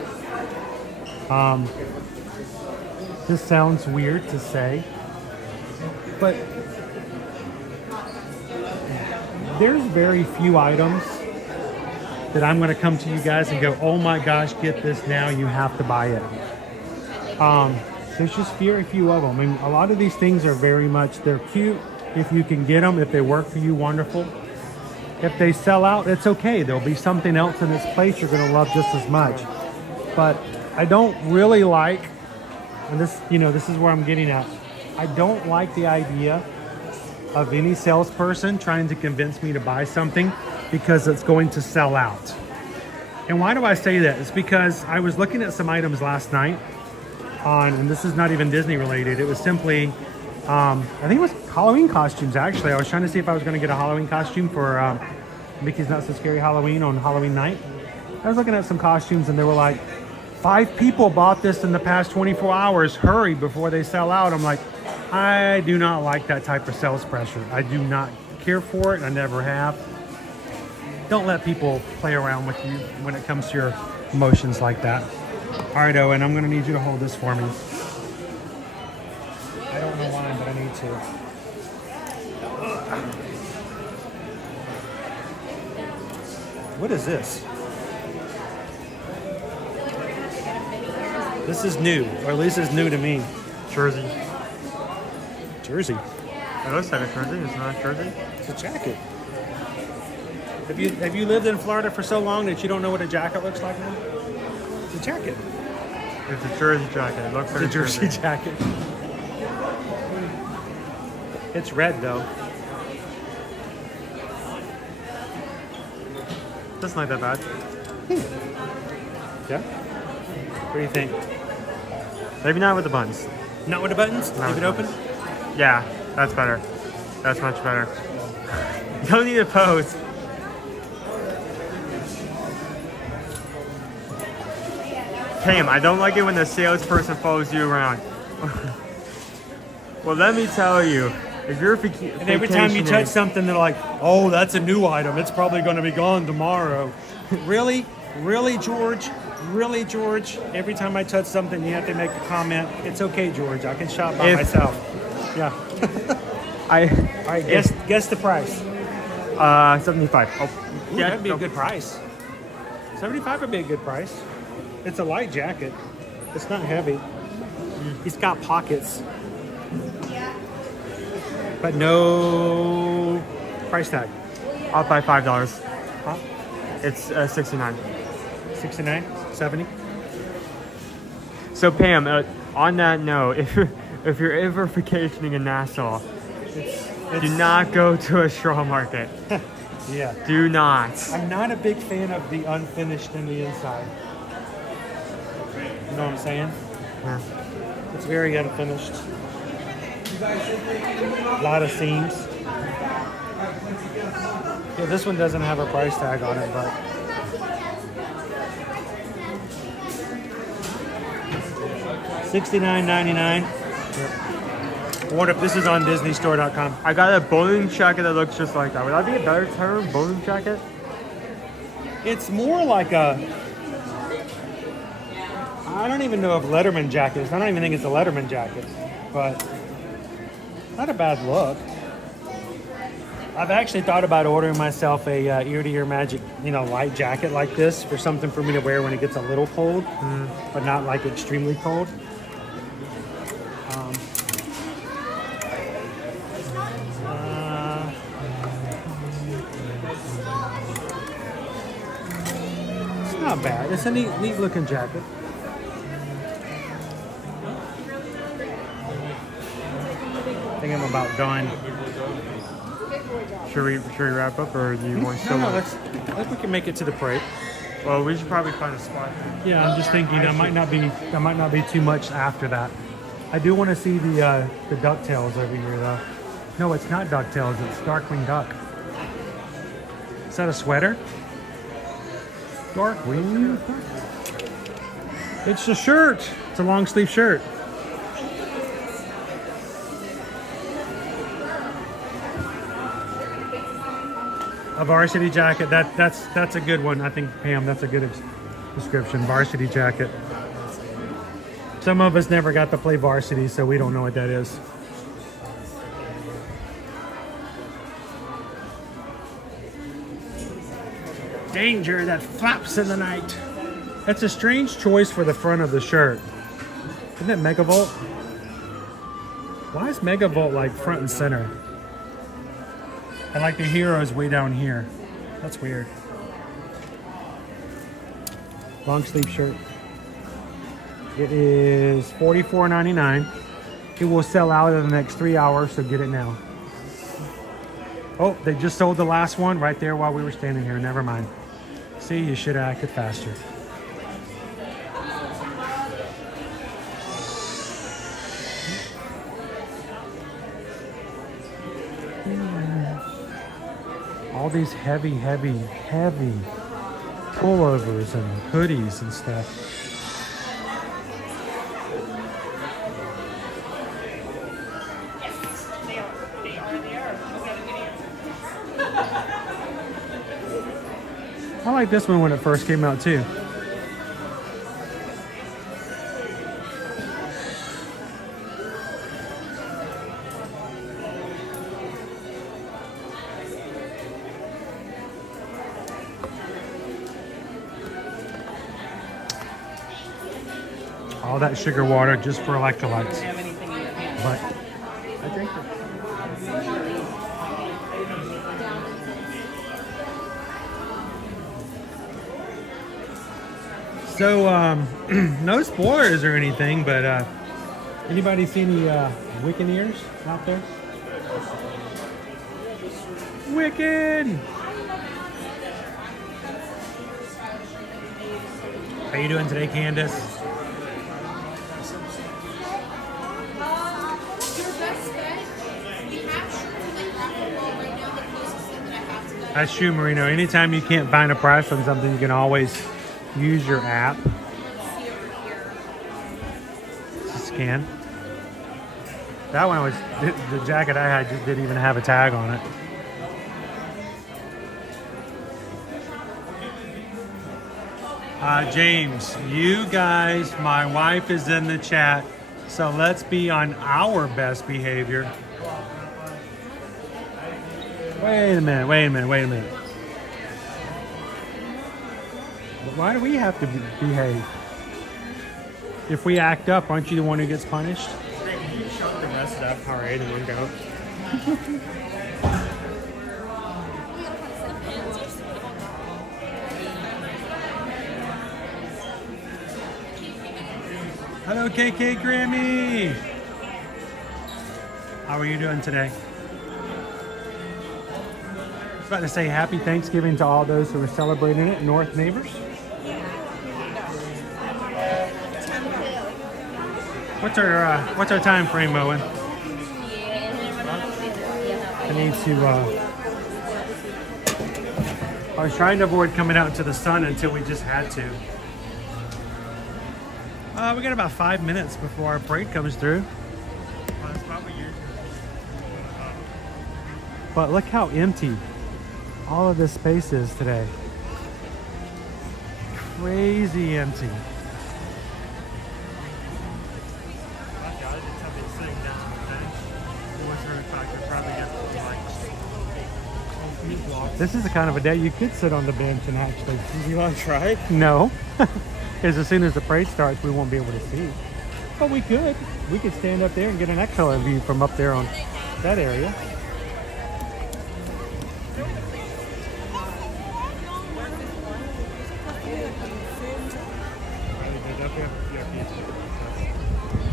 This sounds weird to say, but there's very few items that I'm going to come to you guys and go, oh my gosh, get this now, you have to buy it. There's just very few of them. I mean, a lot of these things are very much, they're cute if you can get them, if they work for you, wonderful. If they sell out, it's okay. There'll be something else in its place you're going to love just as much. But I don't really like, and this, this is where I'm getting at. I don't like the idea of any salesperson trying to convince me to buy something because it's going to sell out. And why do I say that? It's because I was looking at some items last night and this is not even Disney related. It was simply, I think it was Halloween costumes actually. I was trying to see if I was going to get a Halloween costume for Mickey's Not So Scary Halloween on Halloween night. I was looking at some costumes and they were like, 5 people bought this in the past 24 hours. Hurry before they sell out. I'm like, I do not like that type of sales pressure. I do not care for it. I never have. Don't let people play around with you when it comes to your emotions like that. All right, Owen, I'm going to need you to hold this for me. I don't know why, but I need to. What is this? This is new, or at least it's new to me. Jersey. Jersey? It looks like a jersey. It's not a jersey. It's a jacket. Have you lived in Florida for so long that you don't know what a jacket looks like now? It's a jacket. It's a jersey jacket. It looks like It's a jersey jacket. It's red though. That's not that bad. Yeah? What do you think? Maybe not with the buttons. Not with the buttons? Not Leave with it open? Yeah, that's better. That's much better. You don't need to pose. Pam, I don't like it when the salesperson follows you around. Well, let me tell you, if you're And every time you touch something, they're like, oh, that's a new item. It's probably going to be gone tomorrow. Really? Really, George? Really, George? Every time I touch something, you have to make a comment. It's okay, George. I can shop by myself. Yeah. All right, guess the price. 75. Oh, Ooh, that'd be a good price. 75 would be a good price. It's a light jacket. It's not heavy. It's got pockets. But no price tag. Off by $5. Huh? It's 69. 69? 70? So Pam, on that note, if you're ever vacationing in Nassau, do not go to a straw market. Yeah. Do not. I'm not a big fan of the unfinished in the inside. You know what I'm saying? Yeah. It's very unfinished. A lot of seams. Yeah, this one doesn't have a price tag on it, but $69.99. Yep. I wonder if this is on DisneyStore.com. I got a bowling jacket that looks just like that. Would that be a better term, bowling jacket? It's more like a, I don't even know if Letterman jacket is. I don't even think it's a Letterman jacket, but not a bad look. I've actually thought about ordering myself a ear-to-ear magic, light jacket like this for something for me to wear when it gets a little cold, but not like extremely cold. It's not bad. It's a neat looking jacket. I think I'm about done. Should we wrap up, or do you want still? No, I think we can make it to the parade. Well, we should probably find a spot. Yeah, I'm just thinking that might not be too much after that. I do want to see the DuckTales over here, though. No, it's not DuckTales. It's Darkwing Duck. Is that a sweater? Darkwing Duck. It's a shirt. It's a long sleeve shirt. A varsity jacket. That's a good one. I think, Pam, that's a good description. Varsity jacket. Some of us never got to play varsity, so we don't know what that is. Danger that flaps in the night. That's a strange choice for the front of the shirt. Isn't it Megavolt? Why is Megavolt like front and center? And like the hero is way down here. That's weird. Long sleeve shirt. It is $44.99. It will sell out in the next 3 hours, so get it now. Oh, they just sold the last one right there while we were standing here. Never mind. See, you should have acted faster. All these heavy pullovers and hoodies and stuff. I like this one when it first came out too. All that sugar water just for electrolytes. But I drink it. So, no spoilers or anything, but anybody see any Wiccan ears out there? Wiccan! How you doing today, Candace? That's true, Marino. Anytime you can't find a price on something, you can always use your app. Scan. That one was, the jacket I had just didn't even have a tag on it. James, you guys, my wife is in the chat, so let's be on our best behavior. Wait a minute. Why do we have to behave? If we act up, aren't you the one who gets punished? You shot the rest up, alright, in one go. Hello, KK Grammy. How are you doing today? I was about to say happy Thanksgiving to all those who are celebrating it, North neighbors. What's our time frame, Owen? I need to. I was trying to avoid coming out into the sun until we just had to. We got about 5 minutes before our parade comes through. But look how empty all of this space is today. Crazy empty. This is the kind of a day you could sit on the bench and actually. You want to try? No. Because as soon as the parade starts, we won't be able to see. But we could. We could stand up there and get an excellent view from up there on that area.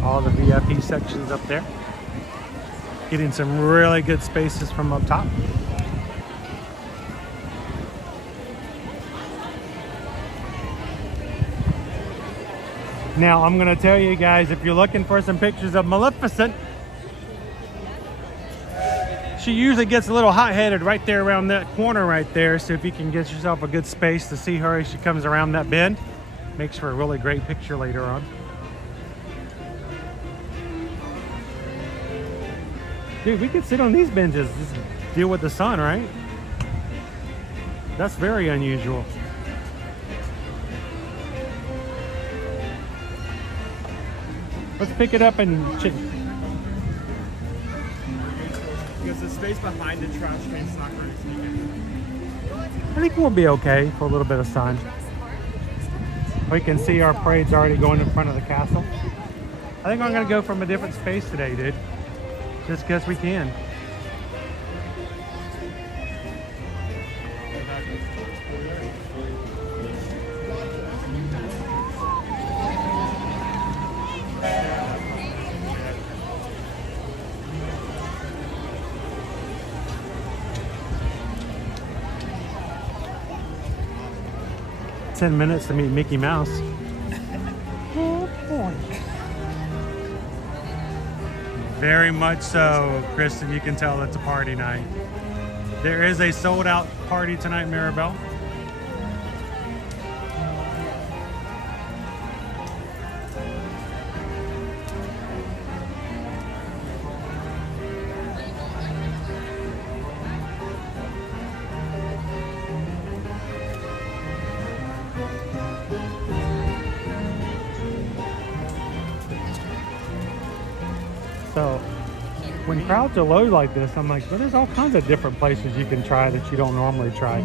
All the VIP sections up there. Getting some really good spaces from up top. Now, I'm going to tell you guys, if you're looking for some pictures of Maleficent, she usually gets a little hot-headed right there around that corner right there. So if you can get yourself a good space to see her as she comes around that bend, makes for a really great picture later on. Dude, we could sit on these benches, just deal with the sun, right? That's very unusual. Let's pick it up and Because the space behind the trash can's not going to sneak in. I think we'll be okay for a little bit of sun. We can see our parade's already going in front of the castle. I think I'm going to go from a different space today, dude. Just because we can. "10 minutes to meet Mickey Mouse." Oh boy. Very much so, Kristen. You can tell it's a party night. There is a sold out party tonight, Maribel. So when crowds are low like this, I'm like, well, there's all kinds of different places you can try that you don't normally try.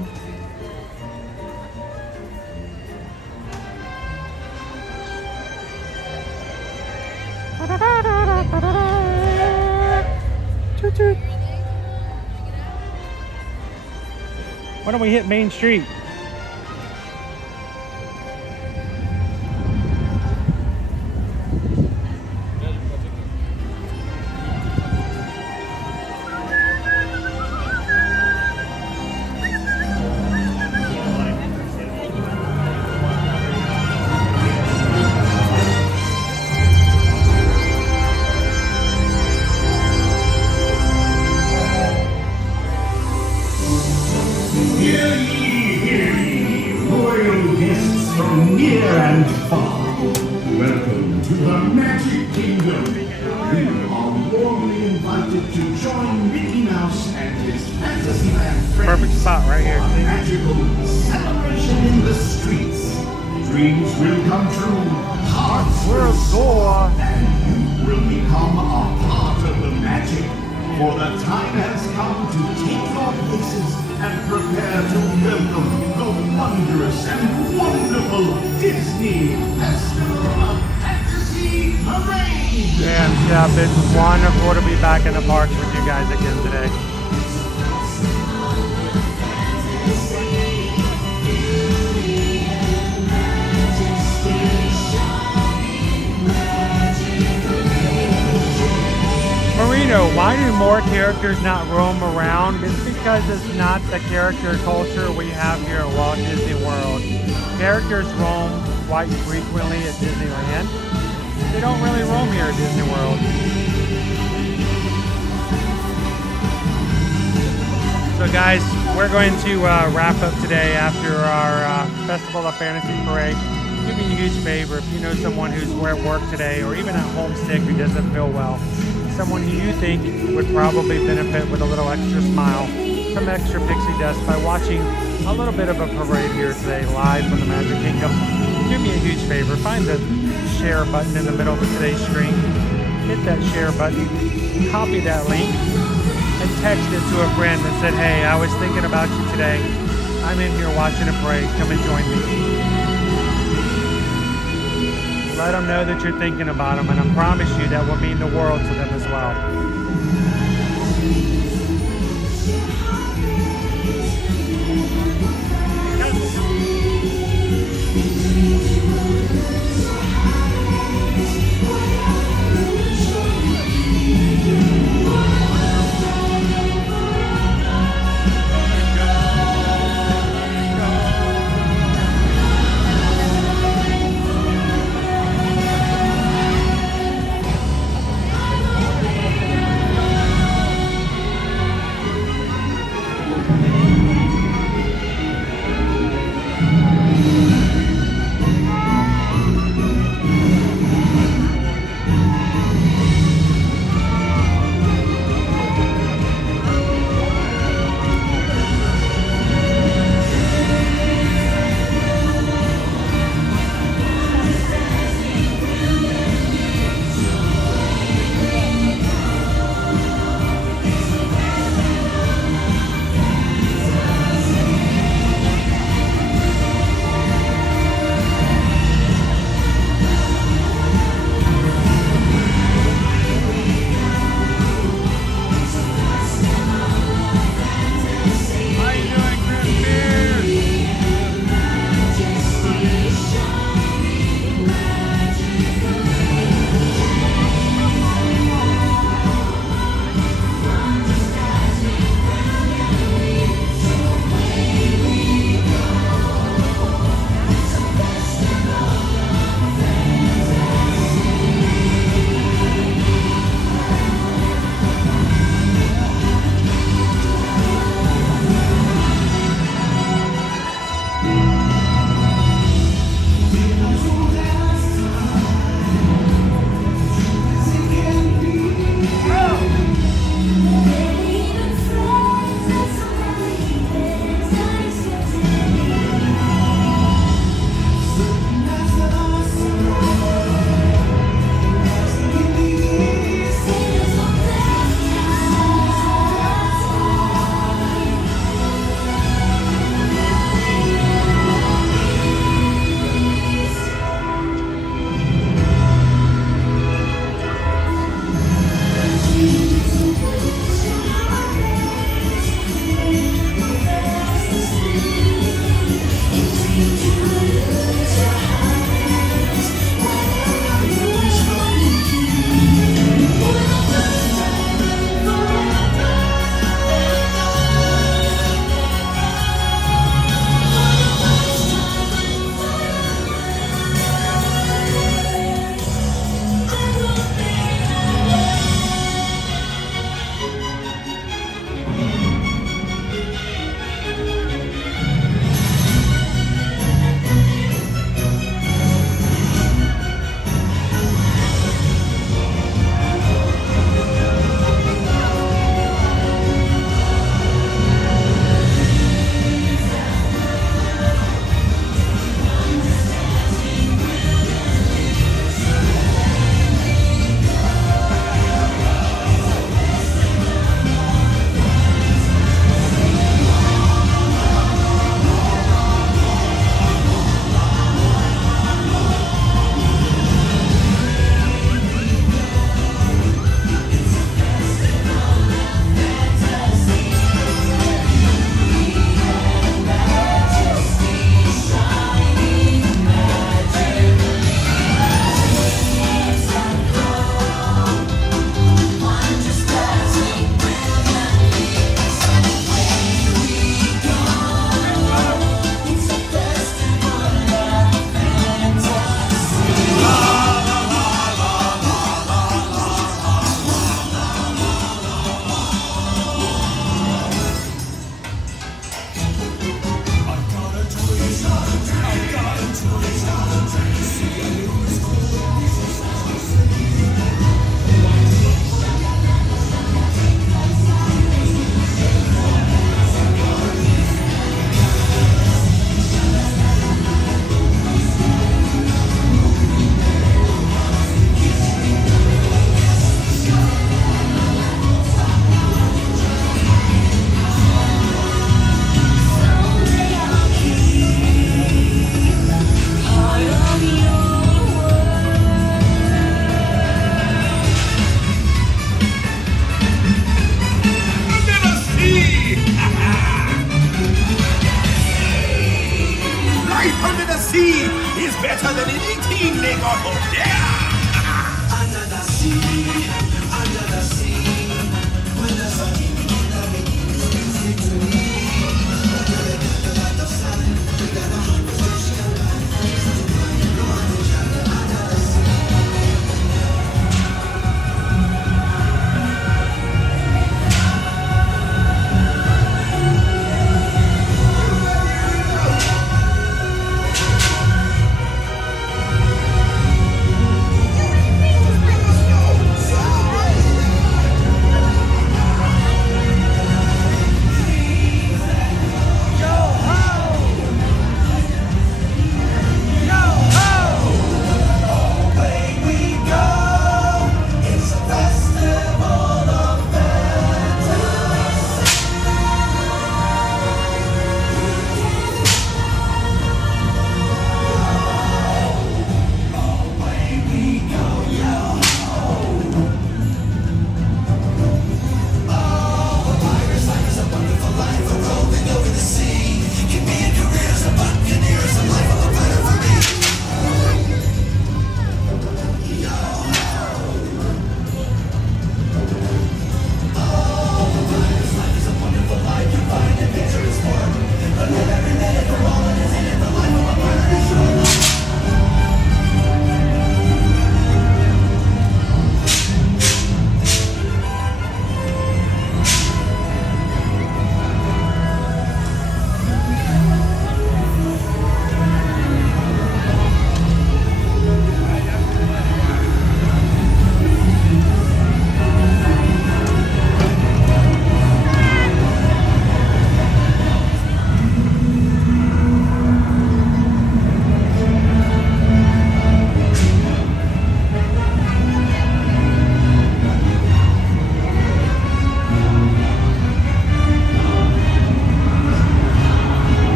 Toot toot. Why don't we hit Main Street? Welcome to the Magic Kingdom. You are warmly invited to join Mickey Mouse and his Fantasyland friends. Perfect spot right here. For a magical celebration in the streets. Dreams will come true, hearts will soar, and you will become a part of the magic. For the time has come to take your places and prepare to welcome the wondrous and wonderful Disney Festival of Fantasy Parade! Man, Chef, it's wonderful to be back in the parks with you guys again today. Marino, why do more characters not roam around? It's because it's not the character culture we have here at Walt Disney World. Characters roam quite frequently at Disneyland. They don't really roam here at Disney World. So guys, we're going to wrap up today after our Festival of Fantasy Parade. Do me a huge favor, if you know someone who's at work today or even at home sick who doesn't feel well, someone who you think would probably benefit with a little extra smile, some extra pixie dust by watching a little bit of a parade here today live from the Magic Kingdom, do me a huge favor. Find the share button in the middle of today's screen. Hit that share button, copy that link, and text it to a friend that said, hey, I was thinking about you today. I'm in here watching a parade. Come and join me. Let them know that you're thinking about them, and I promise you that will mean the world to them as well.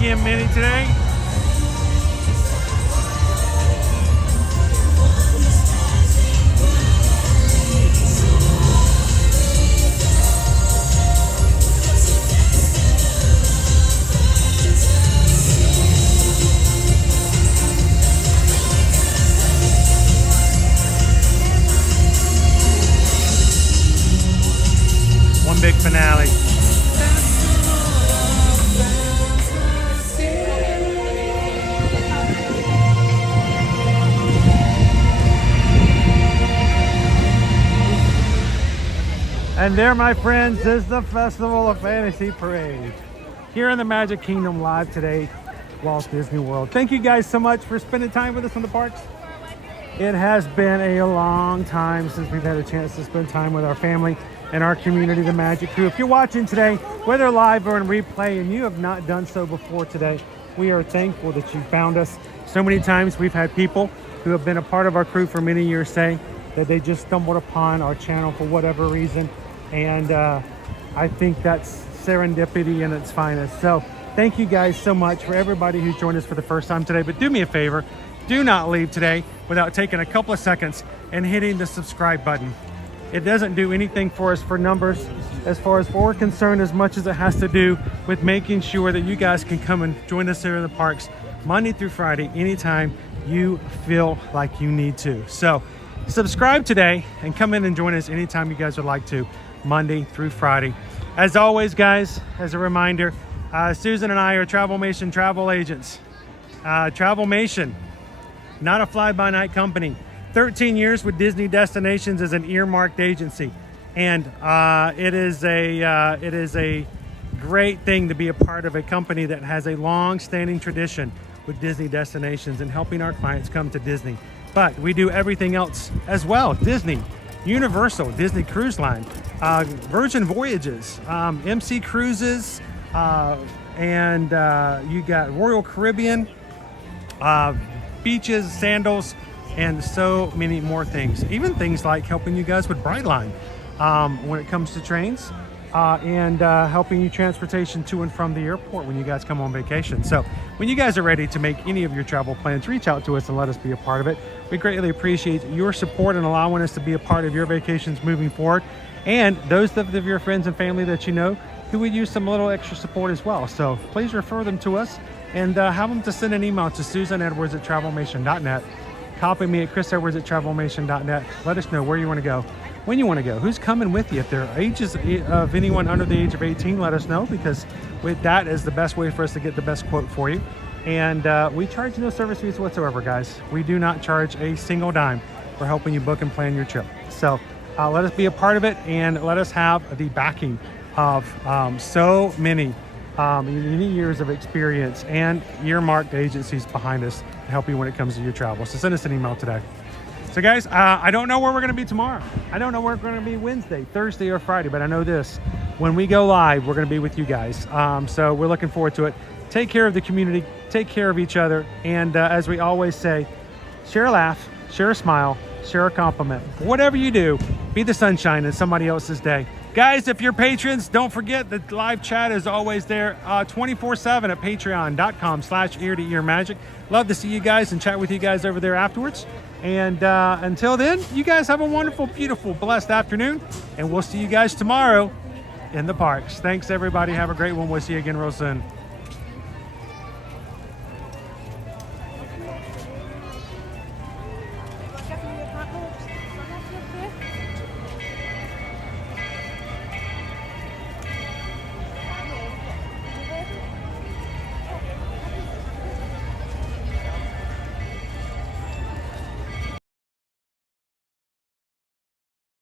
weekend mini today. One big finale. And there, my friends, is the Festival of Fantasy Parade here in the Magic Kingdom live today, Walt Disney World. Thank you guys so much for spending time with us in the parks. It has been a long time since we've had a chance to spend time with our family and our community, the Magic Crew. If you're watching today, whether live or in replay, and you have not done so before today, we are thankful that you found us. So many times we've had people who have been a part of our crew for many years say that they just stumbled upon our channel for whatever reason. And I think that's serendipity in its finest. So thank you guys so much for everybody who joined us for the first time today. But do me a favor, do not leave today without taking a couple of seconds and hitting the subscribe button. It doesn't do anything for us for numbers as far as we're concerned, as much as it has to do with making sure that you guys can come and join us here in the parks Monday through Friday, anytime you feel like you need to. So subscribe today and come in and join us anytime you guys would like to, Monday through Friday. As always, guys, as a reminder, Susan and I are Travelmation travel agents. Travelmation, not a fly-by-night company. 13 years with Disney Destinations as an earmarked agency, and it is a great thing to be a part of a company that has a long-standing tradition with Disney Destinations and helping our clients come to Disney. But we do everything else as well: Disney, Universal, Disney Cruise Line, Virgin Voyages, MC Cruises, and you got Royal Caribbean, beaches, sandals, and so many more things. Even things like helping you guys with Brightline when it comes to trains, and helping you transportation to and from the airport when you guys come on vacation. So when you guys are ready to make any of your travel plans, reach out to us and let us be a part of it. We greatly appreciate your support and allowing us to be a part of your vacations moving forward, and those of your friends and family that you know who would use some little extra support as well. So please refer them to us, and have them to send an email to susanedwards@travelmation.net. Copy me at chrisedwards@travelmation.net. Let us know where you want to go, when you want to go, who's coming with you. If there are ages of anyone under the age of 18, let us know, because with that is the best way for us to get the best quote for you. And we charge no service fees whatsoever, guys. We do not charge a single dime for helping you book and plan your trip. So let us be a part of it, and let us have the backing of so many years of experience and earmarked agencies behind us to help you when it comes to your travel. So send us an email today. So guys, I don't know where we're going to be tomorrow. I don't know where we're going to be Wednesday, Thursday, or Friday, but I know this: when we go live, we're going to be with you guys. So we're looking forward to it. Take care of the community, take care of each other, and as we always say, share a laugh, share a smile, share a compliment. Whatever you do, be the sunshine in somebody else's day. Guys, if you're patrons, don't forget that live chat is always there 24/7 at patreon.com/ear-to-ear-magic. Love to see you guys and chat with you guys over there afterwards. And until then, you guys have a wonderful, beautiful, blessed afternoon, and we'll see you guys tomorrow in the parks. Thanks, everybody. Have a great one. We'll see you again real soon.